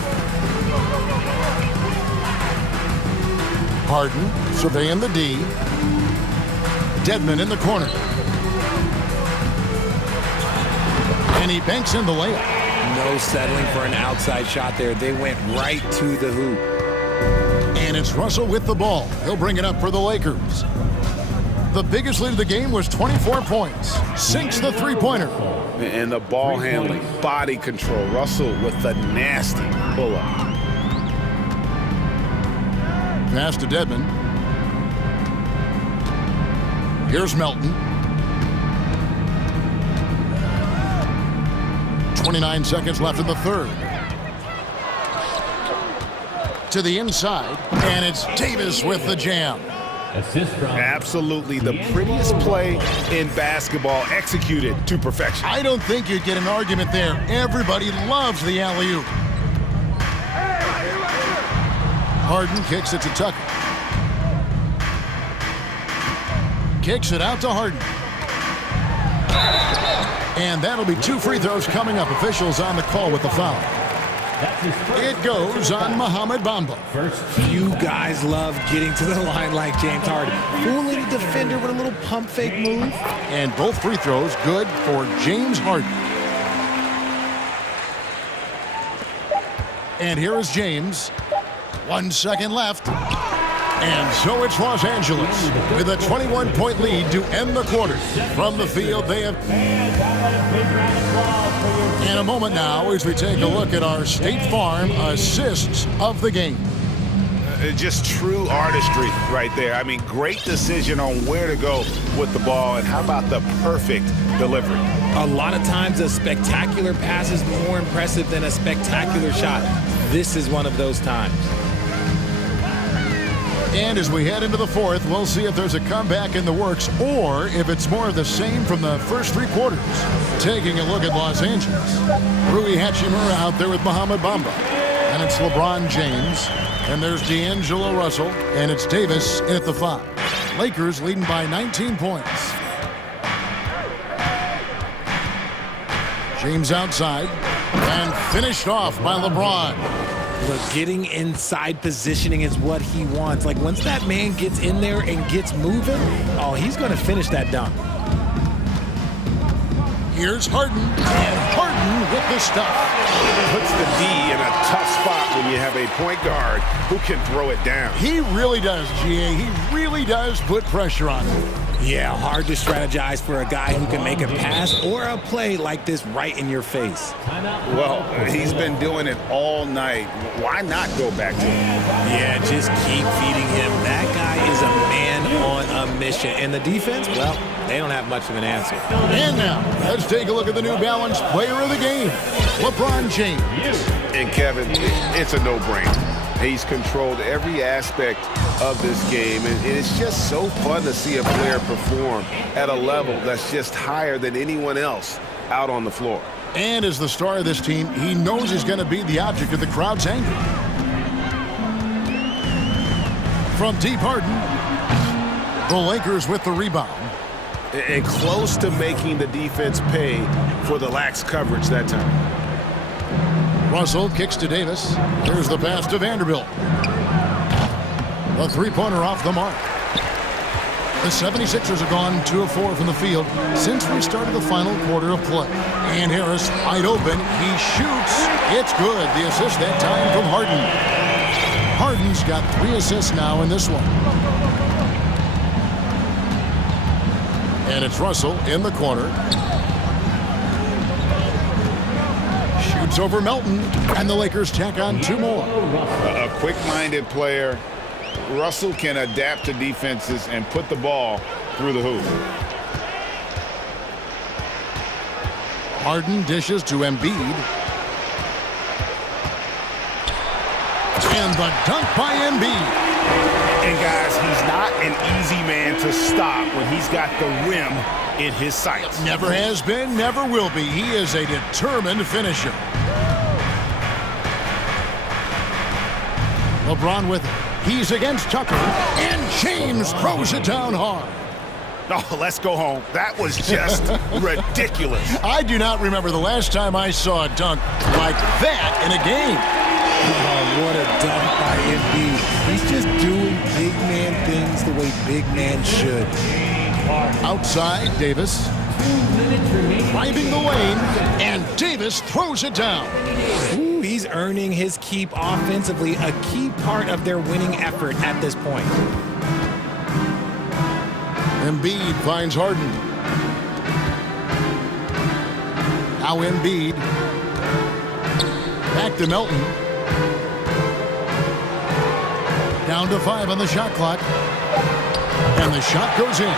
Harden surveying the D. Dedmon in the corner. And he banks in the layup. No settling for an outside shot there. They went right to the hoop. And it's Russell with the ball. He'll bring it up for the Lakers. The biggest lead of the game was 24 points. Sinks the three-pointer. And the ball handling, body control. Russell with the nasty pull-up. Pass to Dedmon. Here's Melton. 29 seconds left in the third. To the inside, and it's Davis with the jam. Absolutely the prettiest play in basketball, executed to perfection. I don't think you'd get an argument there. Everybody loves the alley-oop. Harden kicks it to Tucker. Kicks it out to Harden. And that'll be 2 free throws coming up. Officials on the call with the foul. It goes on Mohamed Bamba. You guys love getting to the line like James Harden. Fooling the defender with a little pump fake move. And both free throws good for James Harden. And here is James. 1 second left. And so it's Los Angeles with a 21-point lead to end the quarter. From the field, they have... In a moment now, as we take a look at our State Farm assists of the game. Just true artistry right there. I mean, great decision on where to go with the ball, and how about the perfect delivery? A lot of times, a spectacular pass is more impressive than a spectacular shot. This is one of those times. And as we head into the fourth, we'll see if there's a comeback in the works or if it's more of the same from the first 3 quarters. Taking a look at Los Angeles. Rui Hachimura out there with Mohamed Bamba. And it's LeBron James. And there's D'Angelo Russell. And it's Davis in at the 5. Lakers leading by 19 points. James outside. And finished off by LeBron. Look, getting inside positioning is what he wants. Like, once that man gets in there and gets moving, oh, he's going to finish that dunk. Here's Harden, and Harden with the stuff. Puts the D in a tough spot when you have a point guard who can throw it down. He really does, GA. He really does put pressure on him. Yeah, hard to strategize for a guy who can make a pass or a play like this right in your face. Well, he's been doing it all night. Why not go back to him? Yeah, just keep feeding him. That guy is a man on a mission. And the defense, well, they don't have much of an answer. And now, let's take a look at the New Balance player of the game, LeBron James. And Kevin, it's a no-brainer. He's controlled every aspect of this game, and it's just so fun to see a player perform at a level that's just higher than anyone else out on the floor. And as the star of this team, he knows he's going to be the object of the crowd's anger. From deep, Harden, the Lakers with the rebound. And close to making the defense pay for the lax coverage that time. Russell kicks to Davis. Here's the pass to Vanderbilt. The three-pointer off the mark. The 76ers have gone 2 of 4 from the field since we started the final quarter of play. And Harris wide open. He shoots. It's good. The assist that time from Harden. Harden's got 3 assists now in this one. And it's Russell in the corner. Shoots over Melton, and the Lakers tack on 2 more. A quick-minded player. Russell can adapt to defenses and put the ball through the hoop. Harden dishes to Embiid. And the dunk by Embiid. And guys, he's not an easy man to stop when he's got the rim in his sights. Never has been, never will be. He is a determined finisher. LeBron with it. He's against Tucker, and James throws it down hard. Oh, let's go home. That was just ridiculous. I do not remember the last time I saw a dunk like that in a game. Oh, what a dunk by Embiid. He's just doing big man things the way big man should. Outside, Davis. Driving the lane, and Davis throws it down. Ooh, he's earning his keep offensively, a key part of their winning effort at this point. Embiid finds Harden. Now Embiid. Back to Melton. Down to 5 on the shot clock. And the shot goes in.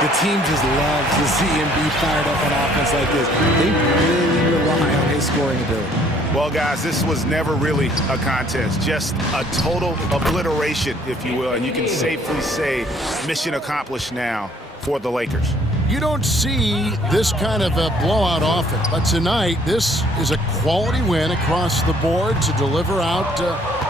The team just loves to see Embiid fired up on offense like this. They really rely on his his scoring ability. Well, guys, this was never really a contest, just a total obliteration, if you will. And you can safely say mission accomplished now for the Lakers. You don't see this kind of a blowout often, but tonight this is a quality win across the board to deliver out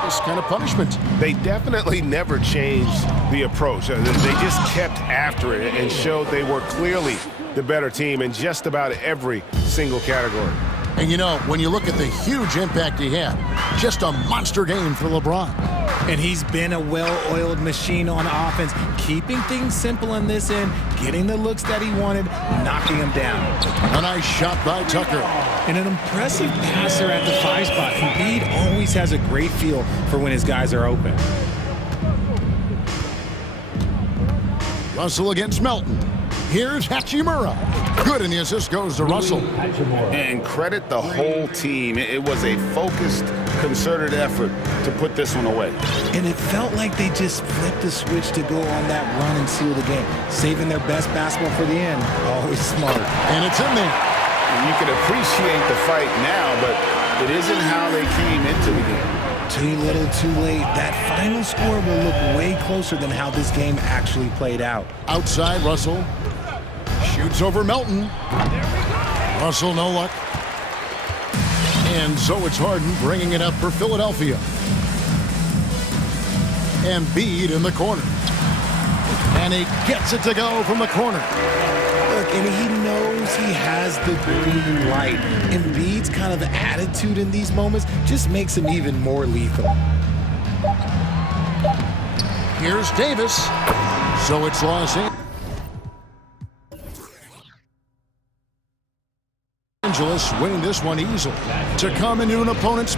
this kind of punishment. They definitely never changed the approach. They just kept after it and showed they were clearly the better team in just about every single category. And you know, when you look at the huge impact he had, just a monster game for LeBron. And he's been a well-oiled machine on offense, keeping things simple on this end, getting the looks that he wanted, knocking them down. A nice shot by Tucker. And an impressive passer at the 5 spot. Embiid always has a great feel for when his guys are open. Russell against Melton. Here's Hachimura. Good, and the assist goes to Russell. And credit the whole team. It was a focused, concerted effort to put this one away. And it felt like they just flipped the switch to go on that run and seal the game, saving their best basketball for the end. Always smart. And it's in there. And you can appreciate the fight now, but it isn't how they came into the game. Too little, too late. That final score will look way closer than how this game actually played out. Outside, Russell shoots over Melton. Russell, no luck. And so it's Harden bringing it up for Philadelphia. Embiid in the corner. And he gets it to go from the corner. Look, and he knows he has the green light. Embiid's kind of attitude in these moments just makes him even more lethal. Here's Davis. So it's Los Angeles winning this one easily to come into an opponent's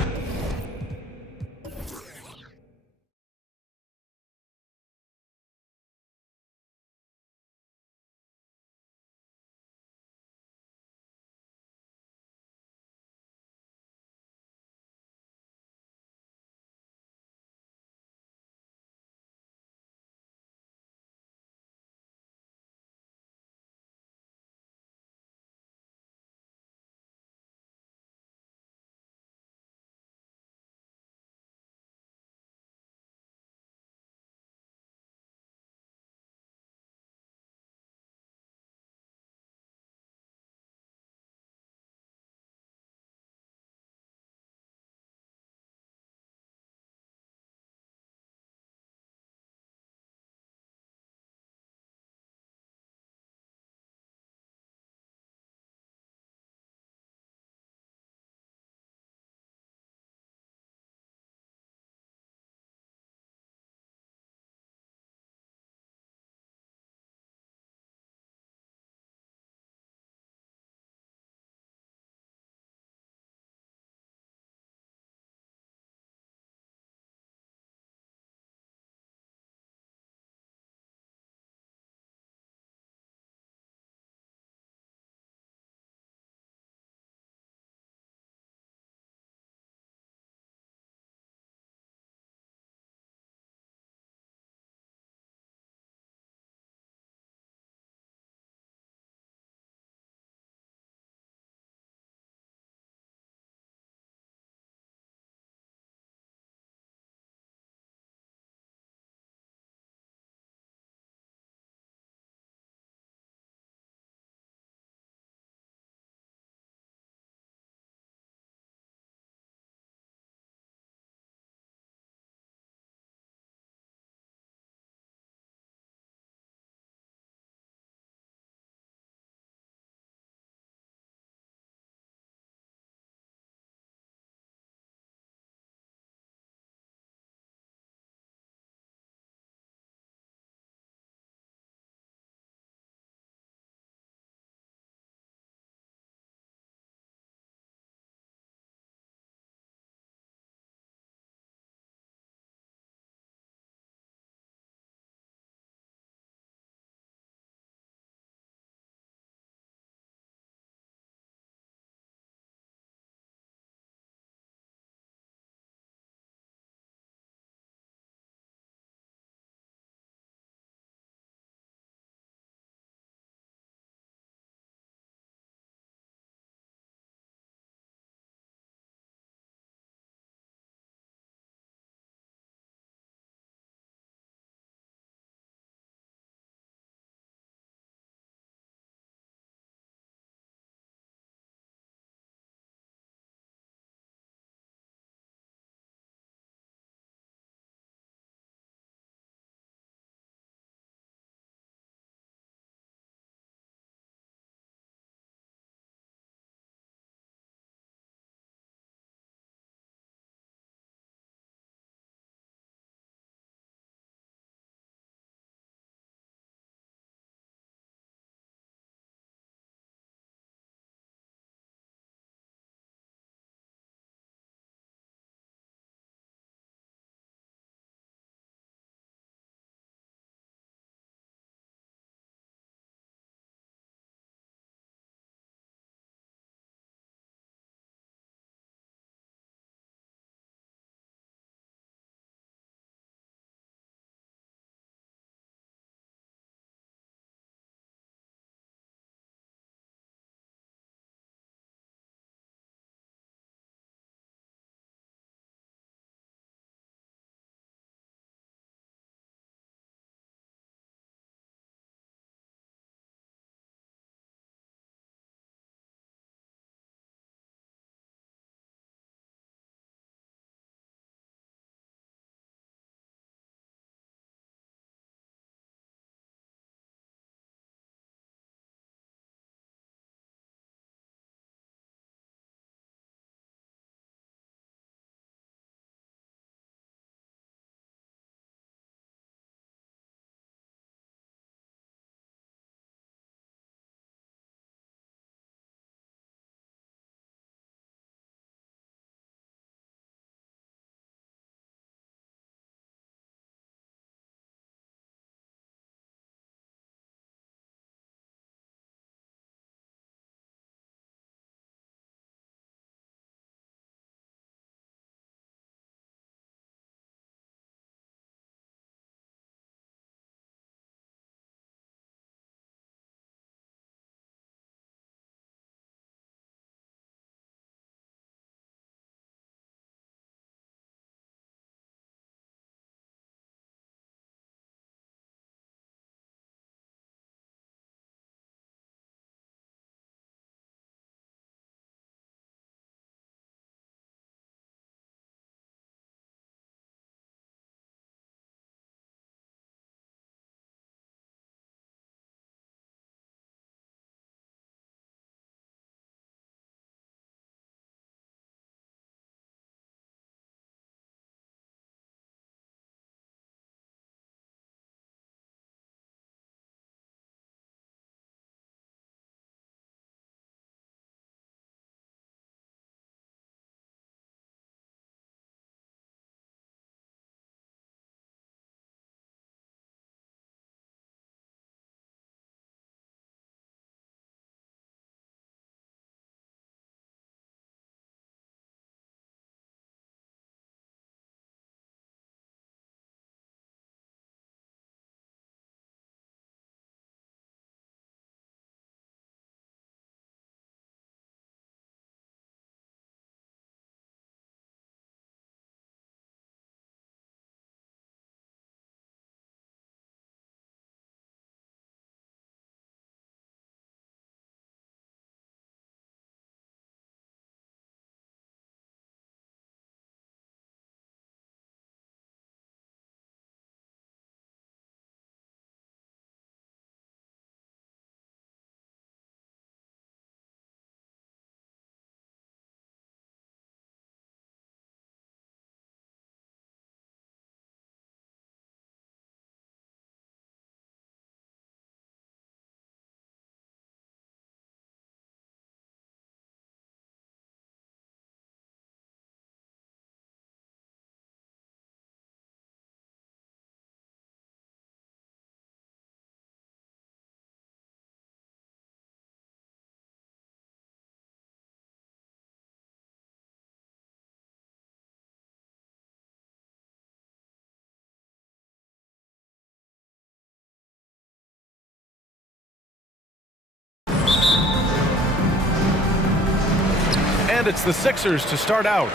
And it's the Sixers to start out.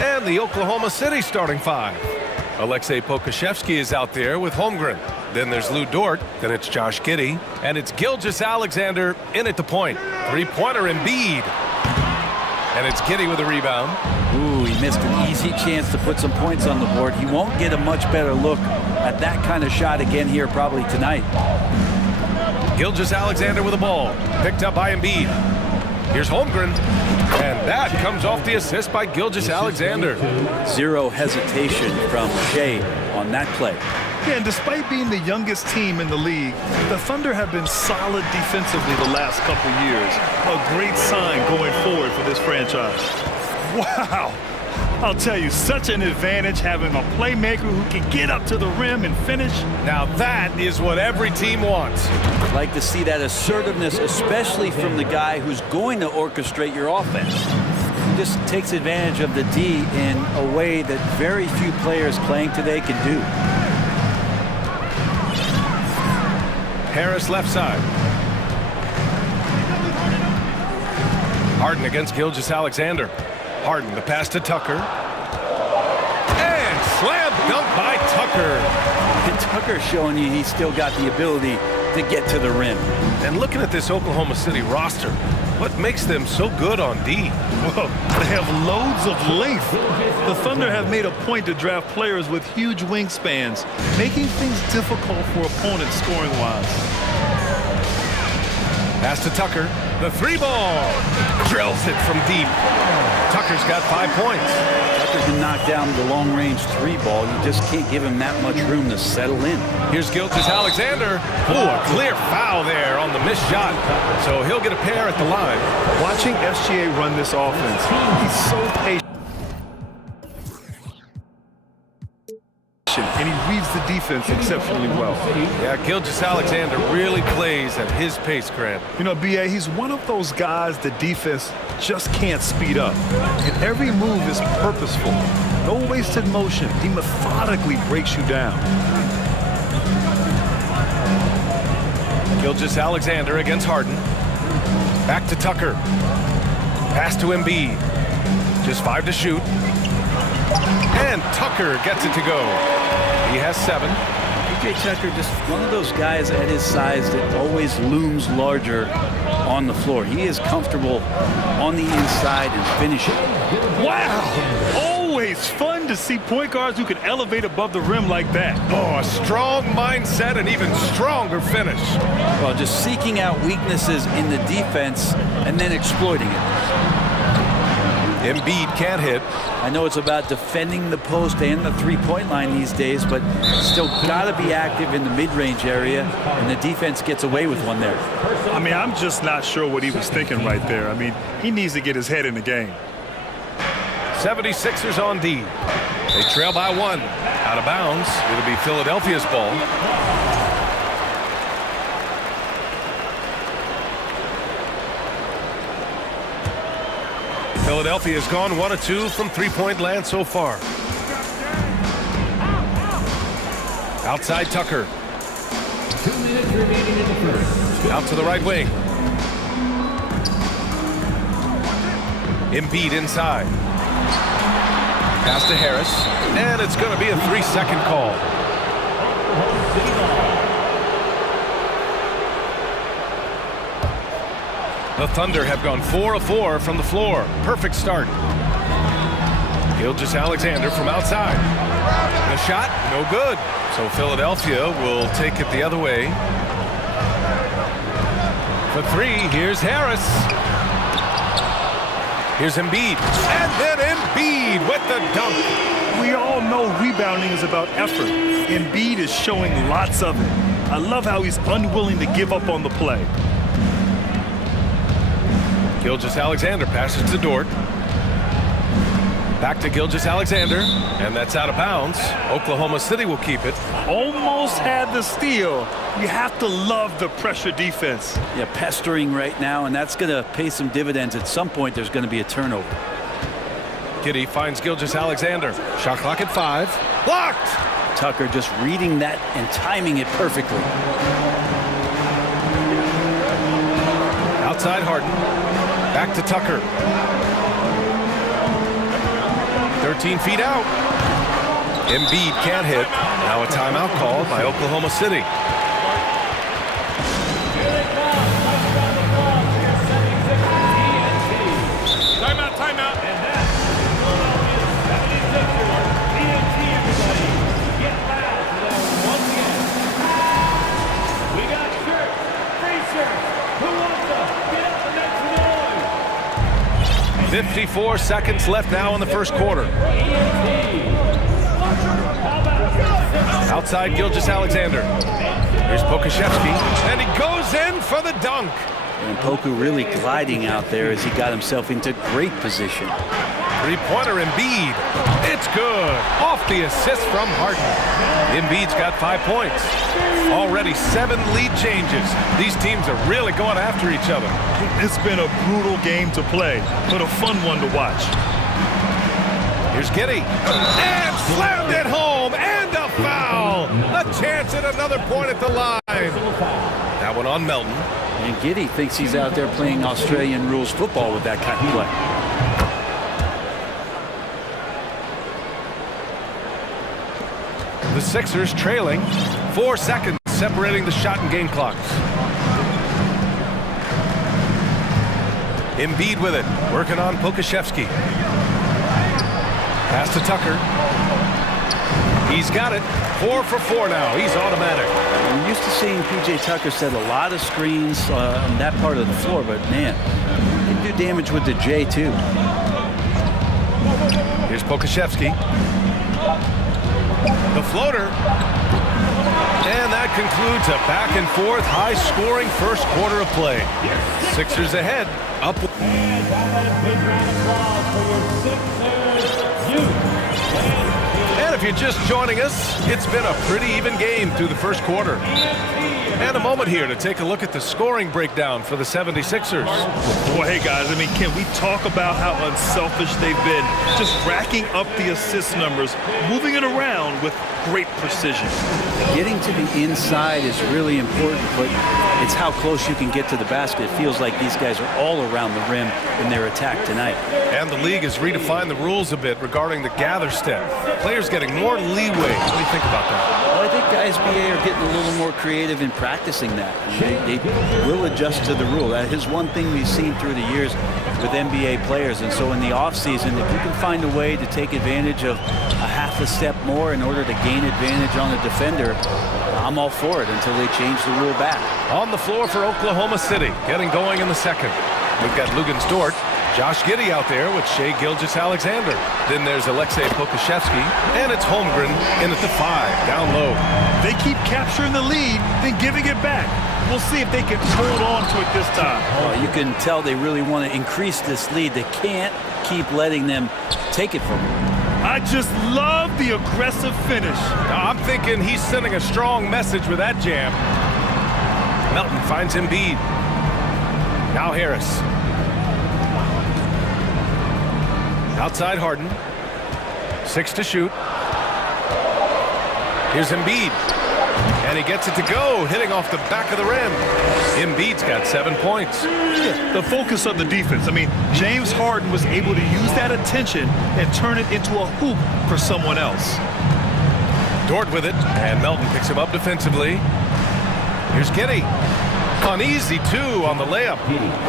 And the Oklahoma City starting five. Alexei Pokusevski is out there with Holmgren. Then there's Lou Dort. Then it's Josh Giddey. And it's Gilgeous-Alexander in at the point. Three-pointer Embiid. And it's Giddey with a rebound. Ooh, he missed an easy chance to put some points on the board. He won't get a much better look at that kind of shot again here probably tonight. Gilgeous-Alexander with the ball. Picked up by Embiid. Here's Holmgren. And that comes off the assist by Gilgeous-Alexander. Zero hesitation from Shea on that play. Yeah, and despite being the youngest team in the league, the Thunder have been solid defensively the last couple years. A great sign going forward for this franchise. Wow! I'll tell you, such an advantage having a playmaker who can get up to the rim and finish. Now that is what every team wants. I'd like to see that assertiveness, especially from the guy who's going to orchestrate your offense. He just takes advantage of the D in a way that very few players playing today can do. Harris left side. Harden against Gilgeous-Alexander. Harden, the pass to Tucker. And slam dunk by Tucker. And Tucker's showing you he's still got the ability to get to the rim. And looking at this Oklahoma City roster, what makes them so good on D? Well, they have loads of length. The Thunder have made a point to draft players with huge wingspans, making things difficult for opponents scoring-wise. Pass to Tucker. The three ball. Drills it from deep. Tucker's got 5 points. Tucker can knock down the long-range three ball. You just can't give him that much room to settle in. Here's Gilgeous-Alexander. Ooh, a clear foul there on the missed shot. So he'll get a pair at the line. Watching SGA run this offense, he's so patient. And he reads the defense exceptionally well. Yeah, Gilgeous-Alexander really plays at his pace, Grant. You know, B.A., he's one of those guys the defense just can't speed up. And every move is purposeful. No wasted motion. He methodically breaks you down. Gilgeous-Alexander against Harden. Back to Tucker. Pass to Embiid. Just 5 to shoot. And Tucker gets it to go. He has 7. PJ Tucker, just one of those guys at his size that always looms larger on the floor. He is comfortable on the inside and finishing. Wow! Always fun to see point guards who can elevate above the rim like that. Oh, a strong mindset and even stronger finish. Well, just seeking out weaknesses in the defense and then exploiting it. Embiid can't hit. I know it's about defending the post and the three-point line these days, but still got to be active in the mid-range area, and the defense gets away with one there. I mean, I'm just not sure what he was thinking right there. I mean, he needs to get his head in the game. 76ers on D. They trail by 1. Out of bounds. It'll be Philadelphia's ball. Philadelphia has gone 1 of 2 from three-point land so far. Outside Tucker. 2 minutes remaining in the first. Out to the right wing. Embiid inside. Pass to Harris. And it's going to be a 3-second call. The Thunder have gone 4 of 4 from the floor. Perfect start. Gilgeous-Alexander from outside. The shot, no good. So Philadelphia will take it the other way. For 3, here's Harris. Here's Embiid. And then Embiid with the dunk. We all know rebounding is about effort. Embiid is showing lots of it. I love how he's unwilling to give up on the play. Gilgeous-Alexander passes to Dort. Back to Gilgeous-Alexander, and that's out of bounds. Oklahoma City will keep it. Almost had the steal. You have to love the pressure defense. Yeah, pestering right now, and that's going to pay some dividends. At some point, there's going to be a turnover. Giddey finds Gilgeous-Alexander. Shot clock at 5. Blocked! Tucker just reading that and timing it perfectly. Outside Harden. Back to Tucker. 13 feet out. Embiid can't hit. Now a timeout called by Oklahoma City. Timeout, timeout. We got shirts, free shirts. Who wants them? Get up and make some noise. 54 seconds left now in the first quarter. Outside Gilgeous-Alexander. Here's Pokashevsky, and he goes in for the dunk. And Poku really gliding out there as he got himself into great position. Three-pointer Embiid. It's good. Off the assist from Harden. Embiid's got 5 points. Already 7 lead changes. These teams are really going after each other. It's been a brutal game to play, but a fun one to watch. Here's Giddey. And slammed it home. And a foul. A chance at another point at the line. That one on Melton. And Giddey thinks he's out there playing Australian rules football with that kind of play. The Sixers trailing. 4 seconds separating the shot and game clocks. Embiid with it. Working on Pokashevsky. Pass to Tucker. He's got it. 4 for 4 now. He's automatic. I'm used to seeing P.J. Tucker set a lot of screens on that part of the floor, but man, he can do damage with the J too. Here's Pokashevsky. The floater. And that concludes a back and forth, high-scoring first quarter of play. Sixers ahead. Up. And if you're just joining us, it's been a pretty even game through the first quarter. And a moment here to take a look at the scoring breakdown for the 76ers. Well, hey, guys, I mean, can we talk about how unselfish they've been? Just racking up the assist numbers, moving it around with great precision. Getting to the inside is really important, but it's how close you can get to the basket. It feels like these guys are all around the rim in their attack tonight. And the league has redefined the rules a bit regarding the gather step. Players getting more leeway. What do you think about that? Well, I think guys BA are getting a little more creative in practicing that. They will adjust to the rule. That is one thing we've seen through the years with NBA players. And so in the offseason, if you can find a way to take advantage of a half a step more in order to gain advantage on a defender, I'm all for it until they change the rule back. On the floor for Oklahoma City, getting going in the second. We've got Luguentz Dort, Josh Giddey out there with Shai Gilgeous-Alexander. Then there's Alexei Pokashevsky, and it's Holmgren in at the 5, down low. They keep capturing the lead, then giving it back. We'll see if they can hold on to it this time. Well, you can tell they really want to increase this lead. They can't keep letting them take it from them. I just love the aggressive finish. I'm thinking he's sending a strong message with that jam. Melton finds Embiid. Now Harris. Outside Harden. 6 to shoot. Here's Embiid. And he gets it to go, hitting off the back of the rim. Embiid's got 7 points. The focus of the defense. I mean, James Harden was able to use that attention and turn it into a hoop for someone else. Dort with it, and Melton picks him up defensively. Here's Giddey. On easy 2 on the layup.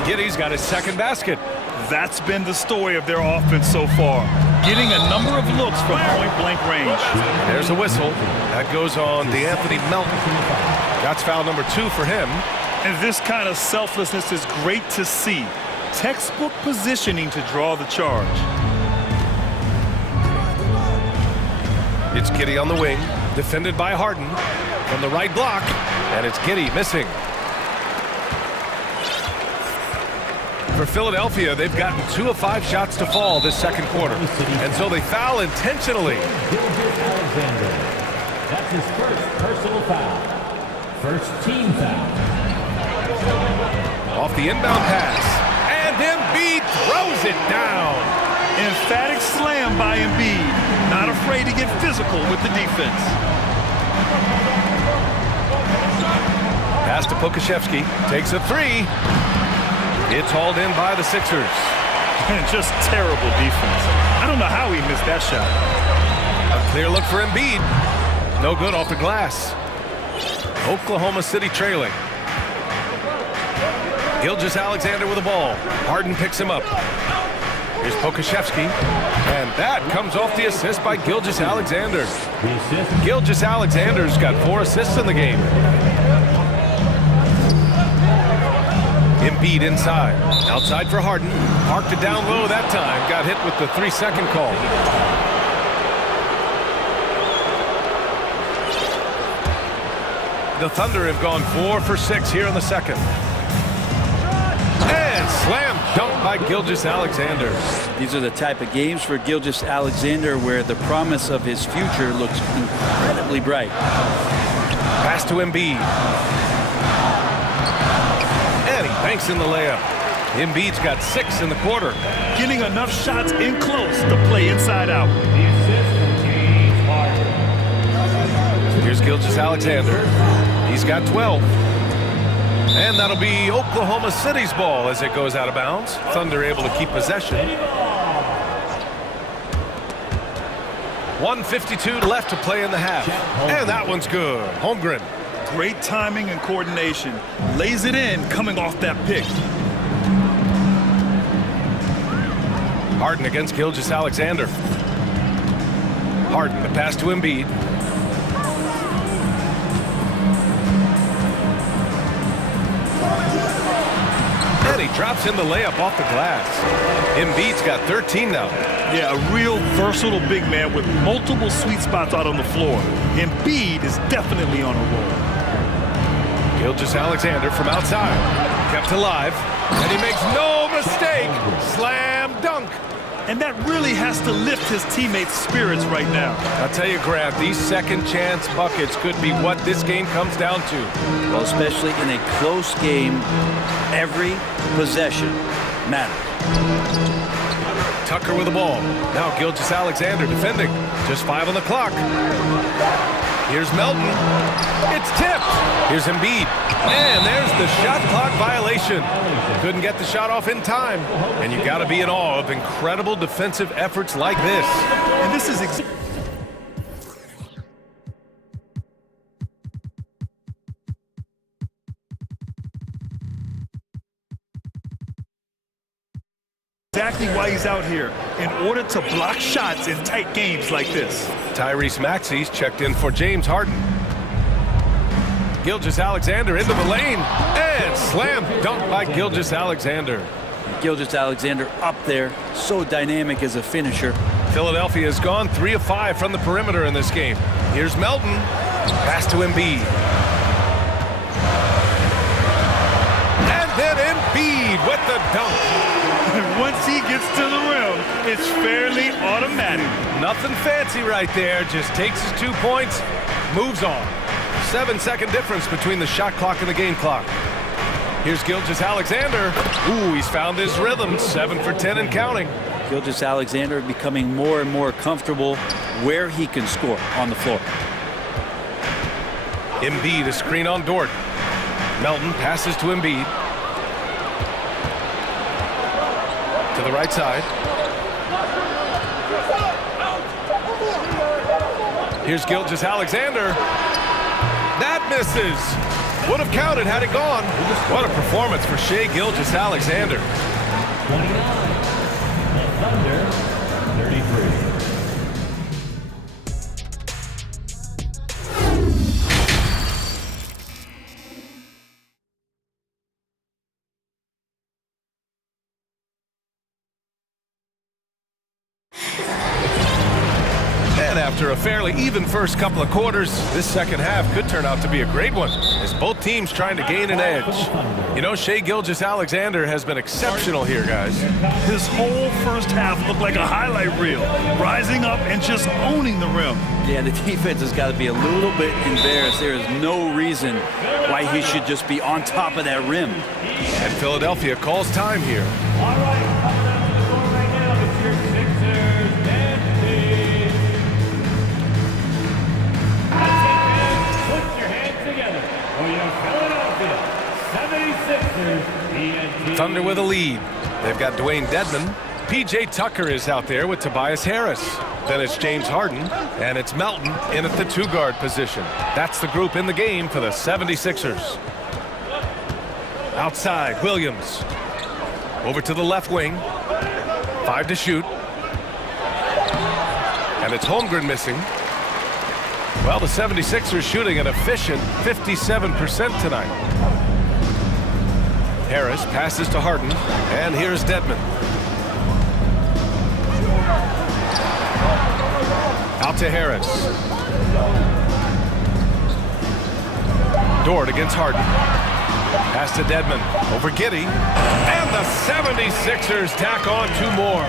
Giddey's got his second basket. That's been the story of their offense so far. Getting a number of looks from point-blank range. There's a whistle. That goes on DeAnthony Melton. That's foul number 2 for him. And this kind of selflessness is great to see. Textbook positioning to draw the charge. It's Giddey on the wing, defended by Harden from the right block, and it's Giddey missing. For Philadelphia, they've gotten 2 of 5 shots to fall this second quarter, and so they foul intentionally. Alexander. That's his first personal foul. First team foul. Off the inbound pass, and Embiid throws it down. Emphatic slam by Embiid. Not afraid to get physical with the defense. Pass to Pokashevsky, takes a 3. It's hauled in by the Sixers. And just terrible defense. I don't know how he missed that shot. A clear look for Embiid. No good off the glass. Oklahoma City trailing. Gilgeous-Alexander with the ball. Harden picks him up. Here's Pokashevsky. And that comes off the assist by Gilgeous-Alexander. Gilgeous-Alexander's got 4 assists in the game. Embiid inside. Outside for Harden. Parked it down low that time. Got hit with the 3-second call. The Thunder have gone 4 for 6 here in the second. And slam dunk by Gilgeous-Alexander. These are the type of games for Gilgeous-Alexander where the promise of his future looks incredibly bright. Pass to Embiid. And he banks in the layup. Embiid's got 6 in the quarter. Getting enough shots in close to play inside out. Here's Gilgeous-Alexander. He's got 12. And that'll be Oklahoma City's ball as it goes out of bounds. Thunder able to keep possession. 1:52 left to play in the half. And that one's good. Holmgren. Great timing and coordination. Lays it in coming off that pick. Harden against Gilgeous-Alexander. Harden, the pass to Embiid. And he drops in the layup off the glass. Embiid's got 13 now. Yeah, a real versatile big man with multiple sweet spots out on the floor. Embiid is definitely on a roll. Gilgeous-Alexander from outside. Kept alive. And he makes no mistake. Slam dunk. And that really has to lift his teammates' spirits right now. I'll tell you, Grant, these second chance buckets could be what this game comes down to. Well, especially in a close game, every possession matters. Tucker with the ball. Now Gilgeous-Alexander defending. Just 5 on the clock. Here's Melton. It's tipped. Here's Embiid. And there's the shot clock violation. Couldn't get the shot off in time. And you got to be in awe of incredible defensive efforts like this. And this is exactly why he's out here, in order to block shots in tight games like this. Tyrese Maxey's checked in for James Harden. Gilgeous-Alexander into the lane, and slam dunk by Gilgeous-Alexander. Gilgeous-Alexander up there, so dynamic as a finisher. Philadelphia has gone 3 of 5 from the perimeter in this game. Here's Melton, pass to Embiid. And then Embiid with the dunk. Once he gets to the rim, it's fairly automatic. Nothing fancy right there. Just takes his 2 points, moves on. 7-second difference between the shot clock and the game clock. Here's Gilgeous-Alexander. Ooh, he's found his rhythm. 7 for 10 and counting. Gilgeous-Alexander becoming more and more comfortable where he can score on the floor. Embiid, a screen on Dort. Melton passes to Embiid. To the right side. Here's Gilgeous-Alexander. That misses. Would have counted had it gone. What a performance for Shai Gilgeous-Alexander. 29. The Thunder, 33. After a fairly even first couple of quarters, this second half could turn out to be a great one, as both teams trying to gain an edge. You know, Shai Gilgeous-Alexander has been exceptional here, guys. His whole first half looked like a highlight reel, rising up and just owning the rim. Yeah, the defense has got to be a little bit embarrassed. There is no reason why he should just be on top of that rim. And Philadelphia calls time here. All right, coming out on the floor right now, it's your Sixers and Thunder with a lead. They've got Dwayne Dedman. P.J. Tucker is out there with Tobias Harris. Then it's James Harden, and it's Melton in at the two-guard position. That's the group in the game for the 76ers. Outside, Williams. Over to the left wing. 5 to shoot. And it's Holmgren missing. Well, the 76ers shooting an efficient 57% tonight. Harris passes to Harden, and here's Dedman. Out to Harris. Dort against Harden. Pass to Dedman. Over Giddey. And the 76ers tack on 2 more.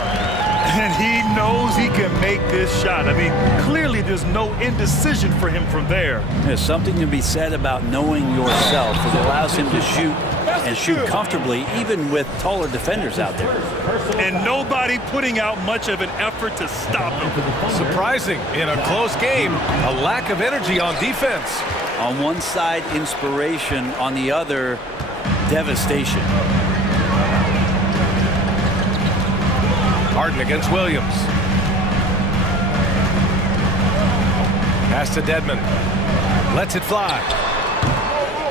And he knows he can make this shot. I mean, clearly there's no indecision for him from there. There's something to be said about knowing yourself. It allows him to shoot and shoot comfortably, even with taller defenders out there. And nobody putting out much of an effort to stop him. Surprising in a close game, a lack of energy on defense. On one side, inspiration. On the other, devastation. Harden against Williams. Pass to Dedman. Lets it fly.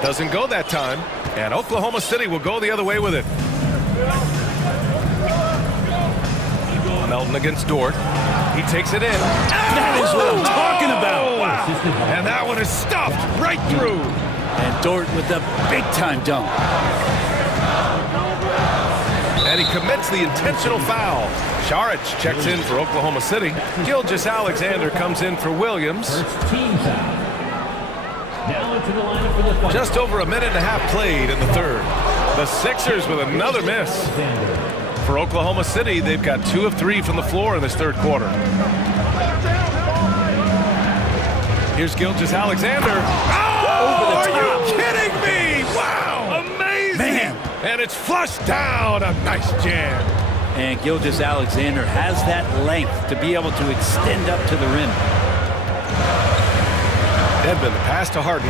Doesn't go that time. And Oklahoma City will go the other way with it. Melton against Dort. He takes it in. That is what I'm talking about. Wow. And that one is stuffed right through. And Dort with a big-time dunk. And he commits the intentional foul. Saric checks in for Oklahoma City. Gilgeous-Alexander comes in for Williams. Just over a minute and a half played in the third. The Sixers with another miss. For Oklahoma City, they've got 2 of 3 from the floor in this third quarter. Here's Gilgeous-Alexander. Oh, are you kidding me? Wow. Amazing. Man. And it's flushed down. A nice jam. And Gilgeous-Alexander has that length to be able to extend up to the rim. Dedman, the pass to Harden.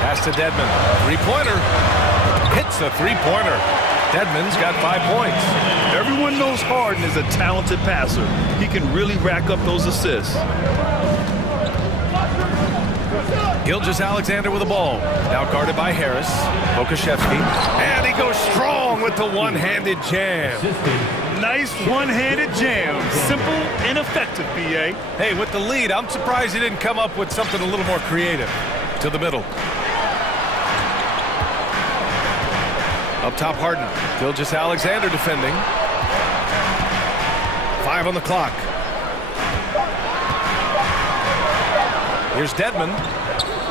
Pass to Dedman. Three-pointer. Hits a three-pointer. Dedman's got 5 points. Everyone knows Harden is a talented passer. He can really rack up those assists. Gilgeous-Alexander with the ball. Now guarded by Harris. Okashevsky. And he goes strong with the one-handed jam. Nice one-handed jam. Simple and effective, B.A. Hey, with the lead, I'm surprised he didn't come up with something a little more creative. To the middle. Up top, Harden. Gilgeous-Alexander defending. 5 on the clock. Here's Dedman.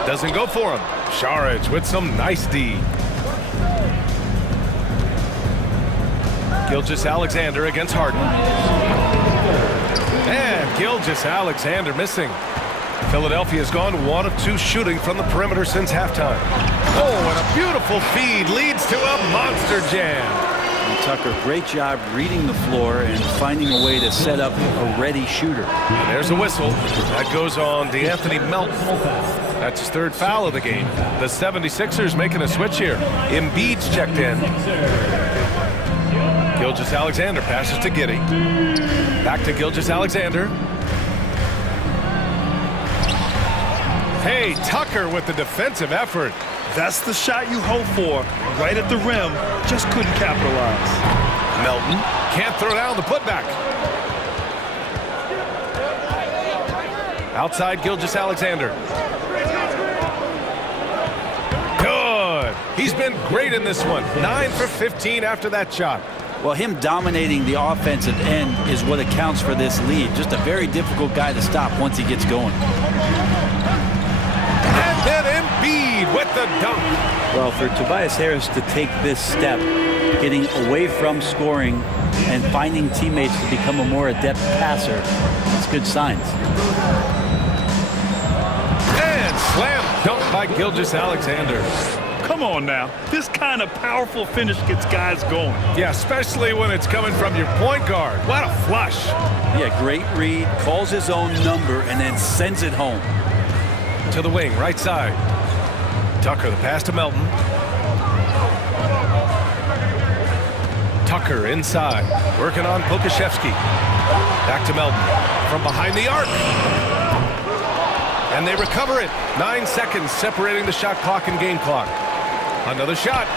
Doesn't go for him. Saric with some nice D. Gilgeous-Alexander against Harden. And Gilgeous-Alexander missing. Philadelphia's gone 1 of 2 shooting from the perimeter since halftime. Oh, and a beautiful feed leads to a monster jam. And Tucker, great job reading the floor and finding a way to set up a ready shooter. And there's a whistle. That goes on DeAnthony Melton. That's his 3rd foul of the game. The 76ers making a switch here. Embiid's checked in. Gilgeous-Alexander passes to Giddey. Back to Gilgeous-Alexander. Hey, Tucker with the defensive effort. That's the shot you hope for. Right at the rim. Just couldn't capitalize. Melton can't throw down the putback. Outside Gilgeous-Alexander. Good. He's been great in this one. 9 for 15 after that shot. Well, him dominating the offensive end is what accounts for this lead. Just a very difficult guy to stop once he gets going. And then Embiid with the dunk. Well, for Tobias Harris to take this step, getting away from scoring and finding teammates to become a more adept passer, it's good signs. And slam dunk by Gilgeous-Alexander. Come on now. This kind of powerful finish gets guys going. Yeah, especially when it's coming from your point guard. What a flush. Yeah, great read, calls his own number, and then sends it home. To the wing, right side. Tucker, the pass to Melton. Tucker inside, working on Pokashevsky. Back to Melton from behind the arc. And they recover it. 9 seconds separating the shot clock and game clock. Another shot.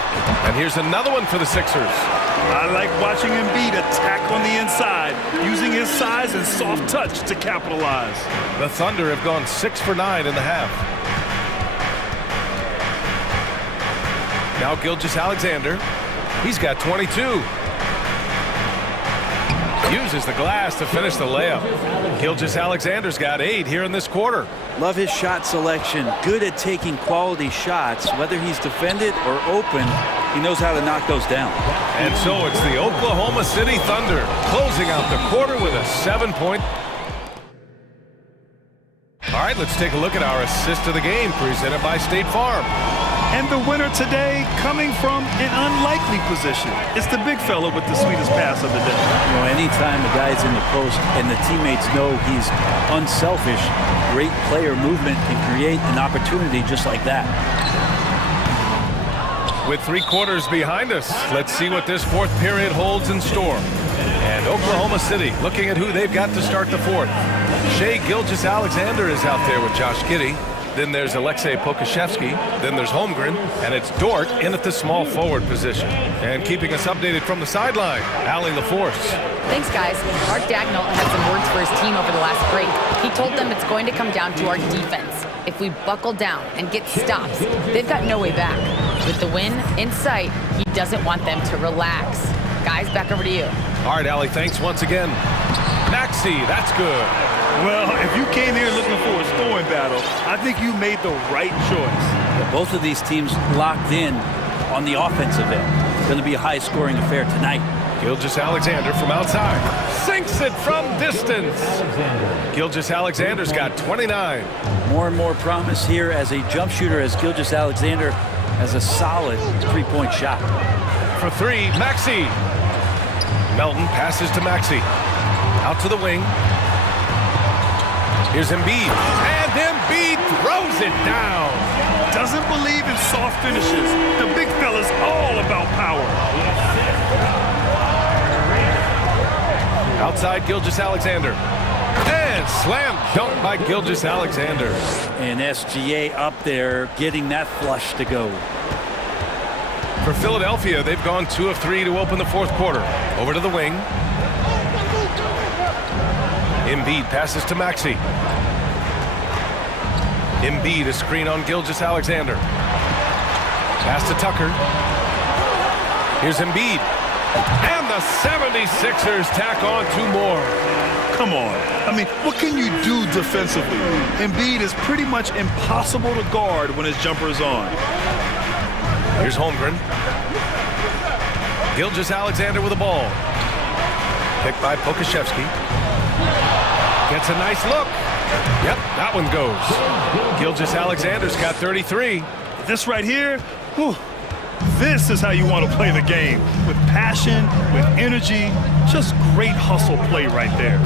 And here's another one for the Sixers. I like watching Embiid attack on the inside, using his size and soft touch to capitalize. The Thunder have gone 6 for 9 in the half. Now Gilgeous-Alexander. He's got 22. Uses the glass to finish the layup. Gilgeous-Alexander's got 8 here in this quarter. Love his shot selection. Good at taking quality shots. Whether he's defended or open, he knows how to knock those down. And so it's the Oklahoma City Thunder closing out the quarter with a 7-point. All right, let's take a look at our assist of the game presented by State Farm. And the winner today coming from an unlikely position. It's the big fella with the sweetest pass of the day. You know, anytime a guy's in the post and the teammates know he's unselfish, great player movement can create an opportunity just like that. With 3 quarters behind us, let's see what this 4th period holds in store. And Oklahoma City looking at who they've got to start the 4th. Shai Gilgeous-Alexander is out there with Josh Giddey. Then there's Alexei Pokashevsky. Then there's Holmgren. And it's Dort in at the small forward position. And keeping us updated from the sideline, Allie LaForce. Thanks, guys. Art Dagnall had some words for his team over the last break. He told them it's going to come down to our defense. If we buckle down and get stops, they've got no way back. With the win in sight, he doesn't want them to relax. Guys, back over to you. All right, Allie, thanks once again. Maxey, that's good. Well, if you came here looking for a scoring battle, I think you made the right choice. Yeah, both of these teams locked in on the offensive end. It's going to be a high-scoring affair tonight. Gilgeous-Alexander from outside. Sinks it from distance. Gilgeous-Alexander's got 29. More and more promise here as a jump shooter as Gilgeous-Alexander has a solid 3-point shot. For 3, Maxey. Melton passes to Maxey. Out to the wing. Here's Embiid. And Embiid throws it down. Doesn't believe in soft finishes. The big fella's all about power. Outside Gilgeous-Alexander. And slam dunk by Gilgeous-Alexander. And SGA up there getting that flush to go. For Philadelphia, they've gone 2 of 3 to open the 4th quarter. Over to the wing. Embiid passes to Maxey. Embiid, a screen on Gilgeous-Alexander. Pass to Tucker. Here's Embiid. And the 76ers tack on 2 more. Come on. I mean, what can you do defensively? Embiid is pretty much impossible to guard when his jumper is on. Here's Holmgren. Gilgeous-Alexander with the ball. Picked by Pokashevsky. Gets a nice look. Yep, that one goes. Gilgeous-Alexander's got 33. This right here, whew, this is how you want to play the game. With passion, with energy, just great hustle play right there.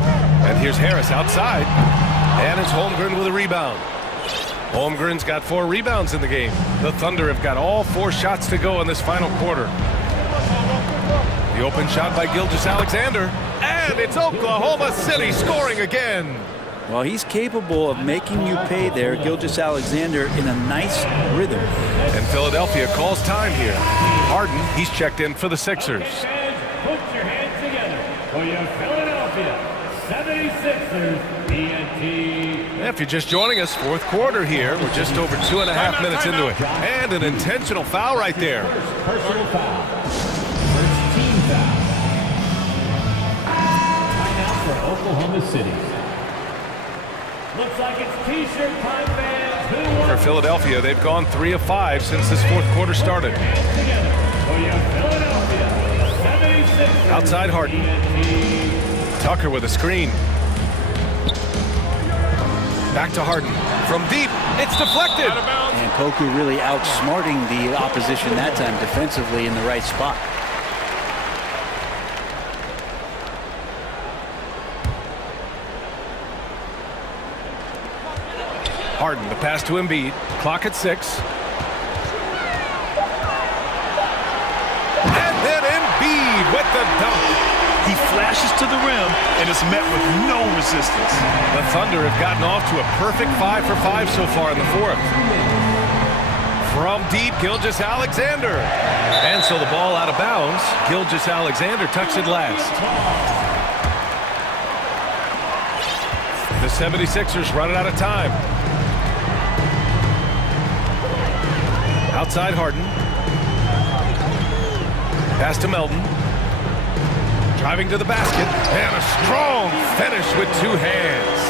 And here's Harris outside. And it's Holmgren with a rebound. Holmgren's got 4 rebounds in the game. The Thunder have got all 4 shots to go in this final quarter. The open shot by Gilgeous-Alexander. And it's Oklahoma City scoring again. Well, he's capable of making you pay there, Gilgeous-Alexander, in a nice rhythm. And Philadelphia calls time here. Harden, he's checked in for the Sixers. Put your hands together for your Philadelphia 76ers TNT. If you're just joining us, 4th quarter here. We're just over 2.5 minutes into it. And an intentional foul right there. Personal foul. First team foul. Timeout for Oklahoma City. Looks like it's T-shirt time, fans. For Philadelphia, they've gone 3 of 5 since this 4th quarter started. Outside Harden. Tucker with a screen. Back to Harden. From deep, it's deflected. And Poku really outsmarting the opposition that time defensively in the right spot. Harden, the pass to Embiid. Clock at 6. with the dunk. He flashes to the rim and is met with no resistance. The Thunder have gotten off to a perfect 5 for 5 so far in the fourth. From deep, Gilgeous-Alexander. And so the ball out of bounds. Gilgeous-Alexander tucks it last. The 76ers running out of time. Outside Harden. Pass to Melton. Driving to the basket. And a strong finish with two hands.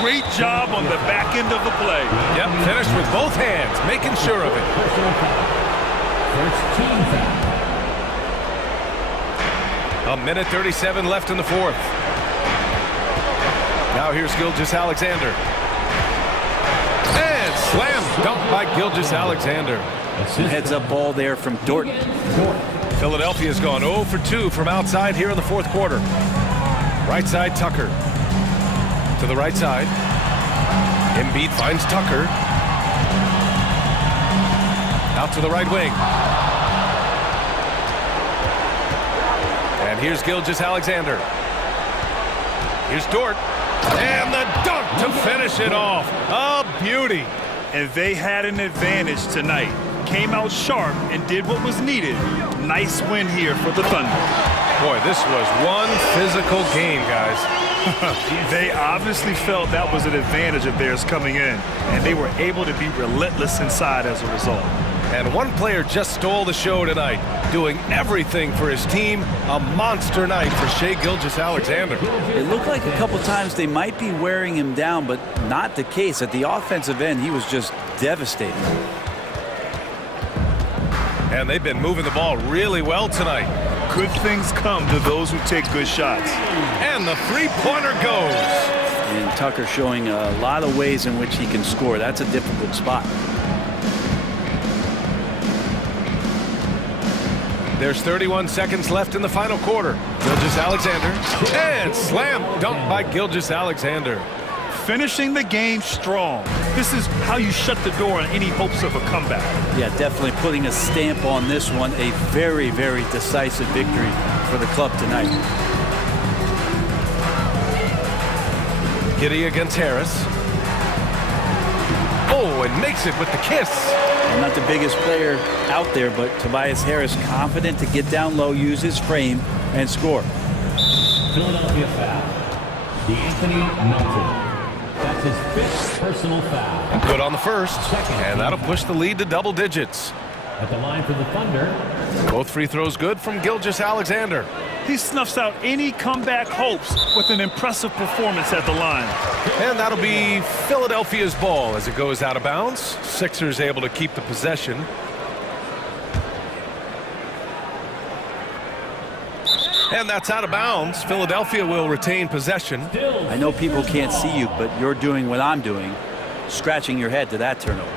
Great job on the back end of the play. Yep, finished with both hands, making sure of it. A minute 37 left in the fourth. Now here's Gilgeous-Alexander. And slam dunk by Gilgeous-Alexander. Heads-up ball there from Dorton. Philadelphia's gone 0 for 2 from outside here in the fourth quarter. Right side, Tucker. To the right side. Embiid finds Tucker. Out to the right wing. And here's Gilgeous-Alexander. Here's Dort. And the dunk to finish it off. A beauty. And they had an advantage tonight. Came out sharp and did what was needed. Nice win here for the Thunder. Boy, this was one physical game, guys. They obviously felt that was an advantage of theirs coming in, and they were able to be relentless inside as a result. And one player just stole the show tonight, doing everything for his team. A monster night for Shai Gilgeous-Alexander. It looked like a couple times they might be wearing him down, but not the case. At the offensive end, he was just devastating. And they've been moving the ball really well tonight. Good things come to those who take good shots. And the three-pointer goes. And Tucker showing a lot of ways in which he can score. That's a difficult spot. There's 31 seconds left in the final quarter. Gilgeous-Alexander. And slam dunk by Gilgeous-Alexander. Finishing the game strong. This is how you shut the door on any hopes of a comeback. Yeah, definitely putting a stamp on this one. A very, very decisive victory for the club tonight. Giddey against Harris. Oh, and makes it with the kiss. I'm not the biggest player out there, but Tobias Harris confident to get down low, use his frame, and score. Philadelphia foul. D'Anthony Melton. That's his fifth personal foul. Good on the first, and that'll push the lead to double digits. At the line for the Thunder. Both free throws good from Gilgeous-Alexander. He snuffs out any comeback hopes with an impressive performance at the line. And that'll be Philadelphia's ball as it goes out of bounds. Sixers able to keep the possession. And that's out of bounds. Philadelphia will retain possession. I know people can't see you, but you're doing what I'm doing, scratching your head to that turnover.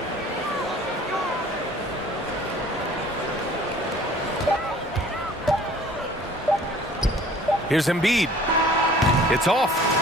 Here's Embiid. It's off.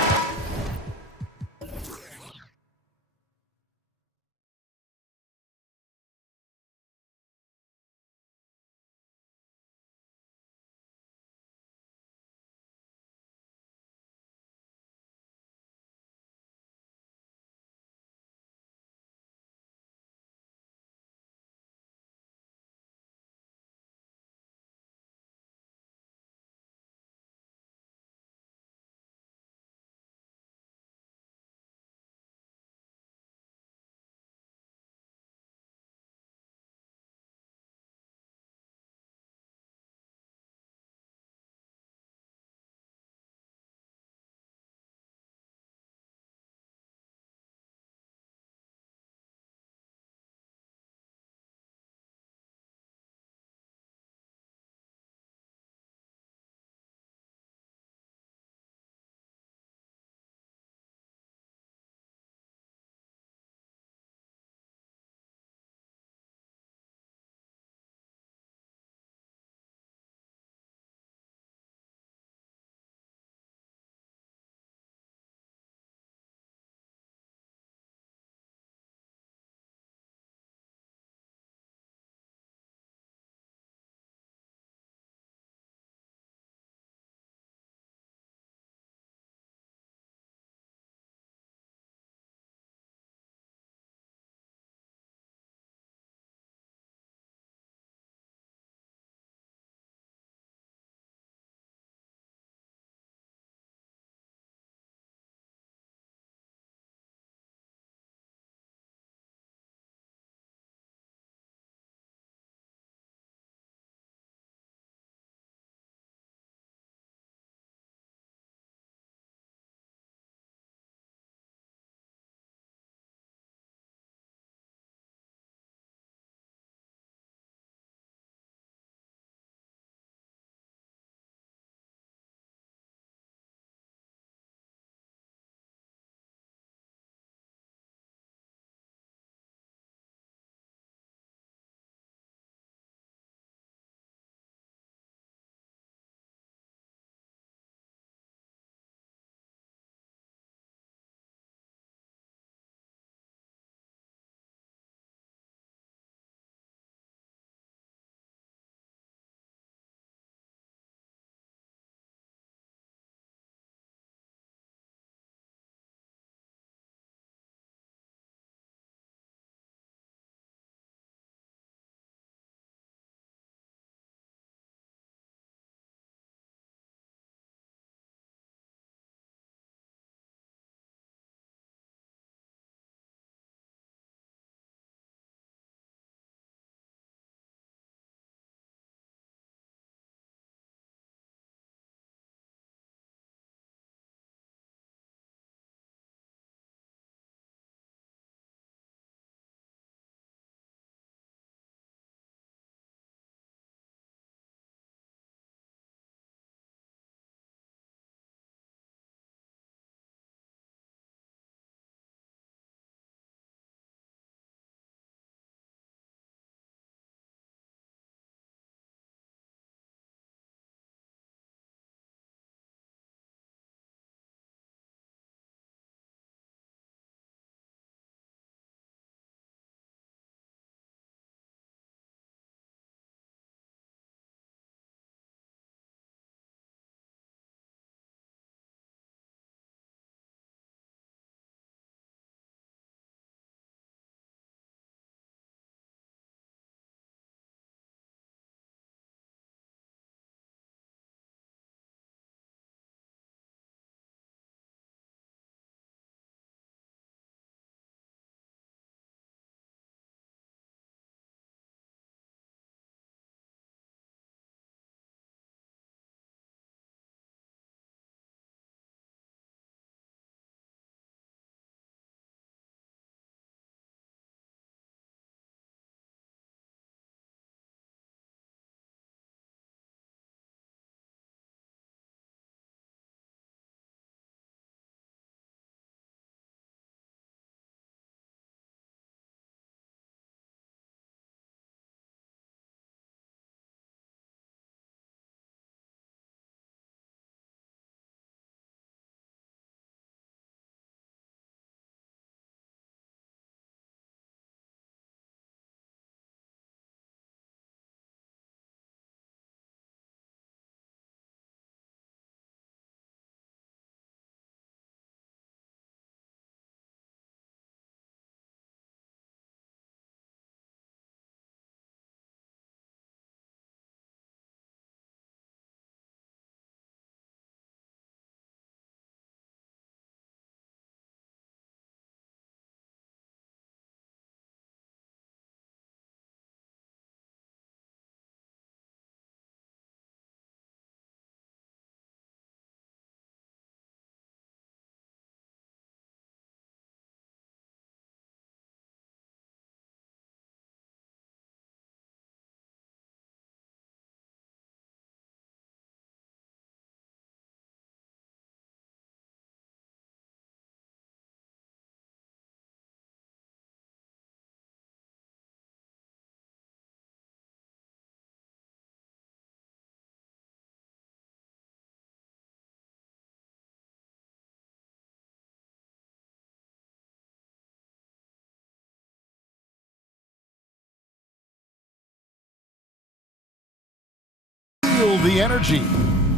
feel the energy.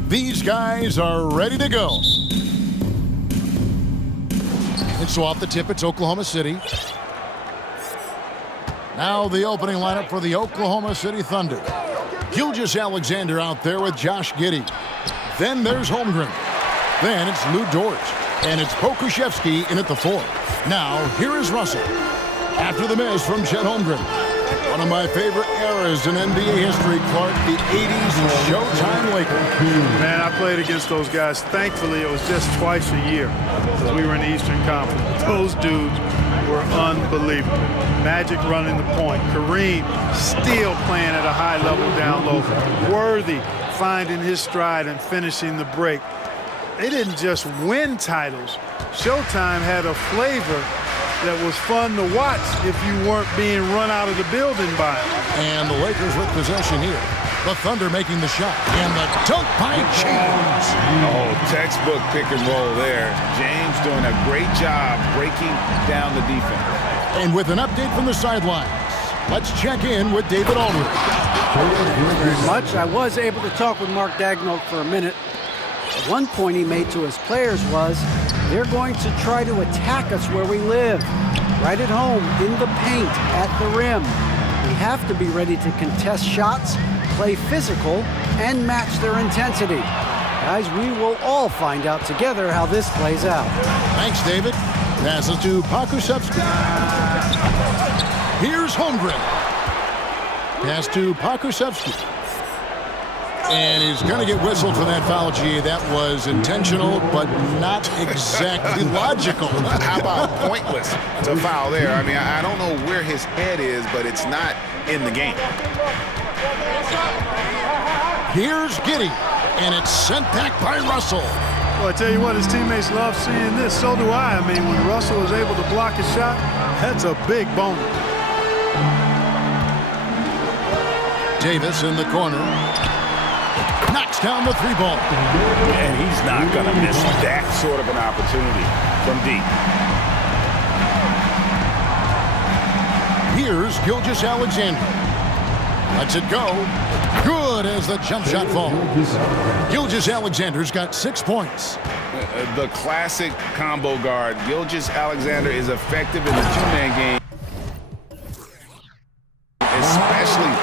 These guys are ready to go. And so off the tip, it's Oklahoma City. Now the opening lineup for the Oklahoma City Thunder. Gilgeous-Alexander out there with Josh Giddey. Then there's Holmgren. Then it's Lou Dort. And it's Pokusevski in at the 4. Now, here is Russell. After the miss from Chet Holmgren. One of my favorite eras in NBA history, Clark, the 80s Showtime Lakers. Man, I played against those guys. Thankfully, it was just twice a year because we were in the Eastern Conference. Those dudes were unbelievable. Magic running the point. Kareem still playing at a high level down low. Worthy finding his stride and finishing the break. They didn't just win titles. Showtime had a flavor that was fun to watch if you weren't being run out of the building by it. And the Lakers with possession here. The Thunder making the shot. And the dunk by James. Oh, textbook pick and roll there. James doing a great job breaking down the defense. And with an update from the sidelines, let's check in with David Aldridge. Thank you very much. I was able to talk with Mark Daigneault for a minute. One point he made to his players was, they're going to try to attack us where we live, right at home, in the paint, at the rim. We have to be ready to contest shots, play physical, and match their intensity. Guys, we will all find out together how this plays out. Thanks, David. Passes to Pokusevski. Here's Holmgren. Pass to Pokusevski. And he's going to get whistled for that foul, G. That was intentional, but not exactly logical. How about pointless to foul there? I mean, I don't know where his head is, but it's not in the game. Here's Giddey, and it's sent back by Russell. Well, I tell you what, his teammates love seeing this. So do I. I mean, when Russell is able to block a shot, that's a big bonus. Davis in the corner. Knocks down the 3 ball. And he's not going to miss that sort of an opportunity from deep. Here's Gilgeous-Alexander. Lets it go. Good as the jump shot falls. Gilgeous-Alexander's got 6 points. The classic combo guard. Gilgeous-Alexander is effective in the two-man game, especially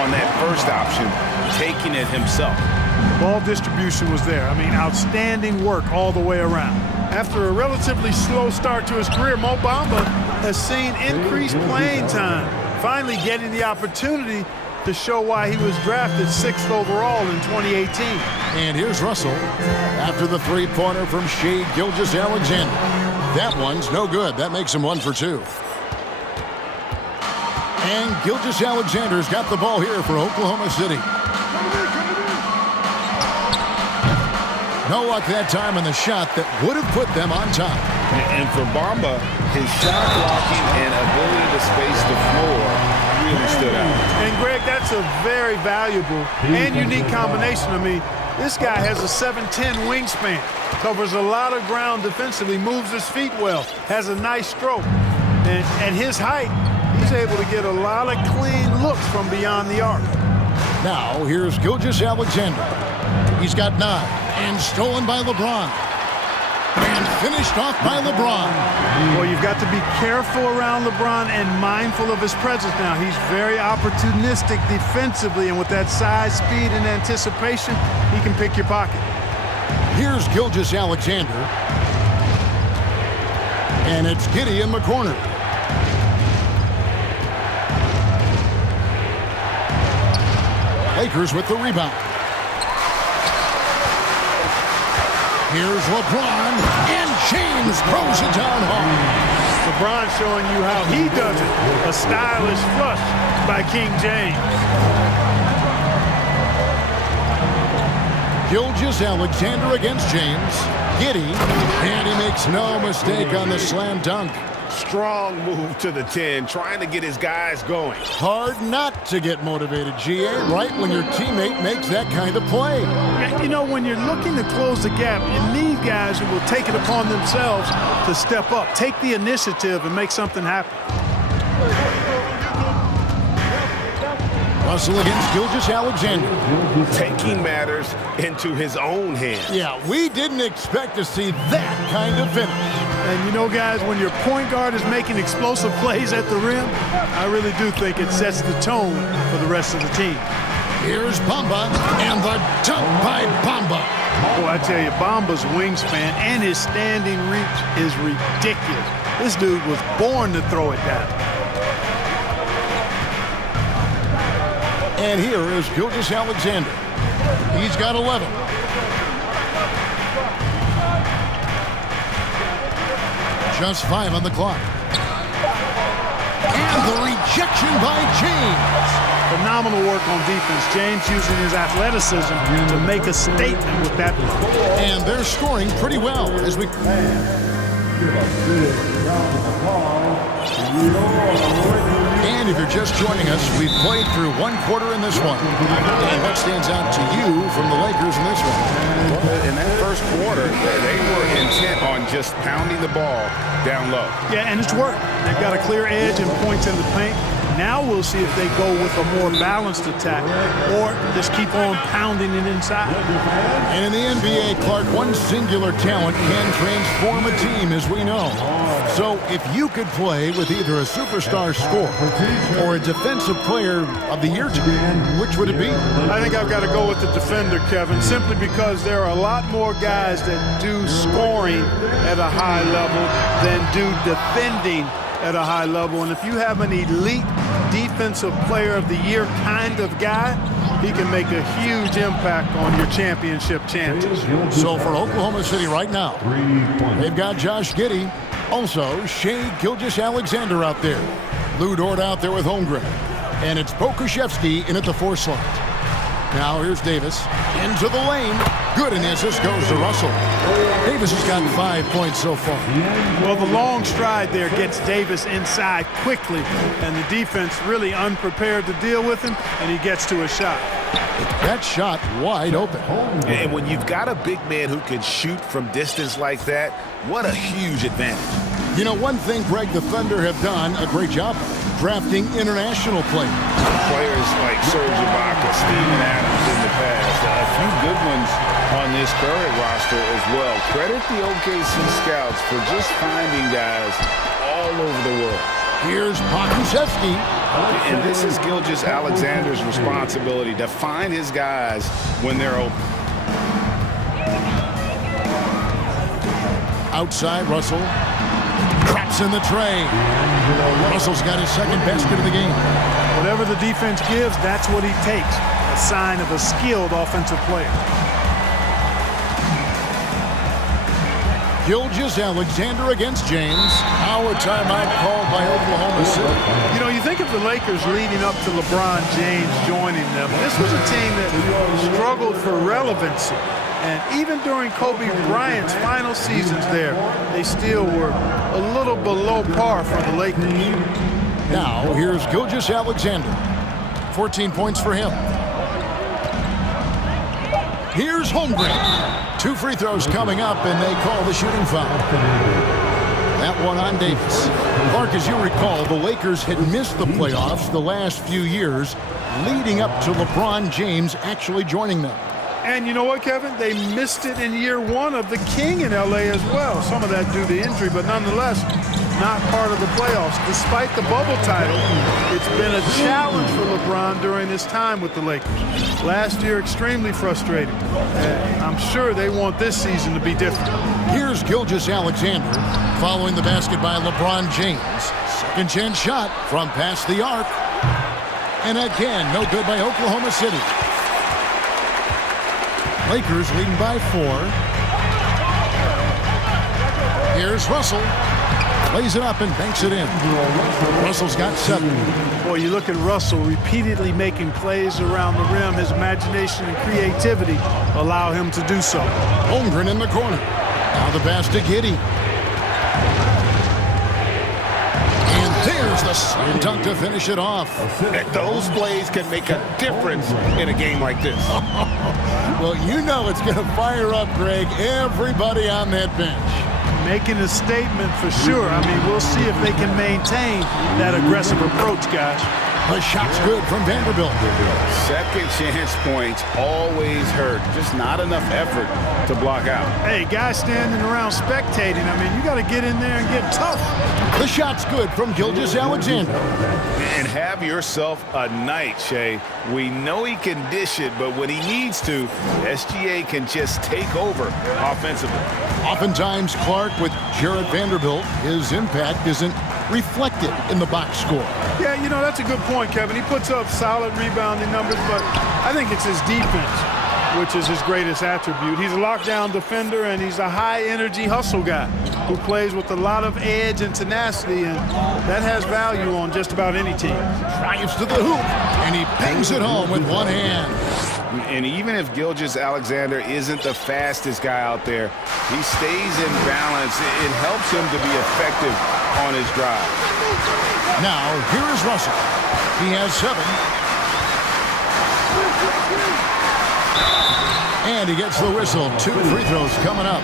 on that first option, taking it himself. Ball distribution was there. I mean, outstanding work all the way around. After a relatively slow start to his career, Mo Bamba has seen increased playing time, finally getting the opportunity to show why he was drafted 6th overall in 2018. And here's Russell after the 3-pointer from Shai Gilgeous-Alexander. That one's no good. That makes him 1 for 2. And Gilgeous-Alexander's got the ball here for Oklahoma City. No luck that time in the shot that would have put them on top. And for Bamba, his shot blocking and ability to space the floor really stood out. And Greg, that's a very valuable and unique combination. I mean, this guy has a 7'10" wingspan, covers a lot of ground defensively, moves his feet well, has a nice stroke. And at his height, he's able to get a lot of clean looks from beyond the arc. Now, here's Gilgeous-Alexander. He's got 9, and stolen by LeBron. And finished off by LeBron. Well, you've got to be careful around LeBron and mindful of his presence now. He's very opportunistic defensively, and with that size, speed, and anticipation, he can pick your pocket. Here's Gilgeous-Alexander. And it's Giddey in the corner. Lakers with the rebound. Here's LeBron, and James throws it down hard. LeBron showing you how he does it. A stylish flush by King James. Gilgeous-Alexander against James. Giddey, and he makes no mistake on the slam dunk. Strong move to the 10, trying to get his guys going. Hard not to get motivated, GA, right when your teammate makes that kind of play. You know, when you're looking to close the gap, you need guys who will take it upon themselves to step up, take the initiative, and make something happen. Russell against Gilgeous-Alexander. Taking matters into his own hands. Yeah, we didn't expect to see that kind of finish. And you know, guys, when your point guard is making explosive plays at the rim, I really do think it sets the tone for the rest of the team. Here's Bamba, and the dunk by Bamba. Boy, I tell you, Bamba's wingspan and his standing reach is ridiculous. This dude was born to throw it down. And here is Gilgeous-Alexander. He's got 11. Just 5 on the clock. And the rejection by James. Phenomenal work on defense. James using his athleticism to make a statement with that block. And they're scoring pretty well as we... And if you're just joining us, we've played through one quarter in this one. And what stands out to you from the Lakers in this one? Well, in that first quarter, they were intent on just pounding the ball down low. Yeah, and it's worked. They've got a clear edge and points in the paint. Now we'll see if they go with a more balanced attack or just keep on pounding it inside. And in the NBA, Clark, one singular talent can transform a team, as we know. So if you could play with either a superstar scorer or a defensive player of the year team, which would it be? I think I've got to go with the defender, Kevin, simply because there are a lot more guys that do scoring at a high level than do defending at a high level. And if you have an elite defensive player of the year kind of guy, he can make a huge impact on your championship chances. So for Oklahoma City right now, they've got Josh Giddey, also Shai Gilgeous-Alexander out there, Lou Dort out there with Holmgren, and it's Pokusevski in at the 4 slot. Now here's Davis into the lane. Good, and the assist goes to Russell. Davis has got 5 points so far. Well, the long stride there gets Davis inside quickly, and the defense really unprepared to deal with him, and he gets to a shot. That shot wide open. And when you've got a big man who can shoot from distance like that, what a huge advantage. You know, one thing, Greg, the Thunder have done a great job drafting international players. Players like Serge Ibaka, Steven Adams in the past. A few good ones on this current roster as well. Credit the OKC scouts for just finding guys all over the world. Here's Pokusevski. And this is Gilgeous-Alexander's responsibility to find his guys when they're open. Outside, Russell traps in the tray. Russell's got his second basket of the game. Whatever the defense gives, that's what he takes. A sign of a skilled offensive player. Gilgeous-Alexander against James. Our timeout called by Oklahoma City. You know, you think of the Lakers leading up to LeBron James joining them. This was a team that struggled for relevancy. And even during Kobe Bryant's final seasons there, they still were a little below par for the Lakers. Now, here's Gilgeous-Alexander. 14 points for him. Here's Holmgren. 2 free throws coming up, and they call the shooting foul. That one on Davis. Clark, as you recall, the Lakers had missed the playoffs the last few years, leading up to LeBron James actually joining them. And you know what, Kevin? They missed it in year 1 of the King in L.A. as well. Some of that due to injury, but nonetheless, not part of the playoffs. Despite the bubble title, it's been a challenge for LeBron during his time with the Lakers. Last year, extremely frustrating. And I'm sure they want this season to be different. Here's Gilgeous-Alexander following the basket by LeBron James. Second chance shot from past the arc. And again, no good by Oklahoma City. Lakers leading by 4. Here's Russell. Lays it up and banks it in. Russell's got 7. Boy, you look at Russell repeatedly making plays around the rim. His imagination and creativity allow him to do so. Holmgren in the corner. Now the pass to Giddey. And there's the slam dunk to finish it off. Those plays can make a difference in a game like this. Well, you know it's going to fire up, Greg, everybody on that bench. Making a statement for sure. I mean, we'll see if they can maintain that aggressive approach, guys. The shot's good from Vanderbilt. Second chance points always hurt. Just not enough effort to block out. Hey, guys standing around spectating. I mean, you got to get in there and get tough. The shot's good from Gilgeous-Alexander. And have yourself a night, Shea. We know he can dish it, but when he needs to, SGA can just take over offensively. Oftentimes, Clark with Jared Vanderbilt, his impact isn't reflected in the box score. Yeah, you know, that's a good point, Kevin. He puts up solid rebounding numbers, but I think it's his defense, which is his greatest attribute. He's a lockdown defender, and he's a high-energy hustle guy who plays with a lot of edge and tenacity, and that has value on just about any team. Drives to the hoop, and he bangs it home with one hand. And even if Gilgeous-Alexander isn't the fastest guy out there, he stays in balance. It helps him to be effective on his drive. Now, here is Russell. He has 7. And he gets the whistle. 2 free throws coming up.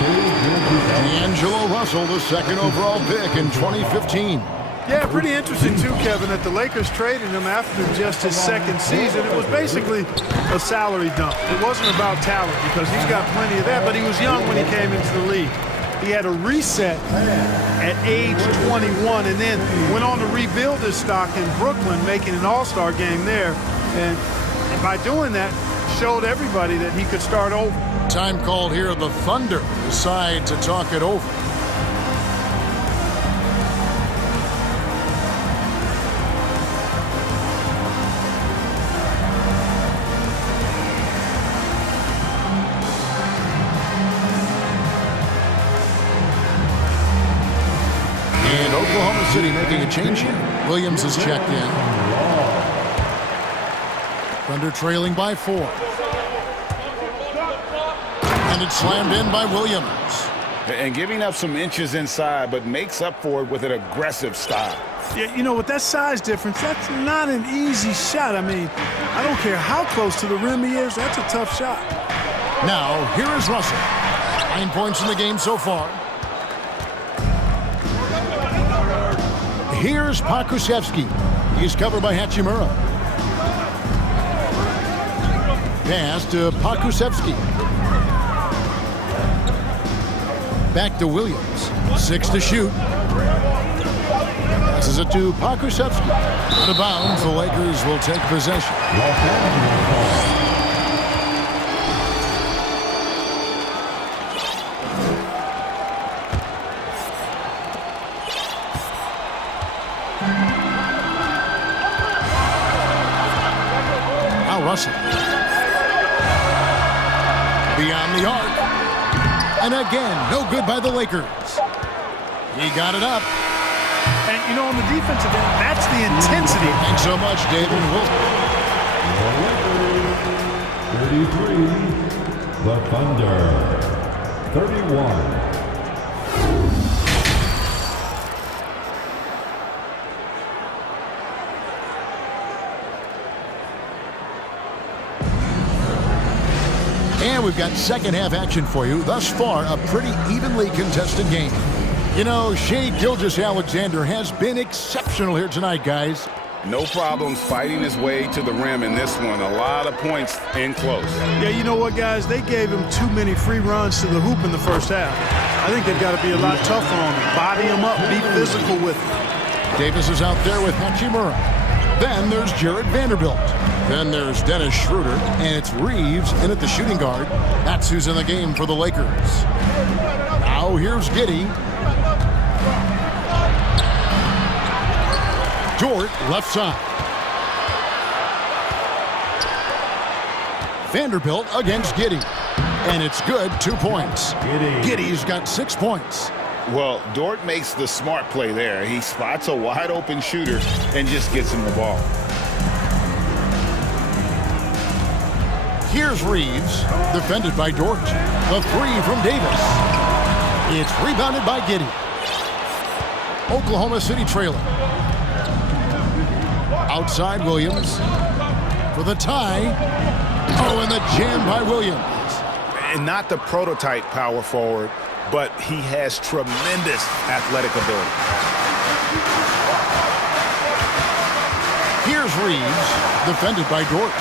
D'Angelo Russell, the second overall pick in 2015. Yeah, pretty interesting, too, Kevin, that the Lakers traded him after just his second season. It was basically a salary dump. It wasn't about talent because he's got plenty of that, but he was young when he came into the league. He had a reset at age 21 and then went on to rebuild his stock in Brooklyn, making an all-star game there. And by doing that, showed everybody that he could start over. Time called here. The Thunder decide to talk it over. And Oklahoma City making a change here. Williams is checked in. Thunder trailing by 4. And it's slammed in by Williams. And giving up some inches inside, but makes up for it with an aggressive style. Yeah, you know, with that size difference, that's not an easy shot. I mean, I don't care how close to the rim he is, that's a tough shot. Now, here is Russell. 9 points in the game so far. Here's Pakusevski. He's covered by Hachimura. Pass to Pakusevski. Back to Williams. 6 to shoot. Passes it to Pakusevski. Out of bounds, the Lakers will take possession. Now Russell. Beyond the arc. And again, no good by the Lakers. He got it up. And, you know, on the defensive end, that's the intensity. Thanks so much, David. 33, the Thunder. 31. And we've got second half action for you. Thus far, a pretty evenly contested game. You know, Shea Gilgeous-Alexander has been exceptional here tonight, guys. No problems fighting his way to the rim in this one. A lot of points in close. Yeah, you know what, guys? They gave him too many free runs to the hoop in the first half. I think they've got to be a lot tougher on him. Body him up, be physical with him. Davis is out there with Hachimura. Then there's Jared Vanderbilt. Then there's Dennis Schroeder, and it's Reeves in at the shooting guard. That's who's in the game for the Lakers. Now here's Giddey. Dort, left side. Vanderbilt against Giddey. And it's good, 2 points. Giddey's got 6 points. Well, Dort makes the smart play there. He spots a wide open shooter and just gets him the ball. Here's Reeves, defended by Dort. The 3 from Davis. It's rebounded by Giddey. Oklahoma City trailing. Outside Williams for the tie. Oh, and the jam by Williams. And not the prototype power forward, but he has tremendous athletic ability. Reeves, defended by Dort.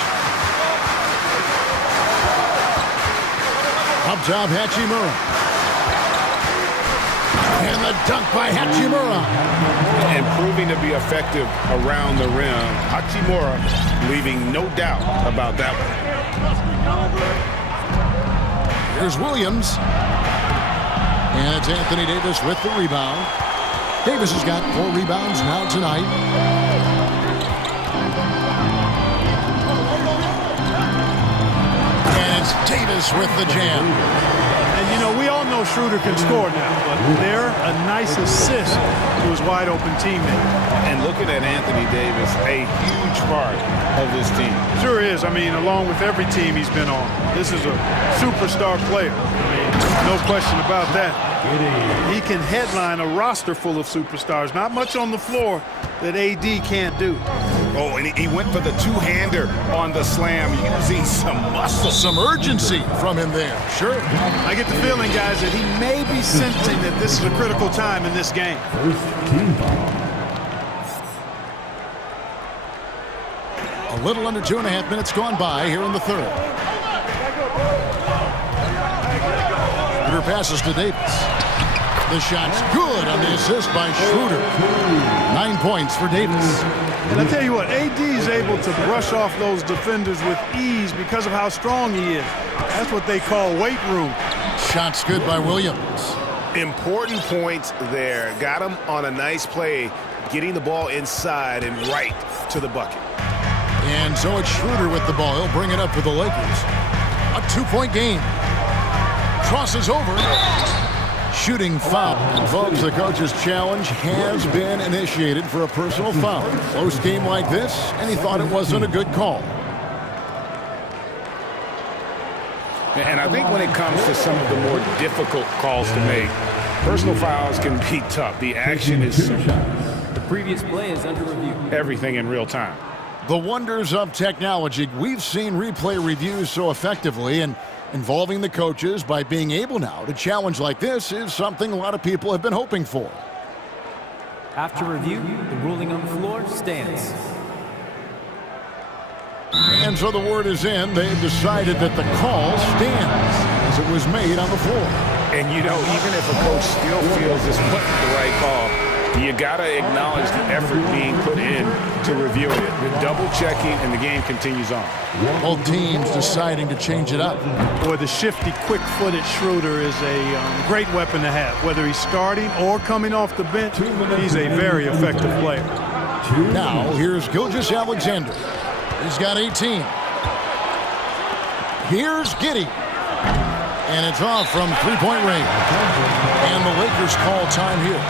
Up top, Hachimura. And the dunk by Hachimura. And proving to be effective around the rim. Hachimura leaving no doubt about that one. Here's Williams. And it's Anthony Davis with the rebound. Davis has got 4 rebounds now tonight. And it's Davis with the jam. And, you know, we all know Schroeder can score now, but they're a nice assist to his wide-open teammate. And looking at Anthony Davis, a huge part of this team. Sure is. I mean, along with every team he's been on, this is a superstar player. I mean, no question about that. He can headline a roster full of superstars. Not much on the floor that AD can't do. Oh, and he went for the two-hander on the slam, using some muscle. Some urgency from him there. Sure. I get the feeling, guys, that he may be sensing that this is a critical time in this game. A little under 2.5 minutes gone by here in the third. Schroeder passes to Davis. The shot's good on the assist by Schroeder. 9 points for Davis. And I tell you what, AD is able to brush off those defenders with ease because of how strong he is. That's what they call weight room. Shot's good by Williams. Important points there. Got him on a nice play, getting the ball inside and right to the bucket. And so it's Schroeder with the ball. He'll bring it up for the Lakers. A 2-point game. Crosses over. Shooting foul. And folks, the coach's challenge has been initiated for a personal foul. Close game like this, and he thought it wasn't a good call. And I think when it comes to some of the more difficult calls to make, personal fouls can be tough. The action is simple. The previous play is under review. Everything in real time. The wonders of technology. We've seen replay reviews so effectively, and involving the coaches by being able now to challenge like this is something a lot of people have been hoping for. After review, the ruling on the floor stands. And so the word is in. They've decided that the call stands as it was made on the floor. And, you know, even if a coach still feels this wasn't the right call, you got to acknowledge the effort being put in to reviewing it. The double-checking, and the game continues on. Both teams deciding to change it up. Boy, the shifty, quick-footed Schroeder is a great weapon to have. Whether he's starting or coming off the bench, he's a very effective player. Now, here's Gilgeous-Alexander. He's got 18. Here's Giddey. And it's off from three-point range. And the Lakers call time here.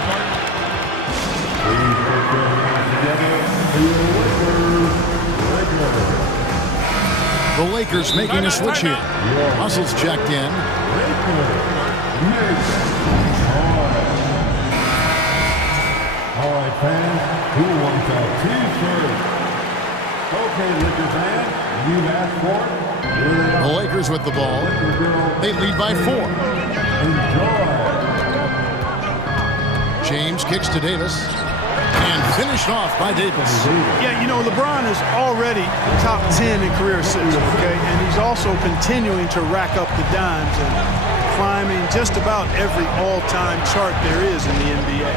The Lakers making a switch here. Russell's checked in. All right, fans, who wants a T-shirt? Okay, Lakers fans, you've asked for it. The Lakers with the ball. They lead by 4. Enjoy. James kicks to Davis. And finished off by Davis. Yeah, you know, LeBron is already top 10 in career assists, okay? And he's also continuing to rack up the dimes and climbing just about every all-time chart there is in the NBA.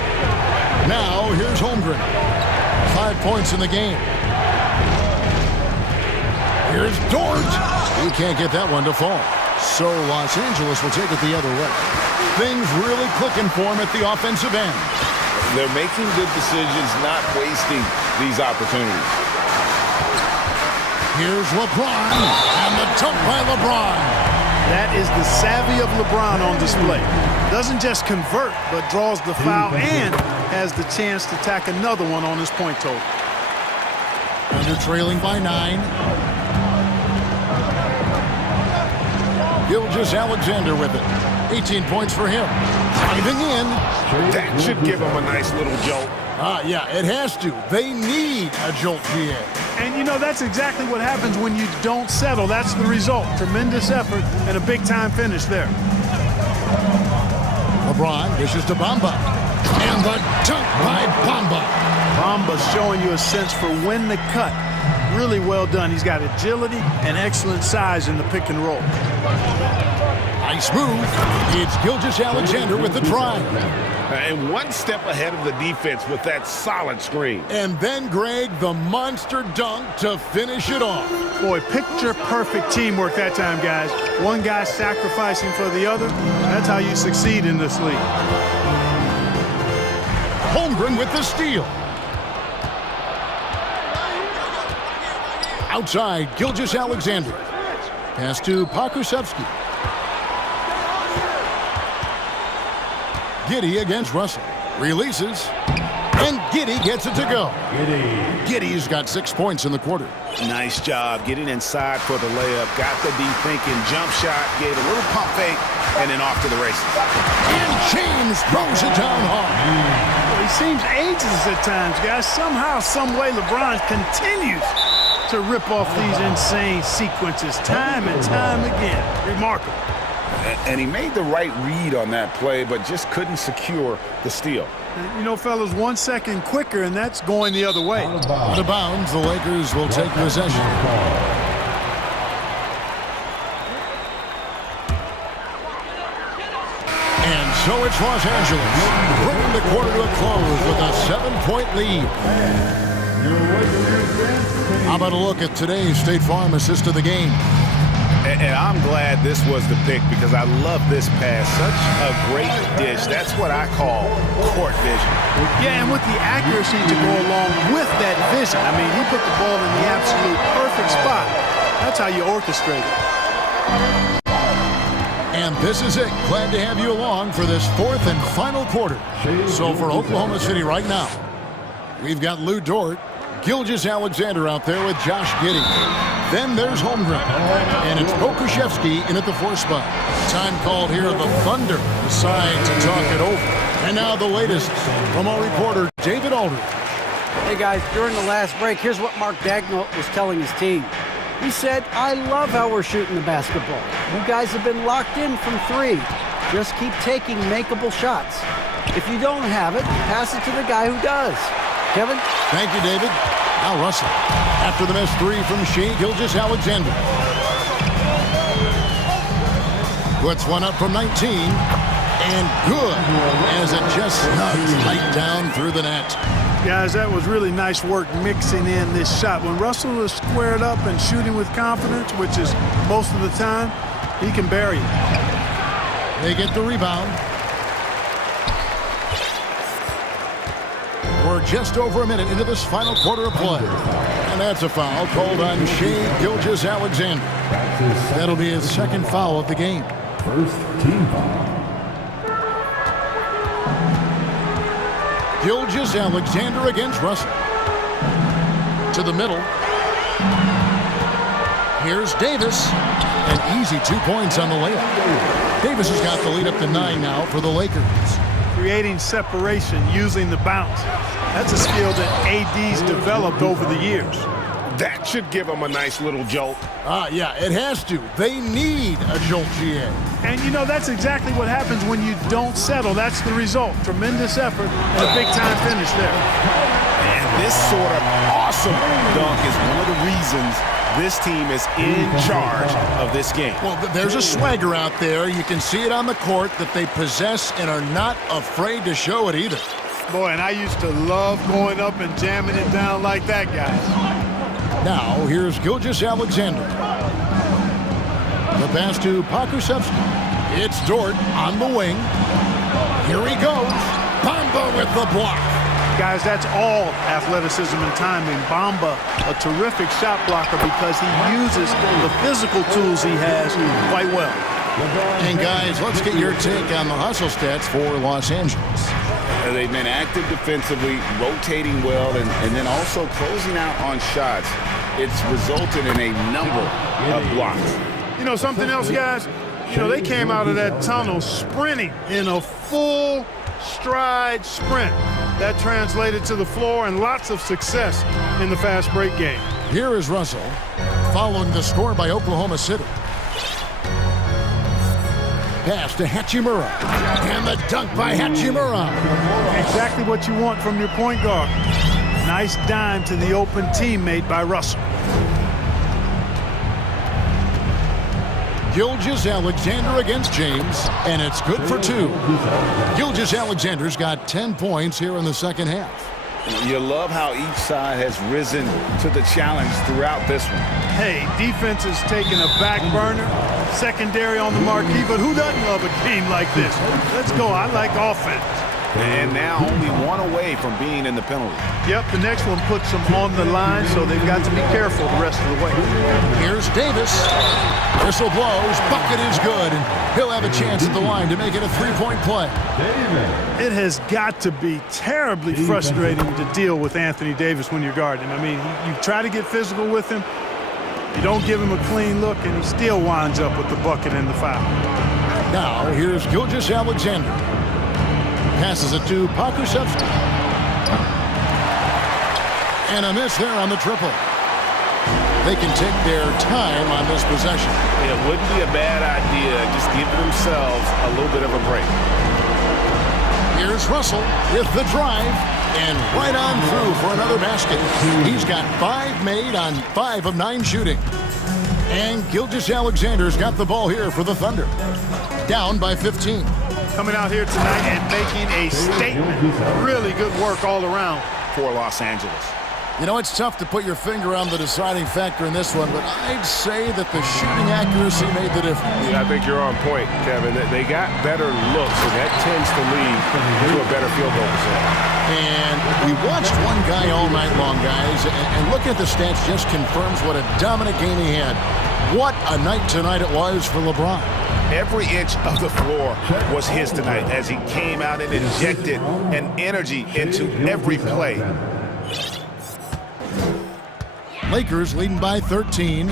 Now, here's Holmgren. 5 points in the game. Here's Dort. He can't get that one to fall. So Los Angeles will take it the other way. Things really clicking for him at the offensive end. They're making good decisions, not wasting these opportunities. Here's LeBron, and the dunk by LeBron. That is the savvy of LeBron on display. Doesn't just convert, but draws the foul and has the chance to tack another one on his point total. Under trailing by 9. Gilgeous-Alexander with it. 18 points for him. Driving in. That should give him a nice little jolt. Yeah, it has to. They need a jolt, PA. And, you know, that's exactly what happens when you don't settle. That's the result. Tremendous effort and a big-time finish there. LeBron dishes to Bamba. And the dunk by Bamba. Bamba's showing you a sense for when to cut. Really well done. He's got agility and excellent size in the pick and roll. Nice move. It's Gilgeous-Alexander with the drive. And one step ahead of the defense with that solid screen. And then, Greg, the monster dunk to finish it off. Boy, picture-perfect teamwork that time, guys. One guy sacrificing for the other. That's how you succeed in this league. Holmgren with the steal. Outside, Gilgeous-Alexander. Pass to Pokusevski. Giddey against Russell. Releases. And Giddey gets it to go. Giddey's got 6 points in the quarter. Nice job getting inside for the layup. Got the D thinking. Jump shot. Gave a little pump fake. And then off to the races. And James throws it down hard. Well, he seems ageless at times, guys. Somehow, some way, LeBron continues to rip off these insane sequences time and time again. Remarkable. And he made the right read on that play, but just couldn't secure the steal. You know, fellas, 1 second quicker, and that's going the other way. Out of bounds, the Lakers will take possession. And so it's Los Angeles, bringing the quarter to a close with a 7-point lead. How about a look at today's State Farm assist of the game? And I'm glad this was the pick because I love this pass. Such a great dish. That's what I call court vision. Yeah, and with the accuracy to go along with that vision. I mean, he put the ball in the absolute perfect spot. That's how you orchestrate it. And this is it. Glad to have you along for this fourth and final quarter. So for Oklahoma City right now, we've got Lou Dort, Gilgeous-Alexander out there with Josh Giddey. Then there's Holmgren. And it's Pokusevski in at the 4 spot. Time called here, the Thunder decide to talk it over. And now the latest from our reporter, David Aldridge. Hey guys, during the last break, here's what Mark Dagnall was telling his team. He said, I love how we're shooting the basketball. You guys have been locked in from 3. Just keep taking makeable shots. If you don't have it, pass it to the guy who does. Kevin? Thank you, David. Now Russell. After the missed 3 from Shea Gilgeous-Alexander. Puts one up from 19. And good as it just snugs right down through the net. Guys, that was really nice work mixing in this shot. When Russell is squared up and shooting with confidence, which is most of the time, he can bury it. They get the rebound. We're just over a minute into this final quarter of play. And that's a foul called on Shea Gilgeous-Alexander. That'll be his second foul of the game. First team foul. Gilgeous-Alexander against Russell. To the middle. Here's Davis. An easy 2 points on the layup. Davis has got the lead up to 9 now for the Lakers. Creating separation using the bounce. That's a skill that AD's developed over the years. That should give them a nice little jolt. Yeah, it has to. They need a jolt, GA. And, you know, that's exactly what happens when you don't settle. That's the result. Tremendous effort and a big-time finish there. And this sort of awesome dunk is one of the reasons this team is in charge of this game. Well, there's a swagger out there. You can see it on the court that they possess and are not afraid to show it either. Boy, and I used to love going up and jamming it down like that, guys. Now, here's Gilgeous-Alexander. The pass to Pokusevski. It's Dort on the wing. Here he goes. Bamba with the block. Guys, that's all athleticism and timing. Bamba, a terrific shot blocker because he uses the physical tools he has quite well. And guys, let's get your take on the hustle stats for Los Angeles. They've been active defensively, rotating well, and then also closing out on shots. It's resulted in a number of blocks. You know something else, guys? You know, they came out of that tunnel sprinting in a full stride sprint. That translated to the floor and lots of success in the fast break game. Here is Russell following the score by Oklahoma City. pass to Hachimura. And the dunk by Hachimura. Exactly what you want from your point guard. Nice dime to the open teammate by Russell. Gilgeous-Alexander against James, and it's good for 2. Gilgeous-Alexander's got 10 points here in the second half. You love how each side has risen to the challenge throughout this one. Hey, defense is taking a back burner, secondary on the marquee, but who doesn't love a game like this? Let's go. I like offense. And now only one away from being in the penalty. Yep, the next one puts them on the line, so they've got to be careful the rest of the way. Here's Davis. Whistle blows. Bucket is good. And he'll have a chance at the line to make it a three-point play. It has got to be terribly frustrating to deal with Anthony Davis when you're guarding him. I mean, you try to get physical with him, you don't give him a clean look, and he still winds up with the bucket and the foul. Now, here's Gilgeous-Alexander. Passes it to Pakusevski. And a miss there on the triple. They can take their time on this possession. It wouldn't be a bad idea just give themselves a little bit of a break. Here's Russell with the drive. And right on through for another basket. He's got 5 made on 5 of 9 shooting. And Gilgeous-Alexander's got the ball here for the Thunder. Down by 15. Coming out here tonight and making a statement. Really good work all around for Los Angeles. You know, it's tough to put your finger on the deciding factor in this one, but I'd say that the shooting accuracy made the difference. Yeah, I think you're on point, Kevin. They got better looks, and that tends to lead to a better field goal percentage. And we watched one guy all night long, guys, and looking at the stats just confirms what a dominant game he had. What a night tonight it was for LeBron. Every inch of the floor was his tonight as he came out and injected an energy into every play. Lakers leading by 13.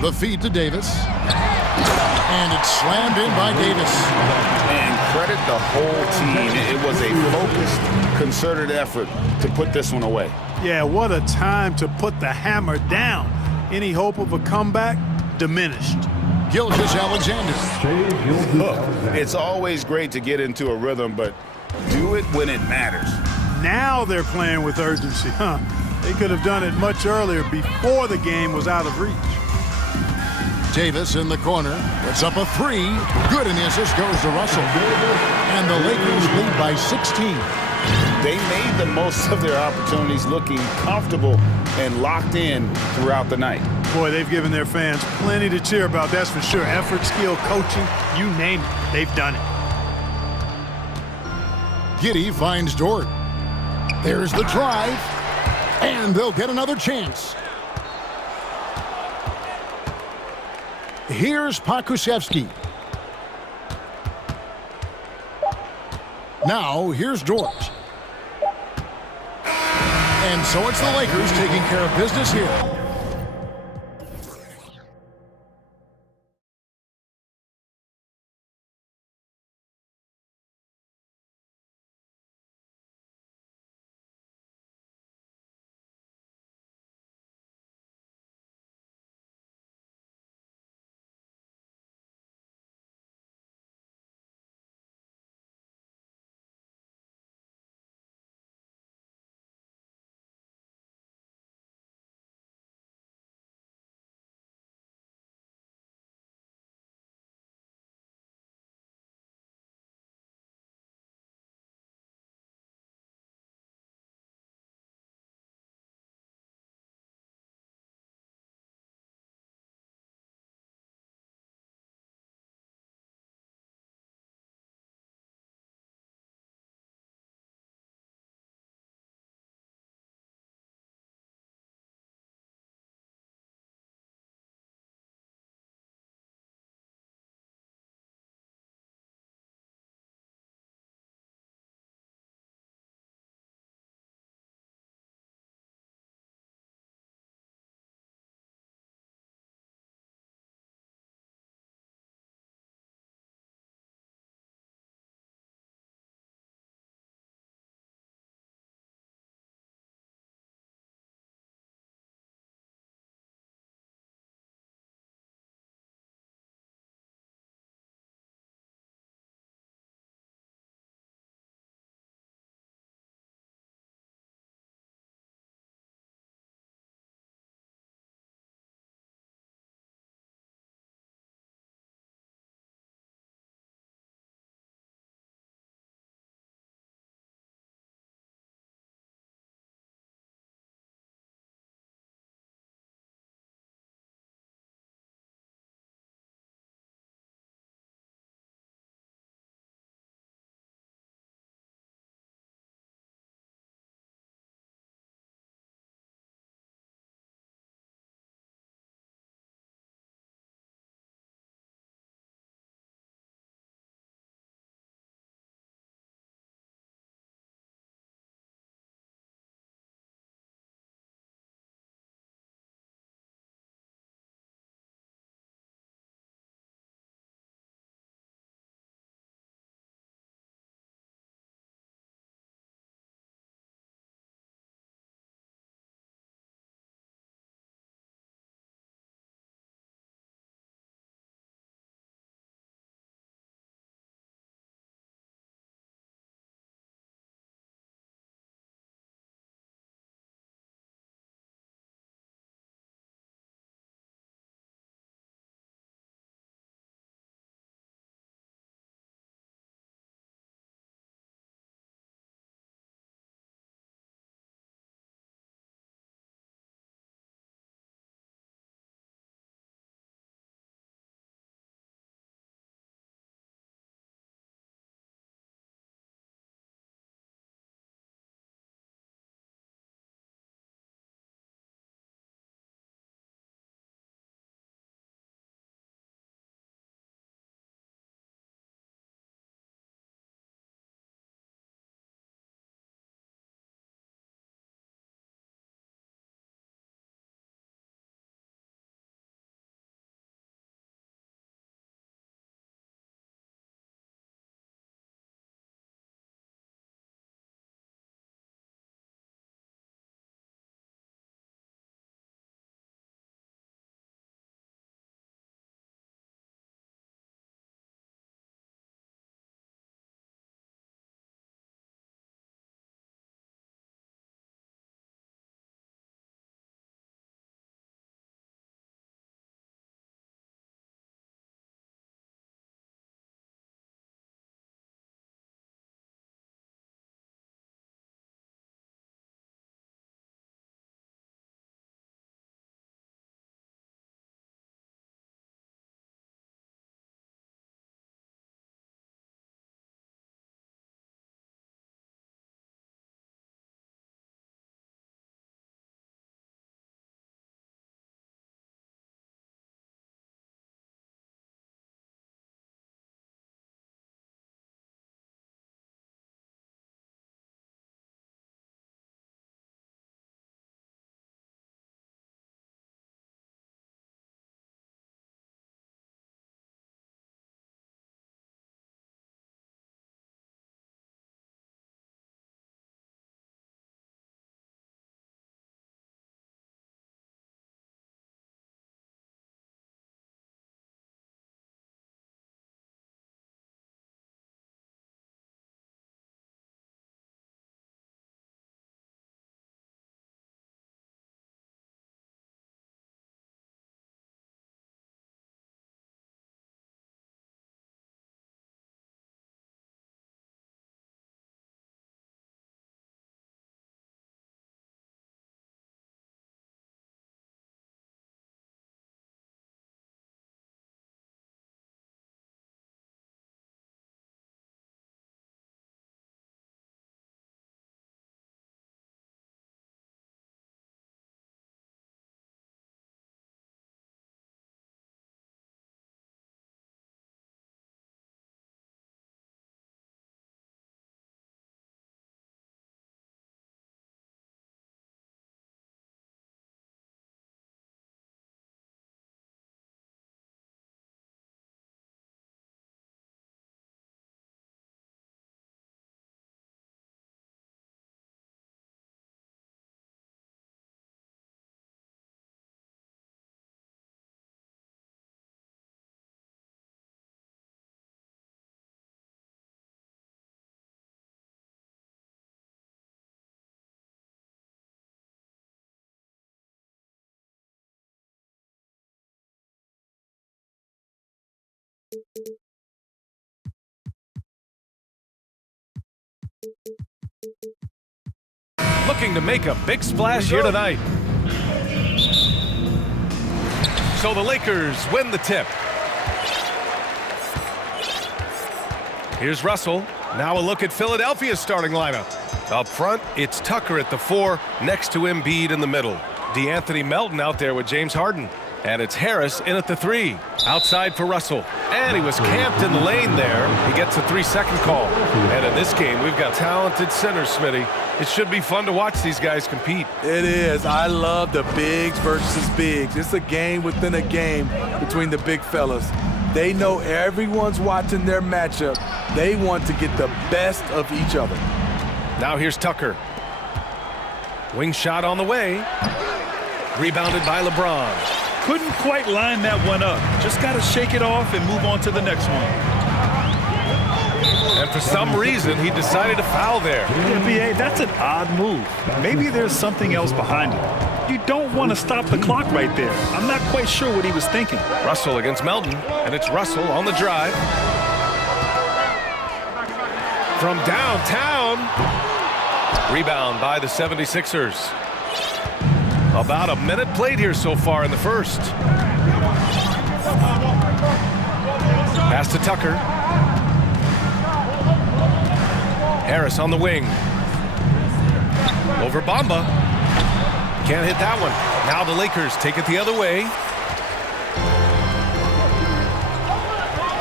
The feed to Davis. And it's slammed in by Davis. And credit the whole team. It was a focused, concerted effort to put this one away. Yeah, what a time to put the hammer down. Any hope of a comeback? Diminished. Gilgeous-Alexander. Look, it's always great to get into a rhythm, but do it when it matters. Now they're playing with urgency, huh? They could have done it much earlier before the game was out of reach. Davis in the corner. Puts up a 3. Good, and the assist goes to Russell. And the Lakers lead by 16. They made the most of their opportunities, looking comfortable and locked in throughout the night. Boy, they've given their fans plenty to cheer about, that's for sure. Effort, skill, coaching, you name it, they've done it. Giddey finds Dort. There's the drive. And they'll get another chance. Here's Pakusevski. Now, here's Dort. And so it's the Lakers taking care of business here. Looking to make a big splash here tonight. So the Lakers win the tip. Here's Russell. Now a look at Philadelphia's starting lineup. Up front, it's Tucker at the 4, next to Embiid in the middle. DeAnthony Melton out there with James Harden. And it's Harris in at the 3. Outside for Russell. And he was camped in the lane there. He gets a 3-second call. And in this game, we've got talented centers, Smitty. It should be fun to watch these guys compete. It is. I love the bigs versus bigs. It's a game within a game between the big fellas. They know everyone's watching their matchup. They want to get the best of each other. Now here's Tucker. Wing shot on the way. Rebounded by LeBron. Couldn't quite line that one up. Just got to shake it off and move on to the next one. And for some reason, he decided to foul there. Yeah, B.A., that's an odd move. Maybe there's something else behind it. You don't want to stop the clock right there. I'm not quite sure what he was thinking. Russell against Melton, and it's Russell on the drive. From downtown. Rebound by the 76ers. About a minute played here so far in the first. Pass to Tucker. Harris on the wing. Over Bamba. Can't hit that one. Now the Lakers take it the other way.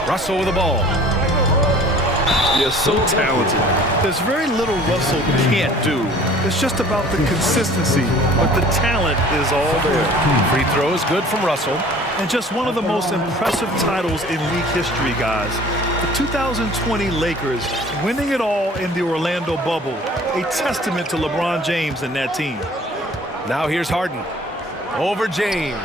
Russell with the ball. You're so talented. There's very little Russell can't do. It's just about the consistency, but the talent is all there. Free throw is good from Russell. And just one of the most impressive titles in league history, guys. The 2020 Lakers winning it all in the Orlando bubble. A testament to LeBron James and that team. Now here's Harden. Over James.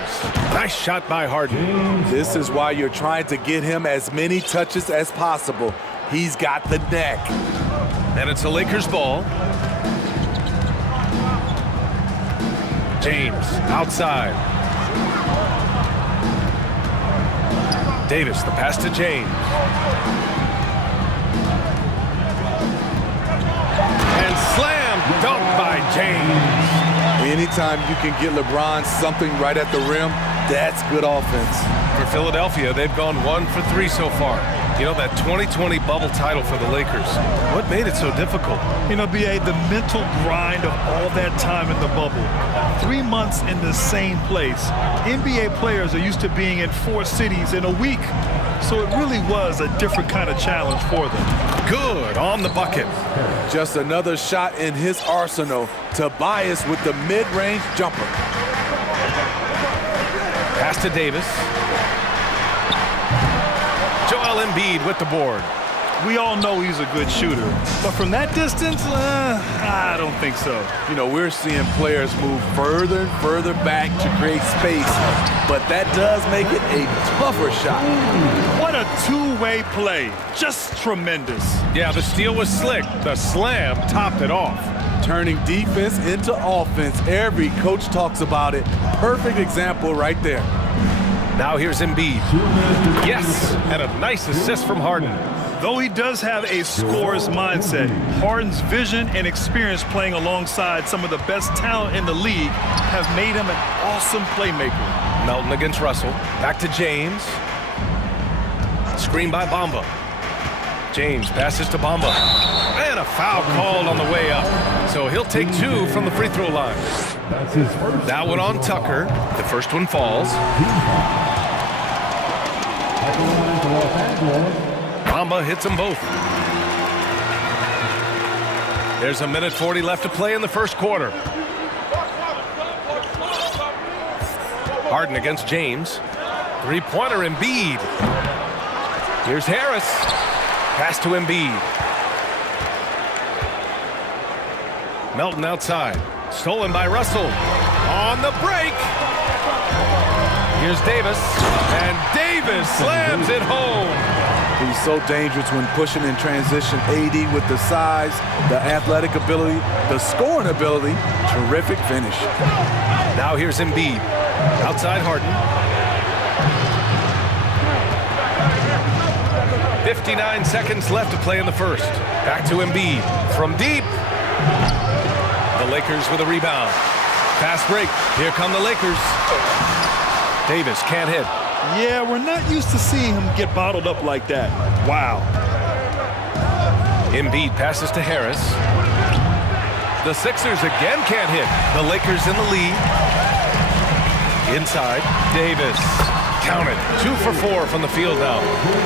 Nice shot by Harden. This is why you're trying to get him as many touches as possible. He's got the neck. And it's a Lakers ball. James outside. Davis, the pass to James. And slam dunk by James. Anytime you can get LeBron something right at the rim, that's good offense. For Philadelphia, they've gone 1 for 3 so far. You know, that 2020 bubble title for the Lakers. What made it so difficult? You know, B.A., the mental grind of all that time in the bubble. 3 months in the same place. NBA players are used to being in 4 cities in a week. So it really was a different kind of challenge for them. Good on the bucket. Just another shot in his arsenal. Tobias with the mid-range jumper. Pass to Davis. Joel Embiid with the board. We all know he's a good shooter, but from that distance, I don't think so. You know, we're seeing players move further and further back to create space, but that does make it a tougher shot. What a two-way play. Just tremendous. Yeah, the steal was slick. The slam topped it off. Turning defense into offense. Every coach talks about it. Perfect example right there. Now here's Embiid. Yes, and a nice assist from Harden. Though he does have a scorer's mindset, Harden's vision and experience playing alongside some of the best talent in the league have made him an awesome playmaker. Melton against Russell. Back to James. Screen by Bamba. James passes to Bamba. And a foul called on the way up. So he'll take 2 from the free throw line. That one on Tucker. The first one falls. Bamba hits them both. There's 1:40 left to play in the first quarter. Harden against James. Three-pointer Embiid. Here's Harris. Pass to Embiid. Melton outside. Stolen by Russell. On the break. Here's Davis. And Davis slams it home. He's so dangerous when pushing in transition. AD with the size, the athletic ability, the scoring ability. Terrific finish. Now here's Embiid. Outside Harden. 59 seconds left to play in the first. Back to Embiid from deep. The Lakers with a rebound. Fast break. Here come the Lakers. Davis can't hit. Yeah, we're not used to seeing him get bottled up like that. Wow. Embiid passes to Harris. The Sixers again can't hit. The Lakers in the lead. Inside, Davis. Count it. 2 for 4 from the field now.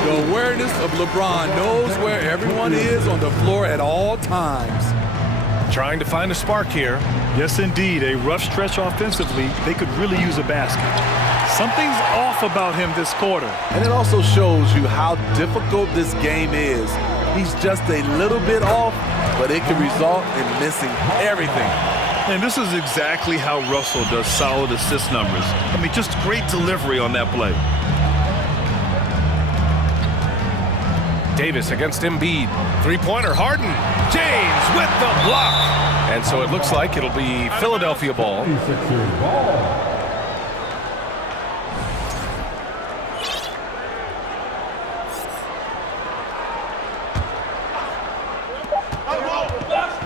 The awareness of LeBron knows where everyone is on the floor at all times. Trying to find a spark here. Yes, indeed. A rough stretch offensively. They could really use a basket. Something's off about him this quarter. And it also shows you how difficult this game is. He's just a little bit off, but it can result in missing everything. And this is exactly how Russell does solid assist numbers. I mean, just great delivery on that play. Davis against Embiid. Three-pointer, Harden. James with the block. And so it looks like it'll be Philadelphia ball.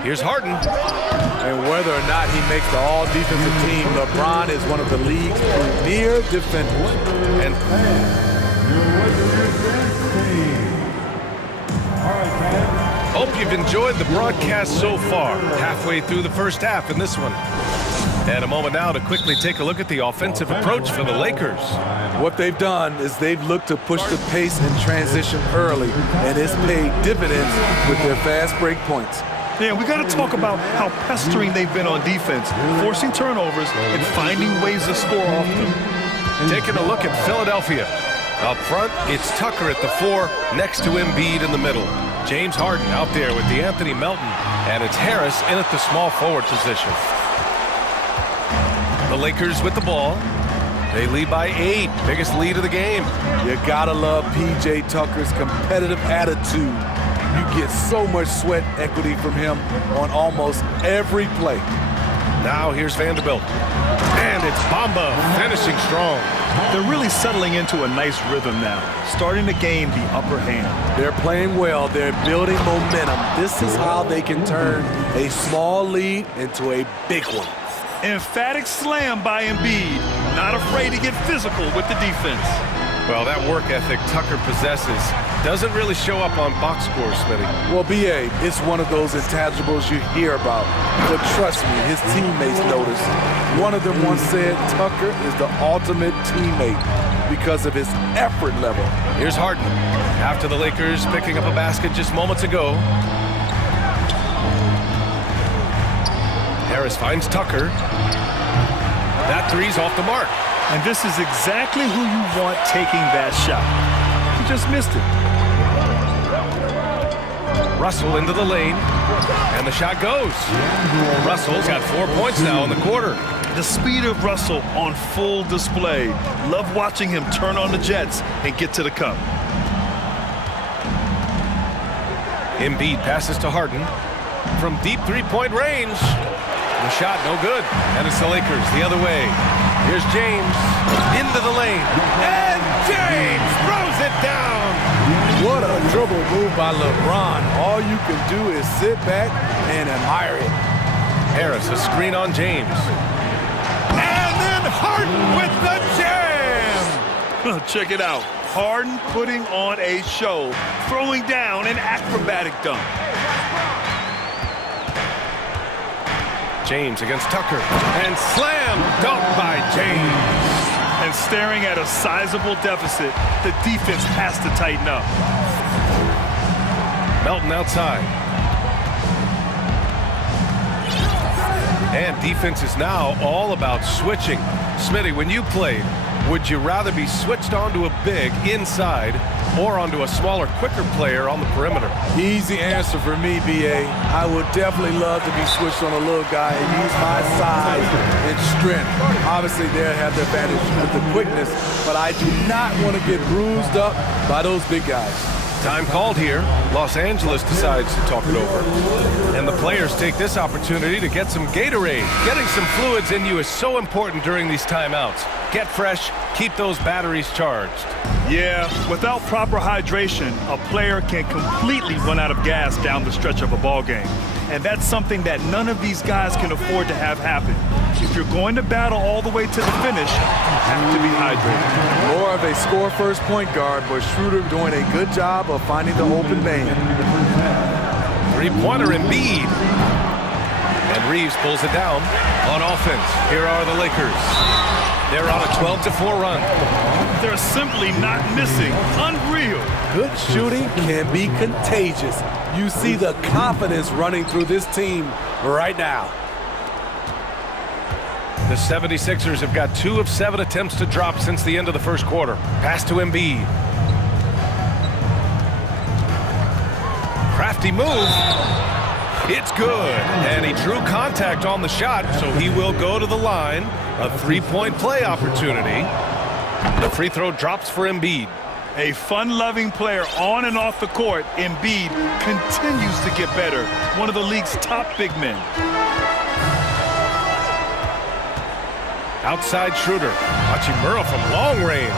Here's Harden. And whether or not he makes the all-defensive team, LeBron is one of the league's premier defenders. And hope you've enjoyed the broadcast so far. Halfway through the first half in this one. And a moment now to quickly take a look at the offensive approach for the Lakers. What they've done is they've looked to push the pace and transition early, and it's paid dividends with their fast break points. Yeah, we got to talk about how pestering they've been on defense, forcing turnovers and finding ways to score off them. Taking a look at Philadelphia. Up front, it's Tucker at the 4, next to Embiid in the middle. James Harden out there with DeAnthony Melton, and it's Harris in at the small forward position. The Lakers with the ball. They lead by 8, biggest lead of the game. You gotta love P.J. Tucker's competitive attitude. You get so much sweat equity from him on almost every play. Now here's Vanderbilt. And it's Bamba finishing strong. They're really settling into a nice rhythm now, starting to gain the upper hand. They're playing well. They're building momentum. This is how they can turn a small lead into a big one. Emphatic slam by Embiid. Not afraid to get physical with the defense. Well, that work ethic Tucker possesses doesn't really show up on box score, Smitty. Well, B.A., it's one of those intangibles you hear about. But trust me, his teammates notice. One of them once said Tucker is the ultimate teammate because of his effort level. Here's Harden. After the Lakers picking up a basket just moments ago. Harris finds Tucker. That three's off the mark. And this is exactly who you want taking that shot. He just missed it. Russell into the lane, and the shot goes. Russell's got 4 points now in the quarter. The speed of Russell on full display. Love watching him turn on the jets and get to the cup. Embiid passes to Harden from deep three-point range. The shot no good, and it's the Lakers the other way. Here's James into the lane, and James throws it down. What a dribble move by LeBron. All you can do is sit back and admire it. Harris, a screen on James. And then Harden with the jam. Check it out. Harden putting on a show, throwing down an acrobatic dunk. James against Tucker, and slam dunk by James. And staring at a sizable deficit, the defense has to tighten up. Melton outside. And defense is now all about switching. Smitty, when you played, would you rather be switched onto a big inside or onto a smaller, quicker player on the perimeter? Easy answer for me, B.A. I would definitely love to be switched on a little guy and use my size and strength. Obviously, they'll have the advantage with the quickness, but I do not want to get bruised up by those big guys. Time called here. Los Angeles decides to talk it over. And the Players take this opportunity to get some Gatorade. Getting some fluids in you is so important during these timeouts. Get fresh, keep those batteries charged. Yeah, without proper hydration, a player can completely run out of gas down the stretch of a ball game. And that's something that none of these guys can afford to have happen. If you're going to battle all the way to the finish, you have to be hydrated. More of a score-first point guard, but Schroeder doing a good job of finding the open man. Three-pointer Embiid. And Reeves pulls it down on offense. Here are the Lakers. They're on a 12-4 run. They're simply not missing. Unreal. Good shooting can be contagious. You see the confidence running through this team right now. The 76ers have got 2 of 7 attempts to drop since the end of the first quarter. Pass to Embiid. Crafty move. It's good. And he drew contact on the shot, so he will go to the line. A three-point play opportunity. The free throw drops for Embiid. A fun-loving player on and off the court, Embiid continues to get better. One of the league's top big men. Outside Schroeder. Hachimura from long range.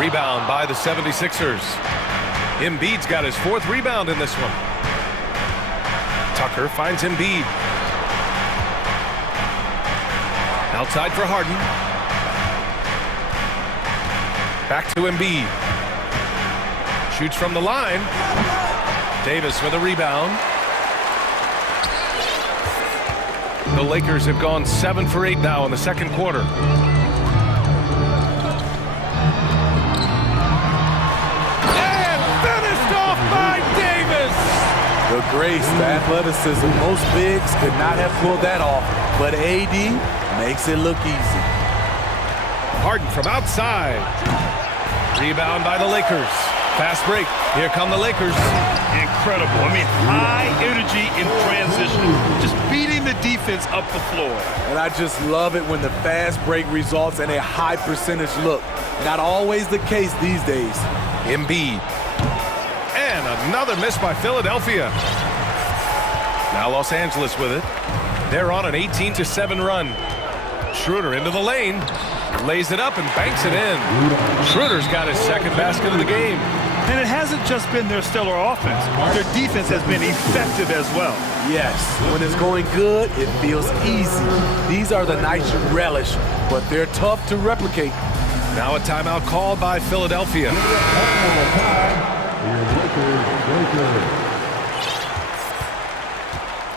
Rebound by the 76ers. Embiid's got his 4th rebound in this one. Tucker finds Embiid. Outside for Harden. Back to Embiid. Shoots from the line. Davis with a rebound. The Lakers have gone 7 for 8 now in the second quarter. And finished off by Davis! The grace, the athleticism, most bigs could not have pulled that off, but AD makes it look easy. Harden from outside. Rebound by the Lakers. Fast break. Here come the Lakers. Incredible. I mean, high energy in transition. Just beating the defense up the floor. And I just love it when the fast break results in a high percentage look. Not always the case these days. Embiid. And another miss by Philadelphia. Now Los Angeles with it. They're on an 18-7 run. Schroeder into the lane. Lays it up and banks it in. Schroeder's got his 2nd basket of the game. And it hasn't just been their stellar offense. Their defense has been effective as well. Yes, when it's going good, it feels easy. These are the nights you relish, but they're tough to replicate. Now a timeout called by Philadelphia.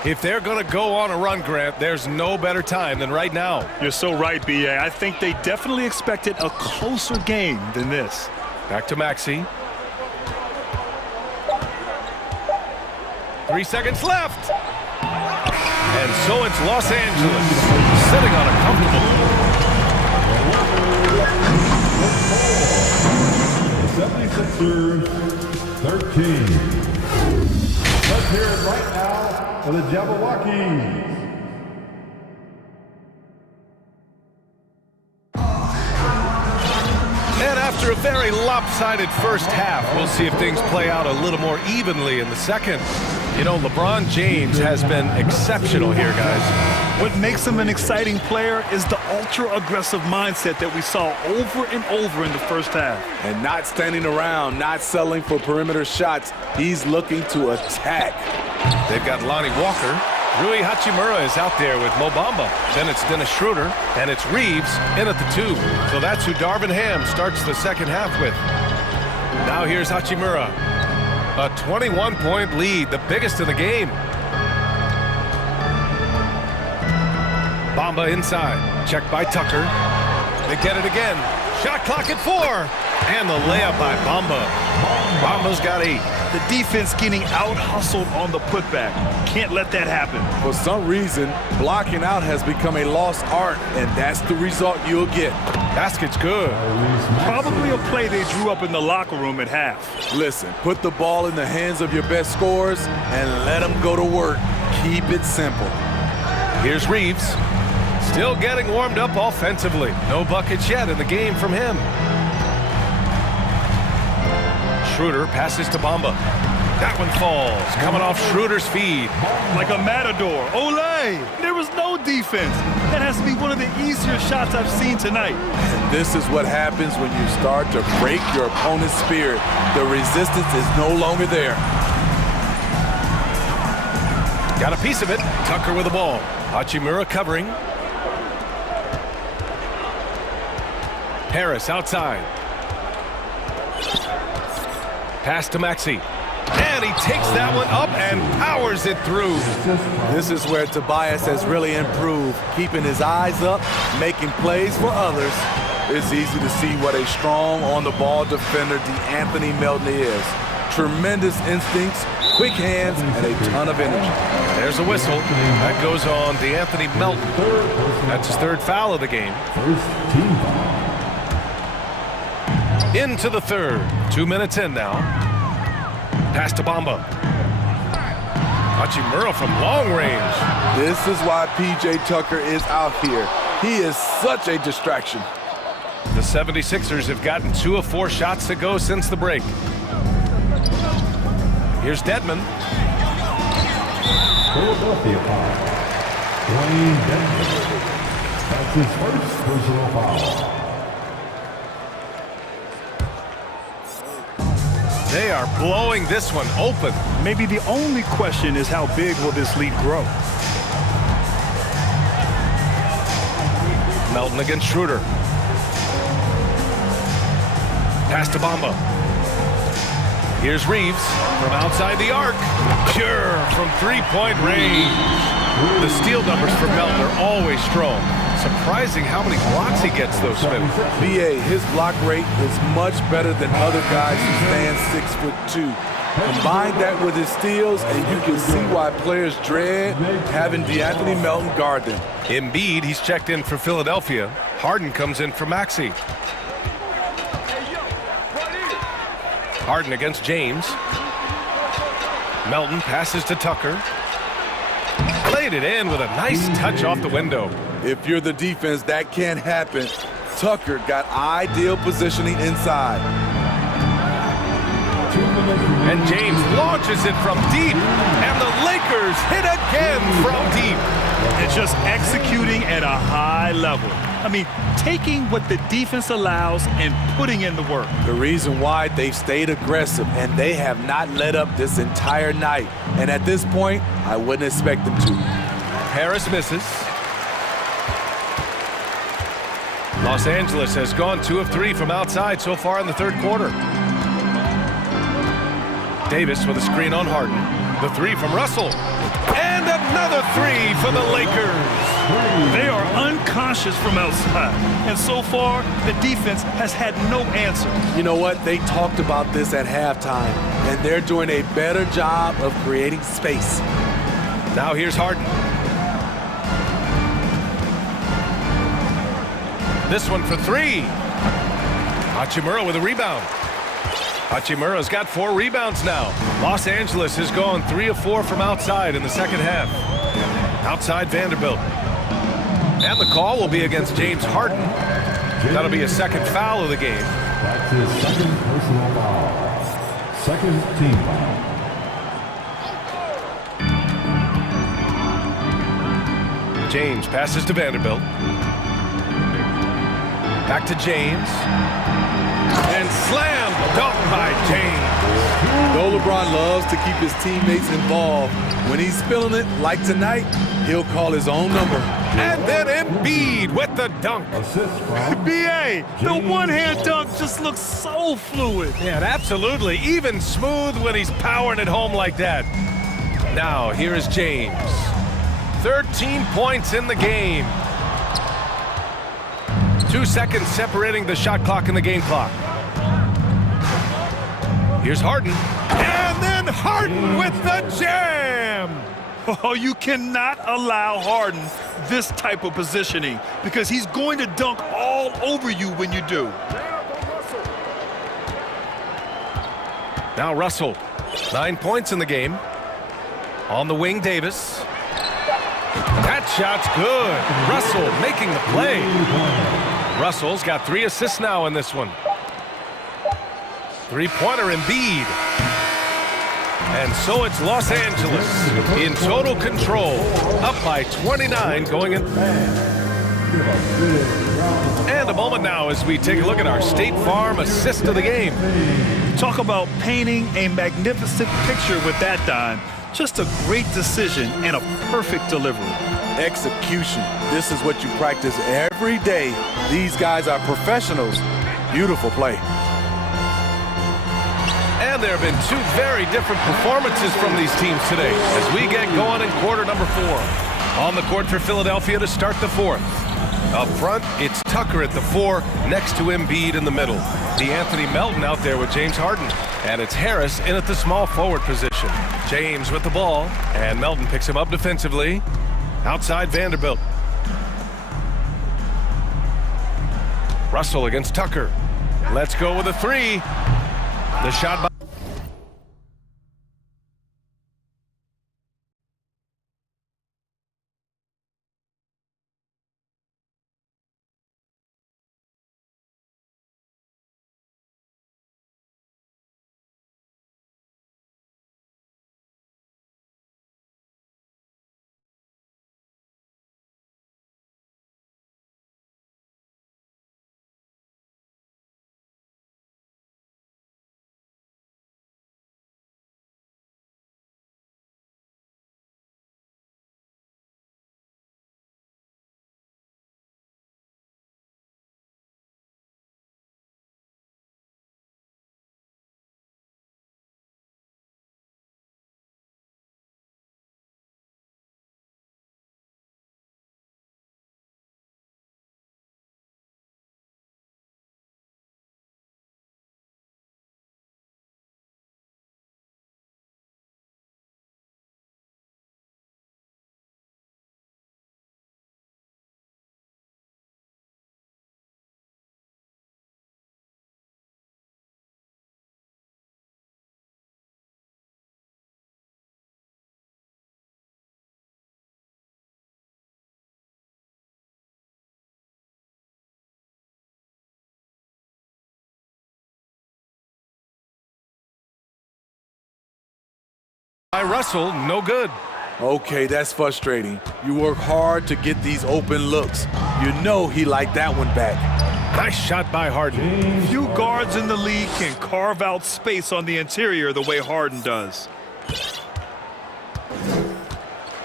If they're going to go on a run, Grant, there's no better time than right now. You're so right, B.A. I think they definitely expected a closer game than this. Back to Maxey. 3 seconds left. And so it's Los Angeles sitting on a comfortable. The 76ers, 13. Let's hear it right now for the Jabberwockies. And after a very lopsided first half, we'll see if things play out a little more evenly in the second. You know, LeBron James has been exceptional here, guys. What makes him an exciting player is the ultra-aggressive mindset that we saw over and over in the first half. And not standing around, not settling for perimeter shots. He's looking to attack. They've got Lonnie Walker. Rui Hachimura is out there with Mo Bamba. Then it's Dennis Schroeder, and it's Reeves in at the 2. So that's who Darvin Ham starts the second half with. Now here's Hachimura. A 21-point lead, the biggest in the game. Bamba inside. Checked by Tucker. They get it again. Shot clock at 4. And the layup by Bamba. Bamba's got 8. The defense getting out-hustled on the putback. Can't let that happen. For some reason, blocking out has become a lost art, and that's the result you'll get. Basket's good. Probably a play they drew up in the locker room at half. Listen, put the ball in the hands of your best scorers and let them go to work. Keep it simple. Here's Reeves. Still getting warmed up offensively. No buckets yet in the game from him. Schroeder passes to Bamba. That one falls, coming off Schroeder's feed. Like a matador. Olay! There was no defense. That has to be one of the easier shots I've seen tonight. And this is what happens when you start to break your opponent's spirit. The resistance is no longer there. Got a piece of it. Tucker with the ball. Hachimura covering. Harris outside. Pass to Maxey. And he takes that one up and powers it through. This is where Tobias has really improved, keeping his eyes up, making plays for others. It's easy to see what a strong on-the-ball defender DeAnthony Melton is. Tremendous instincts, quick hands, and a ton of energy. There's a whistle. That goes on DeAnthony Melton. That's his third foul of the game. Into the third. 2 minutes in now. Pass to Bamba. Hachimura from long range. This is why P.J. Tucker is out here. He is such a distraction. The 76ers have gotten 2 of 4 shots to go since the break. Here's Dedmon. Philadelphia foul. Dwayne Dedmon. That's his first personal foul. They are blowing this one open. Maybe the only question is how big will this lead grow? Melton against Schroeder. Pass to Bamba. Here's Reeves from outside the arc. Pure from three-point range. The steal numbers for Melton are always strong. Surprising how many blocks he gets, though, Smith. B.A., his block rate is much better than other guys who stand 6'2". Combine that with his steals, and you can see why players dread having DeAnthony Melton guard them. Embiid, he's checked in for Philadelphia. Harden comes in for Maxey. Harden against James. Melton passes to Tucker. Played it in with a nice touch off the window. If you're the defense, that can't happen. Tucker got ideal positioning inside. And James launches it from deep. And the Lakers hit again from deep. And just executing at a high level. I mean, taking what the defense allows and putting in the work. The reason why they've stayed aggressive, and they have not let up this entire night. And at this point, I wouldn't expect them to. Harris misses. Los Angeles has gone 2 of 3 from outside so far in the third quarter. Davis with a screen on Harden. The 3 from Russell. And another 3 for the Lakers. They are unconscious from outside. And so far, the defense has had no answer. You know what? They talked about this at halftime, and they're doing a better job of creating space. Now here's Harden. This one for 3. Hachimura with a rebound. Hachimura's got 4 rebounds now. Los Angeles has gone 3 of 4 from outside in the second half. Outside Vanderbilt. And the call will be against James Harden. That'll be a second foul of the game. That's his second personal foul. Second team foul. James passes to Vanderbilt. Back to James. And slam dunk by James. Though LeBron loves to keep his teammates involved, when he's feeling it, like tonight, he'll call his own number. And then Embiid with the dunk. B.A., the one-hand dunk just looks so fluid. Yeah, absolutely. Even smooth when he's powering it home like that. Now, here is James. 13 points in the game. 2 seconds separating the shot clock and the game clock. Here's Harden. And then Harden with the jam. Oh, you cannot allow Harden this type of positioning because he's going to dunk all over you when you do. Now Russell. 9 points in the game. On the wing, Davis. That shot's good. Russell making the play. Russell's got 3 assists now in this one. Three-pointer Embiid. And so it's Los Angeles in total control, up by 29 going in. And a moment now as we take a look at our State Farm assist of the game. Talk about painting a magnificent picture with that dime. Just a great decision and a perfect delivery. Execution. This is what you practice every day. These guys are professionals. Beautiful play. And there have been two very different performances from these teams today as we get going in quarter number 4. On the court for Philadelphia to start the 4th. Up front, it's Tucker at the 4, next to Embiid in the middle. D'Anthony Melton out there with James Harden. And it's Harris in at the small forward position. James with the ball, and Melton picks him up defensively. Outside Vanderbilt. Russell against Tucker. Let's go with a 3. The shot by Russell, no good. Okay, that's frustrating. You work hard to get these open looks. You know he liked that one back. Nice shot by Harden. Few guards in the league can carve out space on the interior the way Harden does.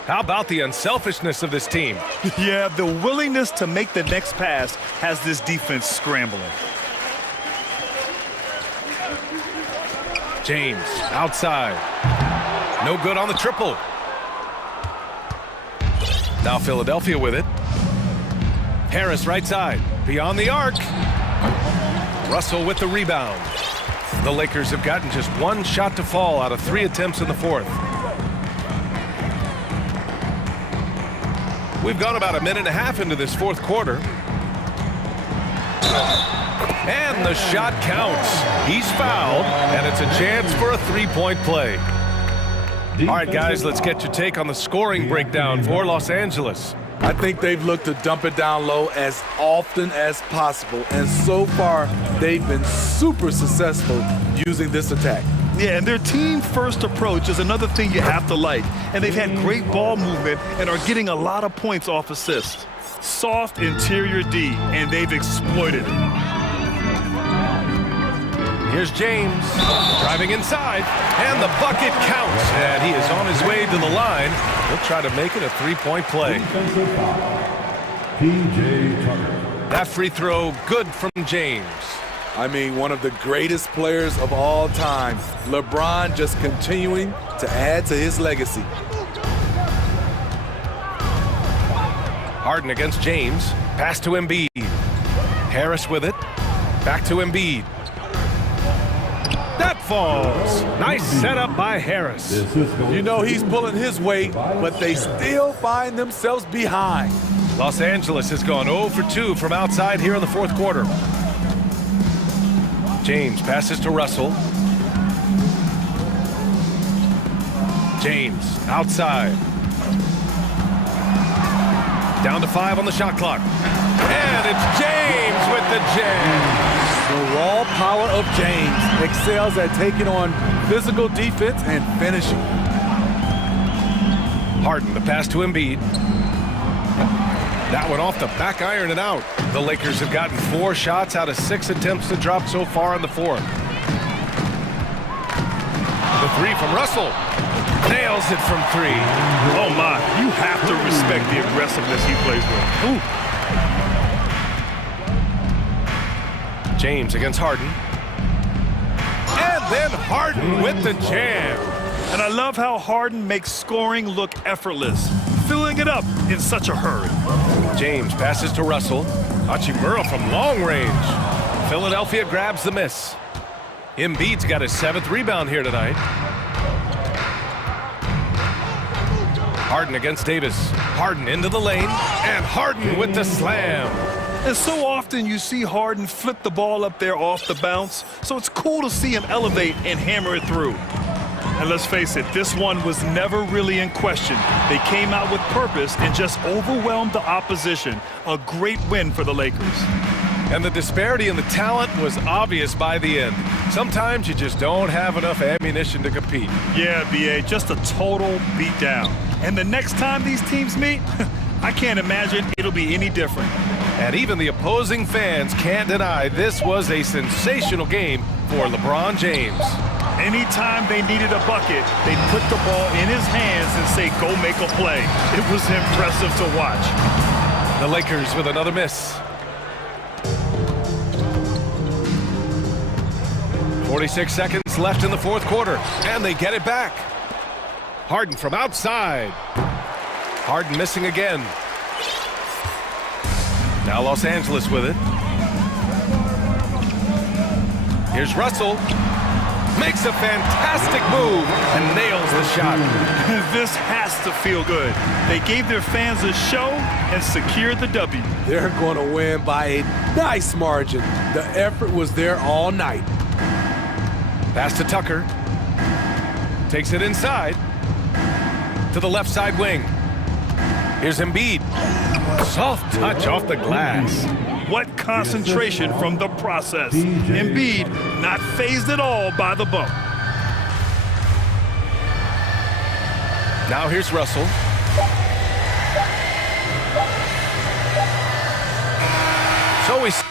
How about the unselfishness of this team? Yeah, the willingness to make the next pass has this defense scrambling. James outside. No good on the triple. Now Philadelphia with it. Harris right side. Beyond the arc. Russell with the rebound. The Lakers have gotten just one shot to fall out of 3 attempts in the 4th. We've gone about a minute and a half into this 4th quarter. And the shot counts. He's fouled, and it's a chance for a 3-point play. All right, guys, let's get your take on the scoring breakdown for Los Angeles. I think they've looked to dump it down low as often as possible, and so far they've been super successful using this attack. Yeah, and their team-first approach is another thing you have to like, and they've had great ball movement and are getting a lot of points off assists. Soft interior D, and they've exploited it. Here's James driving inside, and the bucket counts. And he is on his way to the line. He'll try to make it a 3-point play. That free throw good from James. I mean, one of the greatest players of all time. LeBron just continuing to add to his legacy. Harden against James. Pass to Embiid. Harris with it. Back to Embiid. That falls. Nice setup by Harris. You know he's pulling his weight, but they still find themselves behind. Los Angeles has gone 0 for 2 from outside here in the 4th quarter. James passes to Russell. James outside. Down to 5 on the shot clock. And it's James with the jam. The raw power of James excels at taking on physical defense and finishing. Harden, the pass to Embiid. That one off the back iron and out. The Lakers have gotten 4 shots out of 6 attempts to drop so far in the fourth. The three from Russell. Nails it from 3. Oh, my. You have to respect the aggressiveness he plays with. Ooh. James against Harden. And then Harden with the jam. And I love how Harden makes scoring look effortless, filling it up in such a hurry. James passes to Russell. Hachimura from long range. Philadelphia grabs the miss. Embiid's got his 7th rebound here tonight. Harden against Davis. Harden into the lane, and Harden with the slam. And so often you see Harden flip the ball up there off the bounce, so it's cool to see him elevate and hammer it through. And let's face it, this one was never really in question. They came out with purpose and just overwhelmed the opposition. A great win for the Lakers. And the disparity in the talent was obvious by the end. Sometimes you just don't have enough ammunition to compete. Yeah, B.A., just a total beatdown. And the next time these teams meet, I can't imagine it'll be any different. And even the opposing fans can't deny this was a sensational game for LeBron James. Anytime they needed a bucket, they'd put the ball in his hands and say, go make a play. It was impressive to watch. The Lakers with another miss. 46 seconds left in the fourth quarter, and they get it back. Harden from outside. Harden missing again. Now Los Angeles with it. Here's Russell. Makes a fantastic move and nails the shot. This has to feel good. They gave their fans a show and secured the W. They're going to win by a nice margin. The effort was there all night. Pass to Tucker. Takes it inside. To the left side wing. Here's Embiid. Soft touch off the glass. What concentration from the process. Embiid not fazed at all by the bump. Now here's Russell. So he's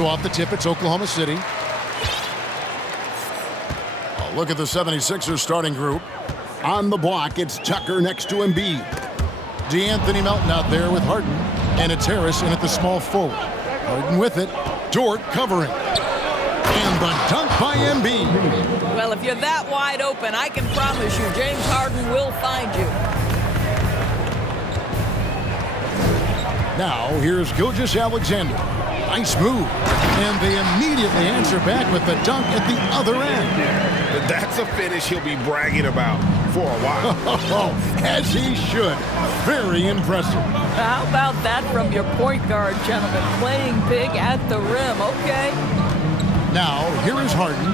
So off the tip, it's Oklahoma City. Oh, look at the 76ers starting group. On the block, it's Tucker next to Embiid. DeAnthony Melton out there with Harden. And it's Harris in at the small forward. Harden with it. Dort covering. And the dunk by Embiid. Well, if you're that wide open, I can promise you James Harden will find you. Now, here's Gilgeous-Alexander. Nice move. And they immediately answer back with the dunk at the other end. That's a finish he'll be bragging about for a while. As he should. Very impressive. How about that from your point guard, gentlemen? Playing big at the rim, okay? Now, here is Harden.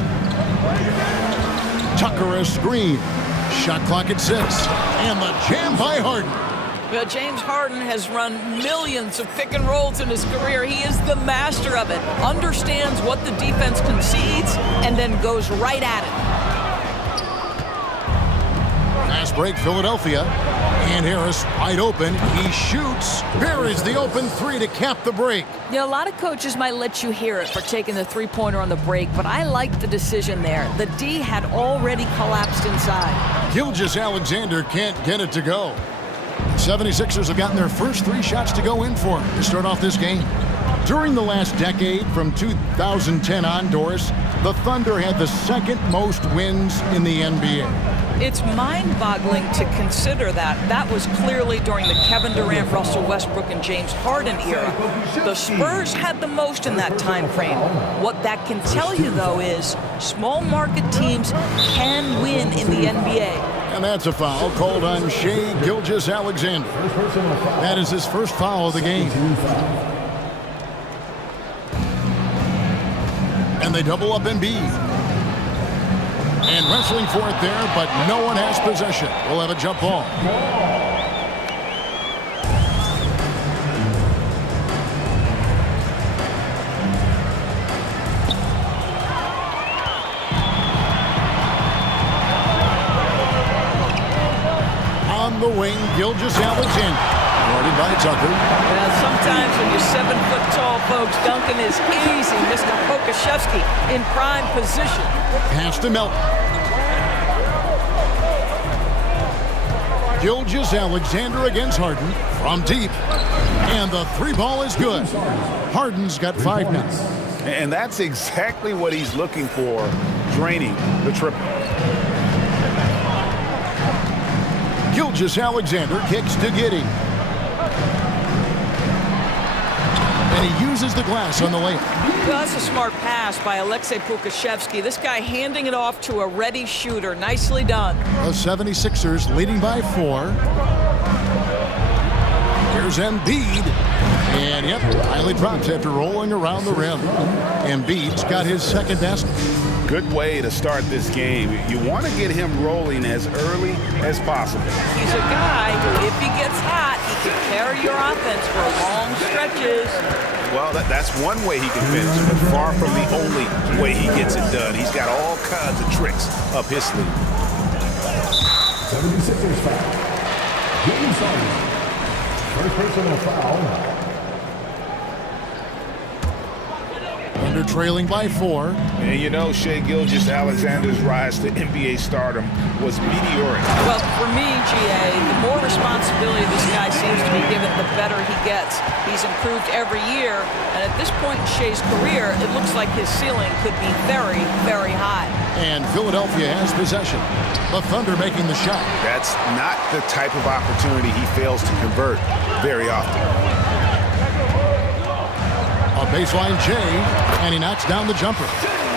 Tucker a screen. Shot clock at 6. And the jam by Harden. Well, James Harden has run millions of pick and rolls in his career. He is the master of it. Understands what the defense concedes and then goes right at it. Fast break, Philadelphia. And Harris wide open. He shoots. Buries the open three to cap the break. You know, a lot of coaches might let you hear it for taking the three-pointer on the break, but I like the decision there. The D had already collapsed inside. Gilgeous-Alexander can't get it to go. 76ers have gotten their first 3 shots to go in for to start off this game. During the last decade, from 2010 on, Doris, the Thunder had the second most wins in the NBA. It's mind-boggling to consider that. That was clearly during the Kevin Durant, Russell Westbrook, and James Harden era. The Spurs had the most in that time frame. What that can tell you, though, is small market teams can win in the NBA. And that's a foul called on Shai Gilgeous-Alexander. That is his first foul of the game. And they double up Embiid. And wrestling for it there, but no one has possession. We'll have a jump ball. On the wing, Gilgeous-Alexander. Guarded by Tucker. Well, sometimes when you're 7 foot tall, folks, dunking is easy. Mr. Pokashevsky in prime position. Pass to Melton. Gilgeous-Alexander against Harden from deep. And the 3 ball is good. Harden's got 5 now. And that's exactly what he's looking for, draining the triple. Gilgeous-Alexander kicks to Giddey. And he uses the glass on the layup. Well, that's a smart pass by Alexei Pokashevsky. This guy handing it off to a ready shooter. Nicely done. The 76ers leading by 4. Here's Embiid. And yep, finally drops after rolling around the rim. Embiid's got his second basket. Good way to start this game. You want to get him rolling as early as possible. He's a guy who, if he gets hot, he can carry your offense for long stretches. Well, that's one way he can finish, but far from the only way he gets it done. He's got all kinds of tricks up his sleeve. 76ers foul. James Harden. First personal foul. Under trailing by 4. And you know, Shai Gilgeous-Alexander's rise to NBA stardom was meteoric. Well, for me, GA, the more responsibility this guy seems to be given, the better he gets. He's improved every year, and at this point in Shai's career, it looks like his ceiling could be very, very high. And Philadelphia has possession. The Thunder making the shot. That's not the type of opportunity he fails to convert very often. A baseline J, and he knocks down the jumper.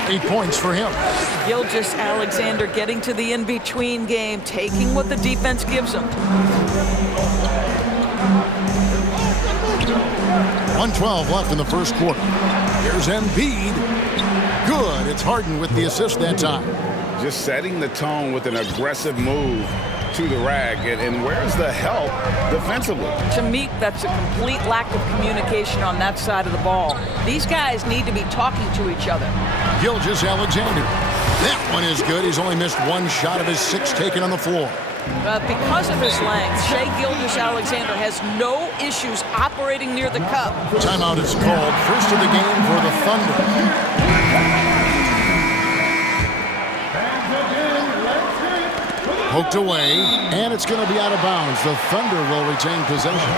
8 points for him. Gilgeous-Alexander getting to the in-between game, taking what the defense gives him. 1:12 left in the first quarter. Here's Embiid. Good. It's Harden with the assist that time. Just setting the tone with an aggressive move to the rag, and where's the help defensively? To me, that's a complete lack of communication on that side of the ball. These guys need to be talking to each other. Gilgeous-Alexander. That one is good. He's only missed 1 shot of his 6 taken on the floor. Because of his length, Shai Gilgeous-Alexander has no issues operating near the cup. Timeout is called. First of the game for the Thunder. Poked away, and it's going to be out of bounds. The Thunder will retain possession.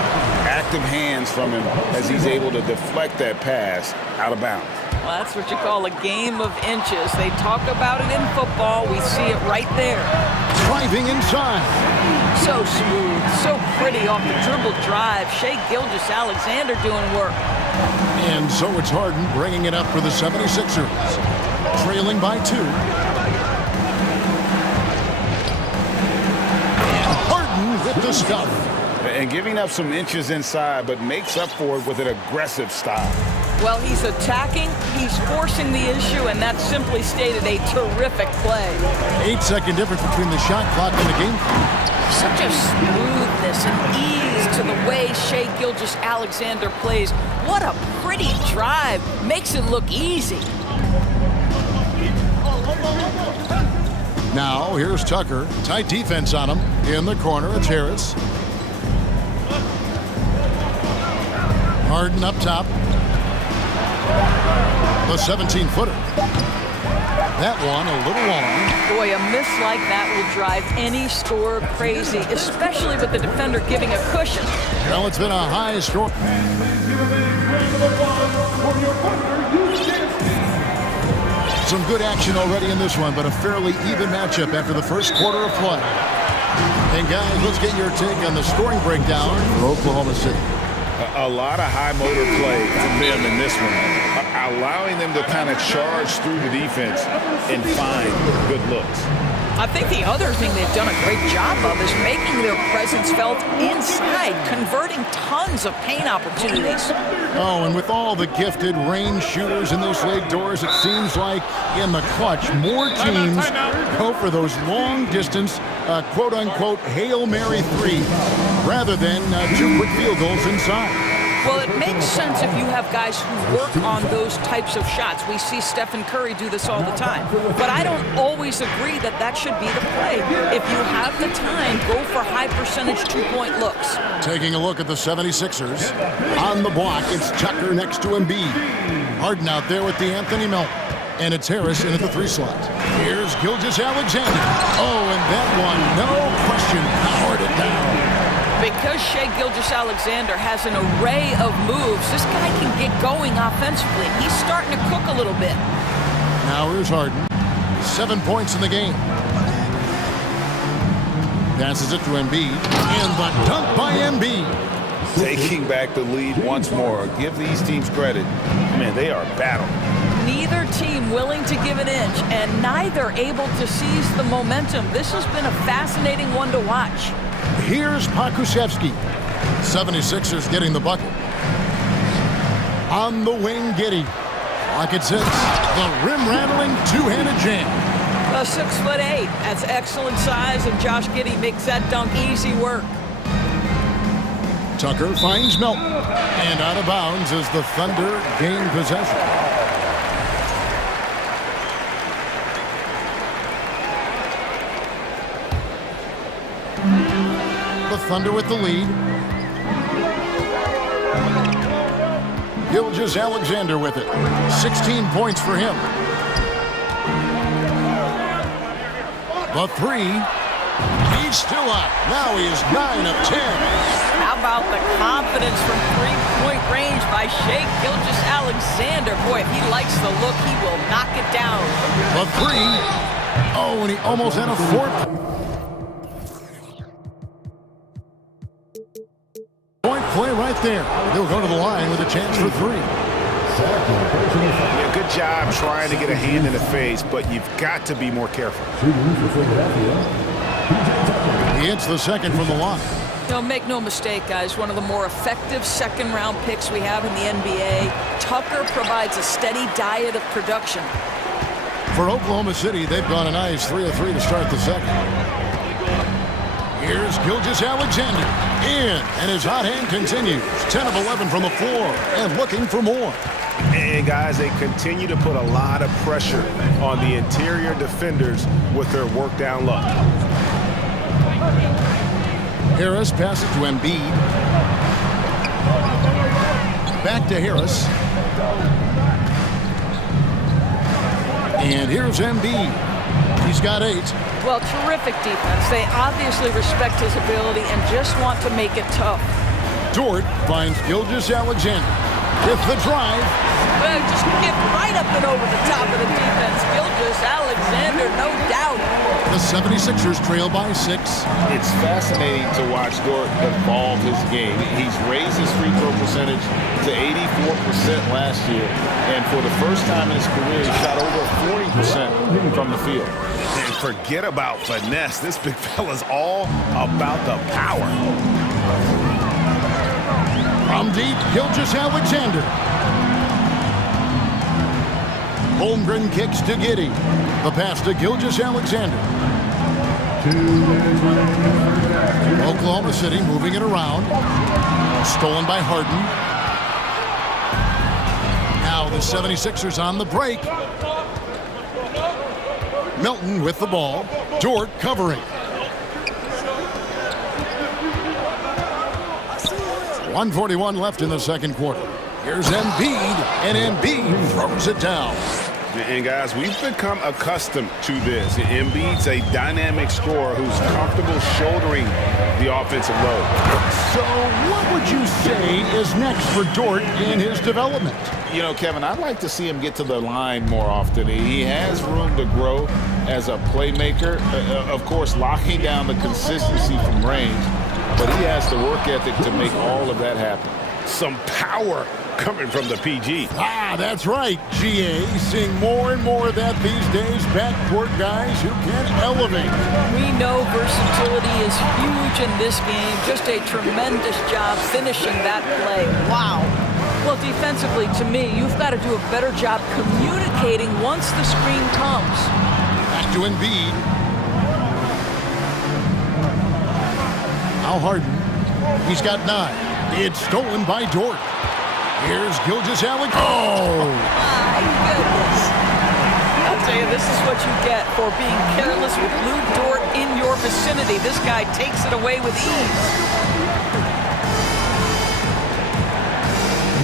Active hands from him as he's able to deflect that pass out of bounds. Well, that's what you call a game of inches. They talk about it in football. We see it right there. Driving inside. So smooth, so pretty off the dribble drive. Shai Gilgeous-Alexander doing work. And so it's Harden bringing it up for the 76ers. Trailing by 2. With the stuff. And giving up some inches inside, but makes up for it with an aggressive style. Well, he's attacking, he's forcing the issue, and that's simply stated a terrific play. 8-second difference between the shot clock and the game clock. Such a smoothness and ease to the way Shai Gilgeous-Alexander plays. What a pretty drive. Makes it look easy. Now, here's Tucker. Tight defense on him. In the corner, it's Harris. Harden up top. The 17-footer. That one a little long. Boy, a miss like that will drive any scorer crazy, especially with the defender giving a cushion. Well, it's been a high score. Some good action already in this one, but a fairly even matchup after the first quarter of play. And guys, let's get your take on the scoring breakdown for Oklahoma City. A lot of high motor play from them in this one, allowing them to kind of charge through the defense and find good looks. I think the other thing they've done a great job of is making their presence felt inside, converting tons of paint opportunities. Oh, and with all the gifted range shooters in this league, Doris, it seems like in the clutch, more teams go for those long-distance, quote-unquote, Hail Mary 3 rather than 2 quick field goals inside. Well, it makes sense if you have guys who work on those types of shots. We see Stephen Curry do this all the time. But I don't always agree that that should be the play. If you have the time, go for high-percentage 2-point looks. Taking a look at the 76ers. On the block, it's Tucker next to Embiid. Harden out there with the Anthony Melton. And it's Harris in at the 3 slot. Here's Gilgeous-Alexander. Oh, and that one, no question, powered it down. Because Shai Gilgeous-Alexander has an array of moves, this guy can get going offensively. He's starting to cook a little bit. Now here's Harden. 7 points in the game. Passes it to Embiid. And the dunk by Embiid. Taking back the lead once more. Give these teams credit. Man, they are battling. Neither team willing to give an inch, and neither able to seize the momentum. This has been a fascinating one to watch. Here's Pakusevsky. 76ers getting the bucket. On the wing, Giddey. Pocket 6. The rim-rattling two-handed jam. 6'8". That's excellent size, and Josh Giddey makes that dunk easy work. Tucker finds Melton. And out of bounds as the Thunder gain possession. The Thunder with the lead. Gilgeous-Alexander with it. 16 points for him. The 3. He's still up. Now he is 9 of 10. How about the confidence from three-point range by Shai Gilgeous-Alexander? Boy, if he likes the look, he will knock it down. The 3. Oh, and he almost had a 4th. Play right there. They'll go to the line with a chance for 3. Yeah, good job trying to get a hand in the face, but you've got to be more careful. He hits the second from the line. Make no mistake, guys, one of the more effective second-round picks we have in the NBA. Tucker provides a steady diet of production. For Oklahoma City, they've gone a nice 3 of 3 to start the second. Here's Gilgeous-Alexander in, and his hot hand continues. 10 of 11 from the floor and looking for more. And guys, they continue to put a lot of pressure on the interior defenders with their work down low. Harris passes to Embiid. Back to Harris. And here's Embiid. He's got 8. Well, terrific defense. They obviously respect his ability and just want to make it tough. Dort finds Gilgeous-Alexander with the drive. Well, just get right up and over the top of the defense. Gilgeous-Alexander, no doubt. The 76ers trail by 6. It's fascinating to watch Dort evolve his game. He's raised his free throw percentage to 84% last year. And for the first time in his career, he shot over 40% from the field. And forget about finesse. This big fella's all about the power. From deep, Gilgeous-Alexander. Holmgren kicks to Giddey. The pass to Gilgeous-Alexander. Oklahoma City moving it around. Stolen by Harden. Now the 76ers on the break. Melton with the ball. Dort covering. 1:41 left in the second quarter. Here's Embiid, and Embiid throws it down. And guys, we've become accustomed to this. Embiid's a dynamic scorer who's comfortable shouldering the offensive load. So what would you say is next for Dort in his development? You know, Kevin, I'd like to see him get to the line more often. He has room to grow as a playmaker. Of course, locking down the consistency from range, but he has the work ethic to make all of that happen. Some power coming from the PG. Ah, that's right, GA. Seeing more and more of that these days. Backcourt guys who can elevate. We know versatility is huge in this game. Just a tremendous job finishing that play. Wow. Well, defensively, to me, you've got to do a better job communicating once the screen comes. Back to Embiid. Now Harden. He's got 9. It's stolen by Dort. Here's Gilgeous-Alexander. Oh! My goodness. I'll tell you, this is what you get for being careless with Lou Dort in your vicinity. This guy takes it away with ease.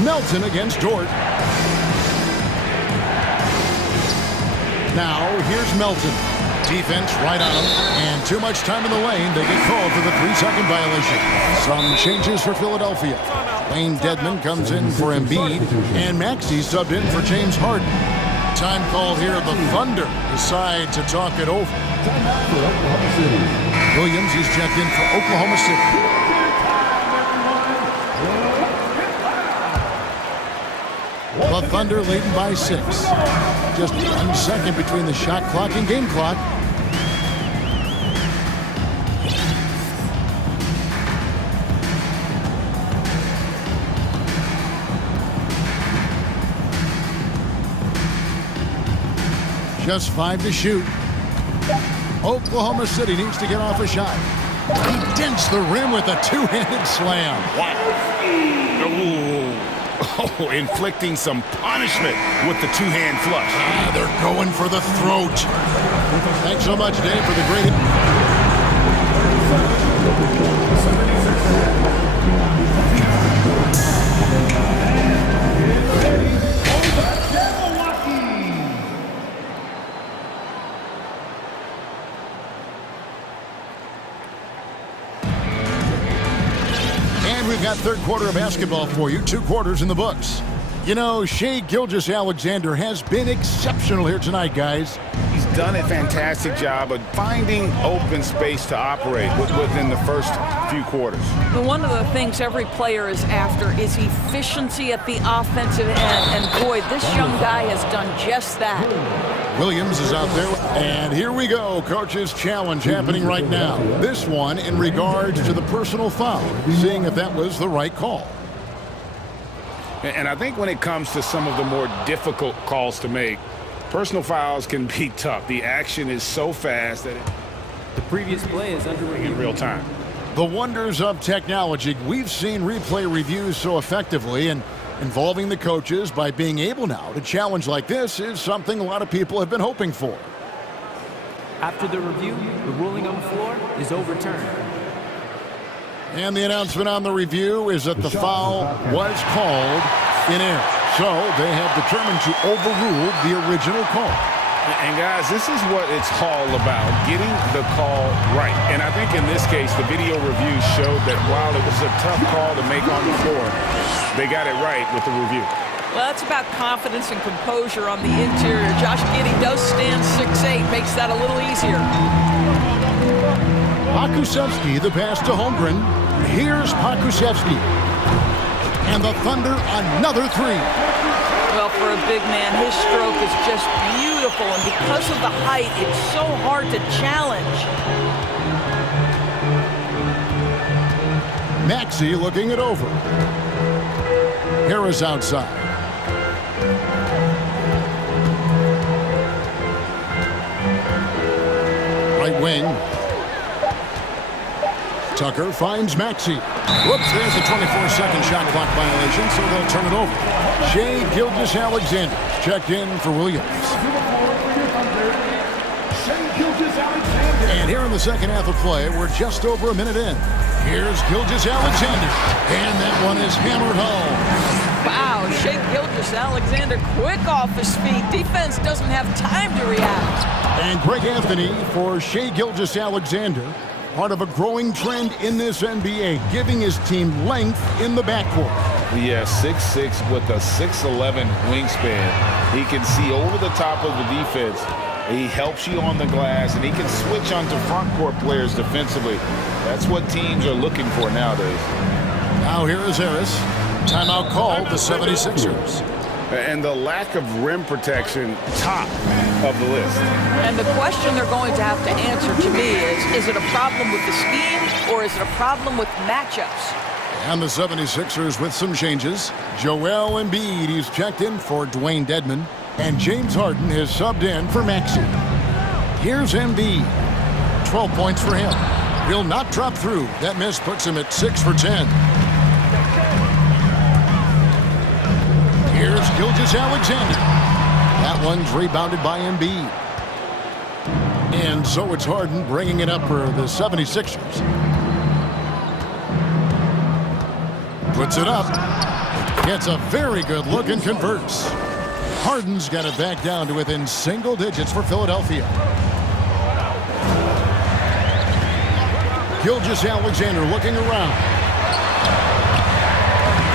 Melton against Dort. Now, here's Melton. Defense right on him, and too much time in the lane. They get called for the 3-second violation. Some changes for Philadelphia. Wayne Dedmon comes in for Embiid, and Maxey subbed in for James Harden. Time called here. The Thunder decide to talk it over. Williams is checked in for Oklahoma City. The Thunder leading by 6. Just 1 second between the shot clock and game clock. Just 5 to shoot. Oklahoma City needs to get off a shot. He dents the rim with a two-handed slam. Wow. Ooh. Oh, inflicting some punishment with the two-hand flush. Ah, they're going for the throat. Thanks so much, Dave, for the great... We've got third quarter of basketball for you. 2 quarters in the books. You know, Shai Gilgeous-Alexander has been exceptional here tonight, guys. He's done a fantastic job of finding open space to operate within the first few quarters. One of the things every player is after is efficiency at the offensive end. And boy, this young guy has done just that. Williams is out there. And here we go. Coach's challenge happening right now. This one in regards to the personal foul. Seeing if that was the right call. And I think when it comes to some of the more difficult calls to make, personal fouls can be tough. The action is so fast that the previous play is under review in real time. The wonders of technology. We've seen replay reviews so effectively, and involving the coaches by being able now to challenge like this is something a lot of people have been hoping for. After the review, the ruling on the floor is overturned. And the announcement on the review is that the foul was called in error. So they have determined to overrule the original call. And guys, this is what it's all about, getting the call right. And I think in this case, the video review showed that while it was a tough call to make on the floor, they got it right with the review. Well, that's about confidence and composure on the interior. Josh Giddey does stand 6'8", makes that a little easier. Pakusevski, the pass to Holmgren. Here's Pakusevski. And the Thunder, another three. Well, for a big man, his stroke is just beautiful, and because of the height, it's so hard to challenge. Maxey looking it over. Harris outside. Right wing. Tucker finds Maxey. Whoops, there's a 24-second shot clock violation, so they'll turn it over. Shai Gilgeous-Alexander checked in for Williams. And here in the second half of play, we're just over a minute in. Here's Gilgeous-Alexander, and that one is hammered home. Wow, Shai Gilgeous-Alexander quick off his feet. Defense doesn't have time to react. And Greg Anthony for Shai Gilgeous-Alexander, part of a growing trend in this NBA, giving his team length in the backcourt. Yeah, 6'6" with a 6'11" wingspan. He can see over the top of the defense. He helps you on the glass, and he can switch onto front court players defensively. That's what teams are looking for nowadays. Now here is Harris. Timeout called the 76ers. And the lack of rim protection, top of the list. And the question they're going to have to answer to me is it a problem with the scheme or is it a problem with matchups? And the 76ers with some changes. Joel Embiid, he's checked in for Dwayne Dedmon. And James Harden has subbed in for Maxey. Here's Embiid. 12 points for him. He'll not drop through. That miss puts him at 6 for 10. Here's Gilgeous-Alexander. That one's rebounded by Embiid. And so it's Harden bringing it up for the 76ers. Puts it up. Gets a very good look and converts. Harden's got it back down to within single digits for Philadelphia. Gilgeous-Alexander looking around.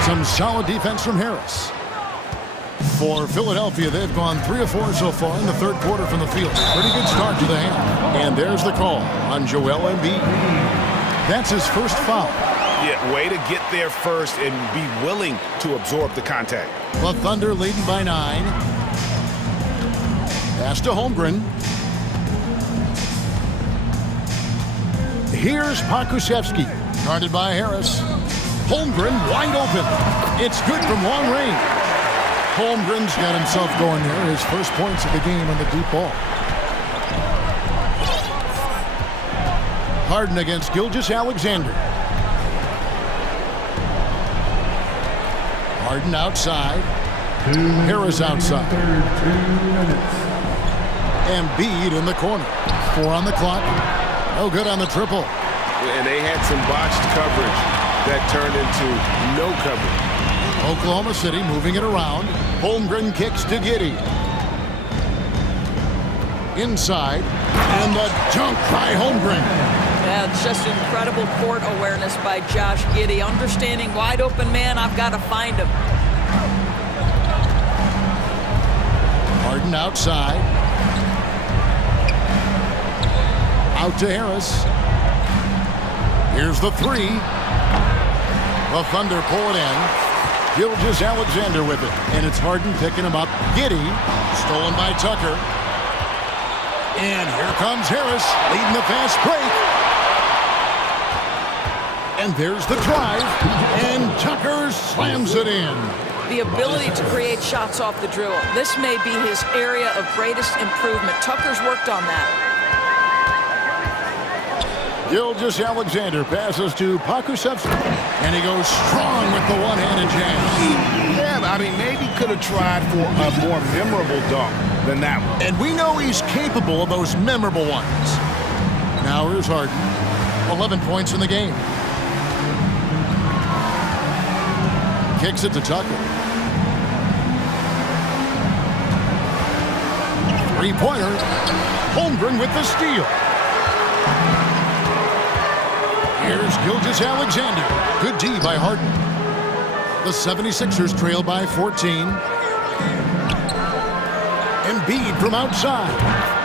Some solid defense from Harris. For Philadelphia, they've gone 3 of 4 so far in the third quarter from the field. Pretty good start to the half. And there's the call on Joel Embiid. That's his first foul. Yeah, way to get there first and be willing to absorb the contact. The Thunder leading by 9. Pass to Holmgren. Here's Pakusevski, guarded by Harris. Holmgren wide open. It's good from long range. Holmgren's got himself going there. His first points of the game on the deep ball. Harden against Gilgeous-Alexander. Harden outside. Harris outside. Embiid in the corner. 4 on the clock. No good on the triple. And they had some botched coverage that turned into no coverage. Oklahoma City moving it around. Holmgren kicks to Giddey. Inside. And the dunk by Holmgren. Yeah, it's just incredible court awareness by Josh Giddey. Understanding wide open man, I've got to find him. Harden outside. Out to Harris. Here's the 3. The Thunder pull it in. Gilgeous-Alexander with it. And it's Harden picking him up. Giddey, stolen by Tucker. And here comes Harris, leading the fast break. And there's the drive. And Tucker slams it in. The ability to create shots off the dribble. This may be his area of greatest improvement. Tucker's worked on that. Gilgeous-Alexander passes to Pakusevski, and he goes strong with the one-handed jam. Yeah, I mean, maybe could have tried for a more memorable dunk. than that one. And we know he's capable of those memorable ones. Now here's Harden. 11 points in the game. Kicks it to Tucker. Three-pointer. Holmgren with the steal. Here's Gilgeous-Alexander. Good D by Harden. The 76ers trail by 14. Embiid from outside.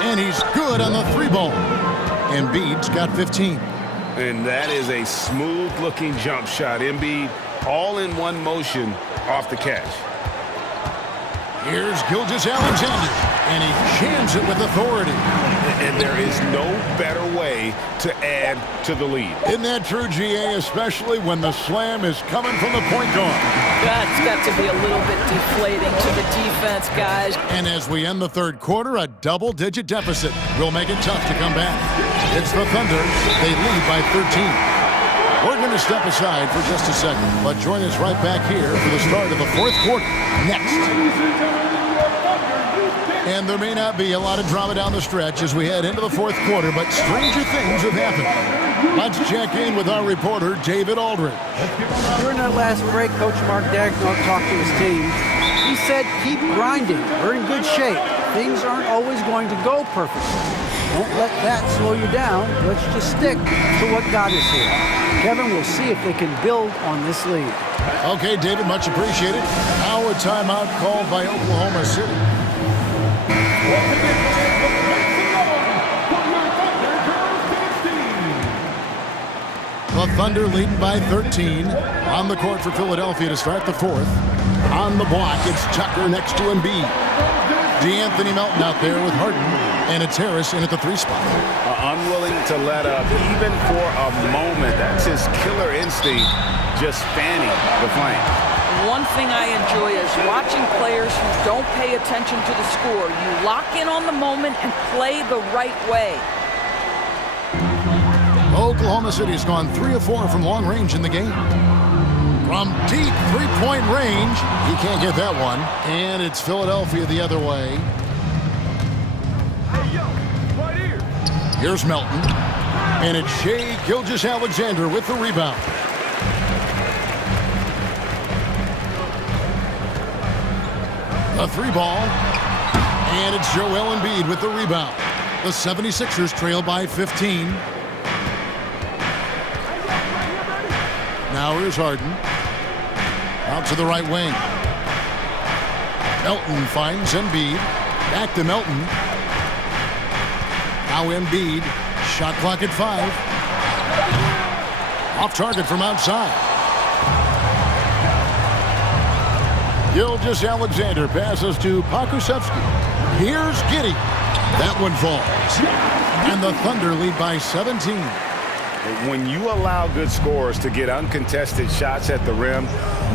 And he's good on the three ball. Embiid's got 15. And that is a smooth-looking jump shot. Embiid all in one motion off the catch. Here's Gilgeous-Alexander, and he jams it with authority. And there is no better way to add to the lead. Isn't that true, GA, especially when the slam is coming from the point guard? That's got to be a little bit deflating to the defense, guys. And as we end the third quarter, a double-digit deficit will make it tough to come back. It's the Thunder. They lead by 13. We're going to step aside for just a second, but join us right back here for the start of the fourth quarter next. And there may not be a lot of drama down the stretch as we head into the fourth quarter, but stranger things have happened. Let's check in with our reporter, David Aldridge. During that last break, Coach Mark Daigneault talked to his team. He said, keep grinding. We're in good shape. Things aren't always going to go perfectly. Don't let that slow you down. Let's just stick to what got us here. Kevin, we'll see if they can build on this lead. Okay, David, much appreciated. Now a timeout called by Oklahoma City. The Thunder leading by 13. On the court for Philadelphia to start the fourth. On the block, it's Tucker next to Embiid. DeAnthony Melton out there with Harden. And it's Harris in at the three spot. Unwilling to let up even for a moment. That's his killer instinct, just fanning the flame. One thing I enjoy is watching players who don't pay attention to the score. You lock in on the moment and play the right way. Oklahoma City's gone 3 of 4 from long range in the game. From deep three-point range, he can't get that one. And it's Philadelphia the other way. Here's Melton. And it's Shai Gilgeous-Alexander with the rebound. The three ball. And it's Joel Embiid with the rebound. The 76ers trail by 15. Now here's Harden. Out to the right wing. Melton finds Embiid. Back to Melton. Now Embiid. Shot clock at 5. Off target from outside. Gilgeous-Alexander passes to Pokusevski. Here's Giddey. That one falls. And the Thunder lead by 17. When you allow good scorers to get uncontested shots at the rim,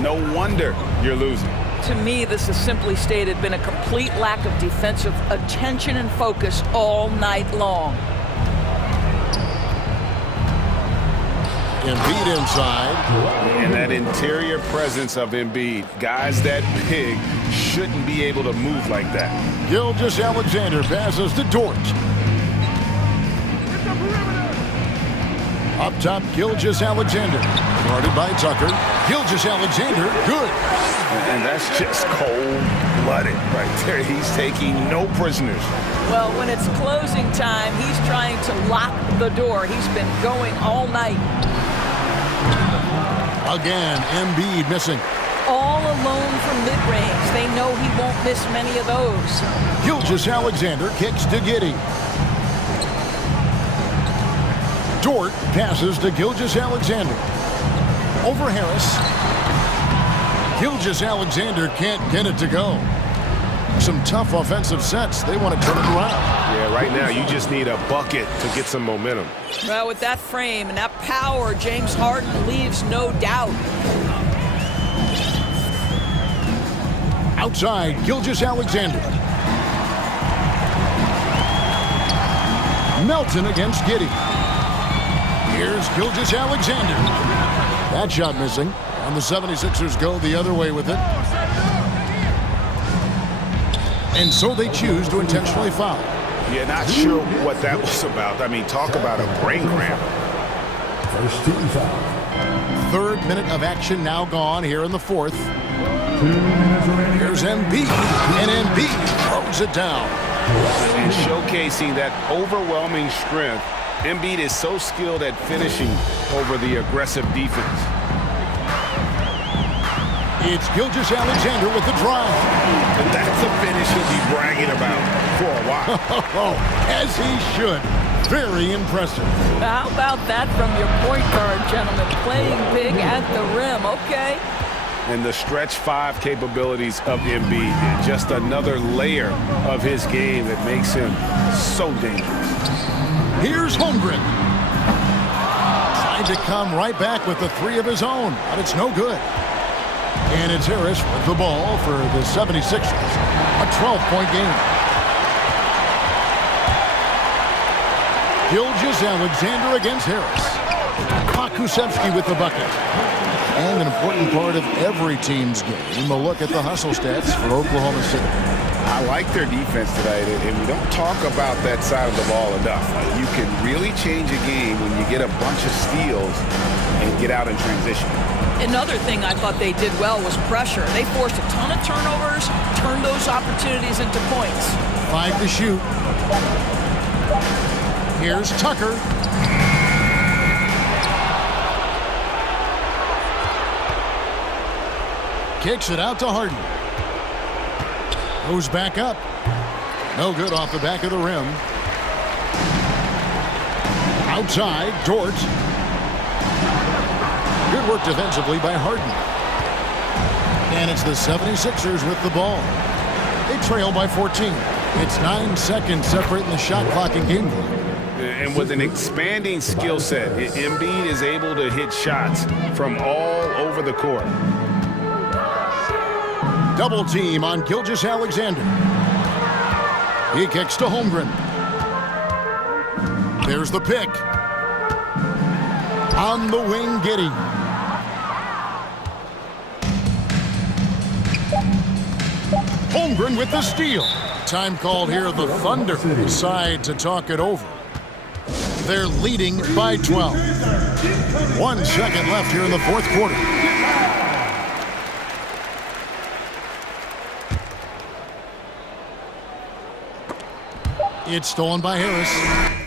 no wonder you're losing. To me, this has simply stated been a complete lack of defensive attention and focus all night long. Embiid inside. And that interior presence of Embiid. Guys that big shouldn't be able to move like that. Gilgeous-Alexander passes to Dort. Up top, Gilgeous-Alexander. Guarded by Tucker. Gilgeous-Alexander, good. And that's just cold-blooded right there. He's taking no prisoners. Well, when it's closing time, he's trying to lock the door. He's been going all night. Again, Embiid missing. All alone from mid-range. They know he won't miss many of those. Gilgeous-Alexander kicks to Giddey. Dort passes to Gilgeous-Alexander. Over Harris. Gilgeous-Alexander can't get it to go. Some tough offensive sets. They want to turn it around. Yeah, right now you just need a bucket to get some momentum. Well, with that frame and that power, James Harden leaves no doubt. Outside, Gilgeous-Alexander. Melton against Giddey. Here's Gilgeous-Alexander. That shot missing. And the 76ers go the other way with it. And so they choose to intentionally foul. Yeah, not sure what that was about. I mean, talk about a brain cramp. First team foul. Third minute of action now gone here in the fourth. 2 minutes remaining. Here's Embiid, and Embiid throws it down. And showcasing that overwhelming strength. Embiid is so skilled at finishing over the aggressive defense. It's Gilgeous-Alexander with the drive. And that's a finish he'll be bragging about for a while. As he should. Very impressive. How about that from your point guard, gentlemen? Playing big at the rim, okay? And the stretch 5 capabilities of Embiid. Just another layer of his game that makes him so dangerous. Here's Holmgren. Trying to come right back with the 3 of his own, but it's no good. And it's Harris with the ball for the 76ers. A 12-point game. Gilgeous-Alexander against Harris. Pakusevsky with the bucket. And an important part of every team's game, a look at the hustle stats for Oklahoma City. I like their defense tonight, and we don't talk about that side of the ball enough. You can really change a game when you get a bunch of steals and get out in transition. Another thing I thought they did well was pressure. They forced a ton of turnovers, turned those opportunities into points. 5 to shoot. Here's Tucker. Kicks it out to Harden. Goes back up. No good off the back of the rim. Outside, Dort. Good work defensively by Harden. And it's the 76ers with the ball. They trail by 14. It's 9 seconds separating the shot clock and game clock. And with an expanding skill set, Embiid is able to hit shots from all over the court. Double team on Gilgeous-Alexander. He kicks to Holmgren. There's the pick. On the wing, Giddey. Holmgren with the steal. Time called here. The Thunder decide to talk it over. They're leading by 12. 1 second left here in the fourth quarter. It's stolen by Harris.